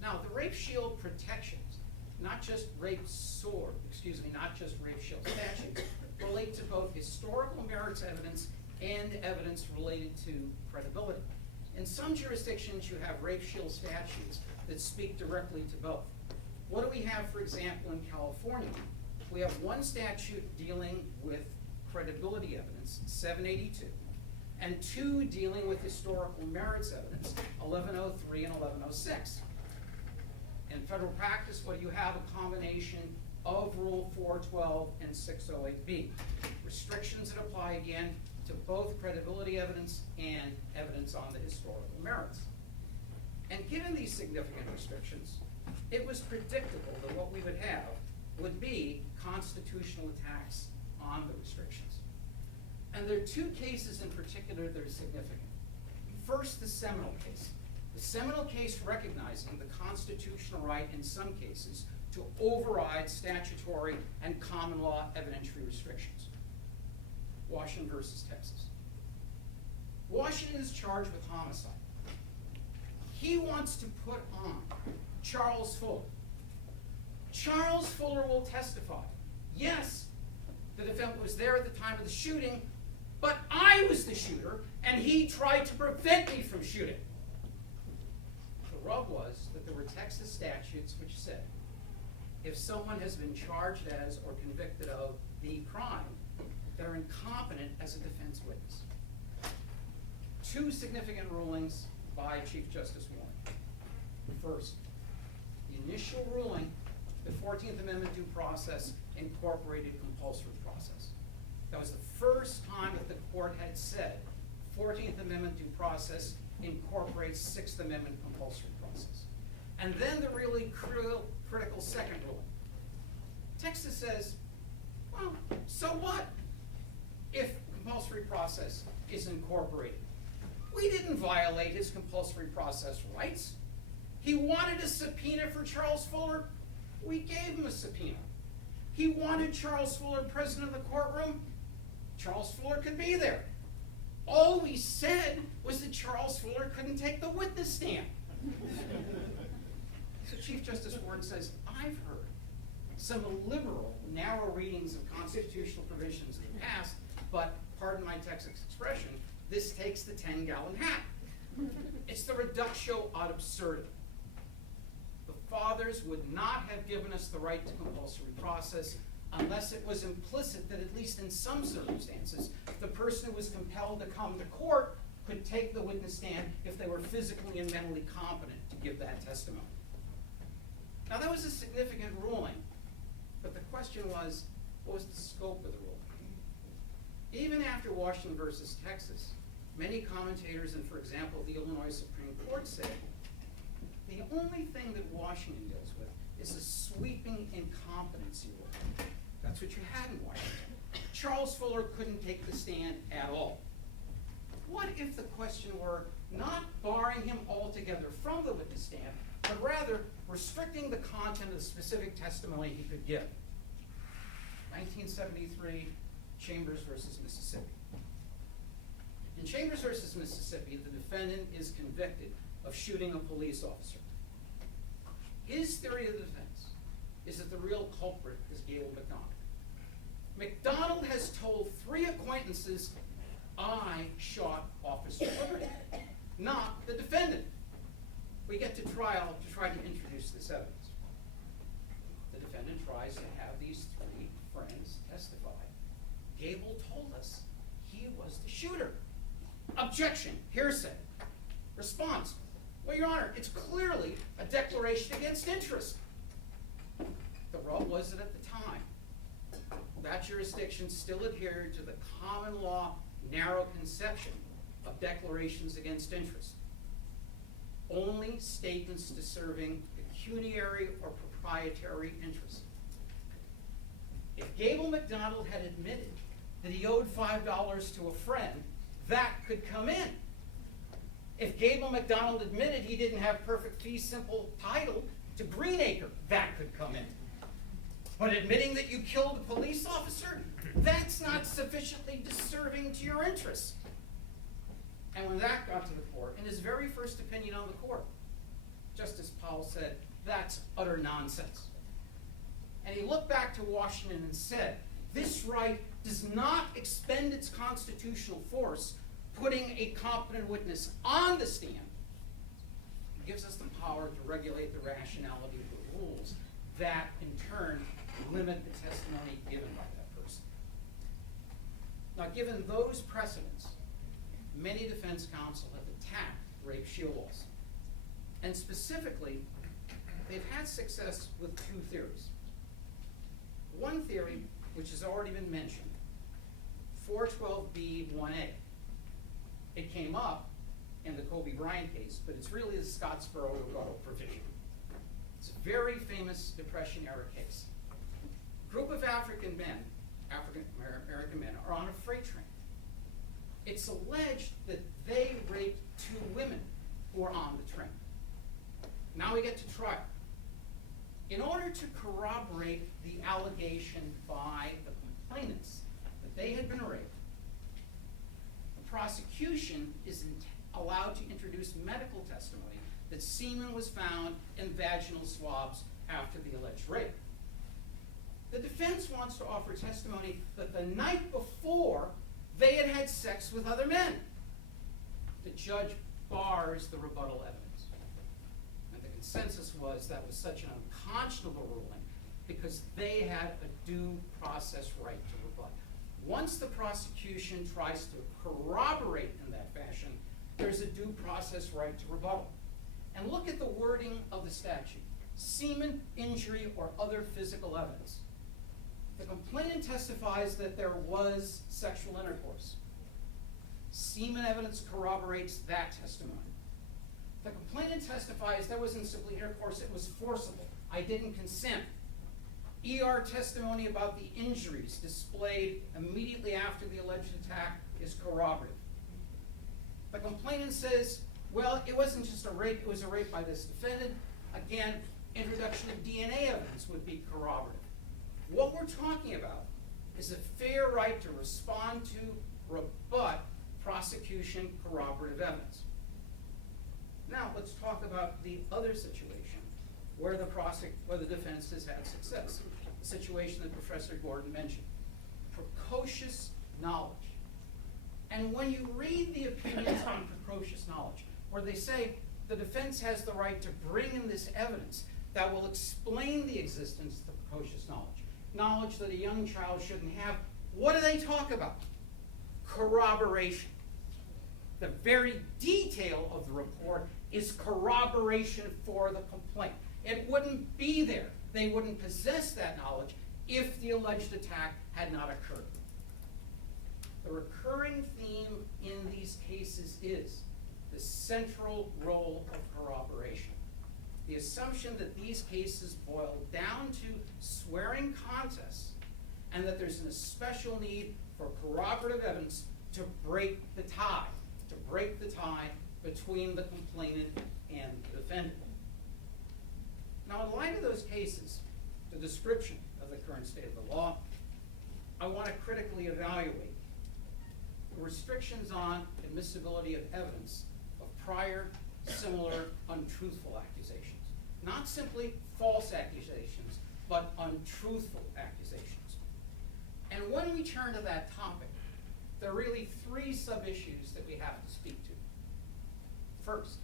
Now, the rape shield protections, not just rape sword shield statutes, relate to both historical merits evidence and evidence related to credibility. In some jurisdictions, you have rape shield statutes that speak directly to both. What do we have, for example, in California? We have one statute dealing with credibility evidence, 782, and 2 dealing with historical merits evidence, 1103 and 1106. In federal practice, what do you have? A combination of Rule 412 and 608B. Restrictions that apply again to both credibility evidence and evidence on the historical merits. And given these significant restrictions, it was predictable that what we would have would be constitutional attacks on the restrictions. And there are 2 cases in particular that are significant. First, the Seminole case. The Seminole case recognizing the constitutional right in some cases to override statutory and common law evidentiary restrictions. Washington versus Texas. Washington is charged with homicide. He wants to put on Charles Fuller. Charles Fuller will testify, yes, the defendant was there at the time of the shooting, but I was the shooter, and he tried to prevent me from shooting. The rub was that there were Texas statutes which said, if someone has been charged as or convicted of the crime, they're incompetent as a defense witness. 2 significant rulings by Chief Justice Warren. First, the initial ruling, the 14th Amendment due process incorporated compulsory process. That was the first time that the court had said 14th Amendment due process incorporates 6th Amendment compulsory process. And then the really critical second ruling. Texas says, well, so what if compulsory process is incorporated? We didn't violate his compulsory process rights. He wanted a subpoena for Charles Fuller. We gave him a subpoena. He wanted Charles Fuller president of the courtroom. Charles Fuller could be there. All we said was that Charles Fuller couldn't take the witness stand. So Chief Justice Warren says, I've heard some liberal, narrow readings of constitutional provisions in the past, but pardon my Texas expression, this takes the 10-gallon hat. It's the reductio ad absurdum. The fathers would not have given us the right to compulsory process unless it was implicit that at least in some circumstances, the person who was compelled to come to court could take the witness stand if they were physically and mentally competent to give that testimony. Now that was a significant ruling, but the question was, what was the scope of the ruling? Even after Washington versus Texas, many commentators and, for example, the Illinois Supreme Court said, the only thing that Washington deals with is a sweeping incompetency rule. That's what you had in Washington. Charles Fuller couldn't take the stand at all. What if the question were not barring him altogether from the witness stand, but rather restricting the content of the specific testimony he could give? 1973, Chambers versus Mississippi. In Chambers versus Mississippi, the defendant is convicted of shooting a police officer. His theory of defense is that the real culprit is Gail McDonald. McDonald has told 3 acquaintances, I shot Officer Ubry, not the defendant. We get to trial to try to introduce this evidence. The defendant tries to have these 3 friends testify. Gable told us he was was the shooter. Objection, hearsay. Response, well, Your Honor, it's clearly a declaration against interest. The rub was that at the time, that jurisdiction still adhered to the common law narrow conception of declarations against interest. Only statements deserving pecuniary or proprietary interest. If Gable McDonald had admitted that he owed $5 to a friend, that could come in. If Gable McDonald admitted he didn't have perfect fee simple title to Greenacre, that could come in. But admitting that you killed a police officer, that's not sufficiently deserving to your interests. And when that got to the court, in his very first opinion on the court, Justice Powell said, that's utter nonsense. And he looked back to Washington and said, this right does not expend its constitutional force putting a competent witness on the stand. It gives us the power to regulate the rationality of the rules that, in turn, limit the testimony given by that person. Now, given those precedents, many defense counsel have attacked rape shield laws. And specifically, they've had success with two theories. One theory, which has already been mentioned, 412b(1)(a). It came up in the Kobe Bryant case, but it's really the Scottsboro rebuttal provision. It's a very famous Depression-era case. A group of African American men, are on a freight train. It's alleged that they raped two women who were on the train. Now we get to trial. In order to corroborate the allegation by the complainants that they had been raped, the prosecution is allowed to introduce medical testimony that semen was found in vaginal swabs after the alleged rape. The defense wants to offer testimony that the night before they had had sex with other men. The judge bars the rebuttal evidence. And the consensus was that was such an unconscionable ruling because they had a due process right to rebut. Once the prosecution tries to corroborate in that fashion, there's a due process right to rebuttal. And look at the wording of the statute. Semen, injury, or other physical evidence. The complainant testifies that there was sexual intercourse. Semen evidence corroborates that testimony. The complainant testifies there wasn't simply intercourse, it was forcible. I didn't consent. ER testimony about the injuries displayed immediately after the alleged attack is corroborative. The complainant says, well, it wasn't just a rape, it was a rape by this defendant. Again, introduction of DNA evidence would be corroborative. What we're talking about is a fair right to respond to, rebut, prosecution corroborative evidence. Now, let's talk about the other situation where the defense has had success. The situation that Professor Gordon mentioned. Precocious knowledge. And when you read the opinions on precocious knowledge, where they say the defense has the right to bring in this evidence that will explain the existence of the precocious knowledge, knowledge that a young child shouldn't have, what do they talk about? Corroboration. The very detail of the report is corroboration for the complaint. It wouldn't be there. They wouldn't possess that knowledge if the alleged attack had not occurred. The recurring theme in these cases is the central role of corroboration. The assumption that these cases boil down to swearing contests and that there's an especial need for corroborative evidence to break the tie between the complainant and the defendant. Now, in light of those cases, the description of the current state of the law, I want to critically evaluate the restrictions on admissibility of evidence of prior, similar, untruthful accusations. Not simply false accusations, but untruthful accusations. And when we turn to that topic, there are really three sub-issues that we have to speak to. First,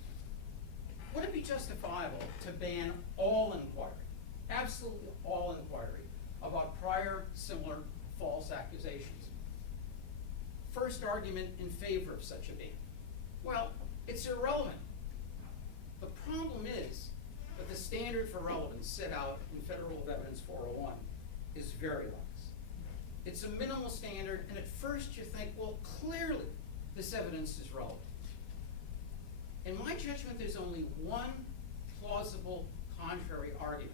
would it be justifiable to ban all inquiry, absolutely all inquiry, about prior, similar, false accusations? first argument in favor of such a ban? Well, it's irrelevant. The problem is that the standard for relevance set out in Federal Rule of Evidence 401 is very lax. It's a minimal standard, and at first you think, well, clearly this evidence is relevant. In my judgment, there's only one plausible contrary argument,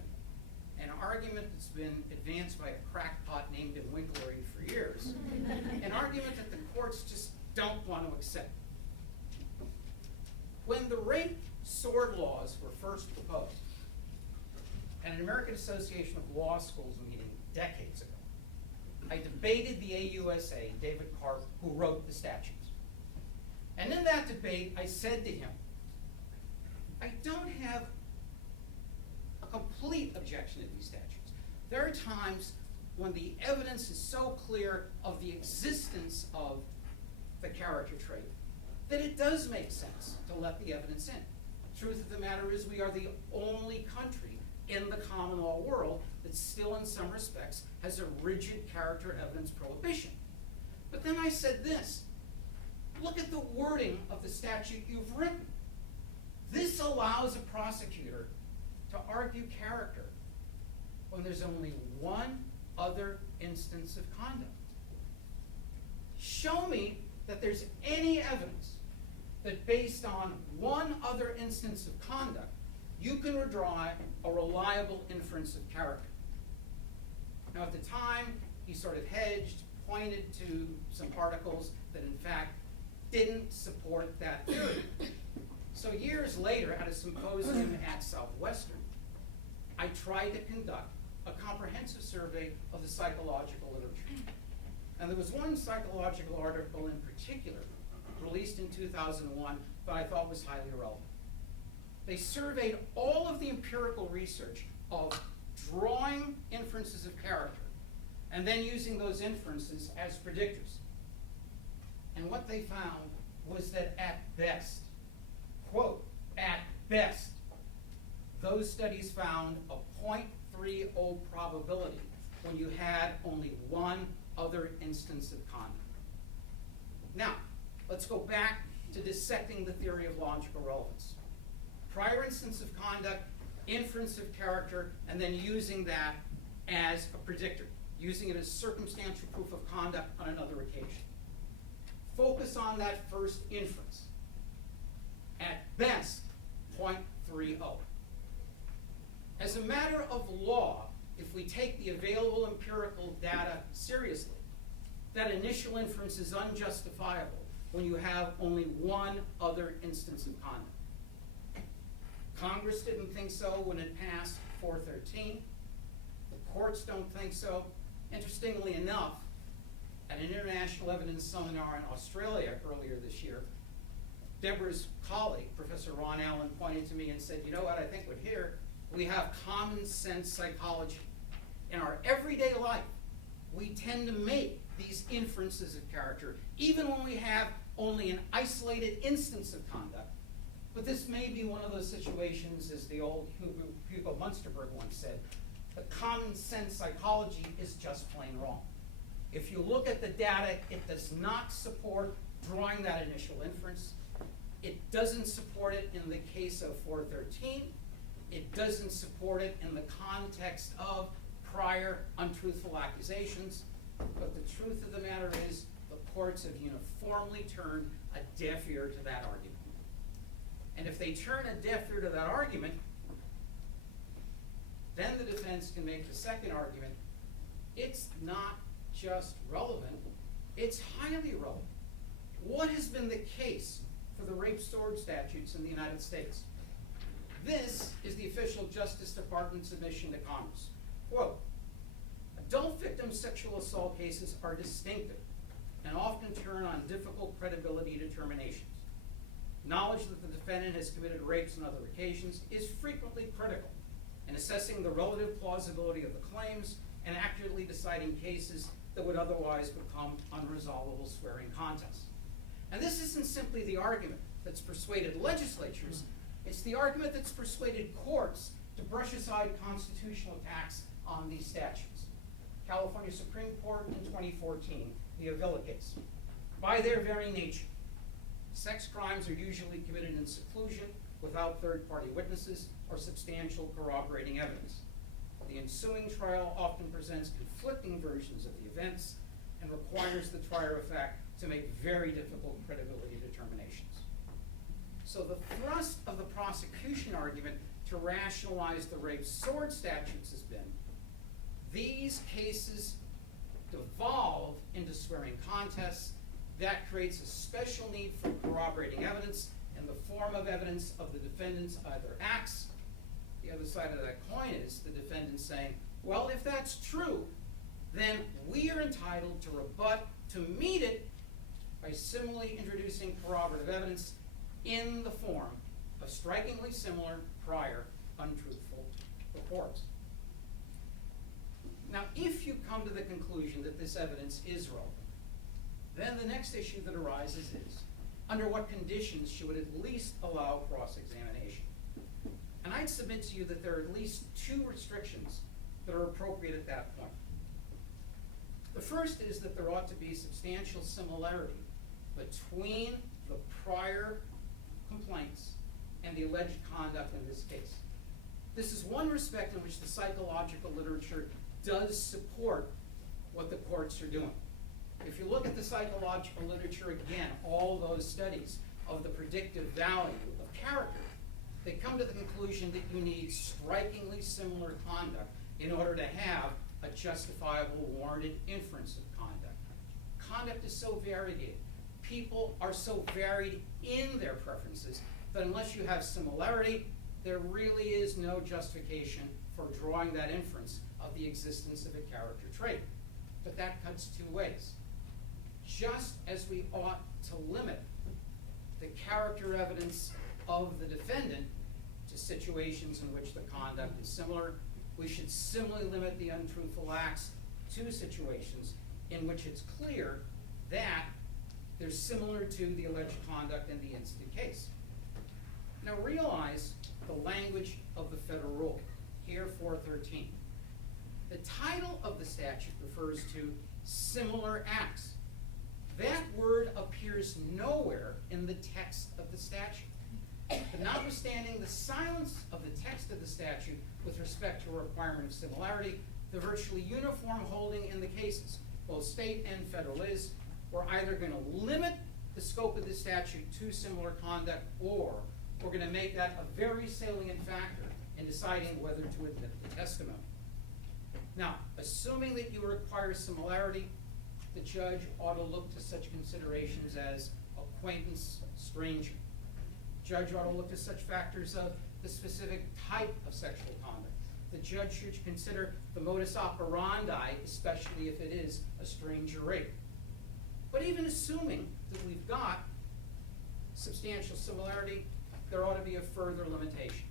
an argument that's been advanced by a crackpot named Winklery for years, an argument that the courts just don't want to accept. When the rape sword laws were first proposed at an American Association of Law Schools meeting decades ago, I debated the AUSA, David Karp, who wrote the statutes. And in that debate, I said to him, I don't have a complete objection to these statutes. There are times when the evidence is so clear of the existence of the character trait that it does make sense to let the evidence in. Truth of the matter is, we are the only country in the common law world that still in some respects has a rigid character evidence prohibition. But then I said this, look at the wording of the statute you've written. This allows a prosecutor to argue character when there's only one other instance of conduct. Show me that there's any evidence that based on one other instance of conduct, you can draw a reliable inference of character. Now at the time, he sort of hedged, pointed to some articles that in fact didn't support that theory. So years later, at a symposium at Southwestern, I tried to conduct a comprehensive survey of the psychological literature. And there was one psychological article in particular, released in 2001, that I thought was highly relevant. They surveyed all of the empirical research of drawing inferences of character and then using those inferences as predictors. And what they found was that at best, quote, at best, those studies found a 0.30 probability when you had only one other instance of conduct. Now, let's go back to dissecting the theory of logical relevance. Prior instance of conduct, inference of character, and then using that as a predictor, using it as circumstantial proof of conduct on another occasion. Focus on that first inference. At best, 0.30. As a matter of law, if we take the available empirical data seriously, that initial inference is unjustifiable when you have only one other instance of conduct. Congress didn't think so when it passed 413. The courts don't think so. Interestingly enough, at an international evidence seminar in Australia earlier this year, Deborah's colleague, Professor Ron Allen, pointed to me and said, you know what, I think we're here. We have common sense psychology. In our everyday life, we tend to make these inferences of character, even when we have only an isolated instance of conduct. But this may be one of those situations, as the old Hugo Munsterberg once said, the common sense psychology is just plain wrong. If you look at the data, it does not support drawing that initial inference. It doesn't support it in the case of 413. It doesn't support it in the context of prior untruthful accusations. But the truth of the matter is, the courts have uniformly turned a deaf ear to that argument. And if they turn a deaf ear to that argument, then the defense can make the second argument. It's not just relevant, it's highly relevant. What has been the case for the rape sword statutes in the United States? This is the official Justice Department submission to Congress. Quote, adult victim sexual assault cases are distinctive and often turn on difficult credibility determinations. Knowledge that the defendant has committed rapes on other occasions is frequently critical in assessing the relative plausibility of the claims and accurately deciding cases that would otherwise become unresolvable swearing contests. And this isn't simply the argument that's persuaded legislatures, it's the argument that's persuaded courts to brush aside constitutional attacks on these statutes. California Supreme Court in 2014, the Avila case. By their very nature, sex crimes are usually committed in seclusion without third-party witnesses or substantial corroborating evidence. The ensuing trial often presents conflicting versions of the events and requires the trier of fact to make very difficult credibility determinations. So the thrust of the prosecution argument to rationalize the rape sword statutes has been, these cases devolve into swearing contests. That creates a special need for corroborating evidence in the form of evidence of the defendant's either acts. The other side of that coin is the defendant saying, well, if that's true, then we are entitled to rebut, to meet it, by similarly introducing corroborative evidence in the form of strikingly similar prior untruthful reports. Now, if you come to the conclusion that this evidence is relevant, then the next issue that arises is, under what conditions should it at least allow cross-examination? And I'd submit to you that there are at least two restrictions that are appropriate at that point. The first is that there ought to be substantial similarity between the prior complaints and the alleged conduct in this case. This is one respect in which the psychological literature does support what the courts are doing. If you look at the psychological literature again, all those studies of the predictive value of character, they come to the conclusion that you need strikingly similar conduct in order to have a justifiable, warranted inference of conduct. Conduct is so variegated. People are so varied in their preferences that unless you have similarity, there really is no justification for drawing that inference of the existence of a character trait. But that cuts two ways. Just as we ought to limit the character evidence of the defendant to situations in which the conduct is similar, we should similarly limit the untruthful acts to situations in which it's clear that they're similar to the alleged conduct in the incident case. Now realize the language of the federal rule, here 413. The title of the statute refers to similar acts. That word appears nowhere in the text of the statute. But notwithstanding the silence of the text of the statute with respect to a requirement of similarity, the virtually uniform holding in the cases, both state and federal, is we're either going to limit the scope of the statute to similar conduct, or we're going to make that a very salient factor in deciding whether to admit the testimony. Now, assuming that you require similarity, the judge ought to look to such considerations as acquaintance, stranger. Judge ought to look to such factors of the specific type of sexual conduct. The judge should consider the modus operandi, especially if it is a stranger rape. But even assuming that we've got substantial similarity, there ought to be a further limitation,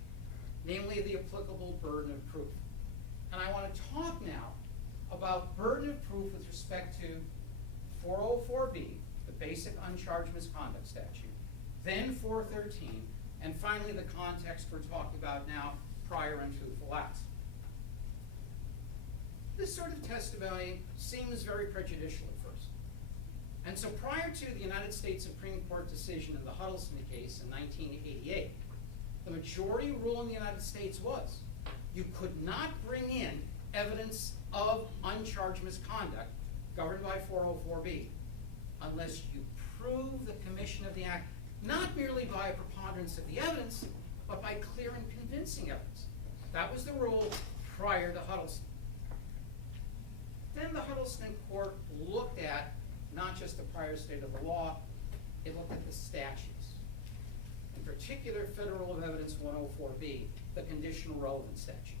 namely the applicable burden of proof. And I want to talk now about burden of proof with respect to 404B, the basic uncharged misconduct statute, then 413, and finally the context we're talking about now, prior untruthful acts. This sort of testimony seems very prejudicial at first. And so prior to the United States Supreme Court decision in the Huddleston case in 1988, the majority rule in the United States was you could not bring in evidence of uncharged misconduct governed by 404B unless you prove the commission of the act not merely by a preponderance of the evidence, but by clear and convincing evidence. That was the rule prior to Huddleston. Then the Huddleston court looked at not just the prior state of the law, it looked at the statutes. In particular, Federal of Evidence 104B, the conditional relevance statute.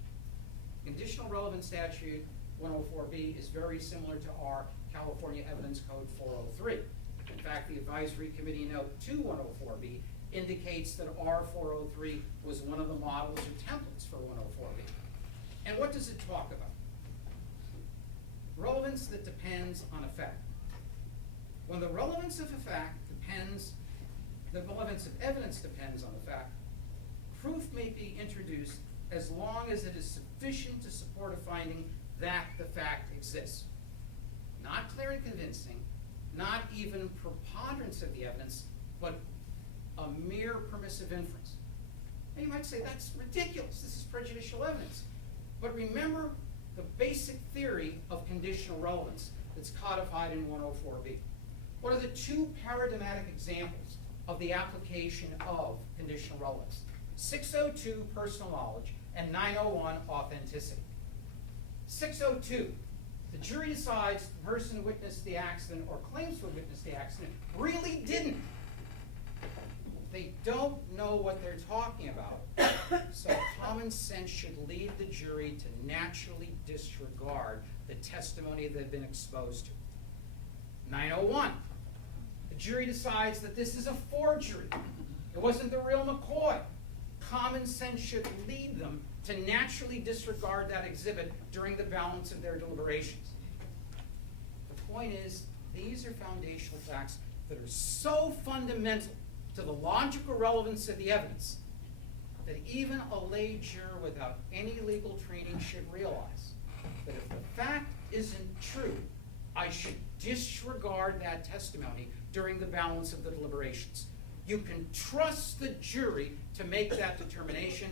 Conditional relevance statute 104B is very similar to our California Evidence Code 403. In fact, the advisory committee note to 104B indicates that R403 was one of the models or templates for 104B. And what does it talk about? Relevance that depends on a fact. When the relevance of a fact depends, the relevance of evidence depends on the fact, proof may be introduced as long as it is sufficient to support a finding that the fact exists. Not clear and convincing, not even preponderance of the evidence, but a mere permissive inference. Now you might say, that's ridiculous, this is prejudicial evidence. But remember the basic theory of conditional relevance that's codified in 104B. What are the two paradigmatic examples of the application of conditional relevance? 602, personal knowledge, and 901, authenticity. 602, the jury decides the person who witnessed the accident or claims to have witnessed the accident really didn't. They don't know what they're talking about, so common sense should lead the jury to naturally disregard the testimony they've been exposed to. 901, the jury decides that this is a forgery. It wasn't the real McCoy. Common sense should lead them to naturally disregard that exhibit during the balance of their deliberations. The point is, these are foundational facts that are so fundamental to the logical relevance of the evidence that even a lay juror without any legal training should realize that if the fact isn't true, I should disregard that testimony during the balance of the deliberations. You can trust the jury to make that determination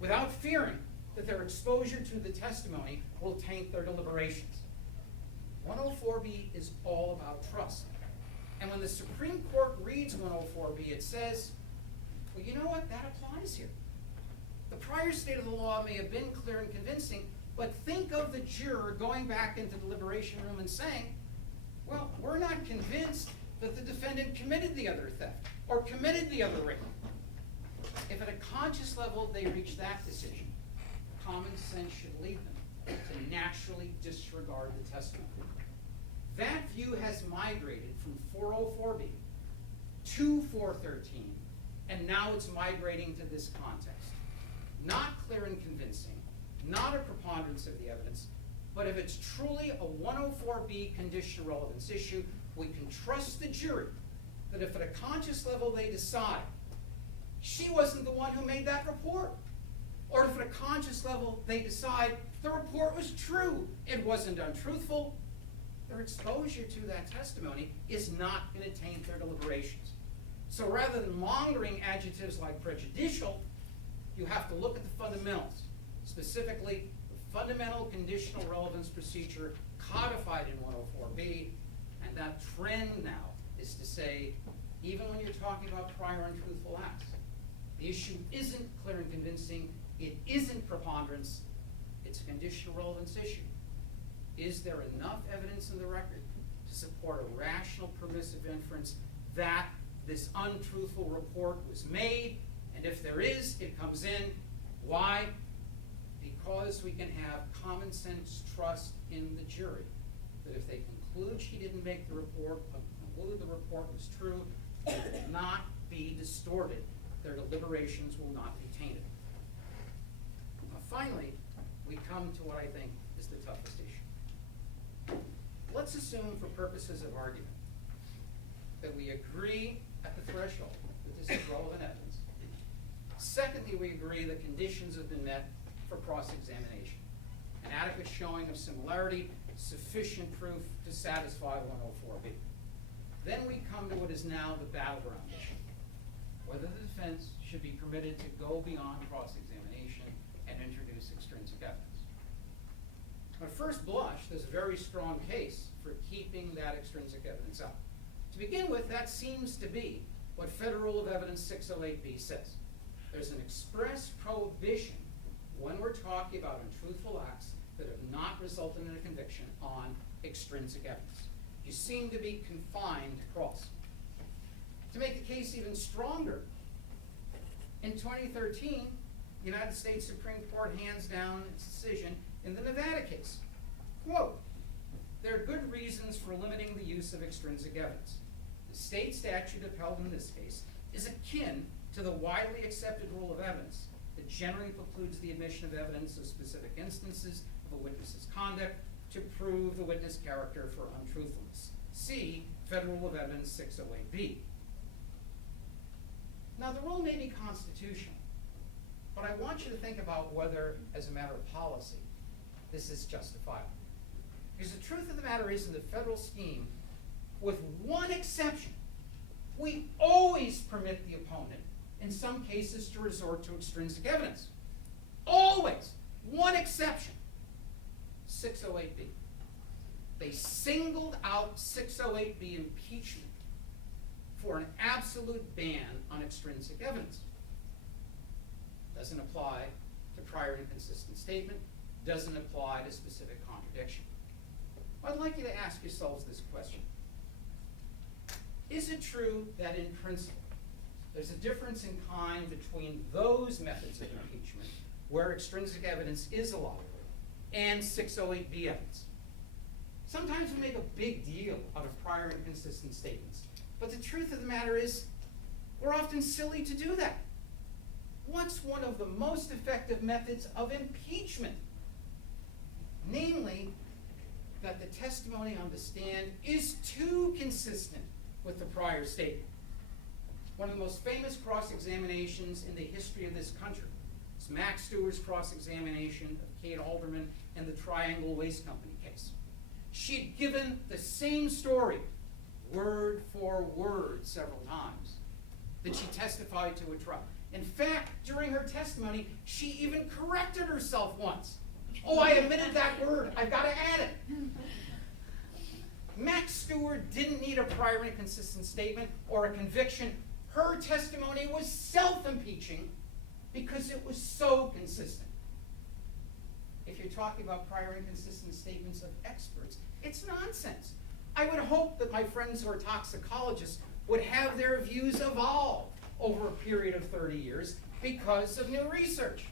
without fearing that their exposure to the testimony will taint their deliberations. 104B is all about trust. And when the Supreme Court reads 104B, it says, well, you know what? That applies here. The prior state of the law may have been clear and convincing, but think of the juror going back into the deliberation room and saying, well, we're not convinced that the defendant committed the other theft or committed the other rape. If at a conscious level they reach that decision, common sense should lead them to naturally disregard the testimony. That view has migrated from 404B to 413, and now it's migrating to this context. Not clear and convincing, not a preponderance of the evidence, but if it's truly a 104B conditional relevance issue, we can trust the jury that if at a conscious level they decide she wasn't the one who made that report, or if at a conscious level they decide the report was true, it wasn't untruthful, their exposure to that testimony is not going to taint their deliberations. So rather than mongering adjectives like prejudicial, you have to look at the fundamentals, specifically the fundamental conditional relevance procedure codified in 104B, and that trend now is to say, even when you're talking about prior untruthful acts, the issue isn't clear and convincing, it isn't preponderance, it's a conditional relevance issue. Is there enough evidence in the record to support a rational permissive inference that this untruthful report was made? And if there is, it comes in. Why? Because we can have common sense trust in the jury that if they conclude she didn't make the report, but conclude the report was true, it will not be distorted. Their deliberations will not be tainted. Now, finally, we come to what I think is the toughest issue. Let's assume, for purposes of argument, that we agree at the threshold that this is relevant evidence. Secondly, we agree that conditions have been met for cross-examination. An adequate showing of similarity, sufficient proof to satisfy 104B. Then we come to what is now the battleground issue, whether the defense should be permitted to go beyond cross-examination and introduce extrinsic evidence. At first blush, there's a very strong case for keeping that extrinsic evidence out. To begin with, that seems to be what Federal Rule of Evidence 608B says. There's an express prohibition when we're talking about untruthful acts that have not resulted in a conviction on extrinsic evidence. You seem to be confined to cross. To make the case even stronger, in 2013, the United States Supreme Court hands down its decision in the Nevada case. Quote, there are good reasons for limiting the use of extrinsic evidence. The state statute upheld in this case is akin to the widely accepted rule of evidence that generally precludes the admission of evidence of specific instances of a witness's conduct to prove the witness' character for untruthfulness. See Federal Rule of Evidence 608B. Now, the rule may be constitutional, but I want you to think about whether, as a matter of policy, this is justifiable. Because the truth of the matter is, in the federal scheme, with one exception, we always permit the opponent, in some cases, to resort to extrinsic evidence. Always. One exception. 608B. They singled out 608B impeachment for an absolute ban on extrinsic evidence. Doesn't apply to prior inconsistent statement, doesn't apply to specific contradiction. I'd like you to ask yourselves this question. Is it true that in principle, there's a difference in kind between those methods of impeachment where extrinsic evidence is allowed and 608B evidence? Sometimes we make a big deal out of prior inconsistent statements, but the truth of the matter is we're often silly to do that. What's one of the most effective methods of impeachment? Namely, that the testimony on the stand is too consistent with the prior statement. One of the most famous cross-examinations in the history of this country is Max Stewart's cross-examination of Kate Alderman in the Triangle Waste Company case. She had given the same story, word for word, several times, that she testified to a trial. In fact, during her testimony, she even corrected herself once. Oh, I omitted that word. I've got to add it. Max Stewart didn't need a prior inconsistent statement or a conviction. Her testimony was self-impeaching because it was so consistent. If you're talking about prior inconsistent statements of experts, it's nonsense. I would hope that my friends who are toxicologists would have their views evolve over a period of 30 years because of new research.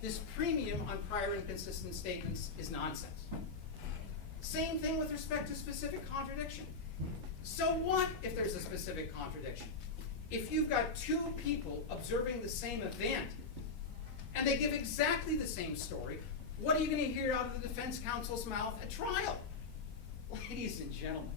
This premium on prior inconsistent statements is nonsense. Same thing with respect to specific contradiction. So what if there's a specific contradiction? If you've got two people observing the same event and they give exactly the same story, what are you going to hear out of the defense counsel's mouth at trial? Ladies and gentlemen,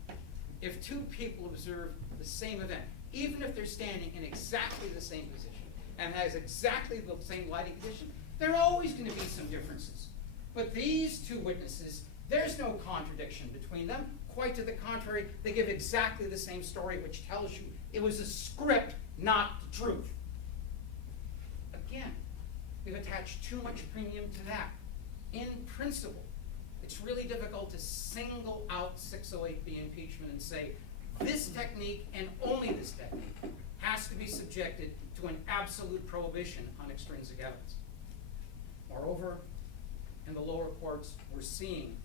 if two people observe the same event, even if they're standing in exactly the same position and has exactly the same lighting condition, there are always going to be some differences. But these two witnesses, there's no contradiction between them. Quite to the contrary, they give exactly the same story, which tells you it was a script, not the truth. Again, we've attached too much premium to that. In principle, it's really difficult to single out 608B impeachment and say, this technique and only this technique has to be subjected to an absolute prohibition on extrinsic evidence. Moreover, in the lower courts, we're seeing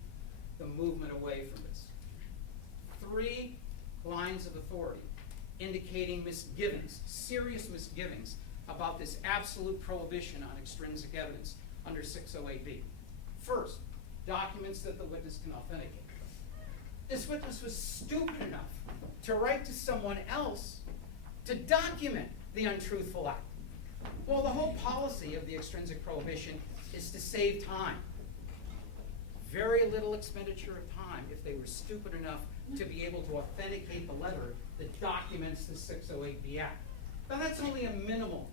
the movement away from this. 3 lines of authority indicating misgivings, serious misgivings about this absolute prohibition on extrinsic evidence under 608B. First, documents that the witness can authenticate. This witness was stupid enough to write to someone else to document the untruthful act. Well, the whole policy of the extrinsic prohibition is to save time. Very little expenditure of time if they were stupid enough to be able to authenticate the letter that documents the 608B Act. Now that's only a minimal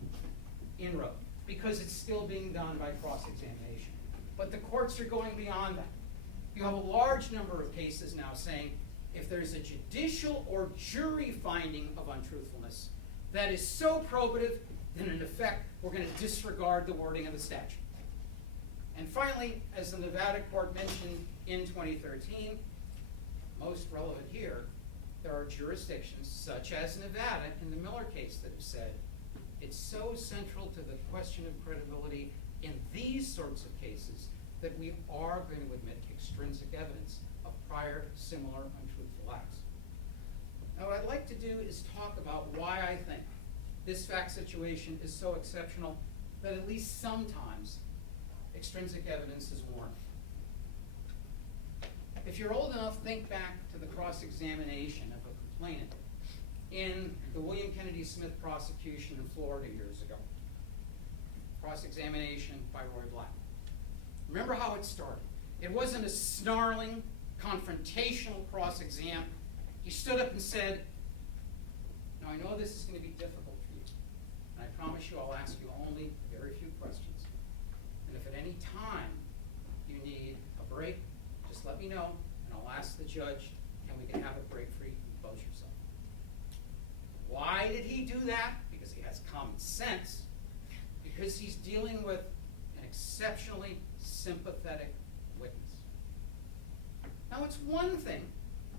inroad because it's still being done by cross-examination. But the courts are going beyond that. You have a large number of cases now saying if there's a judicial or jury finding of untruthfulness that is so probative, then in effect we're going to disregard the wording of the statute. And finally, as the Nevada court mentioned in 2013, most relevant here, there are jurisdictions such as Nevada in the Miller case that have said it's so central to the question of credibility in these sorts of cases that we are going to admit extrinsic evidence of prior similar untruthful acts. Now what I'd like to do is talk about why I think this fact situation is so exceptional that at least sometimes extrinsic evidence is warranted. If you're old enough, think back to the cross-examination of a complainant in the William Kennedy Smith prosecution in Florida years ago. Cross-examination by Roy Black. Remember how it started. It wasn't a snarling, confrontational cross-exam. He stood up and said, now I know this is going to be difficult for you, and I promise you I'll ask you only very few questions. And if at any time you need a break, just let me know, and I'll ask the judge, and we can have a break-free that because he has common sense, because he's dealing with an exceptionally sympathetic witness. Now, it's one thing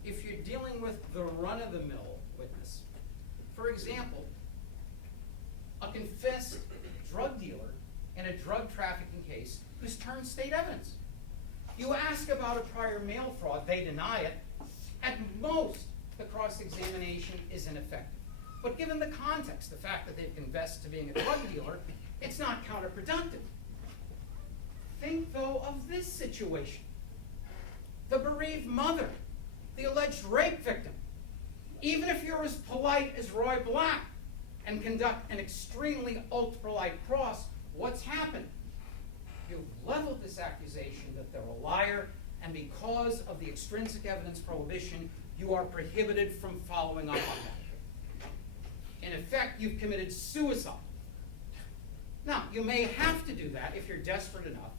if you're dealing with the run-of-the-mill witness. For example, a confessed drug dealer in a drug trafficking case who's turned state evidence. You ask about a prior mail fraud, they deny it. At most, the cross-examination is ineffective. But given the context, the fact that they've confessed to being a drug dealer, it's not counterproductive. Think, though, of this situation. The bereaved mother, the alleged rape victim. Even if you're as polite as Roy Black and conduct an extremely ultra-polite cross, what's happened? You've leveled this accusation that they're a liar, and because of the extrinsic evidence prohibition, you are prohibited from following up on that. In effect, you've committed suicide. Now, you may have to do that if you're desperate enough,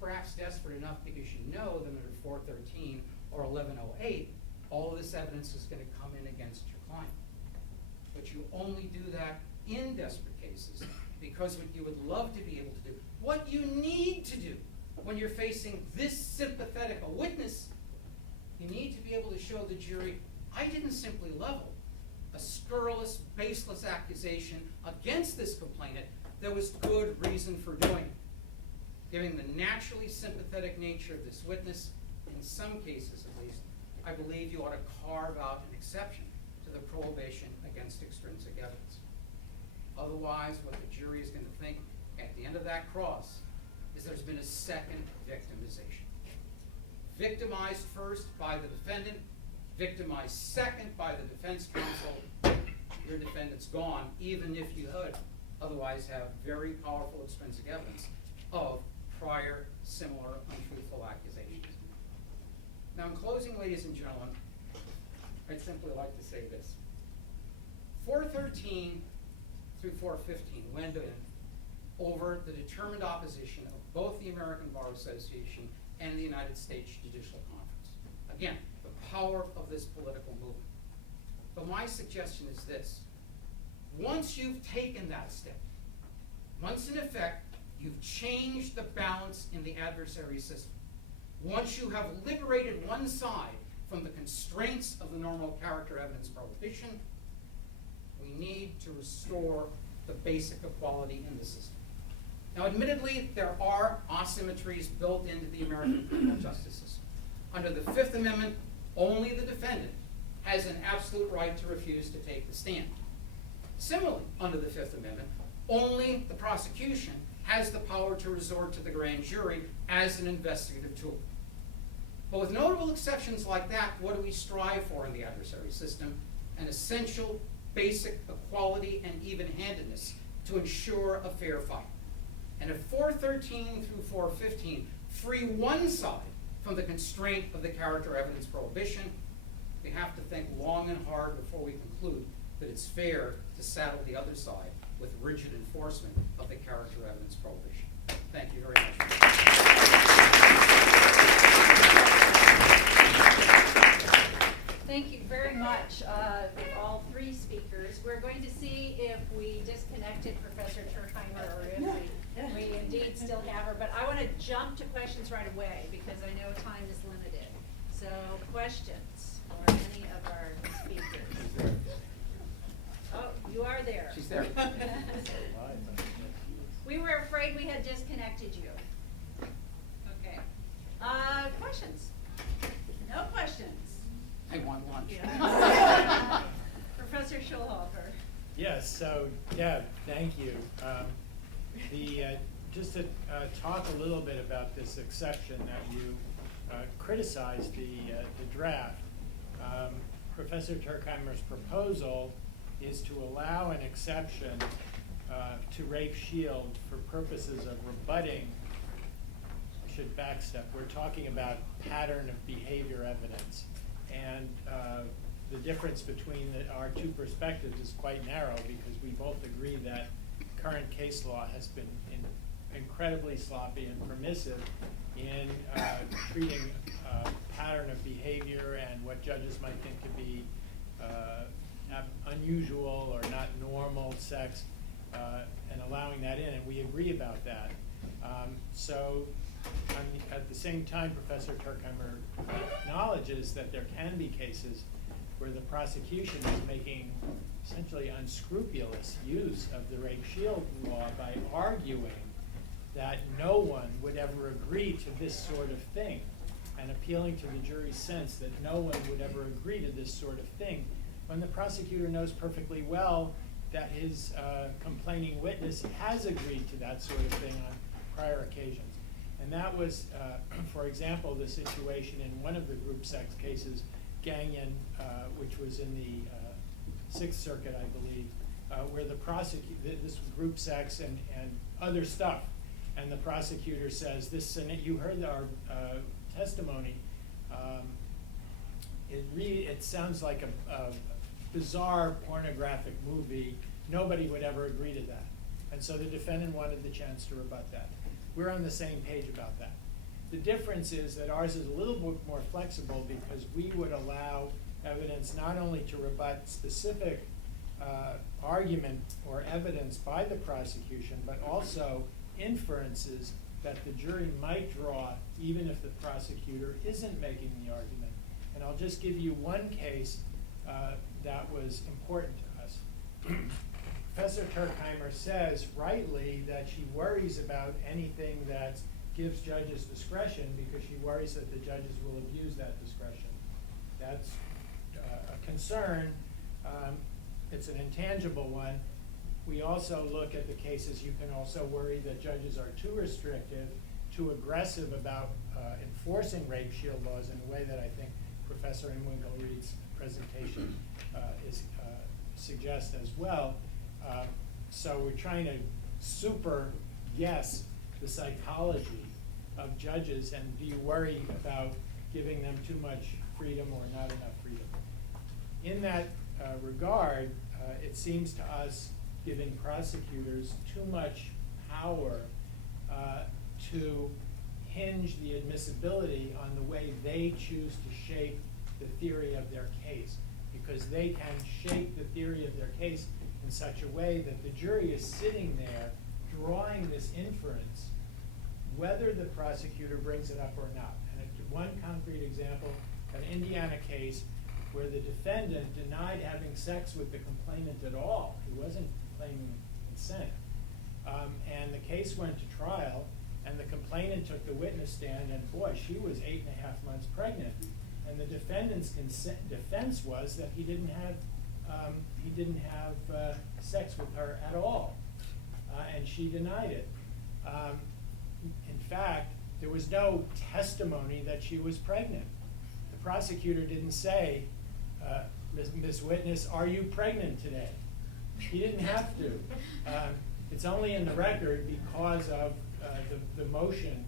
perhaps desperate enough because you know that under 413 or 1108, all of this evidence is going to come in against your client. But you only do that in desperate cases because what you would love to be able to do, what you need to do when you're facing this sympathetic a witness, you need to be able to show the jury, I didn't simply level a scurrilous, baseless accusation against this complainant. There was good reason for doing it. Given the naturally sympathetic nature of this witness, in some cases at least, I believe you ought to carve out an exception to the prohibition against extrinsic evidence. Otherwise, what the jury is going to think at the end of that cross is there's been a second victimization. Victimized first by the defendant, victimized second by the defense counsel. Your defendant's gone, even if you would otherwise have very powerful extrinsic evidence of prior similar untruthful accusations. Now, in closing, ladies and gentlemen, I'd simply like to say this. 413 through 415 went in over the determined opposition of both the American Bar Association and the United States Judicial Conference. Again, the power of this political movement. But my suggestion is this. Once you've taken that step, once in effect you've changed the balance in the adversary system, once you have liberated one side from the constraints of the normal character evidence prohibition, we need to restore the basic equality in the system. Now, admittedly, there are asymmetries built into the American criminal justice system. Under the Fifth Amendment, only the defendant has an absolute right to refuse to take the stand. Similarly, under the Fifth Amendment, only the prosecution has the power to resort to the grand jury as an investigative tool. But with notable exceptions like that, what do we strive for in the adversary system? An essential, basic equality and even-handedness to ensure a fair fight. And if 413 through 415 free one side from the constraint of the character evidence prohibition, we have to think long and hard before we conclude that it's fair to saddle the other side with rigid enforcement of the character evidence prohibition. Thank you very much. Thank you very much, all three speakers. We're going to see if we disconnected Professor Turkheimer or if we indeed still have her. But I want to jump to questions right away because I know time is limited. So questions for any of our speakers? Oh, you are there. She's there. We were afraid we had disconnected you. Okay. Questions? No questions. I want lunch. Yeah. Professor Schulhofer. Yes, so Deb, thank you. Just to talk a little bit about this exception that you criticized the draft. Professor Turkheimer's proposal is to allow an exception to rape shield for purposes of rebutting. I should backstep. We're talking about pattern of behavior evidence. And the difference between our two perspectives is quite narrow because we both agree that current case law has been incredibly sloppy and permissive in treating pattern of behavior and what judges might think to be unusual or not normal normal sex and allowing that in, and we agree about that. At the same time, Professor Turkheimer acknowledges that there can be cases where the prosecution is making essentially unscrupulous use of the rape shield law by arguing that no one would ever agree to this sort of thing, and appealing to the jury's sense that no one would ever agree to this sort of thing, when the prosecutor knows perfectly well that his complaining witness has agreed to that sort of thing on prior occasions. And that was, for example, the situation in one of the group sex cases, Gagnon, which was in the Sixth Circuit, I believe, where the prosecutor, this was group sex and other stuff, and the prosecutor says, you heard our testimony, it sounds like a bizarre pornographic movie, nobody would ever agree to that. And so the defendant wanted the chance to rebut that. We're on the same page about that. The difference is that ours is a little bit more flexible because we would allow evidence not only to rebut specific argument or evidence by the prosecution, but also inferences that the jury might draw even if the prosecutor isn't making the argument. And I'll just give you one case that was important to us. Professor Turkheimer says, rightly, that she worries about anything that gives judges discretion because she worries that the judges will abuse that discretion. That's a concern. It's an intangible one. We also look at the cases, you can also worry that judges are too restrictive, too aggressive about enforcing rape shield laws in a way that I think Professor Imwinkel-Reed's presentation suggests as well. So we're trying to super guess the psychology of judges, and do you worry about giving them too much freedom or not enough freedom? In that regard, it seems to us giving prosecutors too much power to hinge the admissibility on the way they choose to shape the theory of their case, because they can shape the theory of their case in such a way that the jury is sitting there drawing this inference whether the prosecutor brings it up or not. And one concrete example, an Indiana case where the defendant denied having sex with the complainant at all. He wasn't claiming consent. And the case went to trial, and the complainant took the witness stand, and boy, she was 8.5 months pregnant. And the defendant's defense was that he didn't have sex with her at all, and she denied it. In fact, there was no testimony that she was pregnant. The prosecutor didn't say, Ms. Witness, are you pregnant today? He didn't have to. It's only in the record because of the motion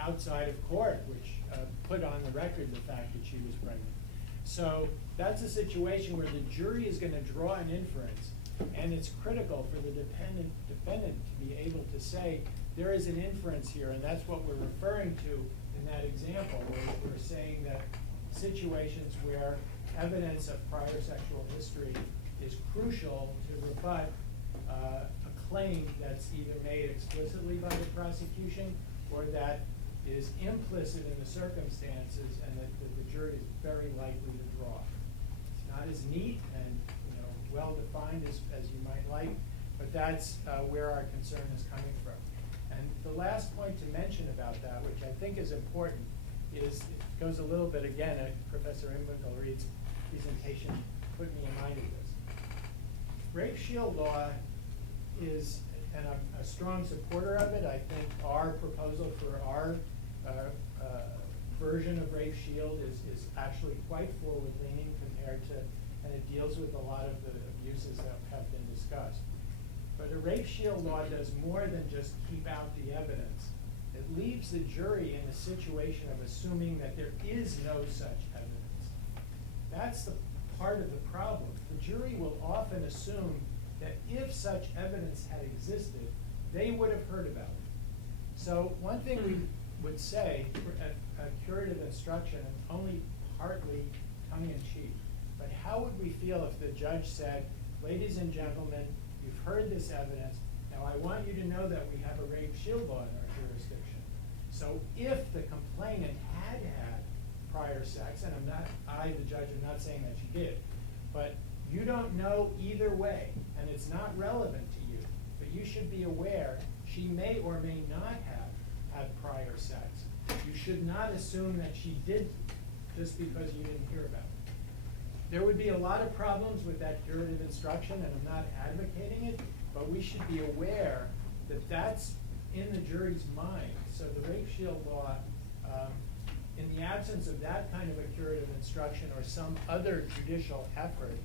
outside of court, which put on the record the fact that she was pregnant. So that's a situation where the jury is going to draw an inference, and it's critical for the defendant to be able to say, there is an inference here, and that's what we're referring to in that example, where we're saying that situations where evidence of prior sexual history is crucial to rebut a claim that's either made explicitly by the prosecution or that is implicit in the circumstances, and that the jury is very likely to draw. It's not as neat and well-defined as you might like, but that's where our concern is coming from. And the last point to mention about that, which I think is important, is it goes a little bit again at Professor Imwinkel-Reed's presentation put me in mind of this. Rape shield law is, and I'm a strong supporter of it. I think our proposal for our version of rape shield is actually quite forward-leaning compared to, and it deals with a lot of the abuses that have been discussed. But a rape shield law does more than just keep out the evidence. It leaves the jury in a situation of assuming that there is no such evidence. That's the part of the problem. The jury will often assume that if such evidence had existed, they would have heard about it. So one thing we would say, a curative instruction, and only partly tongue-in-cheek, but how would we feel if the judge said, ladies and gentlemen, You've heard this evidence. Now I want you to know that we have a rape shield law in our jurisdiction. So if the complainant had prior sex, and I, the judge, am not saying that she did, but you don't know either way, and it's not relevant to you, but you should be aware she may or may not have had prior sex. You should not assume that she did just because you didn't hear about it. There would be a lot of problems with that curative instruction, and I'm not advocating it, but we should be aware that that's in the jury's mind. So the rape shield law, in the absence of that kind of a curative instruction or some other judicial effort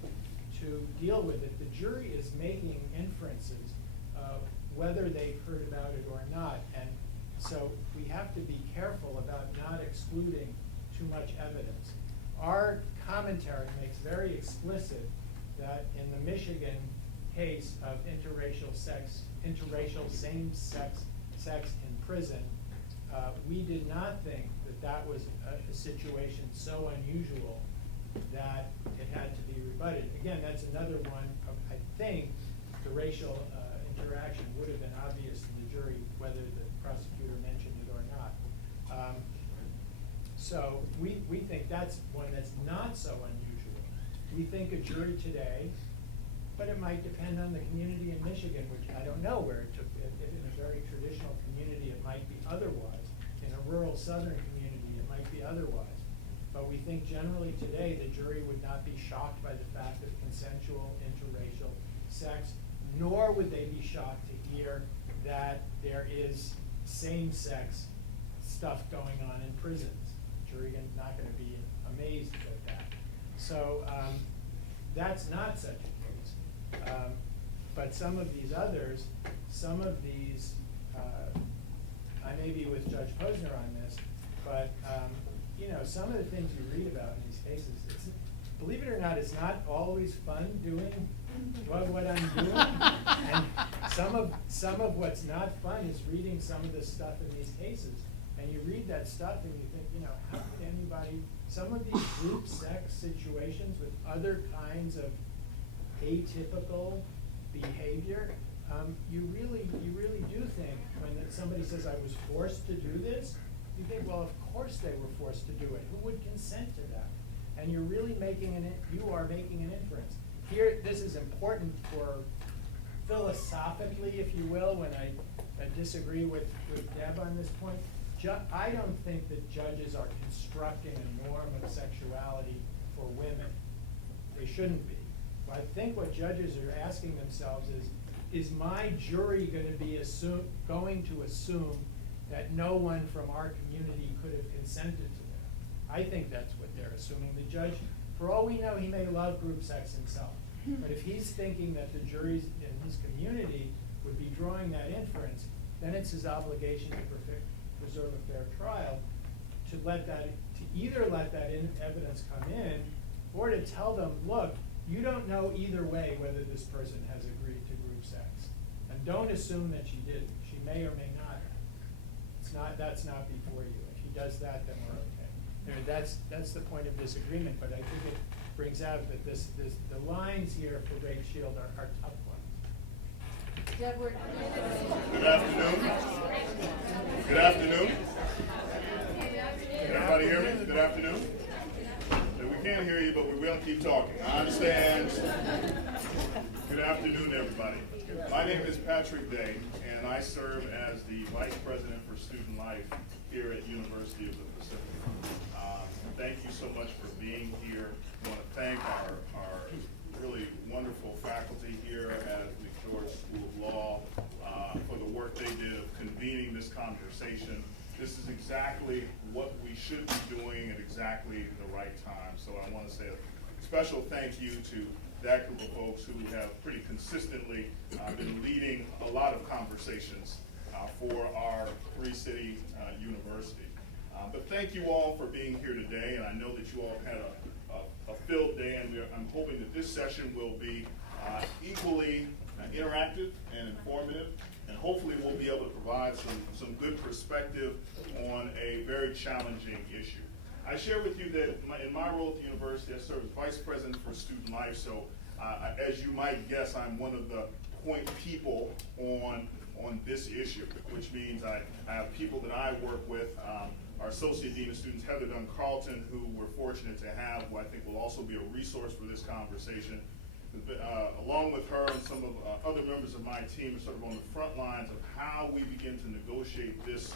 to deal with it, the jury is making inferences of whether they've heard about it or not. And so we have to be careful about not excluding too much evidence. Our commentary makes very explicit that in the Michigan case of interracial same-sex sex in prison, we did not think that that was a situation so unusual that it had to be rebutted. Again, that's another one of, I think, the racial interaction would have been obvious to the jury whether the prosecutor mentioned it or not. So we think that's one that's not so unusual. We think a jury today, but it might depend on the community in Michigan, which I don't know where it took it. In a very traditional community, it might be otherwise. In a rural southern community, it might be otherwise. But we think generally today the jury would not be shocked by the fact of consensual interracial sex, nor would they be shocked to hear that there is same-sex stuff going on in prisons. The jury is not going to be amazed at that. So that's not such a case. But some of these others, I may be with Judge Posner on this, but some of the things you read about in these cases, believe it or not, it's not always fun doing what I'm doing. And some of what's not fun is reading some of the stuff in these cases. And you read that stuff and you think, how could anybody, some of these group sex situations with other kinds of atypical behavior, you really do think when somebody says, I was forced to do this, you think, well, of course they were forced to do it. Who would consent to that? And you're really making an inference. Here, this is important for philosophically, if you will, when I disagree with Deb on this point. I don't think that judges are constructing a norm of sexuality for women. They shouldn't be. I think what judges are asking themselves is my jury going to assume that no one from our community could have consented to that? I think that's what they're assuming. The judge, for all we know, he may love group sex himself. But if he's thinking that the juries in his community would be drawing that inference, then it's his obligation to preserve a fair trial to either let that evidence come in or to tell them, look, you don't know either way whether this person has agreed to group sex. And don't assume that she didn't. She may or may not have. That's not before you. If he does that, then we're okay. That's the point of disagreement, but I think it brings out that the lines here for rape shield are tough ones. Deborah. Good afternoon. Good afternoon. Can everybody hear me? Good afternoon. We can't hear you, but we will keep talking. I understand. Good afternoon, everybody. My name is Patrick Day, and I serve as the Vice President for Student Life here at University of the Pacific. Thank you so much for being here. I want to thank our really wonderful faculty here at McGeorge School of Law for the work they did of convening this conversation. This is exactly what we should be doing at exactly the right time. So I want to say a special thank you to that group of folks who have pretty consistently been leading a lot of conversations for our three-city university. But thank you all for being here today, and I know that you all had a filled day, and I'm hoping that this session will be equally interactive and informative, and hopefully we'll be able to provide some good perspective on a very challenging issue. I share with you that in my role at the university, I serve as Vice President for Student Life, so as you might guess, I'm one of the point people on this issue, which means I have people that I work with, our Associate Dean of Students, Heather Dunn Carlton, who we're fortunate to have, who I think will also be a resource for this conversation. Along with her and some of other members of my team are sort of on the front lines of how we begin to negotiate this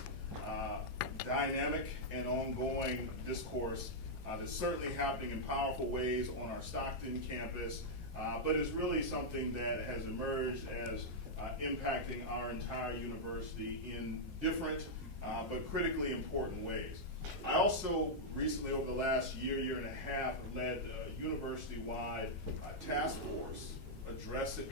dynamic and ongoing discourse that's certainly happening in powerful ways on our Stockton campus, but is really something that has emerged as impacting our entire university in different but critically important ways. I also recently, over the last year and a half, led a university-wide task force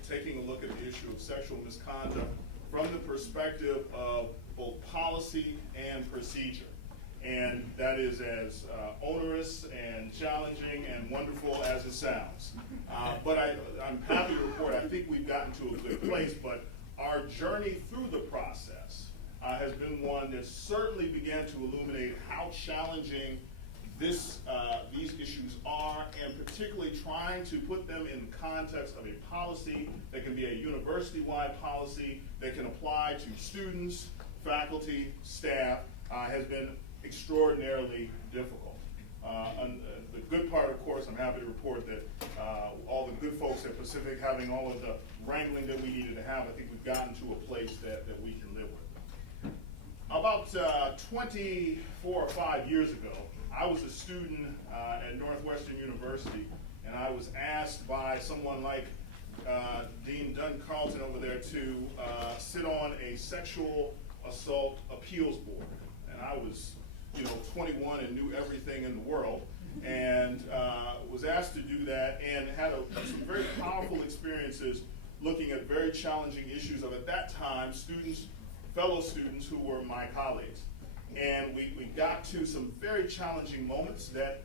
taking a look at the issue of sexual misconduct from the perspective of both policy and procedure. And that is as onerous and challenging and wonderful as it sounds. But I'm happy to report I think we've gotten to a good place, but our journey through the process has been one that certainly began to illuminate how challenging these issues are, and particularly trying to put them in the context of a policy that can be a university-wide policy that can apply to students, faculty, staff, has been extraordinarily difficult. The good part, of course, I'm happy to report that all the good folks at Pacific, having all of the wrangling that we needed to have, I think we've gotten to a place that we can live with. About 24 or 5 years ago, I was a student at Northwestern University, and I was asked by someone like Dean Dunn Carlton over there to sit on a sexual assault appeals board. And I was 21 and knew everything in the world, and was asked to do that, and had some very powerful experiences looking at very challenging issues of, at that time, fellow students who were my colleagues. And we got to some very challenging moments that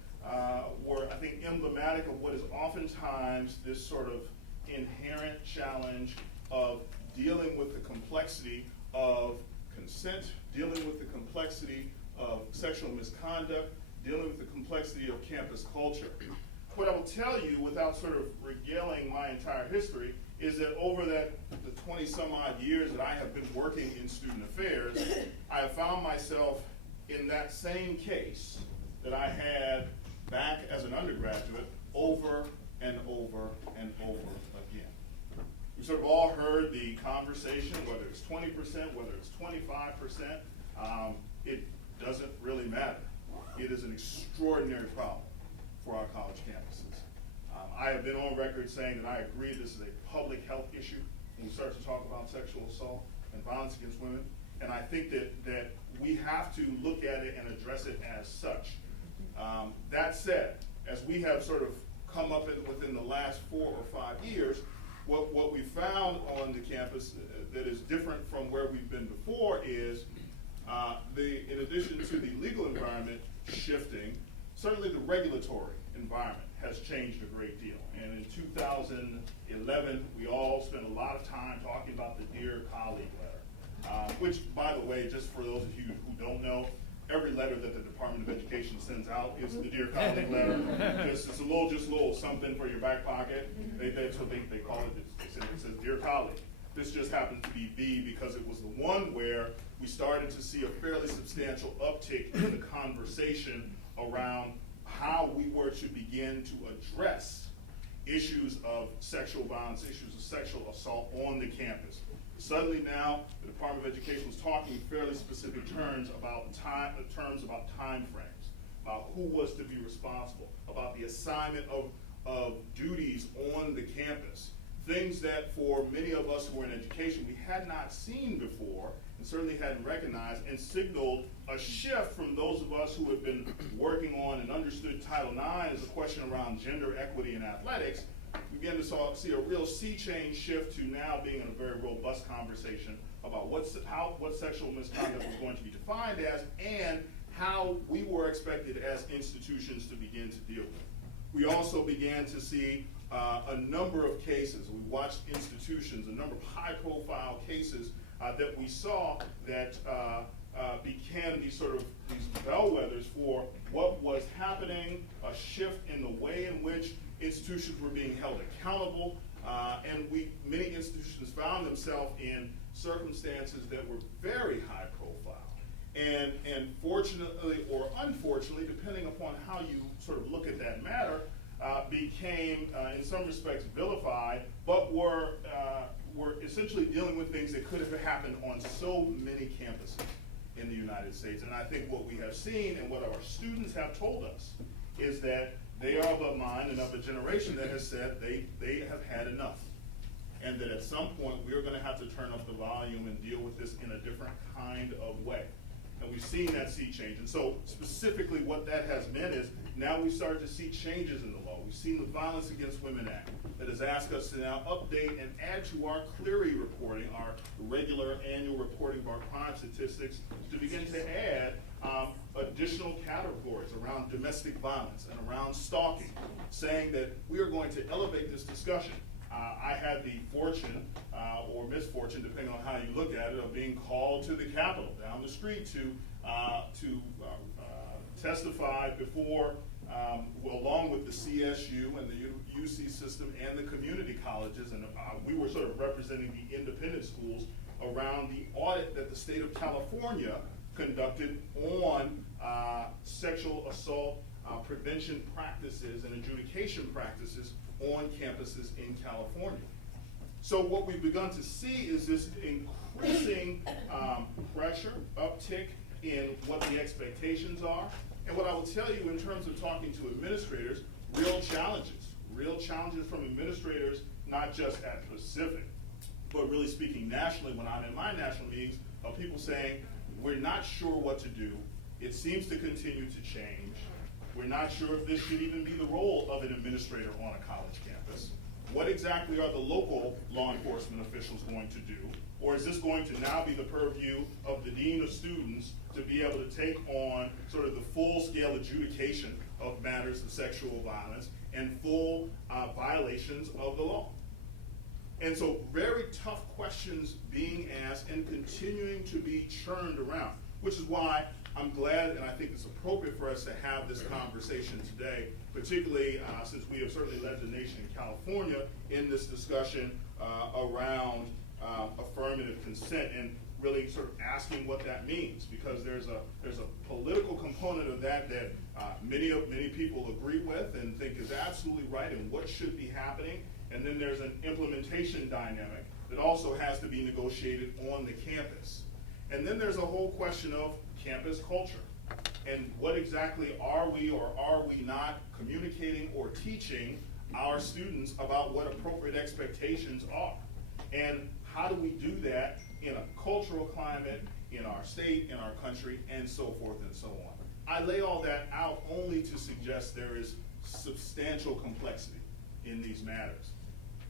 were, I think, emblematic of what is oftentimes this sort of inherent challenge of dealing with the complexity of consent, dealing with the complexity of sexual misconduct, dealing with the complexity of campus culture. What I will tell you, without sort of regaling my entire history, is that over the 20-some odd years that I have been working in student affairs, I have found myself in that same case that I had back as an undergraduate over and over and over again. We sort of all heard the conversation, whether it's 20%, whether it's 25%, it doesn't really matter. It is an extraordinary problem for our college campuses. I have been on record saying that I agree this is a public health issue when we start to talk about sexual assault and violence against women. And I think that we have to look at it and address it as such. That said, as we have sort of come up within the last 4 or 5 years, what we found on the campus that is different from where we've been before is in addition to the legal environment shifting, certainly the regulatory environment has changed a great deal. And in 2011, we all spent a lot of time talking about the Dear Colleague letter, which, by the way, just for those of you who don't know, every letter that the Department of Education sends out is the Dear Colleague letter. It's a little something for your back pocket. That's what they call it. It says Dear Colleague. This just happens to be B because it was the one where we started to see a fairly substantial uptick in the conversation around how we were to begin to address issues of sexual violence, issues of sexual assault on the campus. Suddenly now, the Department of Education was talking in fairly specific terms about time frames, about who was to be responsible, about the assignment of duties on the campus, things that for many of us who were in education we had not seen before and certainly hadn't recognized, and signaled a shift from those of us who had been working on and understood Title IX as a question around gender equity in athletics. We began to see a real sea change shift to now being in a very robust conversation about what sexual misconduct was going to be defined as, and how we were expected as institutions to begin to deal with it. We also began to see a number of cases. We watched institutions, a number of high-profile cases that we saw that became these bellwethers for what was happening, a shift in the way in which institutions were being held accountable, And many institutions found themselves in circumstances that were very high profile. And fortunately or unfortunately, depending upon how you sort of look at that matter, became in some respects vilified, but were essentially dealing with things that could have happened on so many campuses in the United States. And I think what we have seen and what our students have told us is that they are of a mind and of a generation that has said they have had enough. And that at some point we are going to have to turn up the volume and deal with this in a different kind of way. And we've seen that sea change. And so specifically what that has meant is now we've started to see changes in the law. We've seen the Violence Against Women Act that has asked us to now update and add to our Clery reporting, our regular annual reporting of our crime statistics, to begin to add additional categories around domestic violence and around stalking, saying that we are going to elevate this discussion. I had the fortune or misfortune, depending on how you look at it, of being called to the Capitol down the street to testify before, along with the CSU and the UC system and the community colleges, and we were sort of representing the independent schools around the audit that the state of California conducted on sexual assault prevention practices and adjudication practices on campuses in California. So what we've begun to see is this increasing pressure, uptick in what the expectations are. And what I will tell you in terms of talking to administrators, real challenges from administrators, not just at Pacific, but really speaking nationally when I'm in my national meetings, of people saying, we're not sure what to do. It seems to continue to change. We're not sure if this should even be the role of an administrator on a college campus. What exactly are the local law enforcement officials going to do? Or is this going to now be the purview of the dean of students to be able to take on sort of the full-scale adjudication of matters of sexual violence and full violations of the law? And so very tough questions being asked and continuing to be churned around, which is why I'm glad and I think it's appropriate for us to have this conversation today, particularly since we have certainly led the nation in California in this discussion around affirmative consent and really sort of asking what that means, because there's a political component of that that many people agree with and think is absolutely right and what should be happening. And then there's an implementation dynamic that also has to be negotiated on the campus. And then there's a whole question of campus culture. And what exactly are we or are we not communicating or teaching our students about what appropriate expectations are? And how do we do that in a cultural climate, in our state, in our country, and so forth and so on? I lay all that out only to suggest there is substantial complexity in these matters.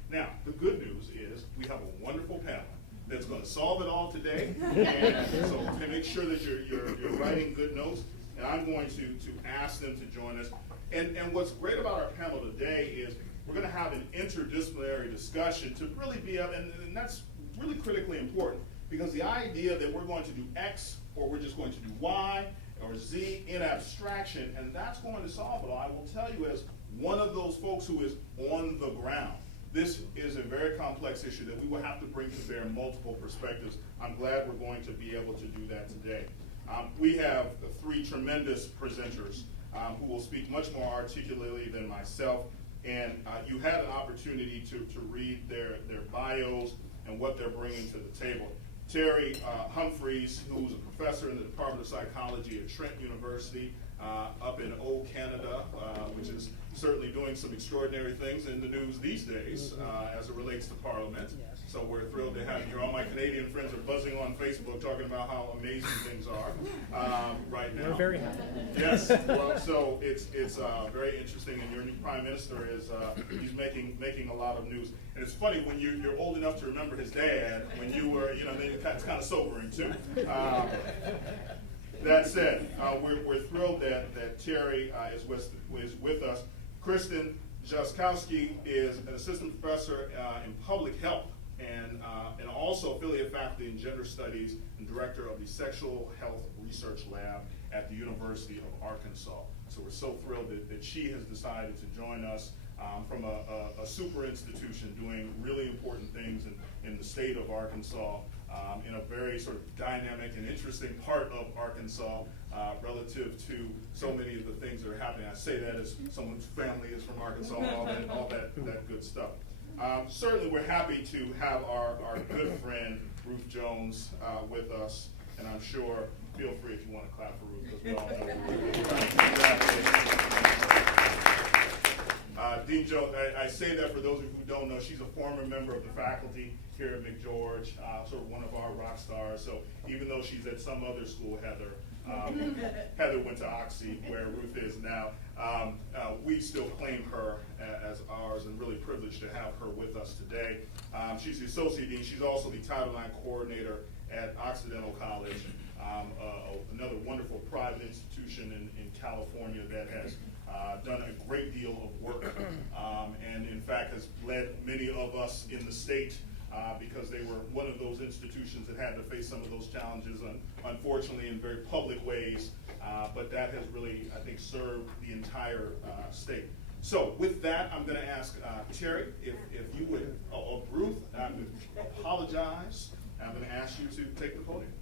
Now, the good news is we have a wonderful panel that's going to solve it all today. And so to make sure that you're writing good notes, and I'm going to ask them to join us. And what's great about our panel today is we're going to have an interdisciplinary discussion to really be up, and that's really critically important, because the idea that we're going to do X or we're just going to do Y or Z in abstraction, and that's going to solve it all. I will tell you, as one of those folks who is on the ground, this is a very complex issue that we will have to bring to bear multiple perspectives. I'm glad we're going to be able to do that today. We have three tremendous presenters who will speak much more articulately than myself. And you had an opportunity to read their bios and what they're bringing to the table. Terry Humphreys, who's a professor in the Department of Psychology at Trent University up in Old Canada, which is certainly doing some extraordinary things in the news these days as it relates to Parliament. So we're thrilled to have you. All my Canadian friends are buzzing on Facebook talking about how amazing things are right now. We're very happy. Yes. Well, so it's very interesting, and your new Prime Minister is he's making a lot of news. And it's funny when you're old enough to remember his dad when you were, it's kind of sobering too. That said, we're thrilled that Terry is with us. Kristen Jaskowski is an assistant professor in public health and also affiliate faculty in gender studies and director of the Sexual Health Research Lab at the University of Arkansas. So we're so thrilled that she has decided to join us from a super institution doing really important things in the state of Arkansas, in a very sort of dynamic and interesting part of Arkansas relative to so many of the things that are happening. I say that as someone whose family is from Arkansas and all that good stuff. Certainly we're happy to have our good friend Ruth Jones with us, and I'm sure, feel free if you want to clap for Ruth, because we all know Ruth. Dean Jones, I say that for those of you who don't know, she's a former member of the faculty here at McGeorge, sort of one of our rock stars. So even though she's at some other school, Heather went to Oxy, where Ruth is now. We still claim her as ours, and really privileged to have her with us today. She's the Associate Dean. She's also the Title IX Coordinator at Occidental College, another wonderful private institution in California that has done a great deal of work, and in fact has led many of us in the state because they were one of those institutions that had to face some of those challenges, unfortunately in very public ways, but that has really, I think, served the entire state. So with that, I'm going to ask Terry, if you would, Ruth, I would apologize. I'm going to ask you to take the podium.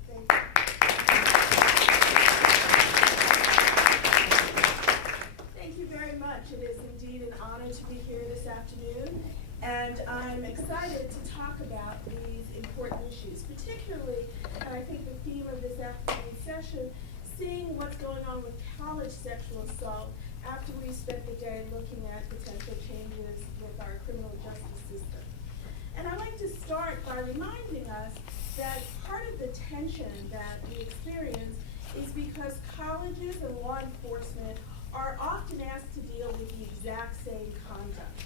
Thank you very much. It is indeed an honor to be here this afternoon, and I'm excited to talk about these important issues, particularly, and I think the theme of this afternoon session, seeing what's going on with college sexual assault after we spent the day looking at potential changes with our criminal justice system. And I'd like to start by reminding us that part of the tension that we experience is because colleges and law enforcement are often asked to deal with the exact same conduct.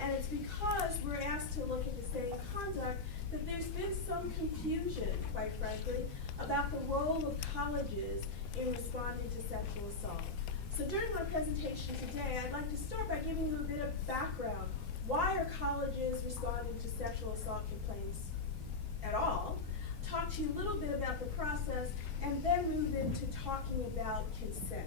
And it's because we're asked to look at the same conduct that there's been some confusion, quite frankly, about the role of colleges in responding to sexual assault. So during my presentation today, I'd like to start by giving you a bit of background. Why are colleges responding to sexual assault complaints at all? Talk to you a little bit about the process, and then move into talking about consent.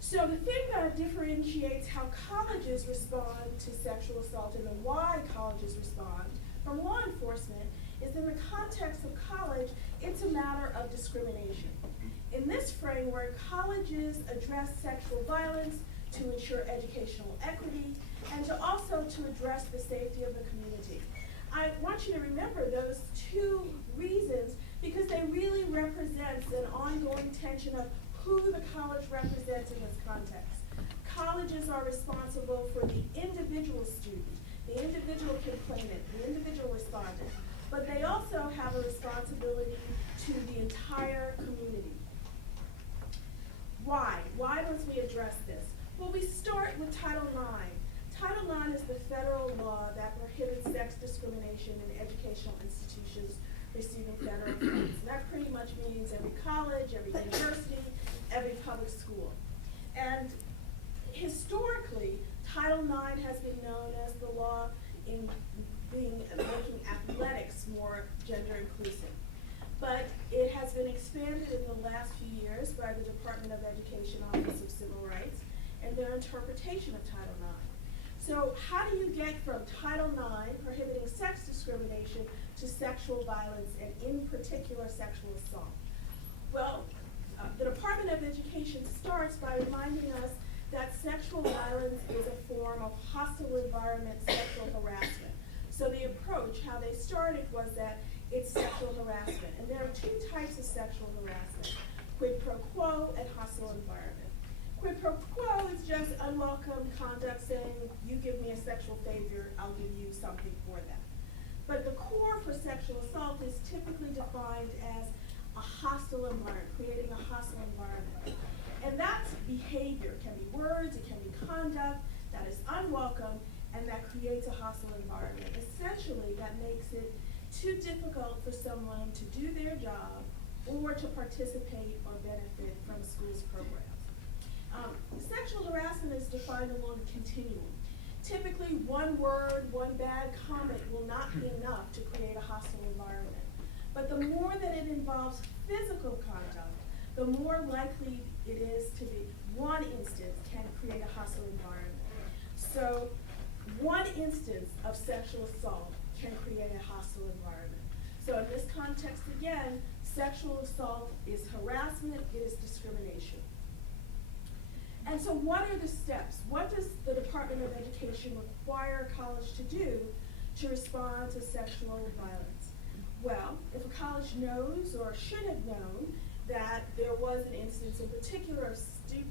So the thing that differentiates how colleges respond to sexual assault and the why colleges respond from law enforcement is in the context of college, it's a matter of discrimination. In this framework, colleges address sexual violence to ensure educational equity and to also to address the safety of the community. I want you to remember those two reasons because they really represent an ongoing tension of who the college represents in this context. Colleges are responsible for the individual student, the individual complainant, the individual respondent, but they also have a responsibility to the entire community. Why? Why must we address this? Well, we start with Title IX. Title IX is the federal law that prohibits sex discrimination in educational institutions receiving federal funds. And that pretty much means every college, every university, every public school. And historically, Title IX has been known as the law in making athletics more gender inclusive. But it has been expanded in the last few years by the Department of Education Office of Civil Rights and their interpretation of Title IX. So how do you get from Title IX, prohibiting sex discrimination, to sexual violence, and in particular sexual assault? Well, the Department of Education starts by reminding us that sexual violence is a form of hostile environment sexual harassment. So the approach, how they started, was that it's sexual harassment. And there are two types of sexual harassment, quid pro quo and hostile environment. Quid pro quo is just unwelcome conduct saying, you give me a sexual favor, I'll give you something for that. But the core for sexual assault is typically defined as a hostile environment, creating a hostile environment. And that's behavior. It can be words, it can be conduct that is unwelcome and that creates a hostile environment. Essentially, that makes it too difficult for someone to do their job or to participate or benefit from a school's programs. Sexual harassment is defined along a continuum. Typically, one word, one bad comment will not be enough to create a hostile environment. But the more that it involves physical conduct, the more likely it is to be one instance can create a hostile environment. So one instance of sexual assault can create a hostile environment. So in this context, again, sexual assault is harassment, it is discrimination. And so what are the steps? What does the Department of Education require a college to do to respond to sexual violence? Well, if a college knows or should have known that there was an instance in particular of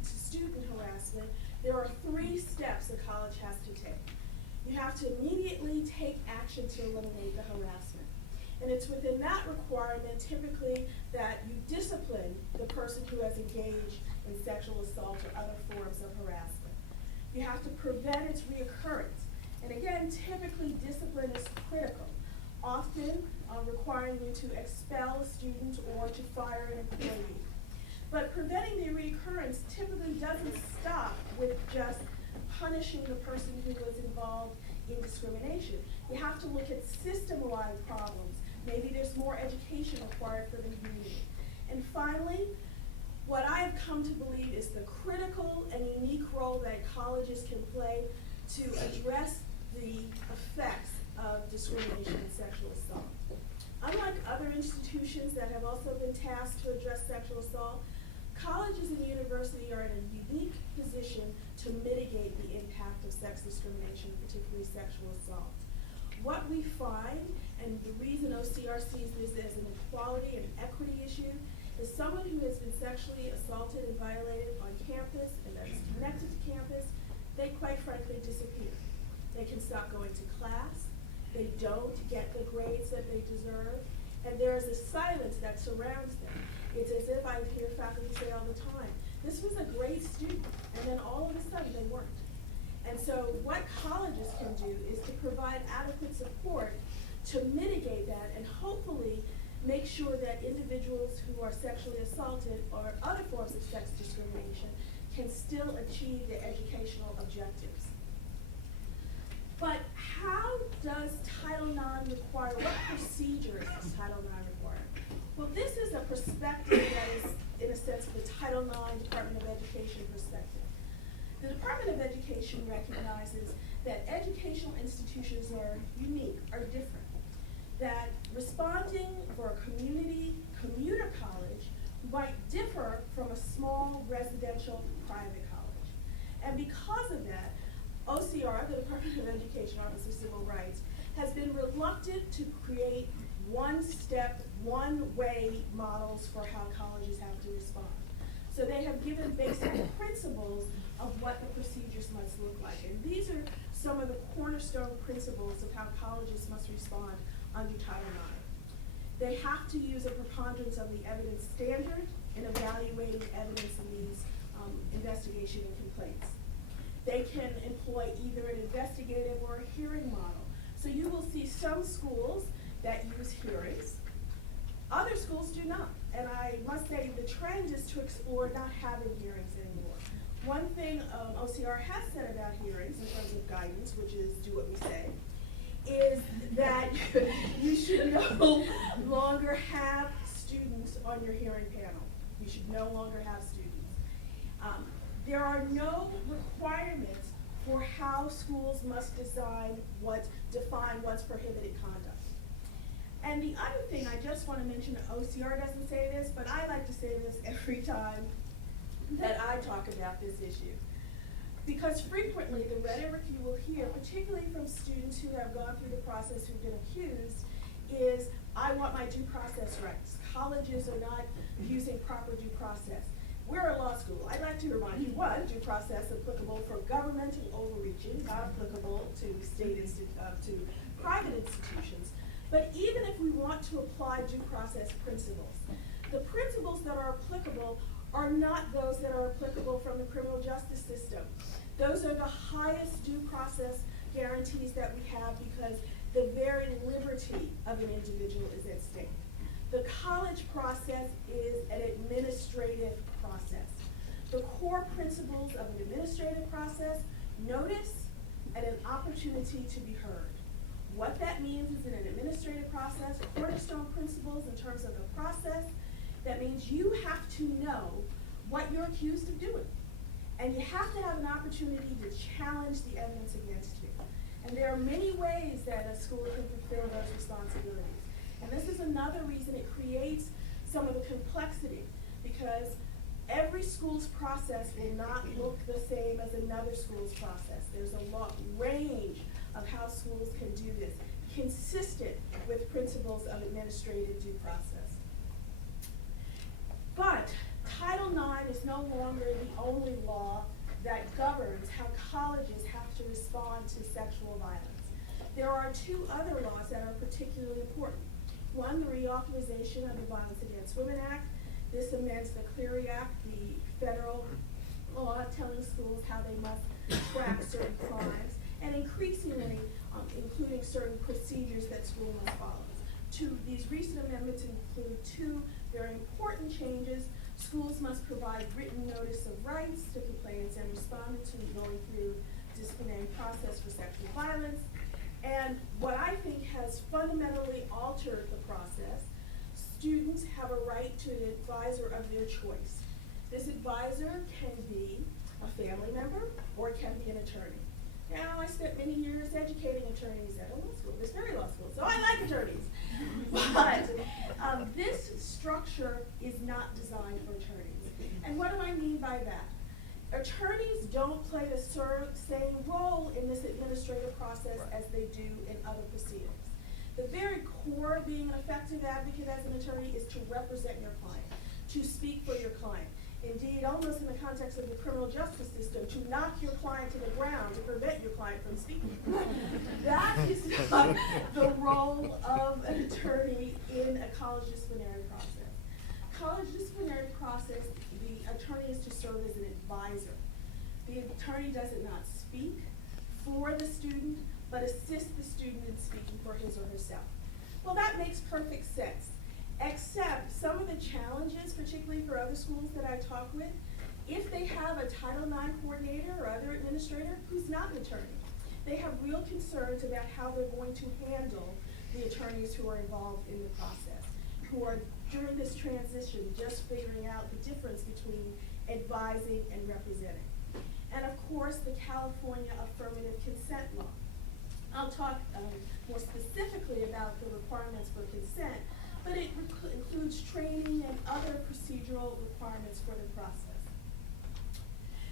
student harassment, there are 3 steps a college has to take. You have to immediately take action to eliminate the harassment. And it's within that requirement, typically, that you discipline the person who has engaged in sexual assault or other forms of harassment. You have to prevent its reoccurrence. And again, typically discipline is critical, often requiring you to expel a student or to fire an employee. But preventing the reoccurrence typically doesn't stop with just punishing the person who was involved in discrimination. You have to look at system-wide problems. Maybe there's more education required for the community. And finally, what I have come to believe is the critical and unique role that colleges can play to address the effects of discrimination and sexual assault. Unlike other institutions that have also been tasked to address sexual assault, colleges and universities are in a unique position to mitigate the impact of sex discrimination, particularly sexual assault. What we find, and the reason OCR sees this as an equality and equity issue, is someone who has been sexually assaulted and violated on campus and that is connected to campus, they quite frankly disappear. They can stop going to class, they don't get the grades that they deserve, and there is a silence that surrounds them. It's as if I hear faculty say all the time, this was a great student, and then all of a sudden they weren't. And so what colleges can do is to provide adequate support to mitigate that and hopefully make sure that individuals who are sexually assaulted or other forms of sex discrimination can still achieve their educational objectives. But how does Title IX require, what procedures does Title IX require? Well, this is a perspective that is, in a sense, the Title IX Department of Education perspective. The Department of Education recognizes that educational institutions are unique, are different. That responding for a commuter college might differ from a small residential private college. And because of that, OCR, the Department of Education Office of Civil Rights, has been reluctant to create one-step, one-way models for how colleges have to respond. So they have given basic principles of what the procedures must look like. And these are some of the cornerstone principles of how colleges must respond under Title IX. They have to use a preponderance of the evidence standard in evaluating evidence in these investigation and complaints. They can employ either an investigative or a hearing model. So you will see some schools that use hearings. Other schools do not. And I must say the trend is to explore not having hearings anymore. One thing OCR has said about hearings in terms of guidance, which is do what we say, is that you should no longer have students on your hearing panel. You should no longer have students. There are no requirements for how schools must define what's prohibited conduct. And the other thing I just want to mention, OCR doesn't say this, but I like to say this every time that I talk about this issue. Because frequently the rhetoric you will hear, particularly from students who have gone through the process who've been accused, is I want my due process rights. Colleges are not using proper due process. We're a law school. I'd like to remind you, one, due process applicable for governmental overreaching, not applicable to to private institutions. But even if we want to apply due process principles, the principles that are applicable are not those that are applicable from the criminal justice system. Those are the highest due process guarantees that we have because the very liberty of an individual is at stake. The college process is an administrative process. The core principles of an administrative process, notice and an opportunity to be heard. What that means is in an administrative process, cornerstone principles in terms of the process, that means you have to know what you're accused of doing. And you have to have an opportunity to challenge the evidence against you. And there are many ways that a school can fulfill those responsibilities. And this is another reason it creates some of the complexity, because every school's process will not look the same as another school's process. There's a range of how schools can do this, consistent with principles of administrative due process. But Title IX is no longer the only law that governs how colleges have to respond to sexual violence. There are two other laws that are particularly important. One, the reauthorization of the Violence Against Women Act. This amends the Clery Act, the federal law telling schools how they must track certain crimes, and increasingly including certain procedures that school must follow. These recent amendments include two very important changes. Schools must provide written notice of rights to complainants and respondents who are going through disciplinary process for sexual violence. And what I think has fundamentally altered the process, students have a right to an advisor of their choice. This advisor can be a family member or it can be an attorney. Now, I spent many years educating attorneys at a law school, this very law school, so I like attorneys. But this structure is not designed for attorneys. And what do I mean by that? Attorneys don't play the same role in this administrative process as they do in other proceedings. The very core of being an effective advocate as an attorney is to represent your client, to speak for your client. Indeed, almost in the context of the criminal justice system, to knock your client to the ground to prevent your client from speaking. That is not the role of an attorney in a college disciplinary process. College disciplinary process, the attorney is to serve as an advisor. The attorney does not speak for the student, but assists the student in speaking for his or herself. Well, that makes perfect sense. Except some of the challenges, particularly for other schools that I talk with, if they have a Title IX coordinator or other administrator who's not an attorney, they have real concerns about how they're going to handle the attorneys who are involved in the process, who are during this transition just figuring out the difference between advising and representing. And of course, the California affirmative consent law. I'll talk more specifically about the requirements for consent, but it includes training and other procedural requirements for the process.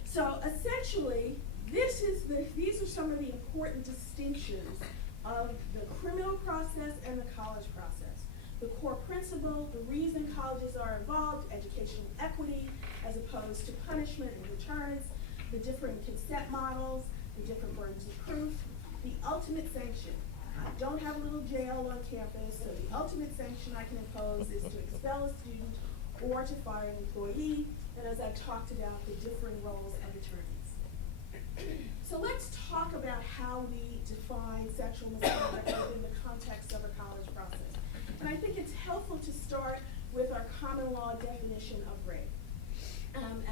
So essentially, these are some of the important distinctions of the criminal process and the college process. The core principle, the reason colleges are involved, educational equity as opposed to punishment and deterrence, the different consent models, the different burdens of proof, the ultimate sanction. I don't have a little jail on campus, so the ultimate sanction I can impose is to expel a student or to fire an employee, and as I've talked about, the differing roles of attorneys. So let's talk about how we define sexual misconduct within the context of a college process. And I think it's helpful to start with our common law definition of rape.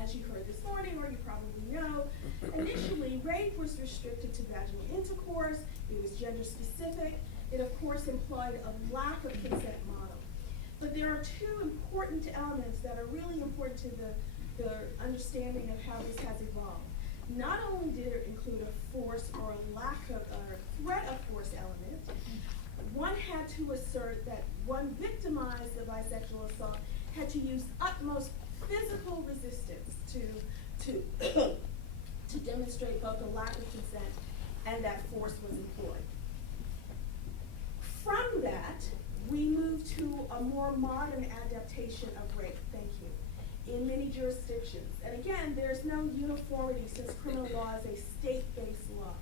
As you heard this morning, or you probably know, initially rape was restricted to vaginal intercourse. It was gender specific. It of course implied a lack of consent model. But there are two important elements that are really important to the understanding of how this has evolved. Not only did it include a force or a lack of, or a threat of force element, one had to assert that one victimized of bisexual assault had to use utmost physical resistance to demonstrate both a lack of consent and that force was employed. From that, we move to a more modern adaptation of rape, thank you, in many jurisdictions. And again, there's no uniformity since criminal law is a state-based law.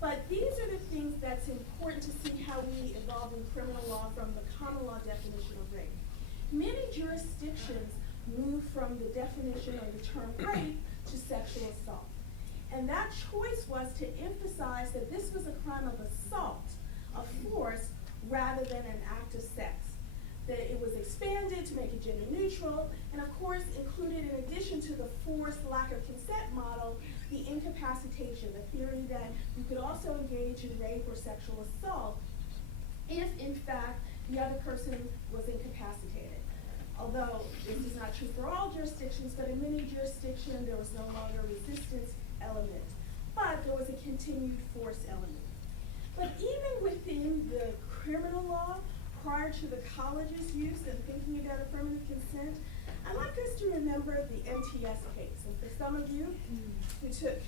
But these are the things that's important to see how we evolve in criminal law from the common law definition of rape. Many jurisdictions move from the definition of the term rape to sexual assault. And that choice was to emphasize that this was a crime of assault, of force, rather than an act of sex. That it was expanded to make it gender neutral, and of course included, in addition to the forced lack of consent model, the incapacitation, the theory that you could also engage in rape or sexual assault if in fact the other person was incapacitated. Although although this is not true for all jurisdictions, but in many jurisdictions there was no longer a resistance element, but there was a continued force element. But even within the criminal law, prior to the college's use and thinking about affirmative consent, I'd like us to remember the MTS case. And for some of you who took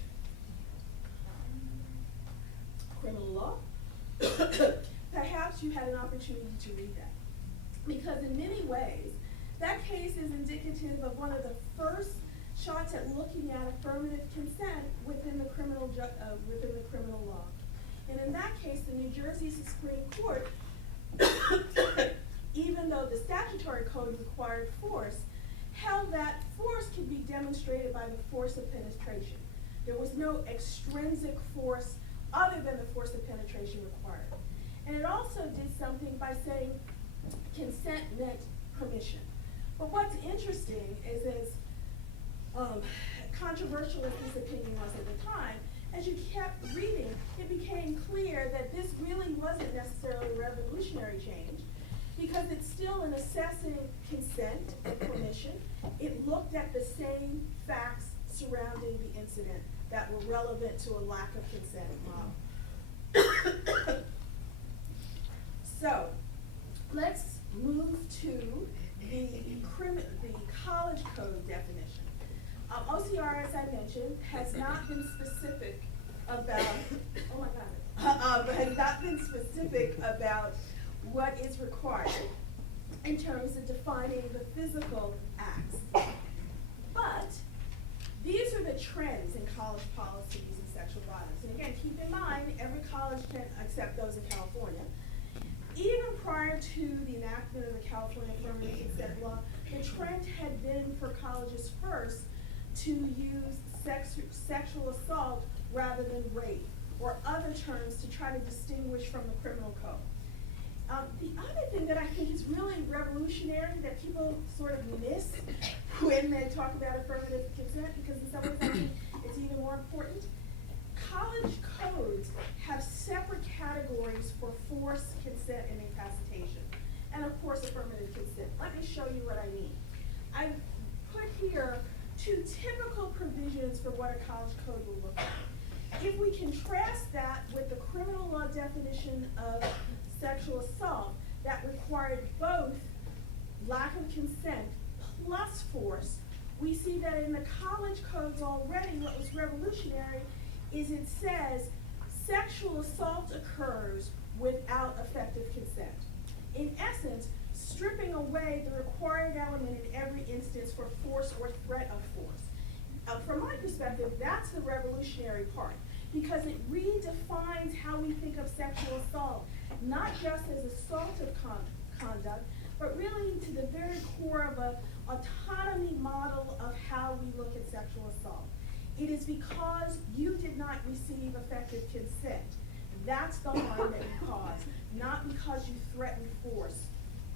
criminal law, perhaps you had an opportunity to read that. Because in many ways, that case is indicative of one of the first shots at looking at affirmative consent within the criminal law. And in that case, the New Jersey Supreme Court, even though the statutory code required force, held that force could be demonstrated by the force of penetration. There was no extrinsic force other than the force of penetration required. And it also did something by saying consent meant permission. But what's interesting is as controversial as this opinion was at the time, as you kept reading, it became clear that this really wasn't necessarily a revolutionary change, because it's still in assessing consent and permission. It looked at the same facts surrounding the incident that were relevant to a lack of consent model. So, let's move to the college code definition. OCR, as I mentioned, has not been specific about, has not been specific about what is required in terms of defining the physical acts. But these are the trends in college policies and sexual violence. And again, keep in mind, every college can accept those in California. Even prior to the enactment of the California Affirmative Consent Law, the trend had been for colleges first to use sexual assault rather than rape, or other terms to try to distinguish from the criminal code. The other thing that I think is really revolutionary that people sort of miss when they talk about affirmative consent, because in some ways I think it's even more important, college codes have separate categories for force, consent, and incapacitation. And of course, affirmative consent. Let me show you what I mean. I've put here two typical provisions for what a college code will look like. If we contrast that with the criminal law definition of sexual assault that required both lack of consent plus force, we see that in the college codes already what was revolutionary is it says sexual assault occurs without effective consent. In essence, stripping away the required element in every instance for force or threat of force. From my perspective, that's the revolutionary part, because it redefines how we think of sexual assault, not just as assaultive conduct, but really to the very core of an autonomy model of how we look at sexual assault. It is because you did not receive effective consent. That's the harm that you caused, not because you threatened force,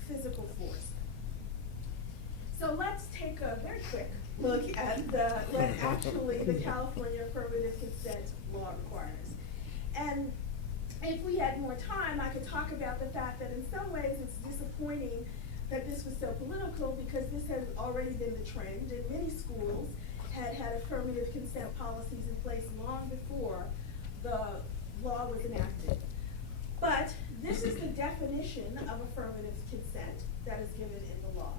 physical force. So let's take a very quick look at what actually the California Affirmative Consent Law requires. And if we had more time, I could talk about the fact that in some ways it's disappointing that this was so political, because this has already been the trend, and many schools had affirmative consent policies in place long before the law was enacted. But this is the definition of affirmative consent that is given in the law.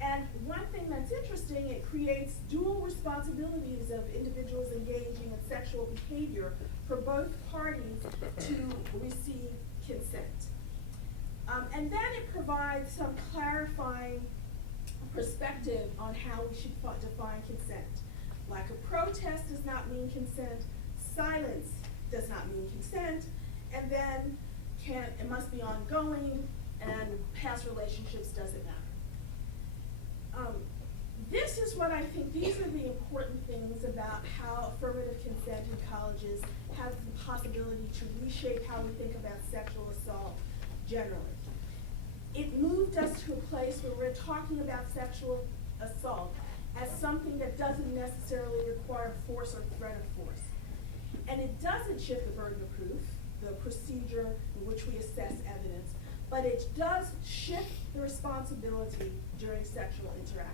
And one thing that's interesting, it creates dual responsibilities of individuals engaging in sexual behavior for both parties to receive consent. And then it provides some clarifying perspective on how we should define consent. Lack of protest does not mean consent, silence does not mean consent, and then it must be ongoing, and past relationships doesn't matter. This is what I think, these are the important things about how affirmative consent in colleges has the possibility to reshape how we think about sexual assault generally. It moved us to a place where we're talking about sexual assault as something that doesn't necessarily require force or threat of force. And it doesn't shift the burden of proof, the procedure in which we assess evidence, but it does shift the responsibility during sexual interactions.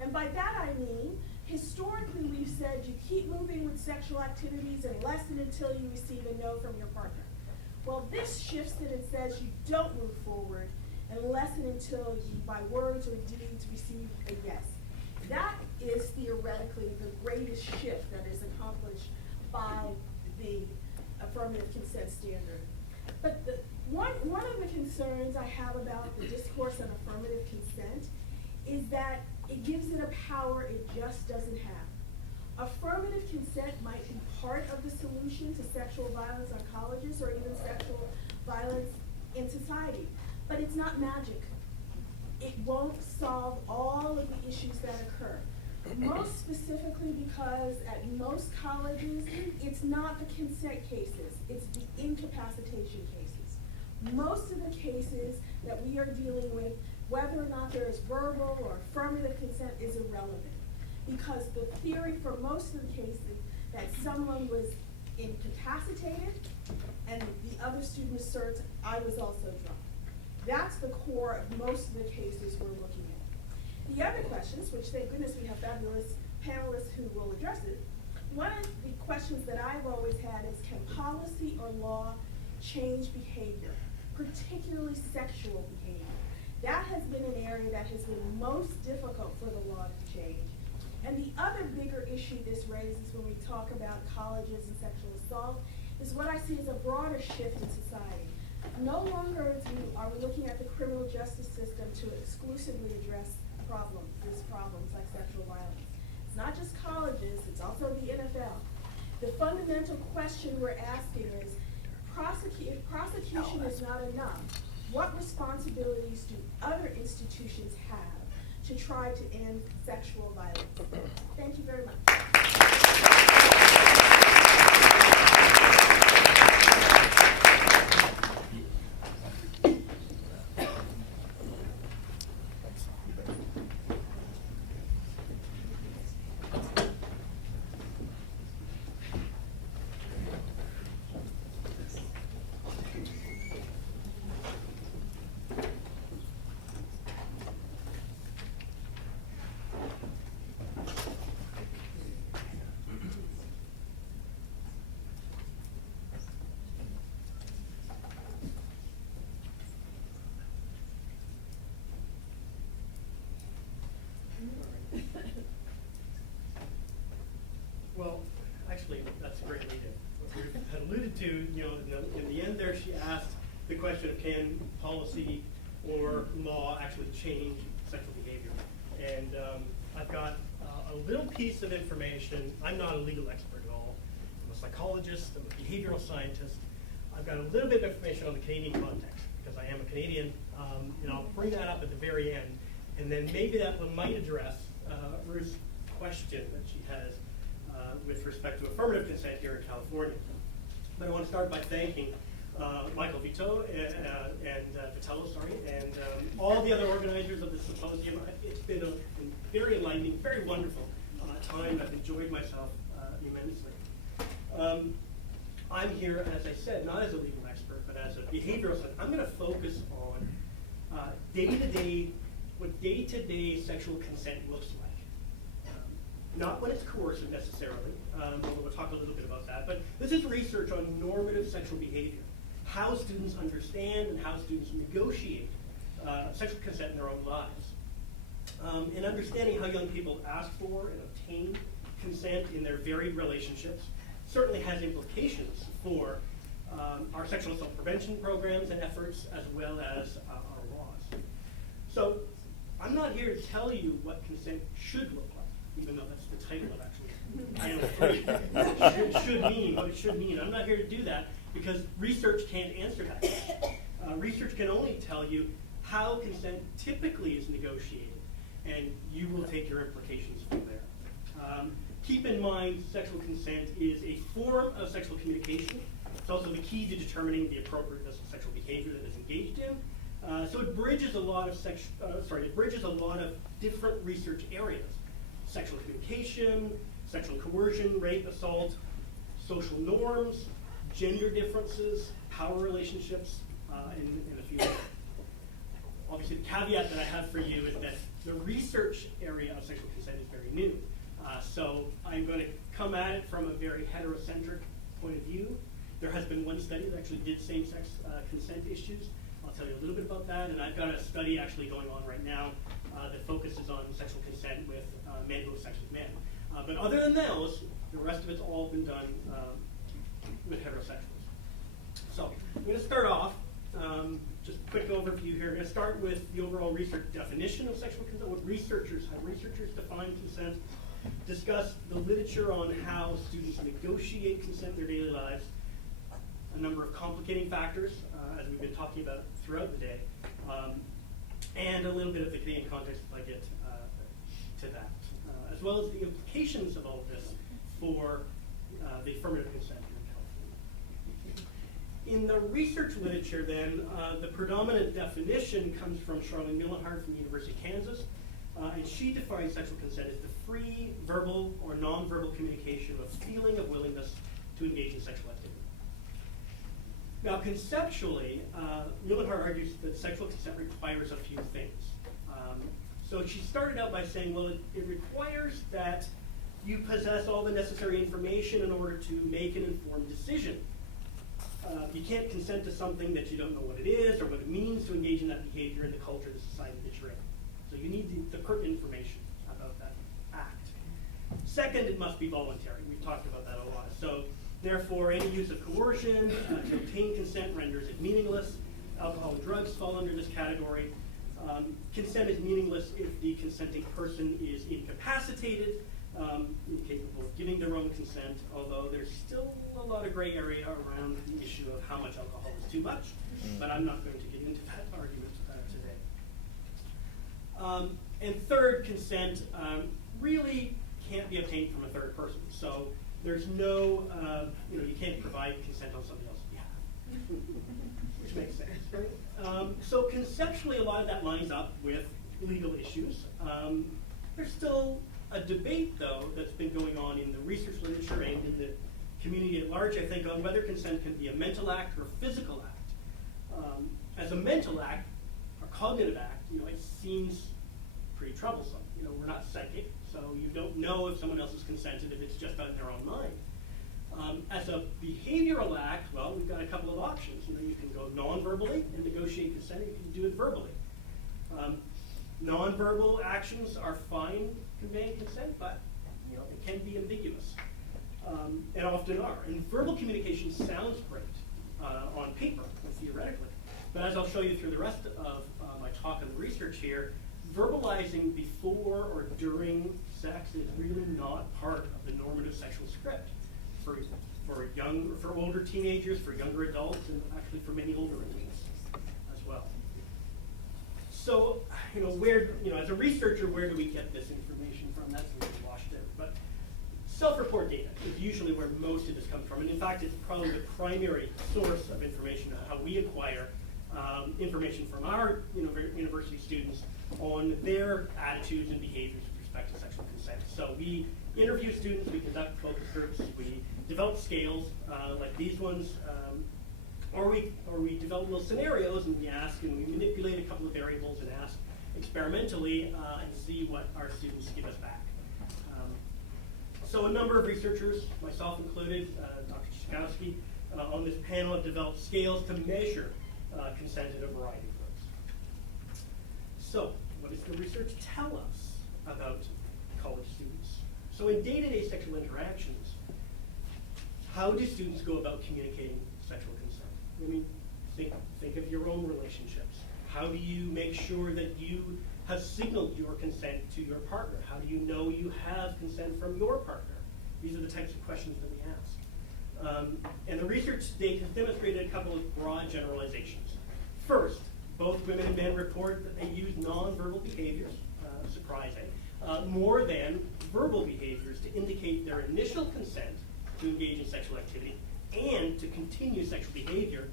And by that I mean, historically we've said you keep moving with sexual activities unless and until you receive a no from your partner. Well, this shifts it and says you don't move forward unless and until you, by words or deeds, receive a yes. That is theoretically the greatest shift that is accomplished by the affirmative consent standard. But one of the concerns I have about the discourse on affirmative consent is that it gives it a power it just doesn't have. Affirmative consent might be part of the solution to sexual violence on colleges or even sexual violence in society, but it's not magic. It won't solve all of the issues that occur. Most specifically because at most colleges, it's not the consent cases, it's the incapacitation cases. Most of the cases that we are dealing with, whether or not there is verbal or affirmative consent, is irrelevant. Because the theory for most of the cases that someone was incapacitated and the other student asserts, I was also drunk. That's the core of most of the cases we're looking at. The other questions, which thank goodness we have fabulous panelists who will address it, one of the questions that I've always had is, can policy or law change behavior, particularly sexual behavior? That has been an area that has been most difficult for the law to change. And the other bigger issue this raises when we talk about colleges and sexual assault is what I see as a broader shift in society. No longer are we looking at the criminal justice system to exclusively address these problems like sexual violence. It's not just colleges, it's also the NFL. The fundamental question we're asking is, if prosecution is not enough, what responsibilities do other institutions have to try to end sexual violence? Thank you very much. Well, actually, that's a great lead-in. What we had alluded to, in the end there, she asked the question of can policy or law actually change sexual behavior? And I've got a little piece of information. I'm not a legal expert at all. I'm a psychologist, I'm a behavioral scientist. I've got a little bit of information on the Canadian context because I am a Canadian, and I'll bring that up at the very end. And then maybe that one might address Ruth's question that she has with respect to affirmative consent here in California. But I want to start by thanking Michael Vito and Vitello, and all the other organizers of the symposium. It's been a very enlightening, very wonderful time. I've enjoyed myself immensely. I'm here, as I said, not as a legal expert, but as a behavioral scientist. I'm going to focus on day-to-day, what day-to-day sexual consent looks like. Not when it's coercive necessarily, although we'll talk a little bit about that, but this is research on normative sexual behavior, how students understand and how students negotiate sexual consent in their own lives, and understanding how young people ask for and obtain consent in their varied relationships certainly has implications for our sexual assault prevention programs and efforts, as well as our laws. So I'm not here to tell you what consent should look like, even though that's the title of actually panel 3. should mean, what it should mean. I'm not here to do that because research can't answer that. Research can only tell you how consent typically is negotiated, and you will take your implications from there. Keep in mind, sexual consent is a form of sexual communication. It's also the key to determining the appropriateness of sexual behavior that is engaged in. So it bridges a lot of different research areas. Sexual communication, sexual coercion, rape, assault, social norms, gender differences, power relationships, and a few more. Obviously, the caveat that I have for you is that the research area of sexual consent is very new. So I'm going to come at it from a very heterocentric point of view. There has been one study that actually did same-sex consent issues. I'll tell you a little bit about that. And I've got a study actually going on right now that focuses on sexual consent with men who have sex with men. But other than those, the rest of it's all been done with heterosexuals. So I'm going to start off, just a quick overview here. I'm going to start with the overall research definition of sexual consent, how researchers define consent, discuss the literature on how students negotiate consent in their daily lives, a number of complicating factors, as we've been talking about throughout the day, and a little bit of the Canadian context if I get to that, as well as the implications of all of this for the affirmative consent here in California. In the research literature then, the predominant definition comes from Charlene Millenhard from the University of Kansas, and she defines sexual consent as the free, verbal, or nonverbal communication of a feeling of willingness to engage in sexual activity. Now, conceptually, Millenhard argues that sexual consent requires a few things. So she started out by saying, well, it requires that you possess all the necessary information in order to make an informed decision. You can't consent to something that you don't know what it is or what it means to engage in that behavior in the culture, the society that you're in. So you need the pertinent information about that act. Second, it must be voluntary. We've talked about that a lot. So therefore, any use of coercion to obtain consent renders it meaningless. Alcohol and drugs fall under this category. Consent is meaningless if the consenting person is incapacitated, incapable of giving their own consent, although there's still a lot of gray area around the issue of how much alcohol is too much, but I'm not going to get into that argument today. And third, consent really can't be obtained from a third person. So there's no, you can't provide consent on somebody else's behalf, which makes sense, right? So conceptually, a lot of that lines up with legal issues. There's still a debate, though, that's been going on in the research literature and in the community at large, I think, on whether consent can be a mental act or a physical act. As a mental act, a cognitive act, it seems pretty troublesome. We're not psychic, so you don't know if someone else has consented if it's just on their own mind. As a behavioral act, well, we've got a couple of options. You can go non-verbally and negotiate consent, or you can do it verbally. Non-verbal actions are fine conveying consent, but they can be ambiguous, and often are. And verbal communication sounds great on paper, theoretically, but as I'll show you through the rest of my talk and the research here, verbalizing before or during sex is really not part of the normative sexual script for older teenagers, for younger adults, and actually for many older adults as well. So, as a researcher, where do we get this information from? That's a little washed out. But self-report data is usually where most of this comes from, and in fact, it's probably the primary source of information on how we acquire information from our university students on their attitudes and behaviors with respect to sexual consent. So we interview students, we conduct focus groups, we develop scales like these ones, or we develop little scenarios and we ask and we manipulate a couple of variables and ask experimentally and see what our students give us back. So a number of researchers, myself included, Dr. Chikowski, on this panel have developed scales to measure consent in a variety of groups. So what does the research tell us about college students? So in day-to-day sexual interactions, how do students go about communicating sexual consent? Think of your own relationships. How do you make sure that you have signaled your consent to your partner? How do you know you have consent from your partner? These are the types of questions that we ask. And the research to date has demonstrated a couple of broad generalizations. First, both women and men report that they use nonverbal behaviors, surprising, more than verbal behaviors to indicate their initial consent to engage in sexual activity and to continue sexual behavior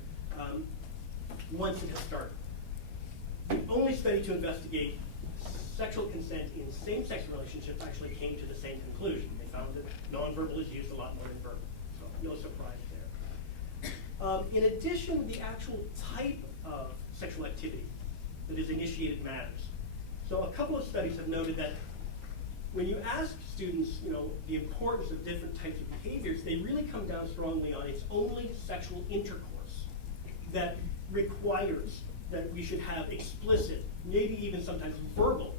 once it has started. The only study to investigate sexual consent in same-sex relationships actually came to the same conclusion. They found that nonverbal is used a lot more than verbal, so no surprise there. In addition, the actual type of sexual activity that is initiated matters. So a couple of studies have noted that when you ask students, the importance of different types of behaviors, they really come down strongly on it's only sexual intercourse that requires that we should have explicit, maybe even sometimes verbal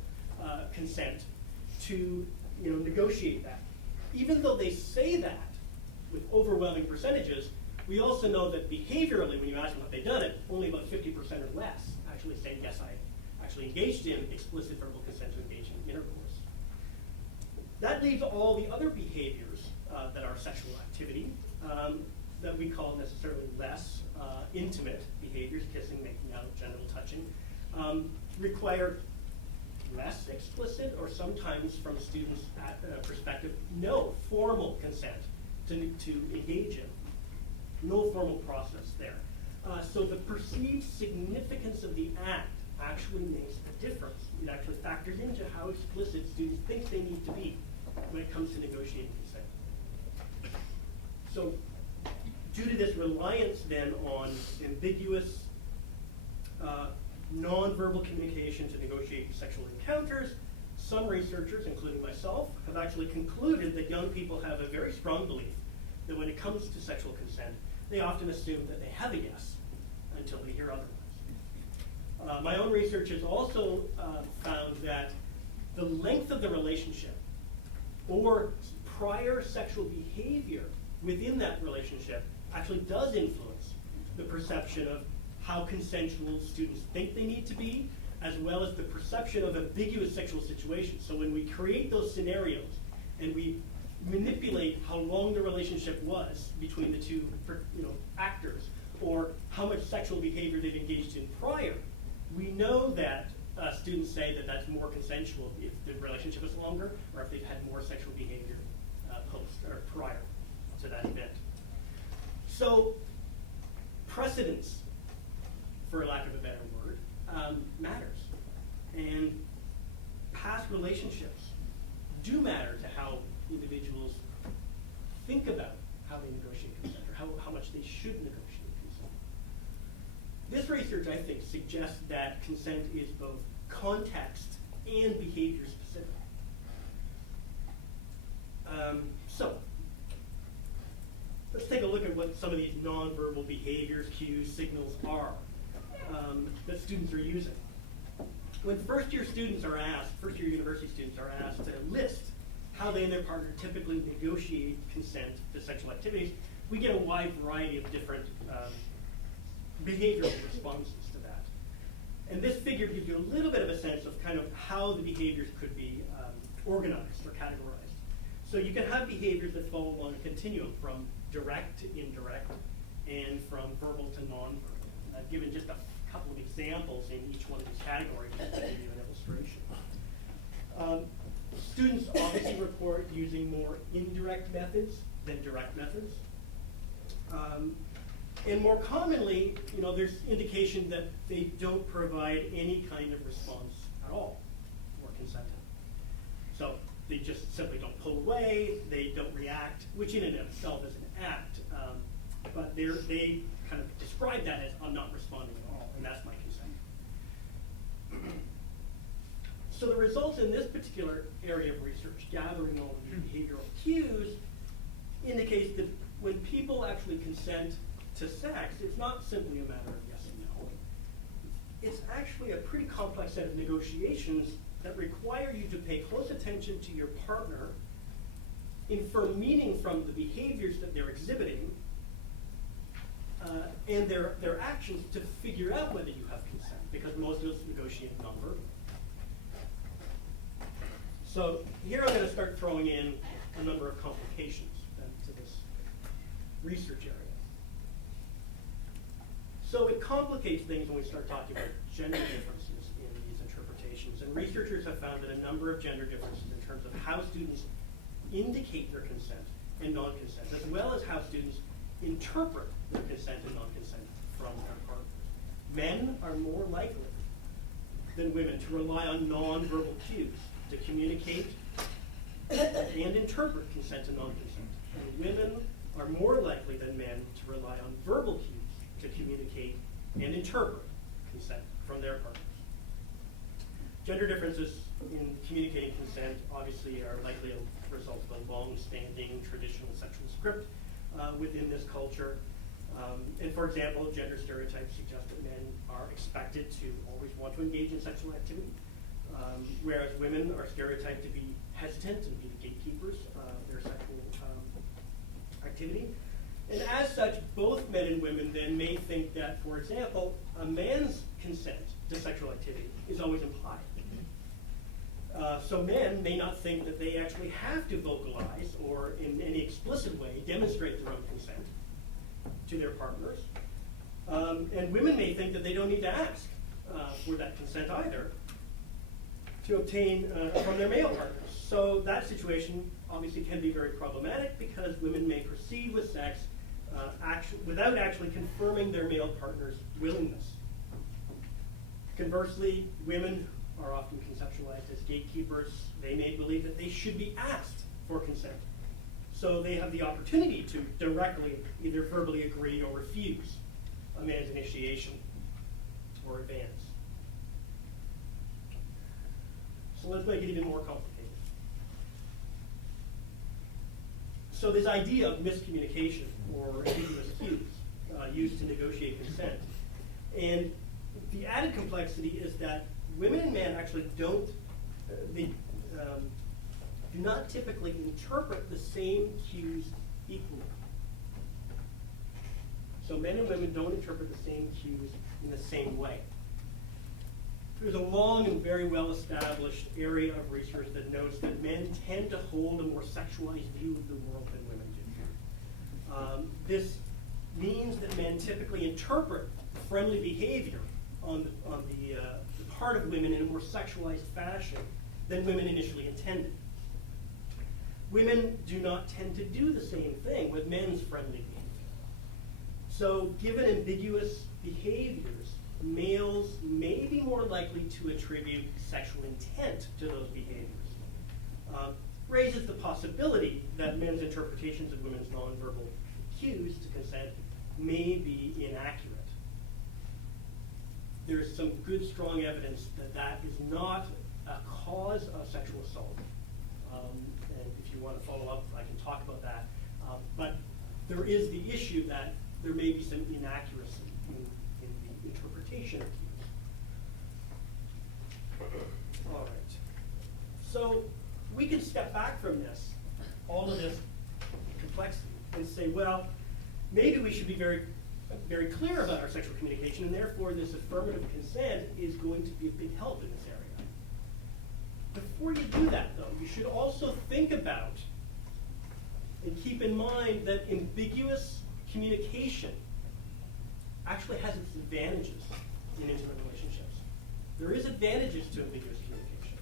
consent to negotiate that. Even though they say that with overwhelming percentages, we also know that behaviorally, when you ask them have they done it, only about 50% or less actually say, yes, I actually engaged in explicit verbal consent to engage in intercourse. That leaves all the other behaviors that are sexual activity that we call necessarily less intimate behaviors, kissing, making out, genital touching, require less explicit or sometimes from students' perspective, no formal consent to engage in. No formal process there. So the perceived significance of the act actually makes a difference. It actually factors into how explicit students think they need to be when it comes to negotiating consent. So due to this reliance then on ambiguous nonverbal communication to negotiate sexual encounters, some researchers, including myself, have actually concluded that young people have a very strong belief that when it comes to sexual consent, they often assume that they have a yes until they hear otherwise. My own research has also found that the length of the relationship or prior sexual behavior within that relationship actually does influence the perception of how consensual students think they need to be, as well as the perception of ambiguous sexual situations. So when we create those scenarios and we manipulate how long the relationship was between the two actors, or how much sexual behavior they've engaged in prior, we know that students say that that's more consensual if the relationship is longer, or if they've had more sexual behavior post or prior to that event. So precedence, for lack of a better word, matters. And past relationships do matter to how individuals think about how they negotiate consent, or how much they should negotiate consent. This research, I think, suggests that consent is both context and behavior specific. So let's take a look at what some of these nonverbal behaviors, cues, signals are that students are using. When first-year university students are asked to list how they and their partner typically negotiate consent to sexual activities, we get a wide variety of different behavioral responses to that. And this figure gives you a little bit of a sense of kind of how the behaviors could be organized or categorized. So you can have behaviors that fall along a continuum from direct to indirect and from verbal to nonverbal. I've given just a couple of examples in each one of these categories just to give you an illustration. Students obviously report using more indirect methods than direct methods. And more commonly, there's indication that they don't provide any kind of response at all for consenting. So they just simply don't pull away, they don't react, which in and of itself is an act. But they kind of describe that as I'm not responding at all, and that's my consent. So the results in this particular area of research, gathering all of these behavioral cues, indicates that when people actually consent to sex, it's not simply a matter of yes and no. It's actually a pretty complex set of negotiations that require you to pay close attention to your partner, infer meaning from the behaviors that they're exhibiting, and their actions to figure out whether you have consent, because most of us negotiate nonverbally. So here I'm going to start throwing in a number of complications to this research area. So it complicates things when we start talking about gender differences in these interpretations. And researchers have found that a number of gender differences in terms of how students indicate their consent and non-consent, as well as how students interpret their consent and non-consent from their partners. Men are more likely than women to rely on non-verbal cues to communicate and interpret consent and non-consent. And women are more likely than men to rely on verbal cues to communicate and interpret consent from their partners. Gender differences in communicating consent obviously are likely a result of a long-standing traditional sexual script within this culture. And for example, gender stereotypes suggest that men are expected to always want to engage in sexual activity, whereas women are stereotyped to be hesitant and be the gatekeepers of their sexual activity. And as such, both men and women then may think that, for example, a man's consent to sexual activity is always implied. So men may not think that they actually have to vocalize or in any explicit way demonstrate their own consent to their partners. And women may think that they don't need to ask for that consent either to obtain from their male partners. So that situation obviously can be very problematic because women may proceed with sex without actually confirming their male partner's willingness. Conversely, women are often conceptualized as gatekeepers. They may believe that they should be asked for consent. So they have the opportunity to directly either verbally agree or refuse a man's initiation or advance. So let's make it even more complicated. So this idea of miscommunication or ambiguous cues used to negotiate consent. And the added complexity is that women and men actually do not typically interpret the same cues equally. So men and women don't interpret the same cues in the same way. There's a long and very well-established area of research that notes that men tend to hold a more sexualized view of the world than women do. This means that men typically interpret friendly behavior on the part of women in a more sexualized fashion than women initially intended. Women do not tend to do the same thing with men's friendly behavior. So given ambiguous behaviors, males may be more likely to attribute sexual intent to those behaviors. Raises the possibility that men's interpretations of women's nonverbal cues to consent may be inaccurate. There is some good, strong evidence that that is not a cause of sexual assault. And if you want to follow up, I can talk about that. But there is the issue that there may be some inaccuracy in the interpretation of cues. All right. So we can step back from this, all of this complexity, and say, well, maybe we should be very clear about our sexual communication, and therefore this affirmative consent is going to be a big help in this area. Before you do that, though, you should also think about and keep in mind that ambiguous communication actually has its advantages in intimate relationships. There is advantages to ambiguous communication.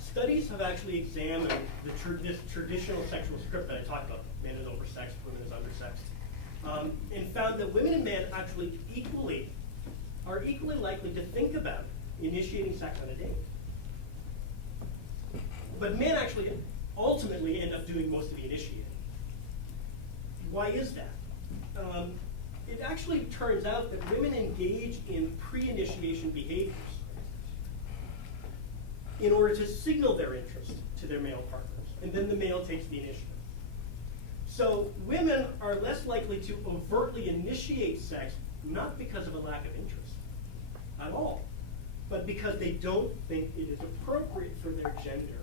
Studies have actually examined this traditional sexual script that I talked about. Man is oversexed, women is undersexed. And found that women and men actually are equally likely to think about initiating sex on a date. But men actually ultimately end up doing most of the initiating. Why is that? It actually turns out that women engage in pre-initiation behaviors in order to signal their interest to their male partners, and then the male takes the initiative. So women are less likely to overtly initiate sex, not because of a lack of interest at all, but because they don't think it is appropriate for their gender.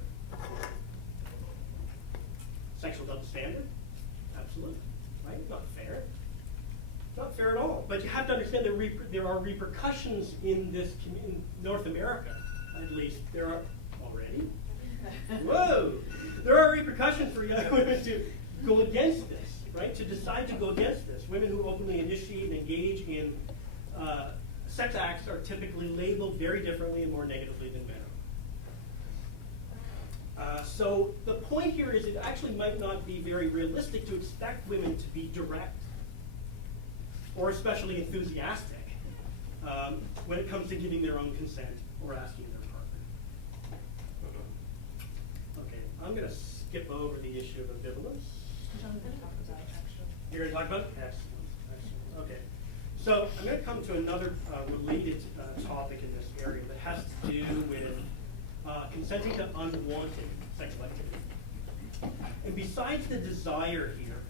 Sexual double standard? Absolutely. Right? Not fair. Not fair at all. But you have to understand there are repercussions in this, in North America, at least. There are already. Whoa! There are repercussions for young women to go against this, right? To decide to go against this. Women who openly initiate and engage in sex acts are typically labeled very differently and more negatively than men are. So the point here is it actually might not be very realistic to expect women to be direct or especially enthusiastic when it comes to giving their own consent or asking their partner. Okay, I'm going to skip over the issue of ambivalence. You're going to talk about it? Excellent. Excellent. Okay. So I'm going to come to another related topic in this area that has do with consenting to unwanted sexual activity. And besides the desire here,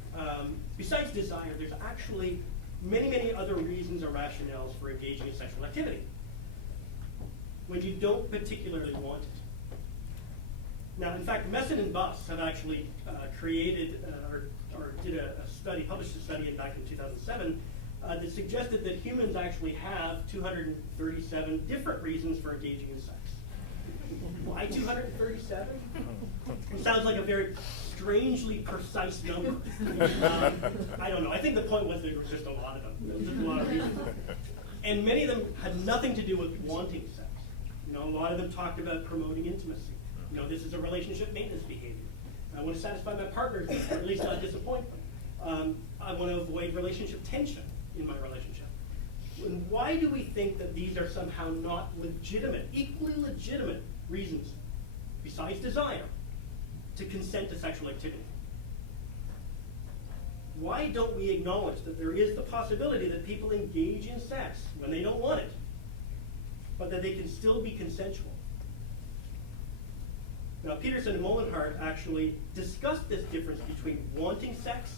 there's actually many other reasons or rationales for engaging in sexual activity when you don't particularly want it. Now, in fact, Messon and Buss have actually created or did a study, published a study back in 2007 that suggested that humans actually have 237 different reasons for engaging in sex. Why 237? It sounds like a very strangely precise number. I don't know. I think the point was there was just a lot of them. There was just a lot of reasons. And many of them had nothing to do with wanting sex. A lot of them talked about promoting intimacy. This is a relationship maintenance behavior. I want to satisfy my partner's needs, or at least not disappoint them. I want to avoid relationship tension in my relationship. And why do we think that these are somehow not legitimate, equally legitimate reasons, besides desire, to consent to sexual activity? Why don't we acknowledge that there is the possibility that people engage in sex when they don't want it, but that they can still be consensual? Now, Peterson and Molenhart actually discussed this difference between wanting sex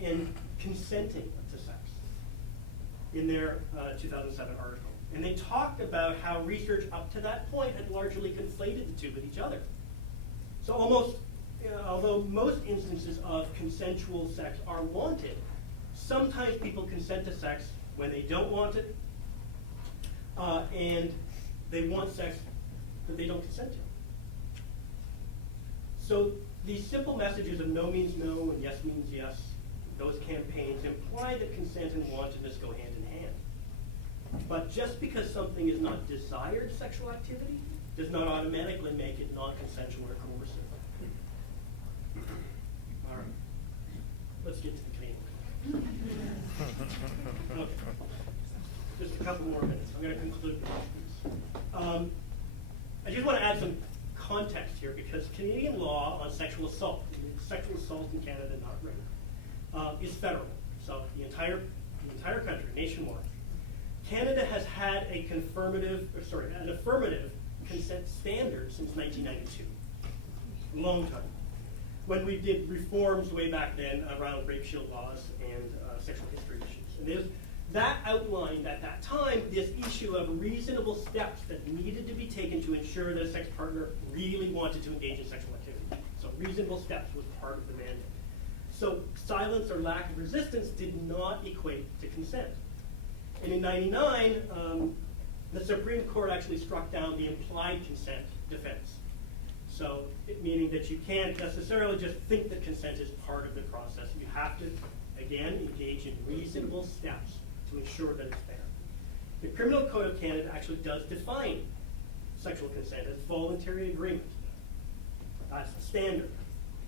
and consenting to sex in their 2007 article. And they talked about how research up to that point had largely conflated the two with each other. So although most instances of consensual sex are wanted, sometimes people consent to sex when they don't want it, and they want sex that they don't consent to. So these simple messages of no means no and yes means yes, those campaigns imply that consent and wantedness go hand in hand. But just because something is not desired sexual activity does not automatically make it non-consensual or coercive. All right, let's get to the Canadian. Okay. Just a couple more minutes. I'm going to conclude. I just want to add some context here because Canadian law on sexual assault in Canada, not rape, is federal. So the entire country, nationwide. Canada has had an affirmative consent standard since 1992. Long time. When we did reforms way back then around rape shield laws and sexual history issues. And that outlined at that time this issue of reasonable steps that needed to be taken to ensure that a sex partner really wanted to engage in sexual activity. So reasonable steps was part of the mandate. So silence or lack of resistance did not equate to consent. And in '99, the Supreme Court actually struck down the implied consent defense. So meaning that you can't necessarily just think that consent is part of the process. You have to, again, engage in reasonable steps to ensure that it's there. The Criminal Code of Canada actually does define sexual consent as voluntary agreement. That's the standard.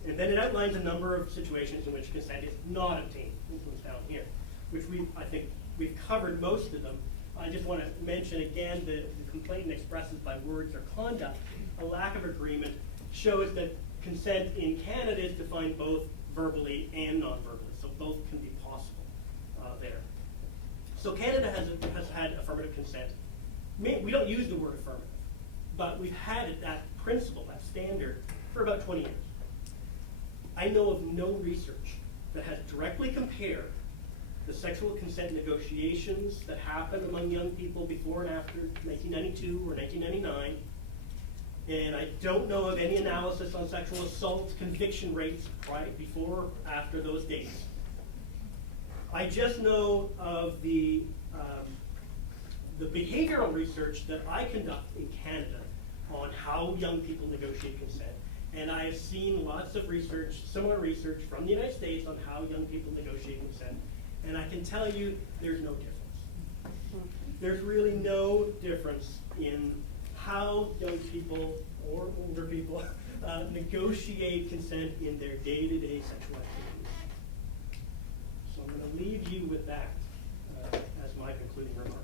And then it outlines a number of situations in which consent is not obtained. This one's down here, which I think we've covered most of them. I just want to mention again the complainant expresses by words or conduct a lack of agreement shows that consent in Canada is defined both verbally and non-verbally, so both can be possible there. So Canada has had affirmative consent. We don't use the word affirmative, but we've had that principle, that standard, for about 20 years. I know of no research that has directly compared the sexual consent negotiations that happened among young people before and after 1992 or 1999. And I don't know of any analysis on sexual assault conviction rates before or after those dates. I just know of the behavioral research that I conduct in Canada on how young people negotiate consent. And I have seen lots of research, similar research from the United States on how young people negotiate consent. And I can tell you there's no difference. There's really no difference in how young people or older people negotiate consent in their day-to-day sexual activities. So I'm going to leave you with that as my concluding remark.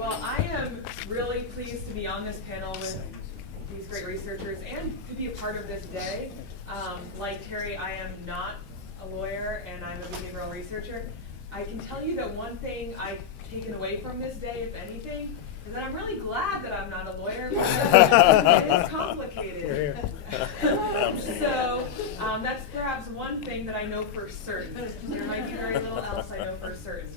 Well, I am really pleased to be on this panel with these great researchers and to be a part of this day. Like Terry, I am not a lawyer and I'm a behavioral researcher. I can tell you that one thing I've taken away from this day, if anything, is that I'm really glad that I'm not a lawyer because it is complicated. So that's perhaps one thing that I know for certain. There might be very little else I know for certain.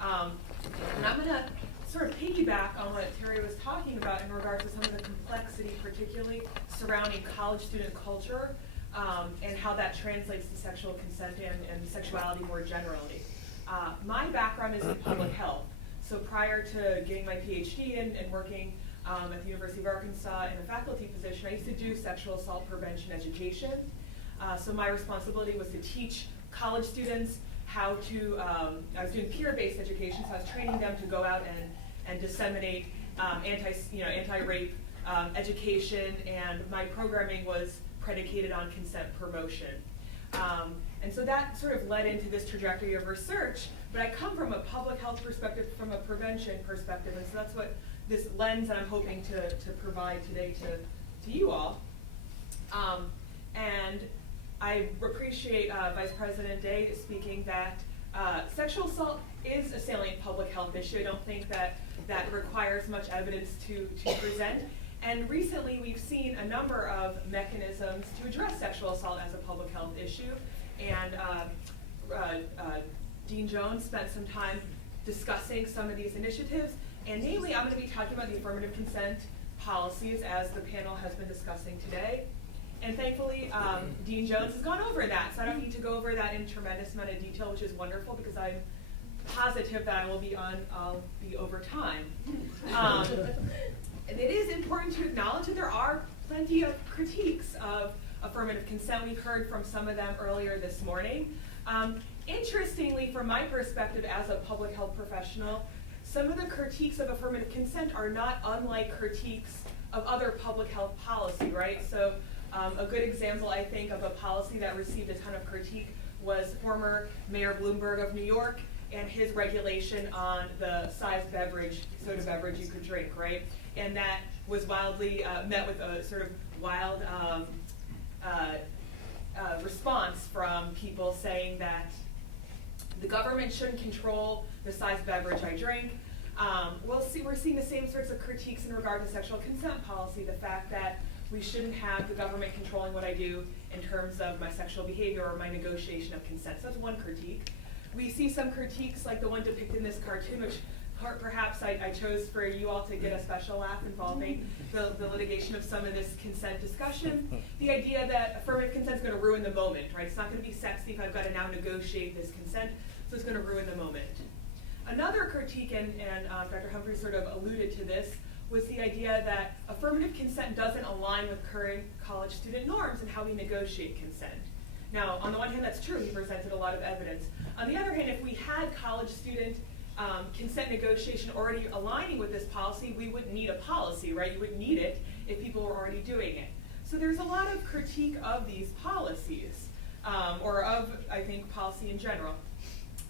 And I'm going to sort of piggyback on what Terry was talking about in regards to some of the complexity, particularly surrounding college student culture, and how that translates to sexual consent and sexuality more generally. My background is in public health. So prior to getting my PhD and working at the University of Arkansas in a faculty position, I used to do sexual assault prevention education. So my responsibility was to teach college students how to, I was doing peer-based education, so I was training them to go out and disseminate anti-rape education, and my programming was predicated on consent promotion. And so that sort of led into this trajectory of research, but I come from a public health perspective, from a prevention perspective, and so that's what this lens that I'm hoping to provide today to you all. And I appreciate Vice President Day speaking that sexual assault is a salient public health issue. I don't think that requires much evidence to present. And recently we've seen a number of mechanisms to address sexual assault as a public health issue. And Dean Jones spent some time discussing some of these initiatives. And namely, I'm going to be talking about the affirmative consent policies as the panel has been discussing today. And thankfully, Dean Jones has gone over that, so I don't need to go over that in a tremendous amount of detail, which is wonderful because I'm positive that I'll be over time. And it is important to acknowledge that there are plenty of critiques of affirmative consent. We've heard from some of them earlier this morning. Interestingly, from my perspective as a public health professional, some of the critiques of affirmative consent are not unlike critiques of other public health policy, right? So a good example, I think, of a policy that received a ton of critique was former Mayor Bloomberg of New York and his regulation on the size soda beverage you could drink, right? And that was wildly met with a sort of wild response from people saying that the government shouldn't control the size beverage I drink. We're seeing the same sorts of critiques in regard to sexual consent policy, the fact that we shouldn't have the government controlling what I do in terms of my sexual behavior or my negotiation of consent. So that's one critique. We see some critiques like the one depicted in this cartoon, which perhaps I chose for you all to get a special laugh involving the litigation of some of this consent discussion. The idea that affirmative consent is going to ruin the moment, right? It's not going to be sexy if I've got to now negotiate this consent, so it's going to ruin the moment. Another critique, and Dr. Humphrey sort of alluded to this, was the idea that affirmative consent doesn't align with current college student norms and how we negotiate consent. Now, on the one hand, that's true. He presented a lot of evidence. On the other hand, if we had college student consent negotiation already aligning with this policy, we wouldn't need a policy, right? You wouldn't need it if people were already doing it. So there's a lot of critique of these policies, or of, I think, policy in general.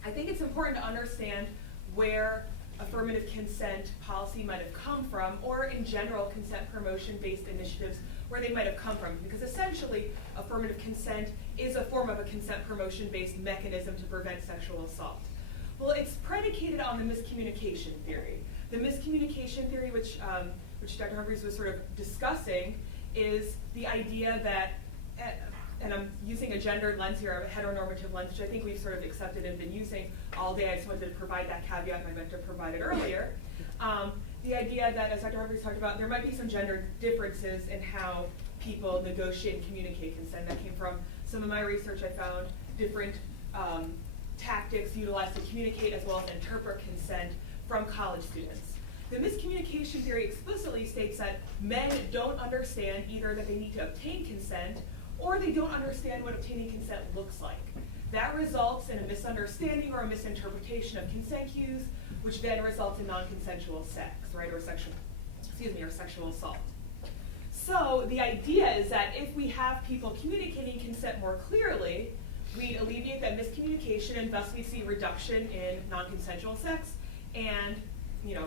I think it's important to understand where affirmative consent policy might have come from, or in general, consent promotion-based initiatives, where they might have come from. Because essentially, affirmative consent is a form of a consent promotion-based mechanism to prevent sexual assault. Well, it's predicated on the miscommunication theory. The miscommunication theory, which Dr. Humphreys was sort of discussing, is the idea that, and I'm using a gendered lens here, a heteronormative lens, which I think we've sort of accepted and been using all day. I just wanted to provide that caveat, and I meant to provide it earlier. The idea that, as Dr. Humphreys talked about, there might be some gender differences in how people negotiate and communicate consent. That came from some of my research. I found different tactics utilized to communicate as well as interpret consent from college students. The miscommunication theory explicitly states that men don't understand either that they need to obtain consent or they don't understand what obtaining consent looks like. That results in a misunderstanding or a misinterpretation of consent cues, which then results in non-consensual sex, right, or sexual assault. So the idea is that if we have people communicating consent more clearly, we'd alleviate that miscommunication, and thus we see reduction in non-consensual sex and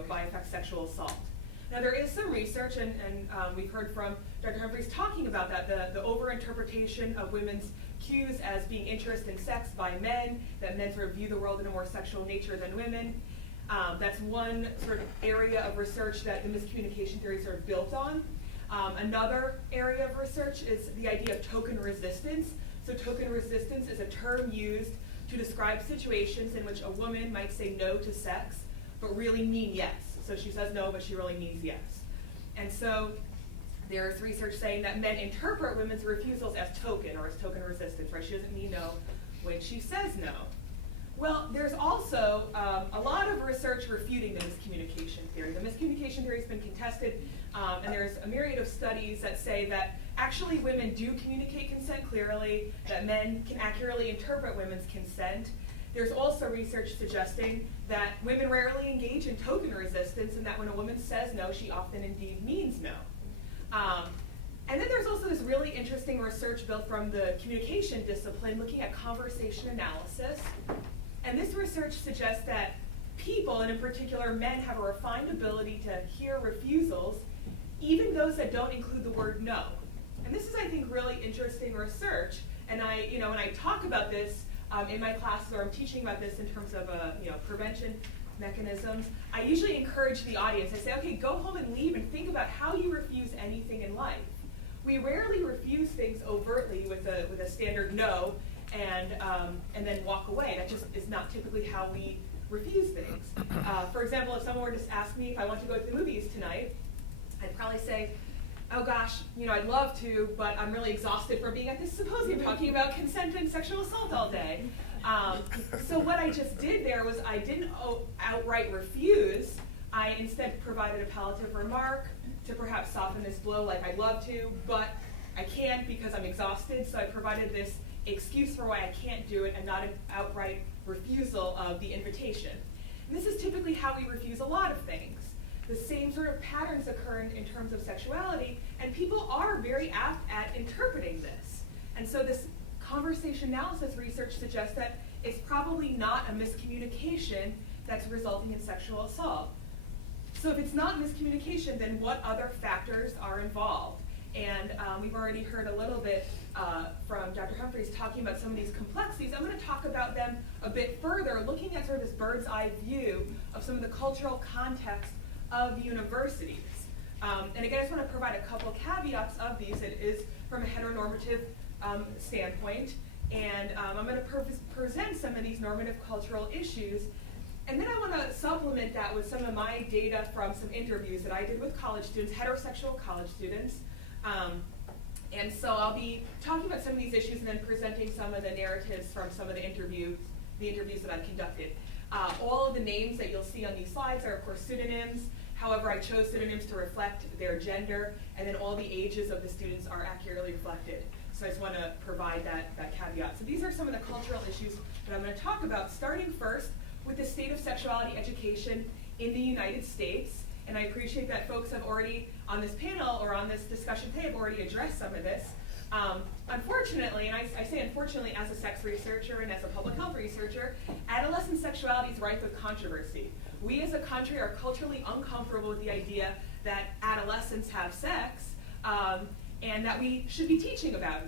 by effect sexual assault. Now there is some research, and we've heard from Dr. Humphreys talking about that, the overinterpretation of women's cues as being interest in sex by men, that men sort of view the world in a more sexual nature than women. That's one sort of area of research that the miscommunication theory sort of built on. Another area of research is the idea of token resistance. So token resistance is a term used to describe situations in which a woman might say no to sex, but really mean yes. So she says no, but she really means yes. And so there's research saying that men interpret women's refusals as token or as token resistance, right? She doesn't mean no when she says no. Well, there's also a lot of research refuting the miscommunication theory. The miscommunication theory has been contested, and there's a myriad of studies that say that actually women do communicate consent clearly, that men can accurately interpret women's consent. There's also research suggesting that women rarely engage in token resistance, and that when a woman says no, she often indeed means no. And then there's also this really interesting research built from the communication discipline looking at conversation analysis. And this research suggests that people, and in particular men, have a refined ability to hear refusals, even those that don't include the word no. And this is, I think, really interesting research. And when I talk about this in my classes, or I'm teaching about this in terms of prevention mechanisms, I usually encourage the audience. I say, okay, go home and leave and think about how you refuse anything in life. We rarely refuse things overtly with a standard no and then walk away. That just is not typically how we refuse things. For example, if someone were to ask me if I want to go to the movies tonight, I'd probably say, oh gosh, I'd love to, but I'm really exhausted from being at this symposium talking about consent and sexual assault all day. So what I just did there was I didn't outright refuse. I instead provided a palliative remark to perhaps soften this blow, like I'd love to, but I can't because I'm exhausted. So I provided this excuse for why I can't do it and not an outright refusal of the invitation. And this is typically how we refuse a lot of things. The same sort of patterns occur in terms of sexuality, and people are very apt at interpreting this. And so this conversation analysis research suggests that it's probably not a miscommunication that's resulting in sexual assault. So if it's not miscommunication, then what other factors are involved? And we've already heard a little bit from Dr. Humphreys talking about some of these complexities. I'm going to talk about them a bit further, looking at sort of this bird's eye view of some of the cultural context of universities. And again, I just want to provide a couple caveats of these. It is from a heteronormative standpoint, and I'm going to present some of these normative cultural issues. And then I want to supplement that with some of my data from some interviews that I did with college students, heterosexual college students. And so I'll be talking about some of these issues and then presenting some of the narratives from some of the interviews that I've conducted. All of the names that you'll see on these slides are, of course, pseudonyms. However, I chose pseudonyms to reflect their gender, and then all the ages of the students are accurately reflected. So I just want to provide that caveat. So these are some of the cultural issues that I'm going to talk about, starting first with the state of sexuality education in the United States. And I appreciate that folks have already, on this panel or on this discussion today, have already addressed some of this. Unfortunately, and I say unfortunately as a sex researcher and as a public health researcher, adolescent sexuality is rife with controversy. We as a country are culturally uncomfortable with the idea that adolescents have sex, and that we should be teaching about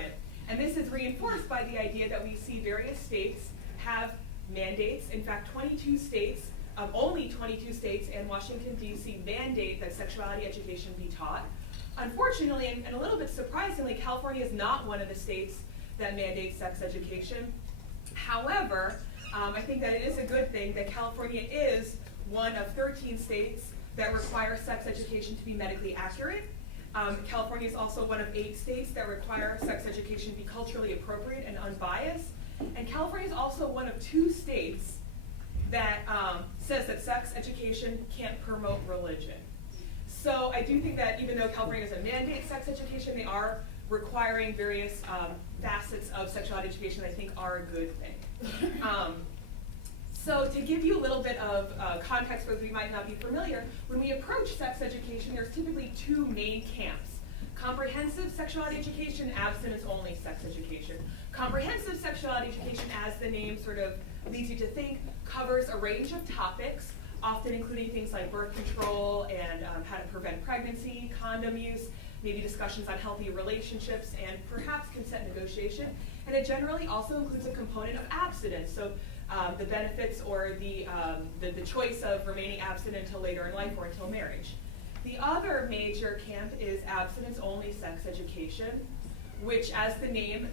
it. And this is reinforced by the idea that we see various states have mandates. In fact, 22 states, only 22 states and Washington, D.C. mandate that sexuality education be taught. Unfortunately, and a little bit surprisingly, California is not one of the states that mandates sex education. However, I think that it is a good thing that California is one of 13 states that require sex education to be medically accurate. California is also one of 8 states that require sex education to be culturally appropriate and unbiased. And California is also one of 2 states that says that sex education can't promote religion. So I do think that even though California doesn't mandate sex education, they are requiring various facets of sexuality education that I think are a good thing. So to give you a little bit of context for those who might not be familiar, when we approach sex education, there's typically 2 main camps. Comprehensive sexuality education, abstinence-only sex education. Comprehensive sexuality education, as the name sort of leads you to think, covers a range of topics often including things like birth control and how to prevent pregnancy, condom use, maybe discussions on healthy relationships, and perhaps consent negotiation. And it generally also includes a component of abstinence, so the benefits or the choice of remaining abstinent until later in life or until marriage. The other major camp is abstinence-only sex education, which, as the name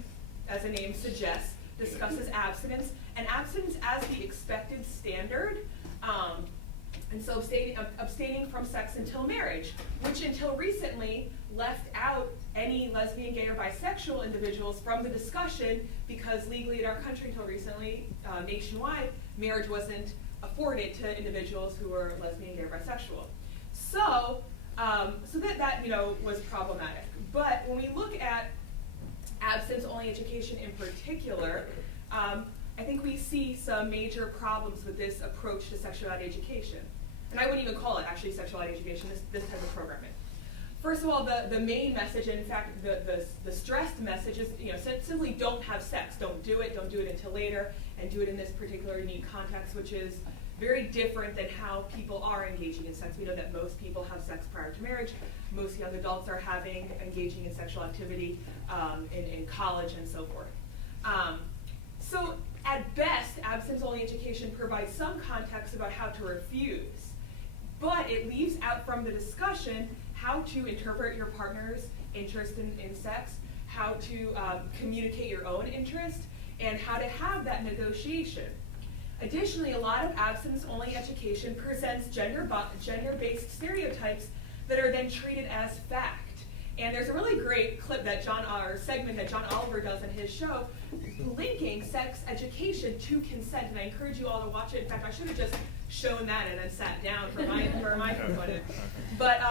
suggests, discusses abstinence, and abstinence as the expected standard, and so abstaining from sex until marriage, which until recently left out any lesbian, gay, or bisexual individuals from the discussion because legally in our country until recently, nationwide, marriage wasn't afforded to individuals who were lesbian, gay, or bisexual. So that was problematic. But when we look at abstinence-only education in particular, I think we see some major problems with this approach to sexuality education. And I wouldn't even call it actually sexuality education, this type of programming. First of all, the main message, and in fact the stressed message is, simply don't have sex, don't do it until later, and do it in this particular unique context, which is very different than how people are engaging in sex. We know that most people have sex prior to marriage. Most young adults are engaging in sexual activity in college and so forth. So at best, abstinence-only education provides some context about how to refuse, but it leaves out from the discussion how to interpret your partner's interest in sex, how to communicate your own interest, and how to have that negotiation. Additionally, a lot of abstinence-only education presents gender-based stereotypes that are then treated as fact. And there's a really great clip that segment that John Oliver does in his show, linking sex education to consent, and I encourage you all to watch it. In fact, I should have just shown that and then sat down for my component. But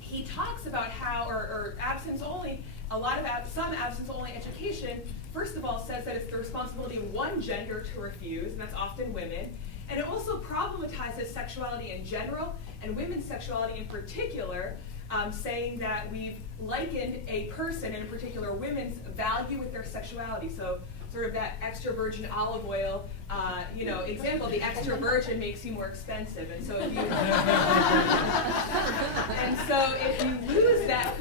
he talks about how, or abstinence-only, some abstinence-only education, first of all, says that it's the responsibility of one gender to refuse, and that's often women. And it also problematizes sexuality in general and women's sexuality in particular, saying that we've likened a person, and in particular women's value with their sexuality. So sort of that extra virgin olive oil, example, the extra virgin makes you more expensive. And so if you lose that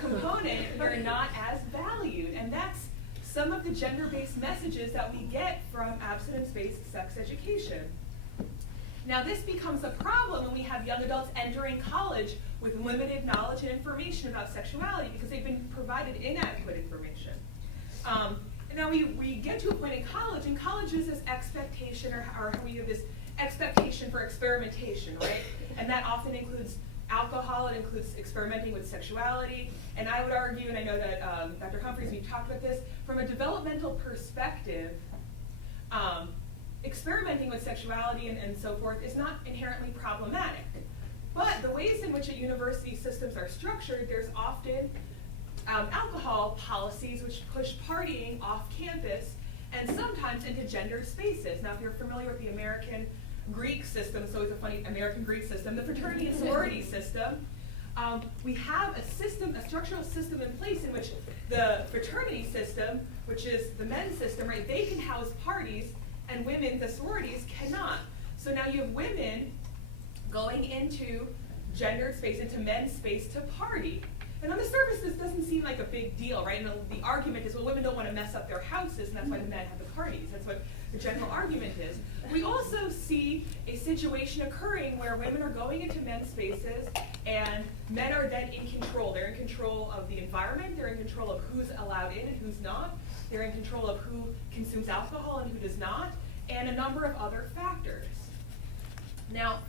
component, you're not as valued. And that's some of the gender-based messages that we get from abstinence-based sex education. Now, this becomes a problem when we have young adults entering college with limited knowledge and information about sexuality because they've been provided inadequate information. And now we get to a point in college, and college is this expectation, or we have this expectation for experimentation, right? And that often includes alcohol, it includes experimenting with sexuality, and I would argue, and I know that Dr. Humphreys, we've talked about this, from a developmental perspective, experimenting with sexuality and so forth is not inherently problematic. But the ways in which university systems are structured, there's often alcohol policies which push partying off campus and sometimes into gendered spaces. Now, if you're familiar with the American Greek system, so it's a funny American Greek system, the fraternity and sorority system, we have a structural system in place in which the fraternity system, which is the men's system, right, they can house parties, and women, the sororities, cannot. So now you have women going into gendered space, into men's space to party. And on the surface, this doesn't seem like a big deal, right? And the argument is, well, women don't want to mess up their houses, and that's why the men have the parties. That's what the general argument is. We also see a situation occurring where women are going into men's spaces, and men are then in control. They're in control of the environment. They're in control of who's allowed in and who's not. They're in control of who consumes alcohol and who does not, and a number of other factors. Now,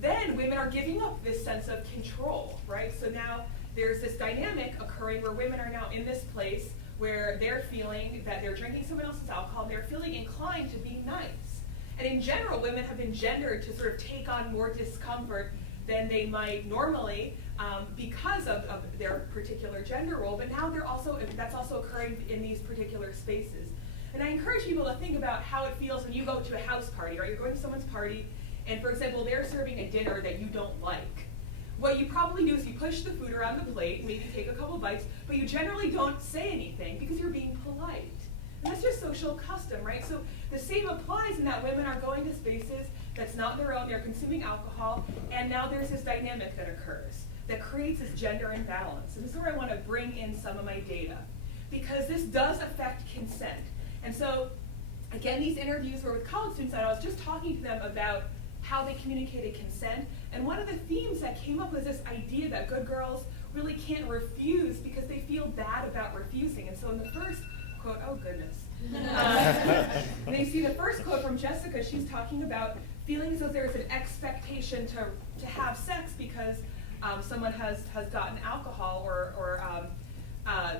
then women are giving up this sense of control, right? So now there's this dynamic occurring where women are now in this place where they're feeling that they're drinking someone else's alcohol, and they're feeling inclined to be nice. And in general, women have been gendered to sort of take on more discomfort than they might normally because of their particular gender role, but now that's also occurring in these particular spaces. And I encourage people to think about how it feels when you go to a house party, right? You're going to someone's party, and for example, they're serving a dinner that you don't like. What you probably do is you push the food around the plate, maybe take a couple bites, but you generally don't say anything because you're being polite. And that's just social custom, right? So the same applies in that women are going to spaces that's not their own, they're consuming alcohol, and now there's this dynamic that occurs that creates this gender imbalance. And this is where I want to bring in some of my data, because this does affect consent. And so, again, these interviews were with college students, and I was just talking to them about how they communicated consent. And one of the themes that came up was this idea that good girls really can't refuse because they feel bad about refusing. And so in the first quote, oh goodness. They see the first quote from Jessica, she's talking about feeling as though there's an expectation to have sex because someone has gotten alcohol or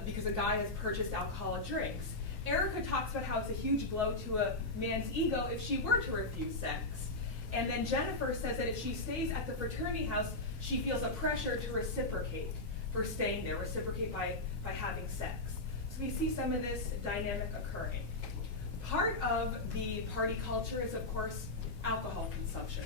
because a guy has purchased alcoholic drinks. Erica talks about how it's a huge blow to a man's ego if she were to refuse sex. And then Jennifer says that if she stays at the fraternity house, she feels a pressure to reciprocate for staying there, reciprocate by having sex. So we see some of this dynamic occurring. Part of the party culture is, of course, alcohol consumption.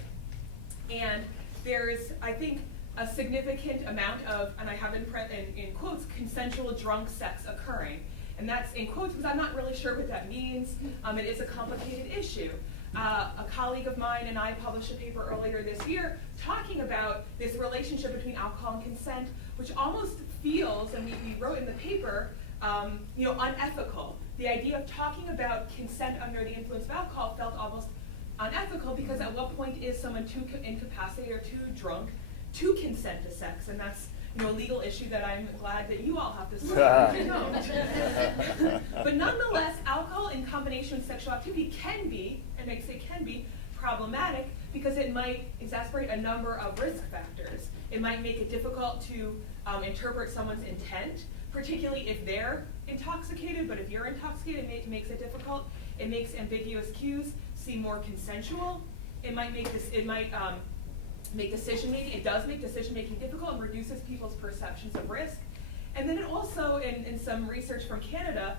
And there's, I think, a significant amount of, and I have in quotes, consensual drunk sex occurring. And that's in quotes because I'm not really sure what that means. It is a complicated issue. A colleague of mine and I published a paper earlier this year talking about this relationship between alcohol and consent, which almost feels, and we wrote in the paper, unethical. The idea of talking about consent under the influence of alcohol felt almost unethical because at what point is someone too incapacitated or too drunk to consent to sex? And that's a legal issue that I'm glad that you all have to solve. But nonetheless, alcohol in combination with sexual activity can be, and I say can be, problematic because it might exacerbate a number of risk factors. It might make it difficult to interpret someone's intent, particularly if they're intoxicated, but if you're intoxicated, it makes it difficult. It makes ambiguous cues seem more consensual. It might make make decision-making, it does make decision-making difficult and reduces people's perceptions of risk. And then it also, in some research from Canada,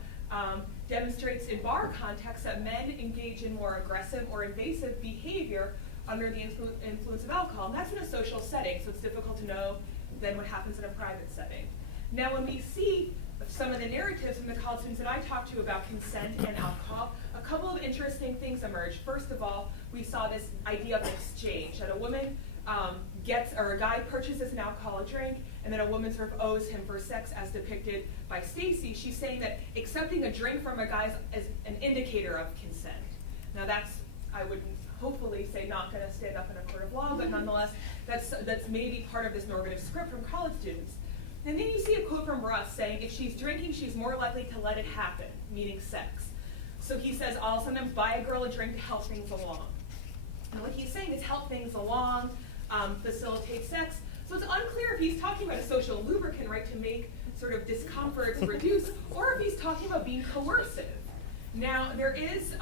demonstrates in bar contexts that men engage in more aggressive or invasive behavior under the influence of alcohol. And that's in a social setting, so it's difficult to know then what happens in a private setting. Now, when we see some of the narratives from the college students that I talked to about consent and alcohol, a couple of interesting things emerged. First of all, we saw this idea of exchange, that a woman a guy purchases an alcoholic drink, and then a woman sort of owes him for sex as depicted by Stacy. She's saying that accepting a drink from a guy is an indicator of consent. Now that's, I would hopefully say, not going to stand up in a court of law, but nonetheless, that's maybe part of this normative script from college students. And then you see a quote from Russ saying, if she's drinking, she's more likely to let it happen, meaning sex. So he says, I'll sometimes buy a girl a drink to help things along. And what he's saying is help things along, facilitate sex. So it's unclear if he's talking about a social lubricant, right, to make sort of discomforts reduce, or if he's talking about being coercive. Now, there is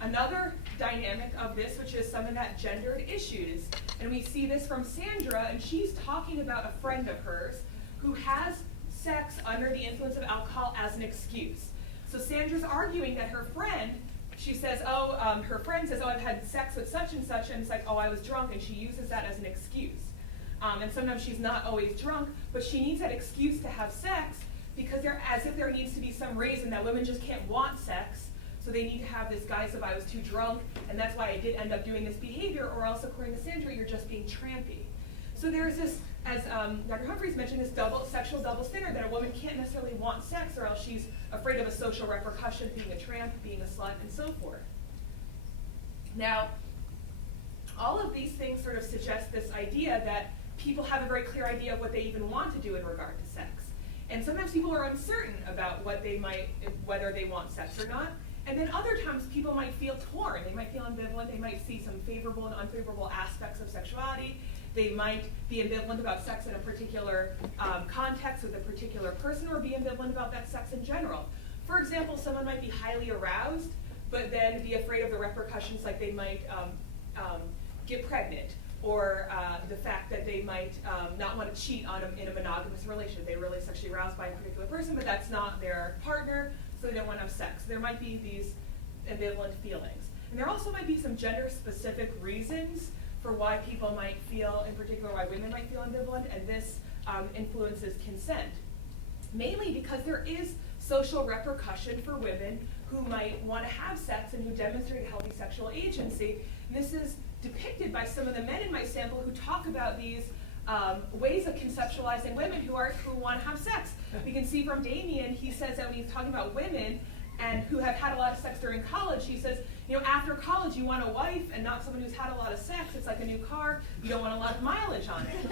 another dynamic of this, which is some of that gendered issues. And we see this from Sandra, and she's talking about a friend of hers who has sex under the influence of alcohol as an excuse. So Sandra's arguing that her friend, she says, her friend says, I've had sex with such and such, and it's like, I was drunk, and she uses that as an excuse. And sometimes she's not always drunk, but she needs that excuse to have sex because as if there needs to be some reason that women just can't want sex, so they need to have this guise of I was too drunk, and that's why I did end up doing this behavior, or else, according to Sandra, you're just being trampy. So there's this, as Dr. Humphreys mentioned, this sexual double standard that a woman can't necessarily want sex, or else she's afraid of a social repercussion, being a tramp, being a slut, and so forth. Now, all of these things sort of suggest this idea that people have a very clear idea of what they even want to do in regard to sex. And sometimes people are uncertain about whether they want sex or not. And then other times people might feel torn. They might feel ambivalent. They might see some favorable and unfavorable aspects of sexuality. They might be ambivalent about sex in a particular context with a particular person, or be ambivalent about that sex in general. For example, someone might be highly aroused, but then be afraid of the repercussions, like they might get pregnant, or the fact that they might not want to cheat in a monogamous relationship. They're really sexually aroused by a particular person, but that's not their partner, so they don't want to have sex. There might be these ambivalent feelings. And there also might be some gender-specific reasons for why people might feel, in particular why women might feel ambivalent, and this influences consent. Mainly because there is social repercussion for women who might want to have sex and who demonstrate healthy sexual agency. And this is depicted by some of the men in my sample who talk about these ways of conceptualizing women who want to have sex. We can see from Damien, he says that when he's talking about women and who have had a lot of sex during college, he says, you know, after college you want a wife and not someone who's had a lot of sex. It's like a new car. You don't want a lot of mileage on it.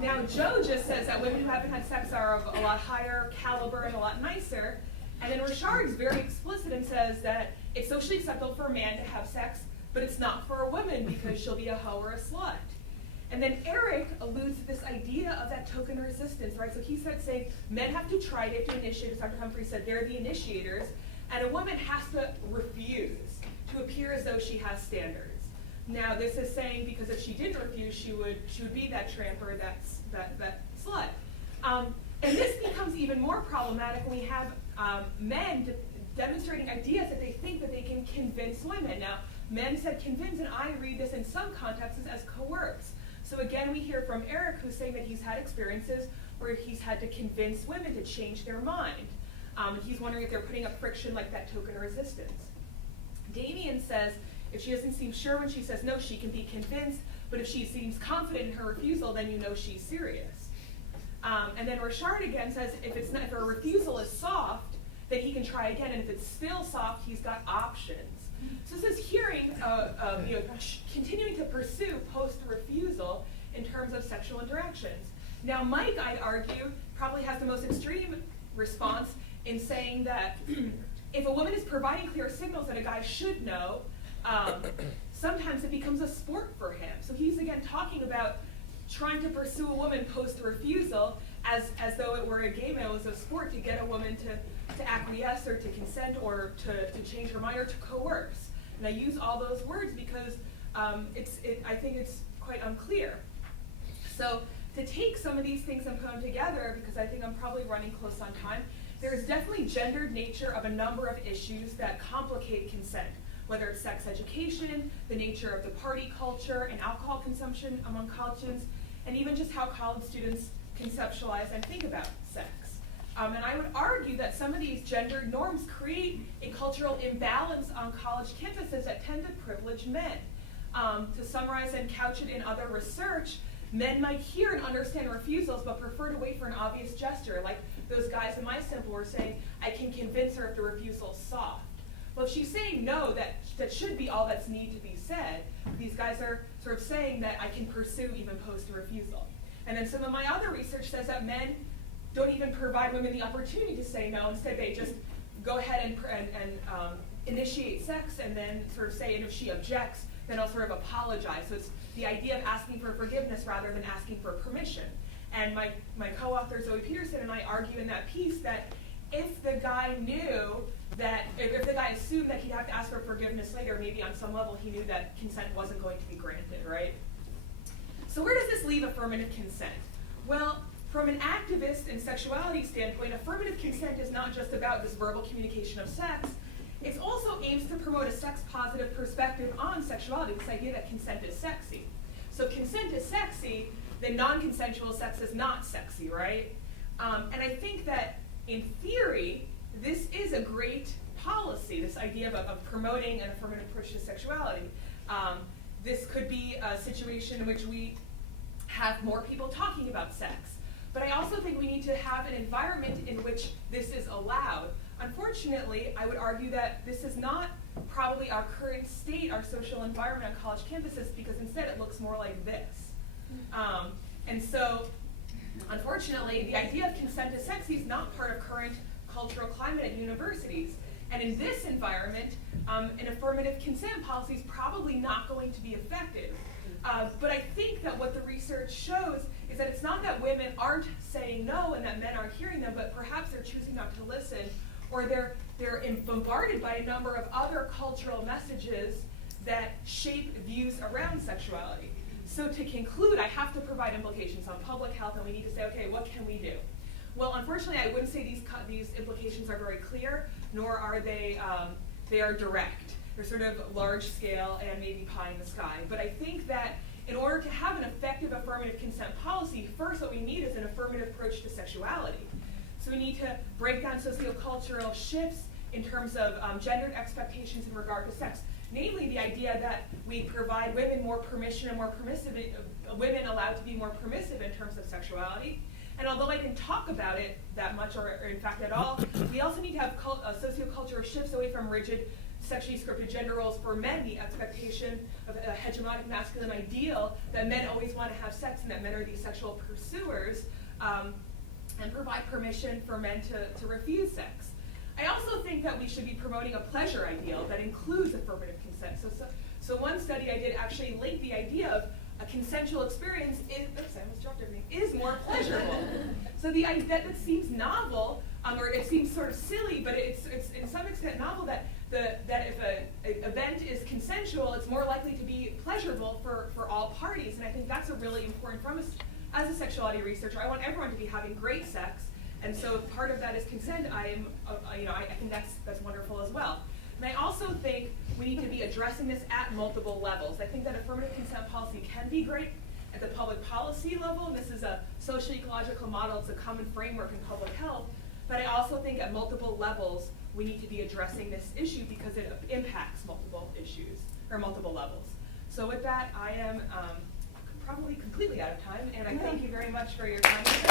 Now Joe just says that women who haven't had sex are of a lot higher caliber and a lot nicer. And then Richard is very explicit and says that it's socially acceptable for a man to have sex, but it's not for a woman because she'll be a hoe or a slut. And then Eric alludes to this idea of that token resistance, right? So he starts saying men have to try, they have to initiate, as Dr. Humphrey said, they're the initiators, and a woman has to refuse to appear as though she has standards. Now this is saying because if she didn't refuse, she would be that tramp or that slut. And this becomes even more problematic when we have men demonstrating ideas that they think that they can convince women. Now, men said convince, and I read this in some contexts as coerce. So again, we hear from Eric who's saying that he's had experiences where he's had to convince women to change their mind. He's wondering if they're putting up friction like that token resistance. Damien says if she doesn't seem sure when she says no, she can be convinced, but if she seems confident in her refusal, then you know she's serious. And then Richard again says if her refusal is soft, then he can try again, and if it's still soft, he's got options. So this is hearing, continuing to pursue post-refusal in terms of sexual interactions. Now Mike, I'd argue, probably has the most extreme response in saying that if a woman is providing clear signals that a guy should know, sometimes it becomes a sport for him. So he's again talking about trying to pursue a woman post-refusal as though it were a game and it was a sport to get a woman to acquiesce or to consent or to change her mind or to coerce. And I use all those words because I think it's quite unclear. So to take some of these things and put them together, because I think I'm probably running close on time, there is definitely gendered nature of a number of issues that complicate consent, whether it's sex education, the nature of the party culture and alcohol consumption among college students, and even just how college students conceptualize and think about sex. And I would argue that some of these gendered norms create a cultural imbalance on college campuses that tend to privilege men. To summarize and couch it in other research, men might hear and understand refusals but prefer to wait for an obvious gesture, like those guys in my sample were saying, I can convince her if the refusal's soft. Well, if she's saying no, that should be all that's need to be said. These guys are sort of saying that I can pursue even post-refusal. And then some of my other research says that men don't even provide women the opportunity to say no. Instead, they just go ahead and initiate sex and then sort of say, and if she objects, then I'll sort of apologize. So it's the idea of asking for forgiveness rather than asking for permission. And my co-author Zoe Peterson and I argue in that piece that if the guy knew that, if the guy assumed that he'd have to ask for forgiveness later, maybe on some level he knew that consent wasn't going to be granted, right? So where does this leave affirmative consent? Well, from an activist and sexuality standpoint, affirmative consent is not just about this verbal communication of sex. It also aims to promote a sex-positive perspective on sexuality, this idea that consent is sexy. So if consent is sexy, then non-consensual sex is not sexy, right? And I think that in theory, this is a great policy, this idea of promoting an affirmative approach to sexuality. This could be a situation in which we have more people talking about sex. But I also think we need to have an environment in which this is allowed. Unfortunately, I would argue that this is not probably our current state, our social environment on college campuses, because instead it looks more like this. And so, unfortunately, the idea of consent is sexy is not part of current cultural climate at universities. And in this environment, an affirmative consent policy is probably not going to be effective. But I think that what the research shows is that it's not that women aren't saying no and that men aren't hearing them, but perhaps they're choosing not to listen, or they're bombarded by a number of other cultural messages that shape views around sexuality. So to conclude, I have to provide implications on public health, and we need to say, okay, what can we do? Well, unfortunately, I wouldn't say these implications are very clear, nor are they are direct. They're sort of large scale and maybe pie in the sky. But I think that in order to have an effective affirmative consent policy, first what we need is an affirmative approach to sexuality. So we need to break down sociocultural shifts in terms of gendered expectations in regard to sex. Namely, the idea that we provide women more permission and more permissive, women allowed to be more permissive in terms of sexuality. And although I didn't talk about it that much, or in fact at all, we also need to have sociocultural shifts away from rigid, sexually scripted gender roles for men, the expectation of a hegemonic masculine ideal that men always want to have sex and that men are these sexual pursuers, and provide permission for men to refuse sex. I also think that we should be promoting a pleasure ideal that includes affirmative consent. So one study I did actually linked the idea of a consensual experience is more pleasurable. So the idea that seems novel, or it seems sort of silly, but it's in some extent novel that if an event is consensual, it's more likely to be pleasurable for all parties. And I think that's a really important premise. As a sexuality researcher, I want everyone to be having great sex, and so if part of that is consent, I think that's wonderful as well. And I also think we need to be addressing this at multiple levels. I think that affirmative consent policy can be great at the public policy level, and this is a social ecological model, it's a common framework in public health, but I also think at multiple levels we need to be addressing this issue because it impacts multiple issues, or multiple levels. So with that, I am probably completely out of time, and I thank you very much for your time today.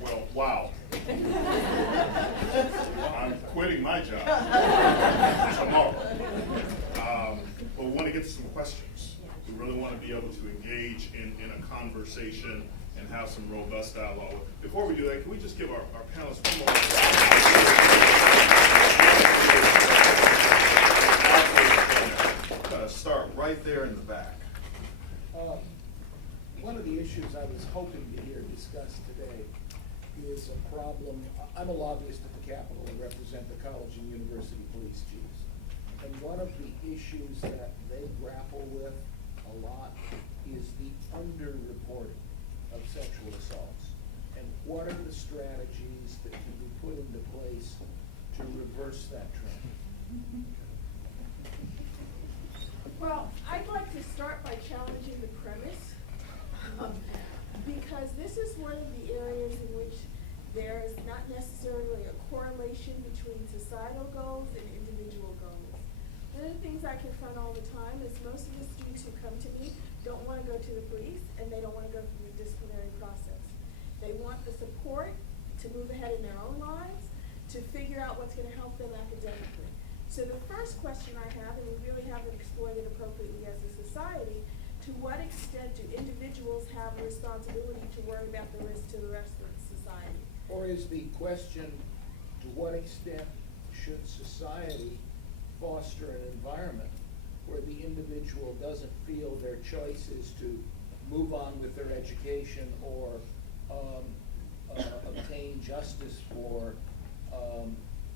Well, wow. I'm quitting my job tomorrow. But we want to get to some questions. We really want to be able to engage in a conversation and have some robust dialogue. Before we do that, can we just give our panelists one more start right there in the back. One of the issues I was hoping to hear discussed today is a problem. I'm a lobbyist at the Capitol and represent the college and university police chiefs. And one of the issues that they grapple with a lot is the underreporting of sexual assaults. And what are the strategies that can be put into place to reverse that trend? Well, I'd like to start by challenging the premise, because this is one of the areas in which there is not necessarily a correlation between societal goals and individual goals. One of the things I confront all the time is most of the students who come to me don't want to go to the police and they don't want to go through the disciplinary process. They want the support to move ahead in their own lives, to figure out what's going to help them academically. So the first question I have, and we really haven't explored it appropriately as a society, to what extent do individuals have a responsibility to worry about the risk to the rest of society? Or is the question, to what extent should society foster an environment where the individual doesn't feel their choice is to move on with their education or obtain justice for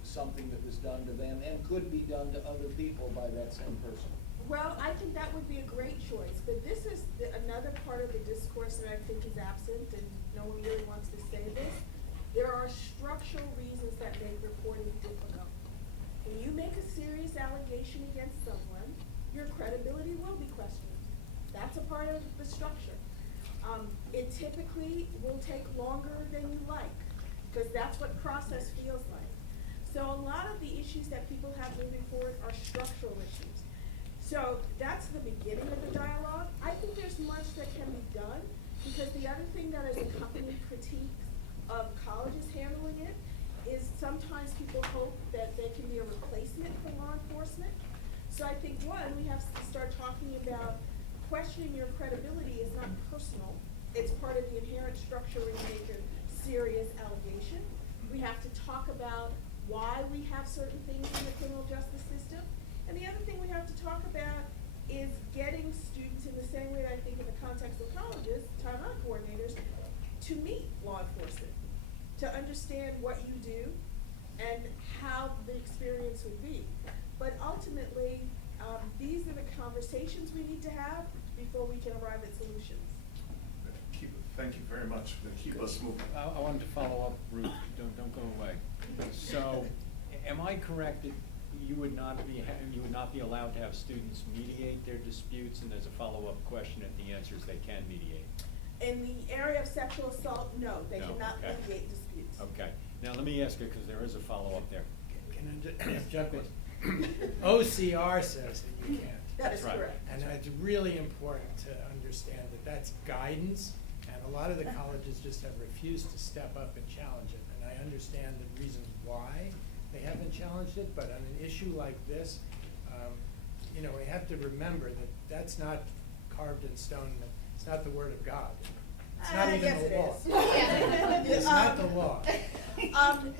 something that was done to them and could be done to other people by that same person? Well, I think that would be a great choice, but this is another part of the discourse that I think is absent, and no one really wants to say this. There are structural reasons that make reporting difficult. When you make a serious allegation against someone, your credibility will be questioned. That's a part of the structure. It typically will take longer than you like, because that's what process feels like. So a lot of the issues that people have moving forward are structural issues. So that's the beginning of the dialogue. I think there's much that can be done, because the other thing that has accompanied critiques of colleges handling it is sometimes people hope that they can be a replacement for law enforcement. So I think, one, we have to start talking about questioning your credibility is not personal. It's part of the inherent structure when you make a serious allegation. We have to talk about why we have certain things in the criminal justice system. And the other thing we have to talk about is getting students, in the same way that I think in the context of colleges, timeout coordinators, to meet law enforcement, to understand what you do and how the experience would be. But ultimately, these are the conversations we need to have before we can arrive at solutions. Keep it Thank you very much for keep us moving. I wanted to follow up, Ruth, don't go away. So, am I correct that you would not be allowed to have students mediate their disputes, and there's a follow-up question at the answers they can mediate? In the area of sexual assault, no, they No, cannot okay. mediate disputes. Okay, now let me ask you, because there is a follow-up there. Can I jump in? OCR says that you can't. That is Right. correct. And it's really important to understand that that's guidance, and a lot of the colleges just have refused to step up and challenge it. And I understand the reasons why they haven't challenged it, but on an issue like this, you know, we have to remember that that's not carved in stone. It's not the word of God. It's not even yes, the it law. is. It's not the law.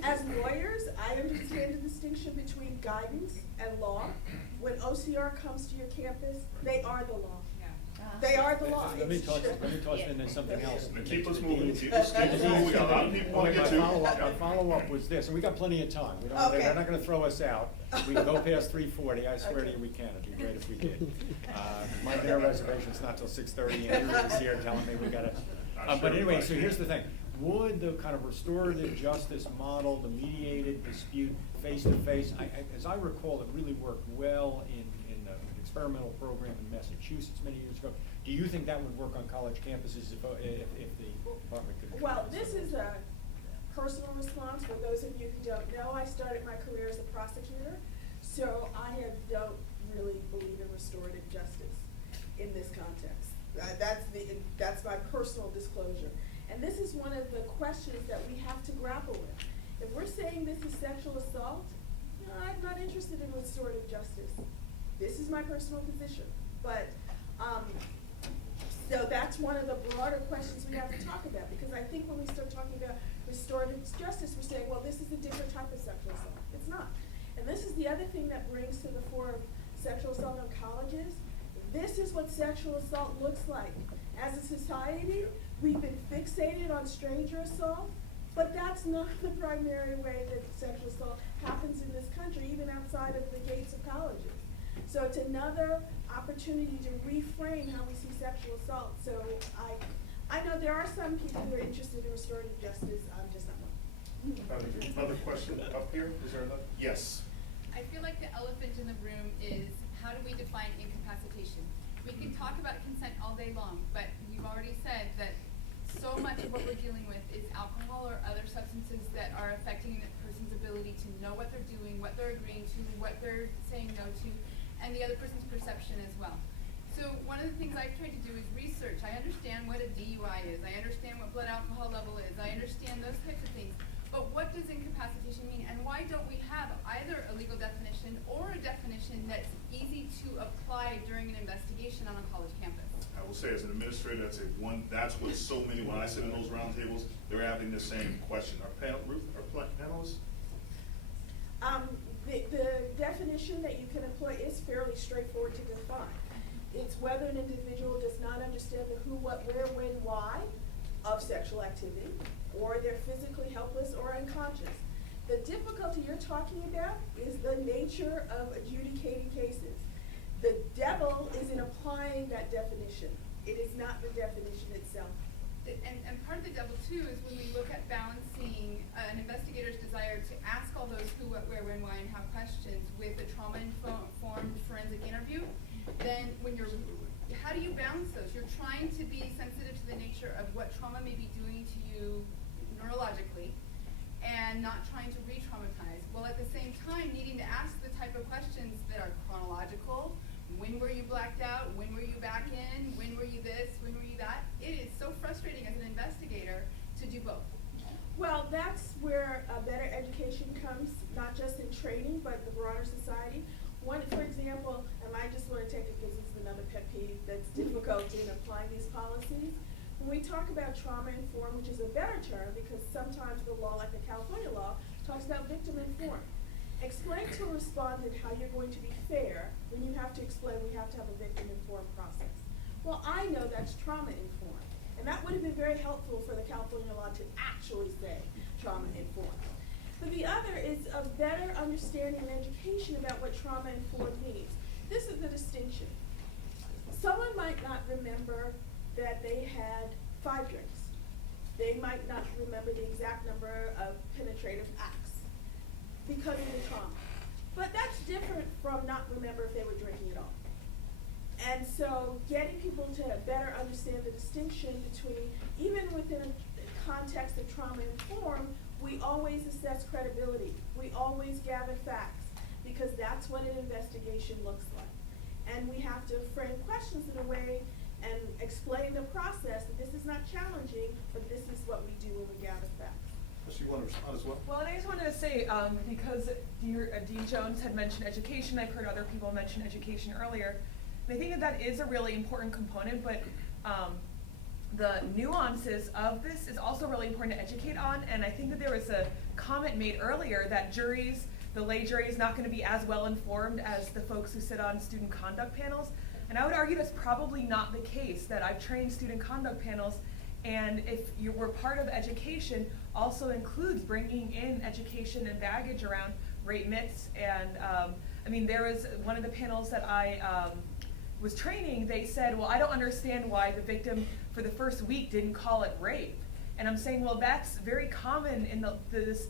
As lawyers, I understand the distinction between guidance and law. When OCR comes to your campus, they are the law. They are the law. Let me It's toss true. and then something else. Keep us moving, keep us moving. We got a lot of people want to get to. My follow-up was this, and we got plenty of time. We don't, Okay. they're not gonna throw us out. We can go past 3:40, I swear to you we can. It'd be great if we did. My dinner reservation's not till 6:30, and everybody's here telling me we gotta. But anyway, so here's the thing. Would the kind of restorative justice model, the mediated dispute face-to-face, as I recall, it really worked well in the experimental program in Massachusetts many years ago. Do you think that would work on college campuses if the department could? Well, this is a personal response. For those of you who don't know, I started my career as a prosecutor, so I don't really believe in restorative justice in this context. That's my personal disclosure. And this is one of the questions that we have to grapple with. If we're saying this is sexual assault, you know, I'm not interested in restorative justice. This is my personal position. But, so that's one of the broader questions we have to talk about, because I think when we start talking about restorative justice, we're saying, well, this is a different type of sexual assault. It's not. And this is the other thing that brings to the fore of sexual assault on colleges. This is what sexual assault looks like. As a society, we've been fixated on stranger assault, but that's not the primary way that sexual assault happens in this country, even outside of the gates of colleges. So it's another opportunity to reframe how we see sexual assault. So I know there are some people who are interested in restorative justice. I'm just not one. Another question up here? Is there another? Yes. I feel like the elephant in the room is, how do we define incapacitation? We can talk about consent all day long, but we've already said that so much of what we're dealing with is alcohol or other substances that are affecting a person's ability to know what they're doing, what they're agreeing to, what they're saying no to, and the other person's perception as well. So one of the things I've tried to do is research. I understand what a DUI is. I understand what blood alcohol level is. I understand those types of things. But what does incapacitation mean? And why don't we have either a legal definition or a definition that's easy to apply during an investigation on a college campus? I will say, as an administrator, that's what so many, when I sit in those roundtables, they're having the same question. Ruth, our panelists? The definition that you can employ is fairly straightforward to define. It's whether an individual does not understand the who, what, where, when, why of sexual activity, or they're physically helpless or unconscious. The difficulty you're talking about is the nature of adjudicating cases. The devil is in applying that definition. It is not the definition itself. And part of the devil too is when we look at balancing an investigator's desire to ask all those who, what, where, when, why, and how questions with a trauma-informed forensic interview, then how do you balance those? You're trying to be sensitive to the nature of what trauma may be doing to you neurologically and not trying to re-traumatize, while at the same time needing to ask the type of questions that are chronological. When were you blacked out? When were you back in? When were you this? When were you that? It is so frustrating as an investigator to do both. Well, that's where a better education comes, not just in training, but the broader society. One, for example, and I just want to take it because it's another pet peeve that's difficult in applying these policies. When we talk about trauma-informed, which is a better term because sometimes the law, like the California law, talks about victim-informed. Explain to a respondent how you're going to be fair when you have to explain we have to have a victim-informed process. Well, I know that's trauma-informed, and that would have been very helpful for the California law to actually say trauma-informed. But the other is a better understanding and education about what trauma-informed means. This is the distinction. Someone might not remember that they had 5 drinks. They might not remember the exact number of penetrative acts because of the trauma. But that's different from not remember if they were drinking at all. And so getting people to better understand the distinction between, even within a context of trauma-informed, we always assess credibility. We always gather facts, because that's what an investigation looks like. And we have to frame questions in a way and explain the process that this is not challenging, but this is what we do when we gather facts. So you want to respond as well? Well, and I just wanted to say, because Dean Jones had mentioned education, I've heard other people mention education earlier, and I think that that is a really important component, but the nuances of this is also really important to educate on, and I think that there was a comment made earlier that juries, the lay jury, is not going to be as well informed as the folks who sit on student conduct panels, and I would argue that's probably not the case, that I've trained student conduct panels, and if you were part of education, also includes bringing in education and baggage around rape myths, and I mean, there was one of the panels that I was training, they said, well, I don't understand why the victim for the first week didn't call it rape. And I'm saying, well, that's very common in this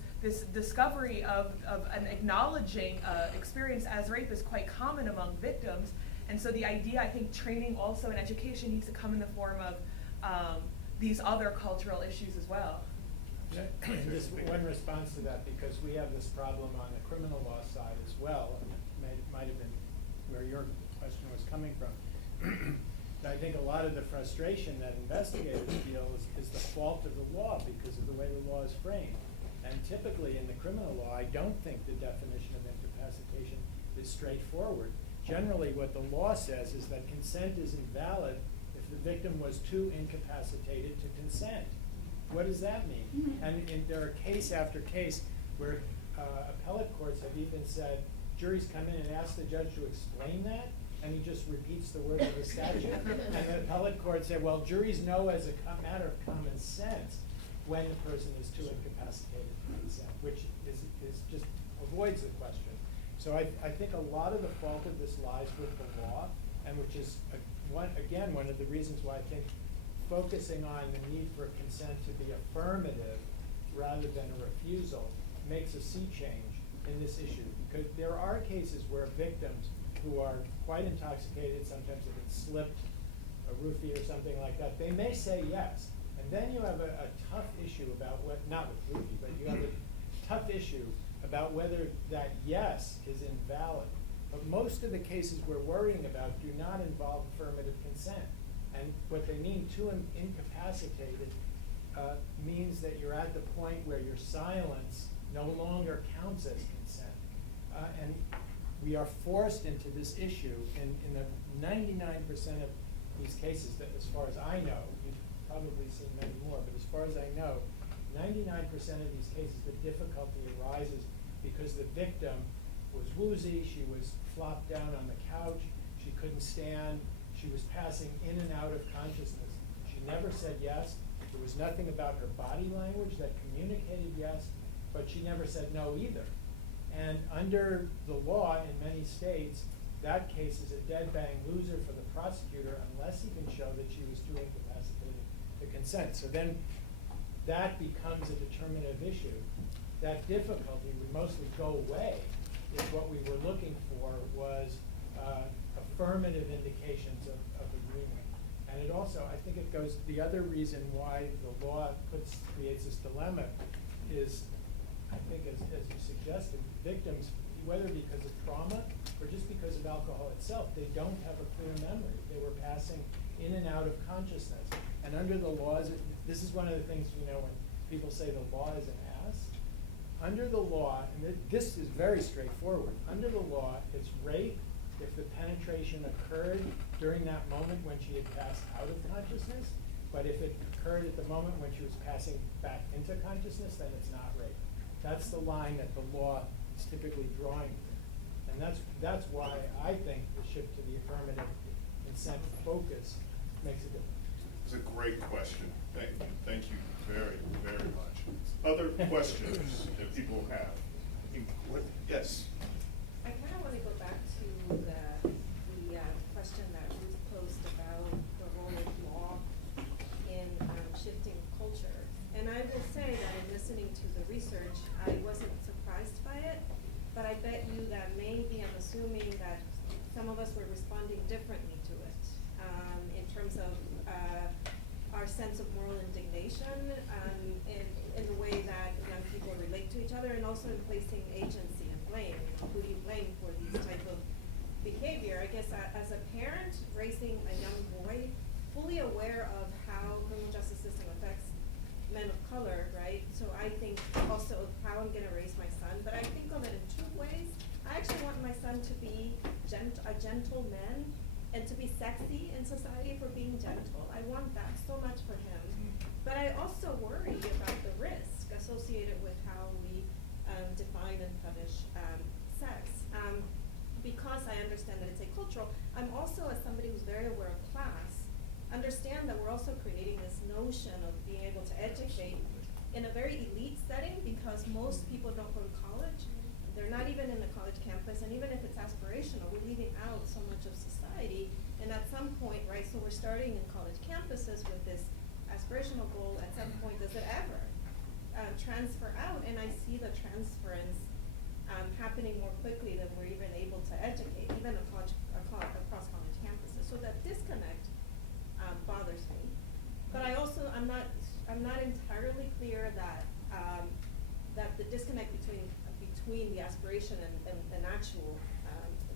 discovery of an acknowledging experience as rape is quite common among victims. And so the idea, I think, training also in education needs to come in the form of these other cultural issues as well. Just one response to that, because we have this problem on the criminal law side as well, and it might have been where your question was coming from. I think a lot of the frustration that investigators feel is the fault of the law because of the way the law is framed. And typically in the criminal law, I don't think the definition of incapacitation is straightforward. Generally, what the law says is that consent is invalid if the victim was too incapacitated to consent. What does that mean? And there are case after case where appellate courts have even said, juries come in and ask the judge to explain that, and he just repeats the words of the statute. And the appellate court say, well, juries know as a matter of common sense when the person is too incapacitated to consent, which is just avoids the question. So I think a lot of the fault of this lies with the law, and which is, one of the reasons why I think focusing on the need for consent to be affirmative rather than a refusal makes a sea change in this issue. Because there are cases where victims who are quite intoxicated, sometimes have been slipped a roofie or something like that, they may say yes. And then you have a tough issue about what, not with roofie, but you have a tough issue about whether that yes is invalid. But most of the cases we're worrying about do not involve affirmative consent. And what they mean, too incapacitated, means that you're at the point where your silence no longer counts as consent. And we are forced into this issue in the 99% of these cases, that as far as I know, you've probably seen many more, but as far as I know, 99% of these cases, the difficulty arises because the victim was woozy, she was flopped down on the couch, she couldn't stand, she was passing in and out of consciousness. She never said yes. There was nothing about her body language that communicated yes, but she never said no either. And under the law in many states, that case is a dead bang loser for the prosecutor unless he can show that she was too incapacitated to consent. So then that becomes a determinative issue. That difficulty would mostly go away if what we were looking for was affirmative indications of agreement. And it also, I think it goes, the other reason why the law creates this dilemma is, I think as you suggested, victims, whether because of trauma or just because of alcohol itself, they don't have a clear memory. They were passing in and out of consciousness. And under the laws, this is one of the things, when people say the law is an ass. Under the law, and this is very straightforward, under the law, it's rape if the penetration occurred during that moment when she had passed out of consciousness, but if it occurred at the moment when she was passing back into consciousness, then it's not rape. That's the line that the law is typically drawing through. And that's why I think the shift to the affirmative consent focus makes a difference. It's a great question. Thank you very, very much. Other questions that people have? Yes. I kind of want to go back to the question that Ruth posed about the role of law in shifting culture. assuming that some of us were responding differently to it, in terms of our sense of moral indignation, in the way that young people relate to each other, and also in placing agency and blame. Who do you blame for these type of behavior? I guess as a parent raising a young boy, fully aware of how criminal justice system affects men of color, right? So I think also of how I'm gonna raise my son, but I think of it in two ways. I actually want my son to be a gentleman and to be sexy in society for being gentle. I want that so much for him. But I also worry about the risk associated with how we define and punish sex. Because I understand that it's acultural, I'm also, as somebody who's very aware of class, understand that we're also creating this notion of being able to educate in a very elite setting, because most people don't go to college. They're not even in the college campus, and even if it's aspirational, we're leaving out so much of society. And at some point, right, so we're starting in college campuses with this aspirational goal. At some point, does it ever transfer out? And I see the transference happening more quickly than we're even able to educate, even across college campuses. So that disconnect bothers me. But I also, I'm not entirely clear that that the disconnect between the aspiration and actual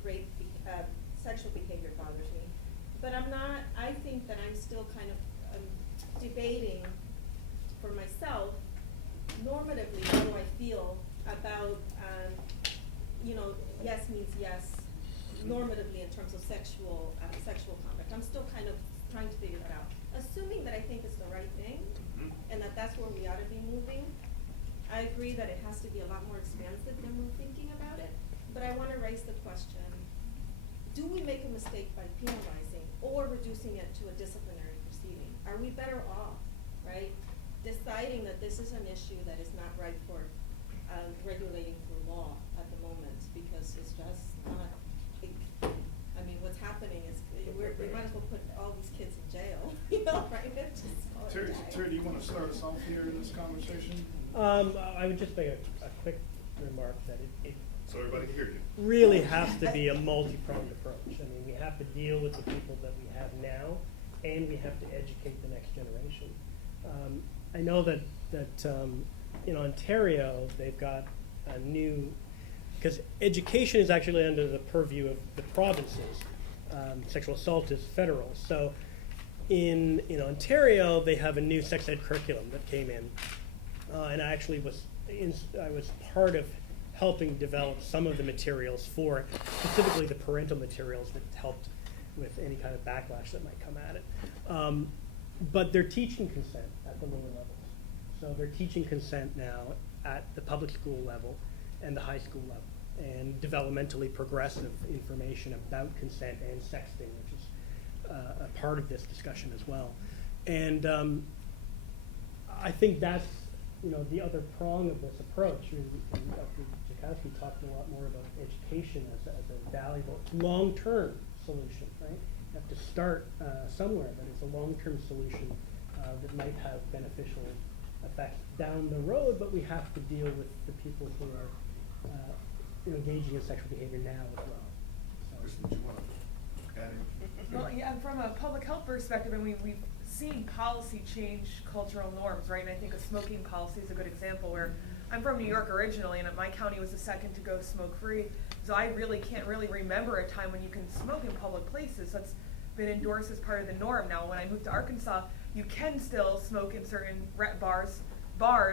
rape, sexual behavior bothers me. But I think that I'm still kind of debating for myself, normatively, how do I feel about, yes means yes, normatively in terms of sexual conduct. I'm still kind of trying to figure that out. Assuming that I think it's the right thing, and that that's where we ought to be moving, I agree that it has to be a lot more expansive than we're thinking about it, but I want to raise the question, do we make a mistake by penalizing or reducing it to a disciplinary proceeding? Are we better off, right, deciding that this is an issue that is not right for regulating through law at the moment, because it's just not, I mean, what's happening is we might as well put all these kids in jail, right? Terry, do you want to start us off here in this conversation? I would just make a quick remark that it so everybody can hear you. really has to be a multi-pronged approach. I mean, we have to deal with the people that we have now, and we have to educate the next generation. I know that in Ontario, they've got a new, because education is actually under the purview of the provinces. Sexual assault is federal. So in Ontario, they have a new sex ed curriculum that came in. And I actually was part of helping develop some of the materials for, specifically the parental materials that helped with any kind of backlash that might come at it. But they're teaching consent at the lower levels. So they're teaching consent now at the public school level and the high school level, and developmentally progressive information about consent and sexting, which is a part of this discussion as well. And I think that's the other prong of this approach. And Dr. Jakowski talked a lot more about education as a valuable long-term solution, right? You have to start somewhere, but it's a long-term solution that might have beneficial effects down the road, but we have to deal with the people who are engaging in sexual behavior now as well. Kristen, do you want to add anything? Well, yeah, from a public health perspective, and we've seen policy change cultural norms, right? And I think a smoking policy is a good example where I'm from New York originally, and my county was the second to go smoke-free. So I really can't remember a time when you can smoke in public places. That's been endorsed as part of the norm. Now, when I moved to Arkansas, you can still smoke in certain bars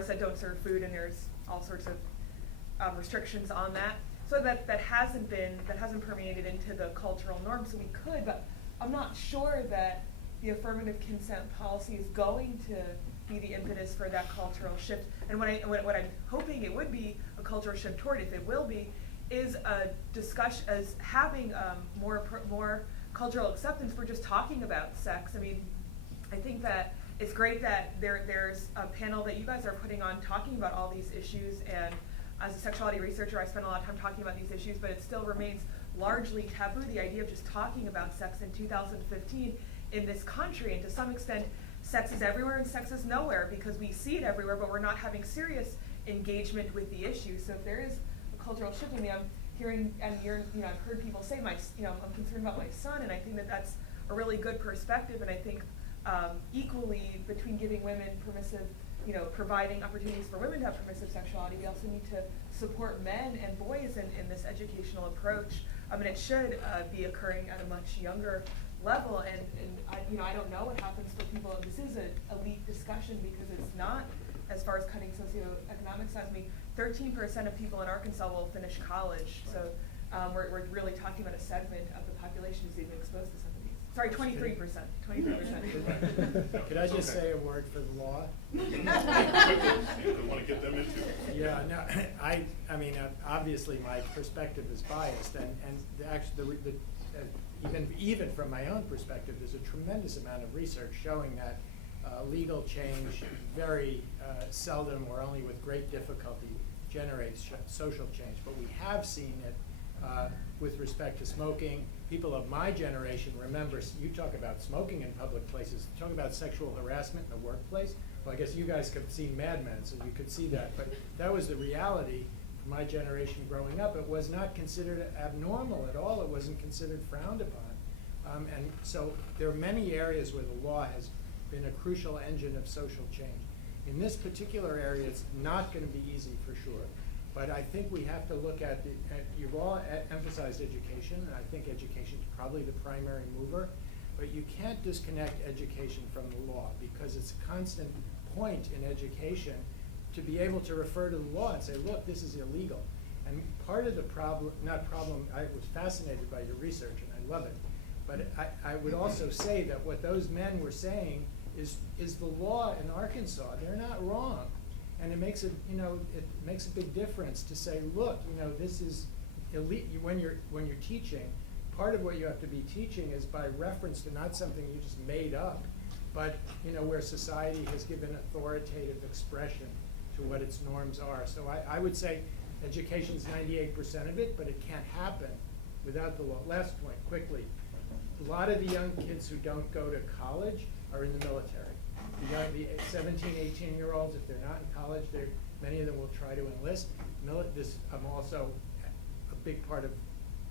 that don't serve food, and there's all sorts of restrictions on that. So that hasn't permeated into the cultural norm. So we could, but I'm not sure that the affirmative consent policy is going to be the impetus for that cultural shift. And what I'm hoping it would be a cultural shift toward, if it will be, is a discussion as having more cultural acceptance for just talking about sex. I mean, I think that it's great that there's a panel that you guys are putting on talking about all these issues, and as a sexuality researcher, I spend a lot of time talking about these issues, but it still remains largely taboo, the idea of just talking about sex in 2015 in this country. And to some extent, sex is everywhere and sex is nowhere, because we see it everywhere, but we're not having serious engagement with the issue. So if there is a cultural shift in hearing, and I've heard people say, I'm concerned about my son, and I think that that's a really good perspective, and I think equally between giving women permissive, providing opportunities for women to have permissive sexuality, we also need to support men and boys in this educational approach. I mean, it should be occurring at a much younger level, and I don't know what happens for people. This is an elite discussion because it's not, as far as cutting socioeconomic size. I mean, 13% of people in Arkansas will finish college, so we're really talking about a segment of the population who's even exposed to some of these. Sorry, 23%. 23%. Could I just say a word for the law? I want to get them into it. Yeah, no, I mean, obviously my perspective is biased, and actually, even from my own perspective, there's a tremendous amount of research showing that legal change very seldom or only with great difficulty generates social change. But we have seen it with respect to smoking. People of my generation remember, you talk about smoking in public places, talk about sexual harassment in the workplace. Well, I guess you guys could see Mad Men, so you could see that. But that was the reality for my generation growing up. It was not considered abnormal at all. It wasn't considered frowned upon. And so there are many areas where the law has been a crucial engine of social change. In this particular area, it's not going to be easy for sure. But I think we have to look at, you've all emphasized education, and I think education is probably the primary mover. But you can't disconnect education from the law, because it's a constant point in education to be able to refer to the law and say, look, this is illegal. And part of the problem, I was fascinated by your research, and I love it. But I would also say that what those men were saying is the law in Arkansas. They're not wrong. And it makes it makes a big difference to say, look, this is elite. When you're teaching, part of what you have to be teaching is by reference to not something you just made up, but where society has given authoritative expression to what its norms are. So I would say education is 98% of it, but it can't happen without the law. Last point, quickly. A lot of the young kids who don't go to college are in the military. The 17, 18-year-olds, if they're not in college, many of them will try to enlist. I'm also a big part of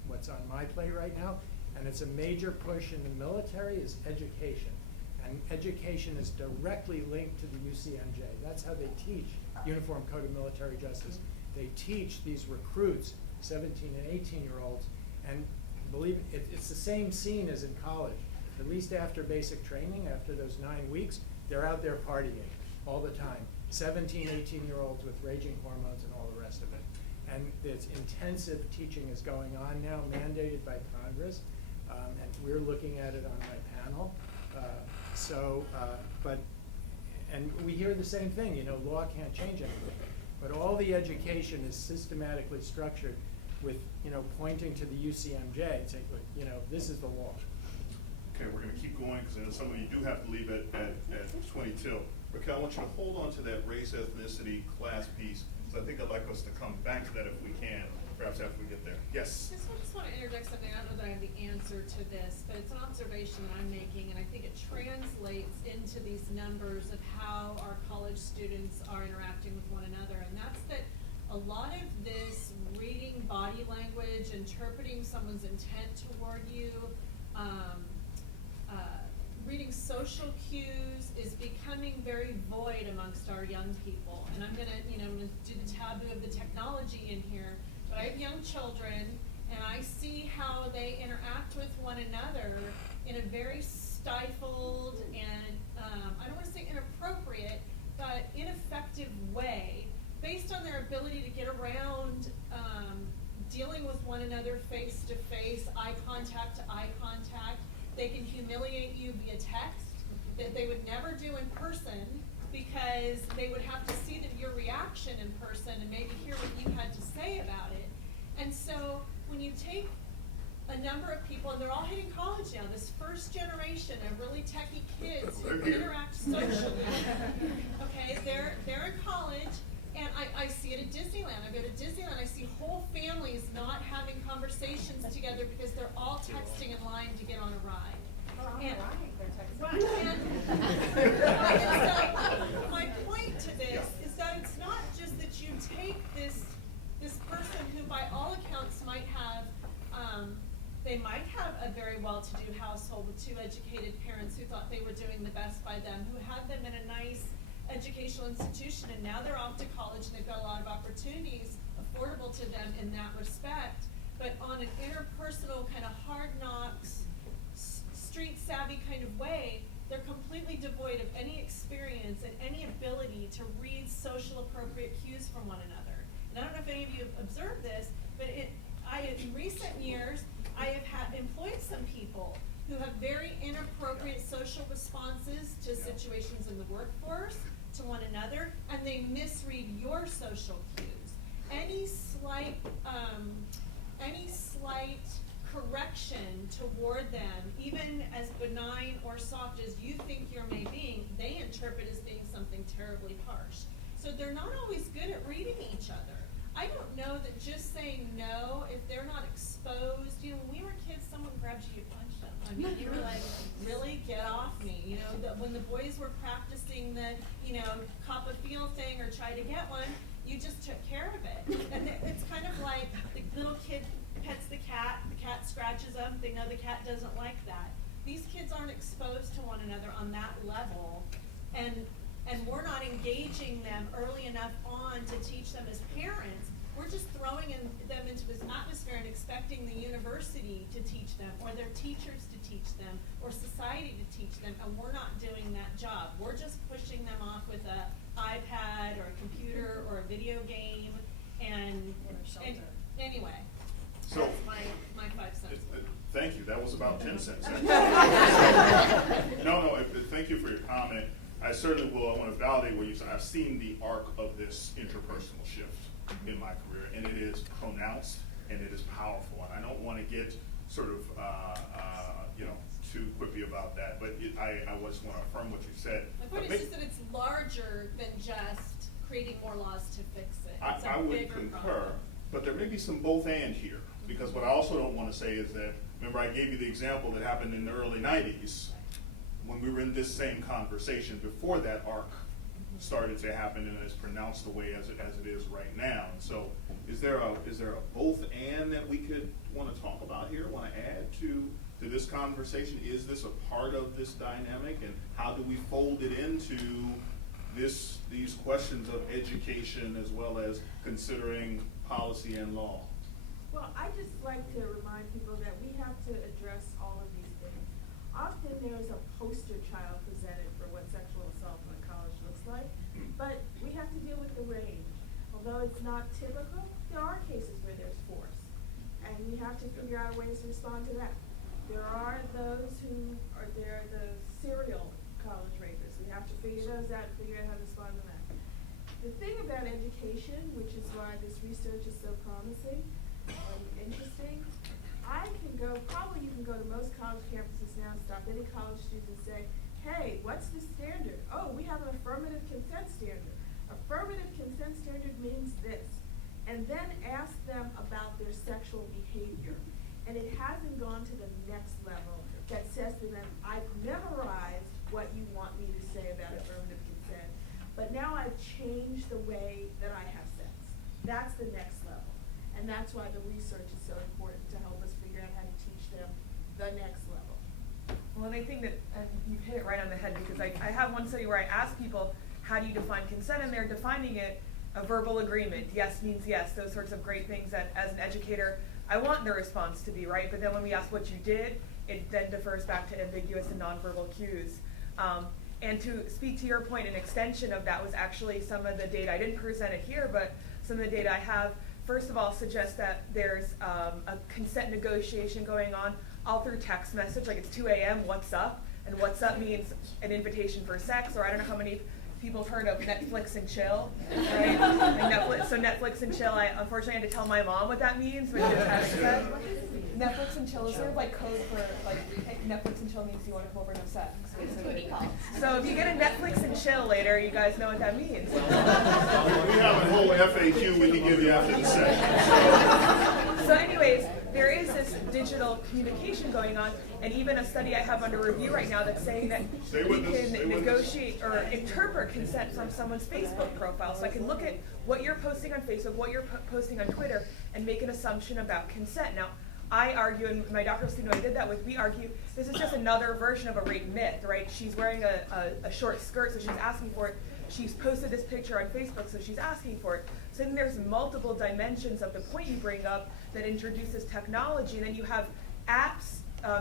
what's on my plate right now, and it's a major push in the military is education. And education is directly linked to the UCMJ. That's how they teach Uniform Code of Military Justice. They teach these recruits, 17 and 18-year-olds, and believe it's the same scene as in college. At least after basic training, after those 9 weeks, they're out there partying all the time. 17, 18-year-olds with raging hormones and all the rest of it. And this intensive teaching is going on now, mandated by Congress, and we're looking at it on my panel. And we hear the same thing, law can't change anything. But all the education is systematically structured with, pointing to the UCMJ and saying, this is the law. Okay, we're going to keep going because I know some of you do have to leave at 20 till. Raquel, I want you to hold on to that race, ethnicity, class piece, because I think I'd like us to come back to that if we can, perhaps after we get there. Yes? I just want to interject something. I don't know that I have the answer to this, but it's an observation that I'm making, and I think it translates into these numbers of how our college students are interacting with one another, and that's that a lot of this reading body language, interpreting someone's intent toward you, reading social cues is becoming very void amongst our young people. And I'm gonna do the taboo of the technology in here, but I have young children, and I see how they interact with one another in a very stifled and, I don't wanna say inappropriate, but ineffective way, based on their ability to get around dealing with one another face to face, eye contact to eye contact. They can humiliate you via text that they would never do in person, because they would have to see your reaction in person and maybe hear what you had to say about it. And so when you take a number of people, and they're all hitting college now, this first generation of really techie kids who interact socially, okay, they're in college, and I see it at Disneyland. I go to Disneyland, I see whole families not having conversations together because they're all texting in line to get on a ride. And so my point to this is that it's not just that you take this person who by all accounts might They might have a very well-to-do household with 2 educated parents who thought they were doing the best by them, who had them in a nice educational institution, and now they're off to college and they've got a lot of opportunities affordable to them in that respect. But on an interpersonal kind of hard knocks, street savvy kind of way, they're completely devoid of any experience and any ability to read social appropriate cues from one another. And I don't know if any of you have observed this, but in recent years, I have employed some people who have very inappropriate social responses to situations in the workforce, to one another, and they misread your social cues. Any slight correction toward them, even as benign or soft as you think you're may being, they interpret as being something terribly harsh. So they're not always good at reading each other. I don't know that just saying no, if they're not exposed, you know, when we were kids, someone grabbed you, you punched them. I mean, you were like, really, get off me. You know, when the boys were practicing the, you know, cop a field thing or try to get one, you just took care of it. And it's kind of like the little kid pets the cat scratches them, they know the cat doesn't like that. These kids aren't exposed to one another on that level, and we're not engaging them early enough on to teach them as parents. We're just throwing them into this atmosphere and expecting the university to teach them, or their teachers to teach them, or society to teach them, and we're not doing that job. We're just pushing them off with an iPad or a computer or a video game, and anyway. So, that's my 5 cents. Thank you. That was about 10 cents. No, thank you for your comment. I certainly will. I want to validate what you said. I've seen the arc of this interpersonal shift in my career, and it is pronounced and it is powerful. And I don't want to get sort of too quippy about that, but I just want to affirm what you said. My point is just that it's larger than just creating more laws to fix it. It's I a would bigger concur, problem. but there may be some both and here, because what I also don't want to say is that, remember I gave you the example that happened in the early 90s when we were in this same conversation before that arc started to happen and as pronounced the way as it is right now. And so is there a both and that we could want to talk about here, want to add to this conversation? Is this a part of this dynamic, and how do we fold it into these questions of education as well as considering policy and law? Well, I just like to remind people that we have to address all of these things. Often there is a poster child presented for what sexual assault in college looks like, but we have to deal with the range. Although it's not typical, there are cases where there's force, and we have to figure out ways to respond to that. There are those who are there, the serial college rapists. We have to figure those out, figure out how to respond to that. The thing about education, which is why this research is so promising and interesting, you can go to most college campuses now and stop any college student and say, hey, what's the standard? Oh, we have an affirmative consent standard. Affirmative consent standard means this. And then ask them about their sexual behavior. And it hasn't gone to the next level that says to them, I've memorized what you want me to say about affirmative consent, but now I've changed the way that I have sex. That's the next level. And that's why the research is so important to help us figure out how to teach them the next level. Well, and I think that, and you've hit it right on the head, because I have one study where I ask people, how do you define consent? And they're defining it a verbal agreement. Yes means yes, those sorts of great things that as an educator, I want the response to be, right? But then when we ask what you did, it then defers back to ambiguous and nonverbal cues. And to speak to your point, an extension of that was actually some of the data, I didn't present it here, but some of the data I have, first of all, suggests that there's a consent negotiation going on all through text message, like it's 2 a.m., what's up? And what's up means an invitation for sex, or I don't know how many people have heard of Netflix and chill, right? And so Netflix and chill, I unfortunately had to tell my mom what that means when she text said. Netflix and chill is sort of like code for, like, Netflix and chill means you want to come over and have sex, basically. So if you get a Netflix and chill later, you guys know what that means. We have a whole FAQ we can give you after the session. So anyways, there is this digital communication going on, and even a study I have under review right now that's saying that we can negotiate or interpret consent from someone's Facebook profile. So I can look at what you're posting on Facebook, what you're posting on Twitter, and make an assumption about consent. Now, I argue, and my doctoral student who I did that with, we argue this is just another version of a rape myth, right? She's wearing a short skirt, so she's asking for it. She's posted this picture on Facebook, so she's asking for it. So then there's multiple dimensions of the point you bring up that introduces technology, and then you have apps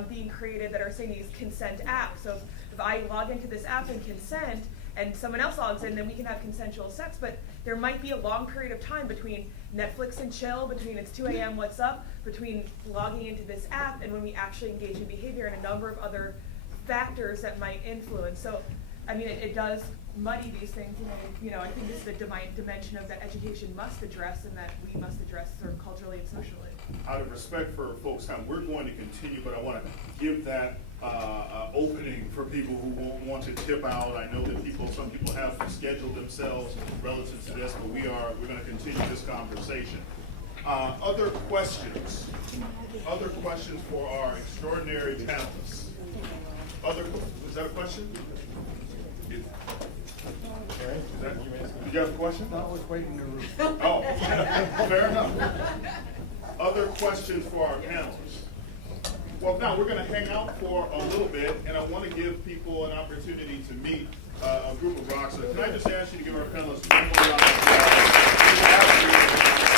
being created that are saying these consent apps. So if I log into this app and consent, and someone else logs in, then we can have consensual sex, but there might be a long period of time between Netflix and chill, between it's 2 a.m., what's up, between logging into this app and when we actually engage in behavior, and a number of other factors that might influence. So, I mean, it does muddy these things, and you know, I think this is the dimension of that education must address and that we must address sort of culturally and socially. Out of respect for folks' time, we're going to continue, but I want to give that opening for people who want to tip out. I know that some people have scheduled themselves relative to this, but we're going to continue this conversation. Other questions? Other questions for our extraordinary panelists? Is that a question? Did you have a question? No, I was waiting to. Oh, fair enough. Other questions for our panelists? Well, now we're going to hang out for a little bit, and I want to give people an opportunity to meet a group of rocks. So can I just ask you to give our panelists one more round of applause?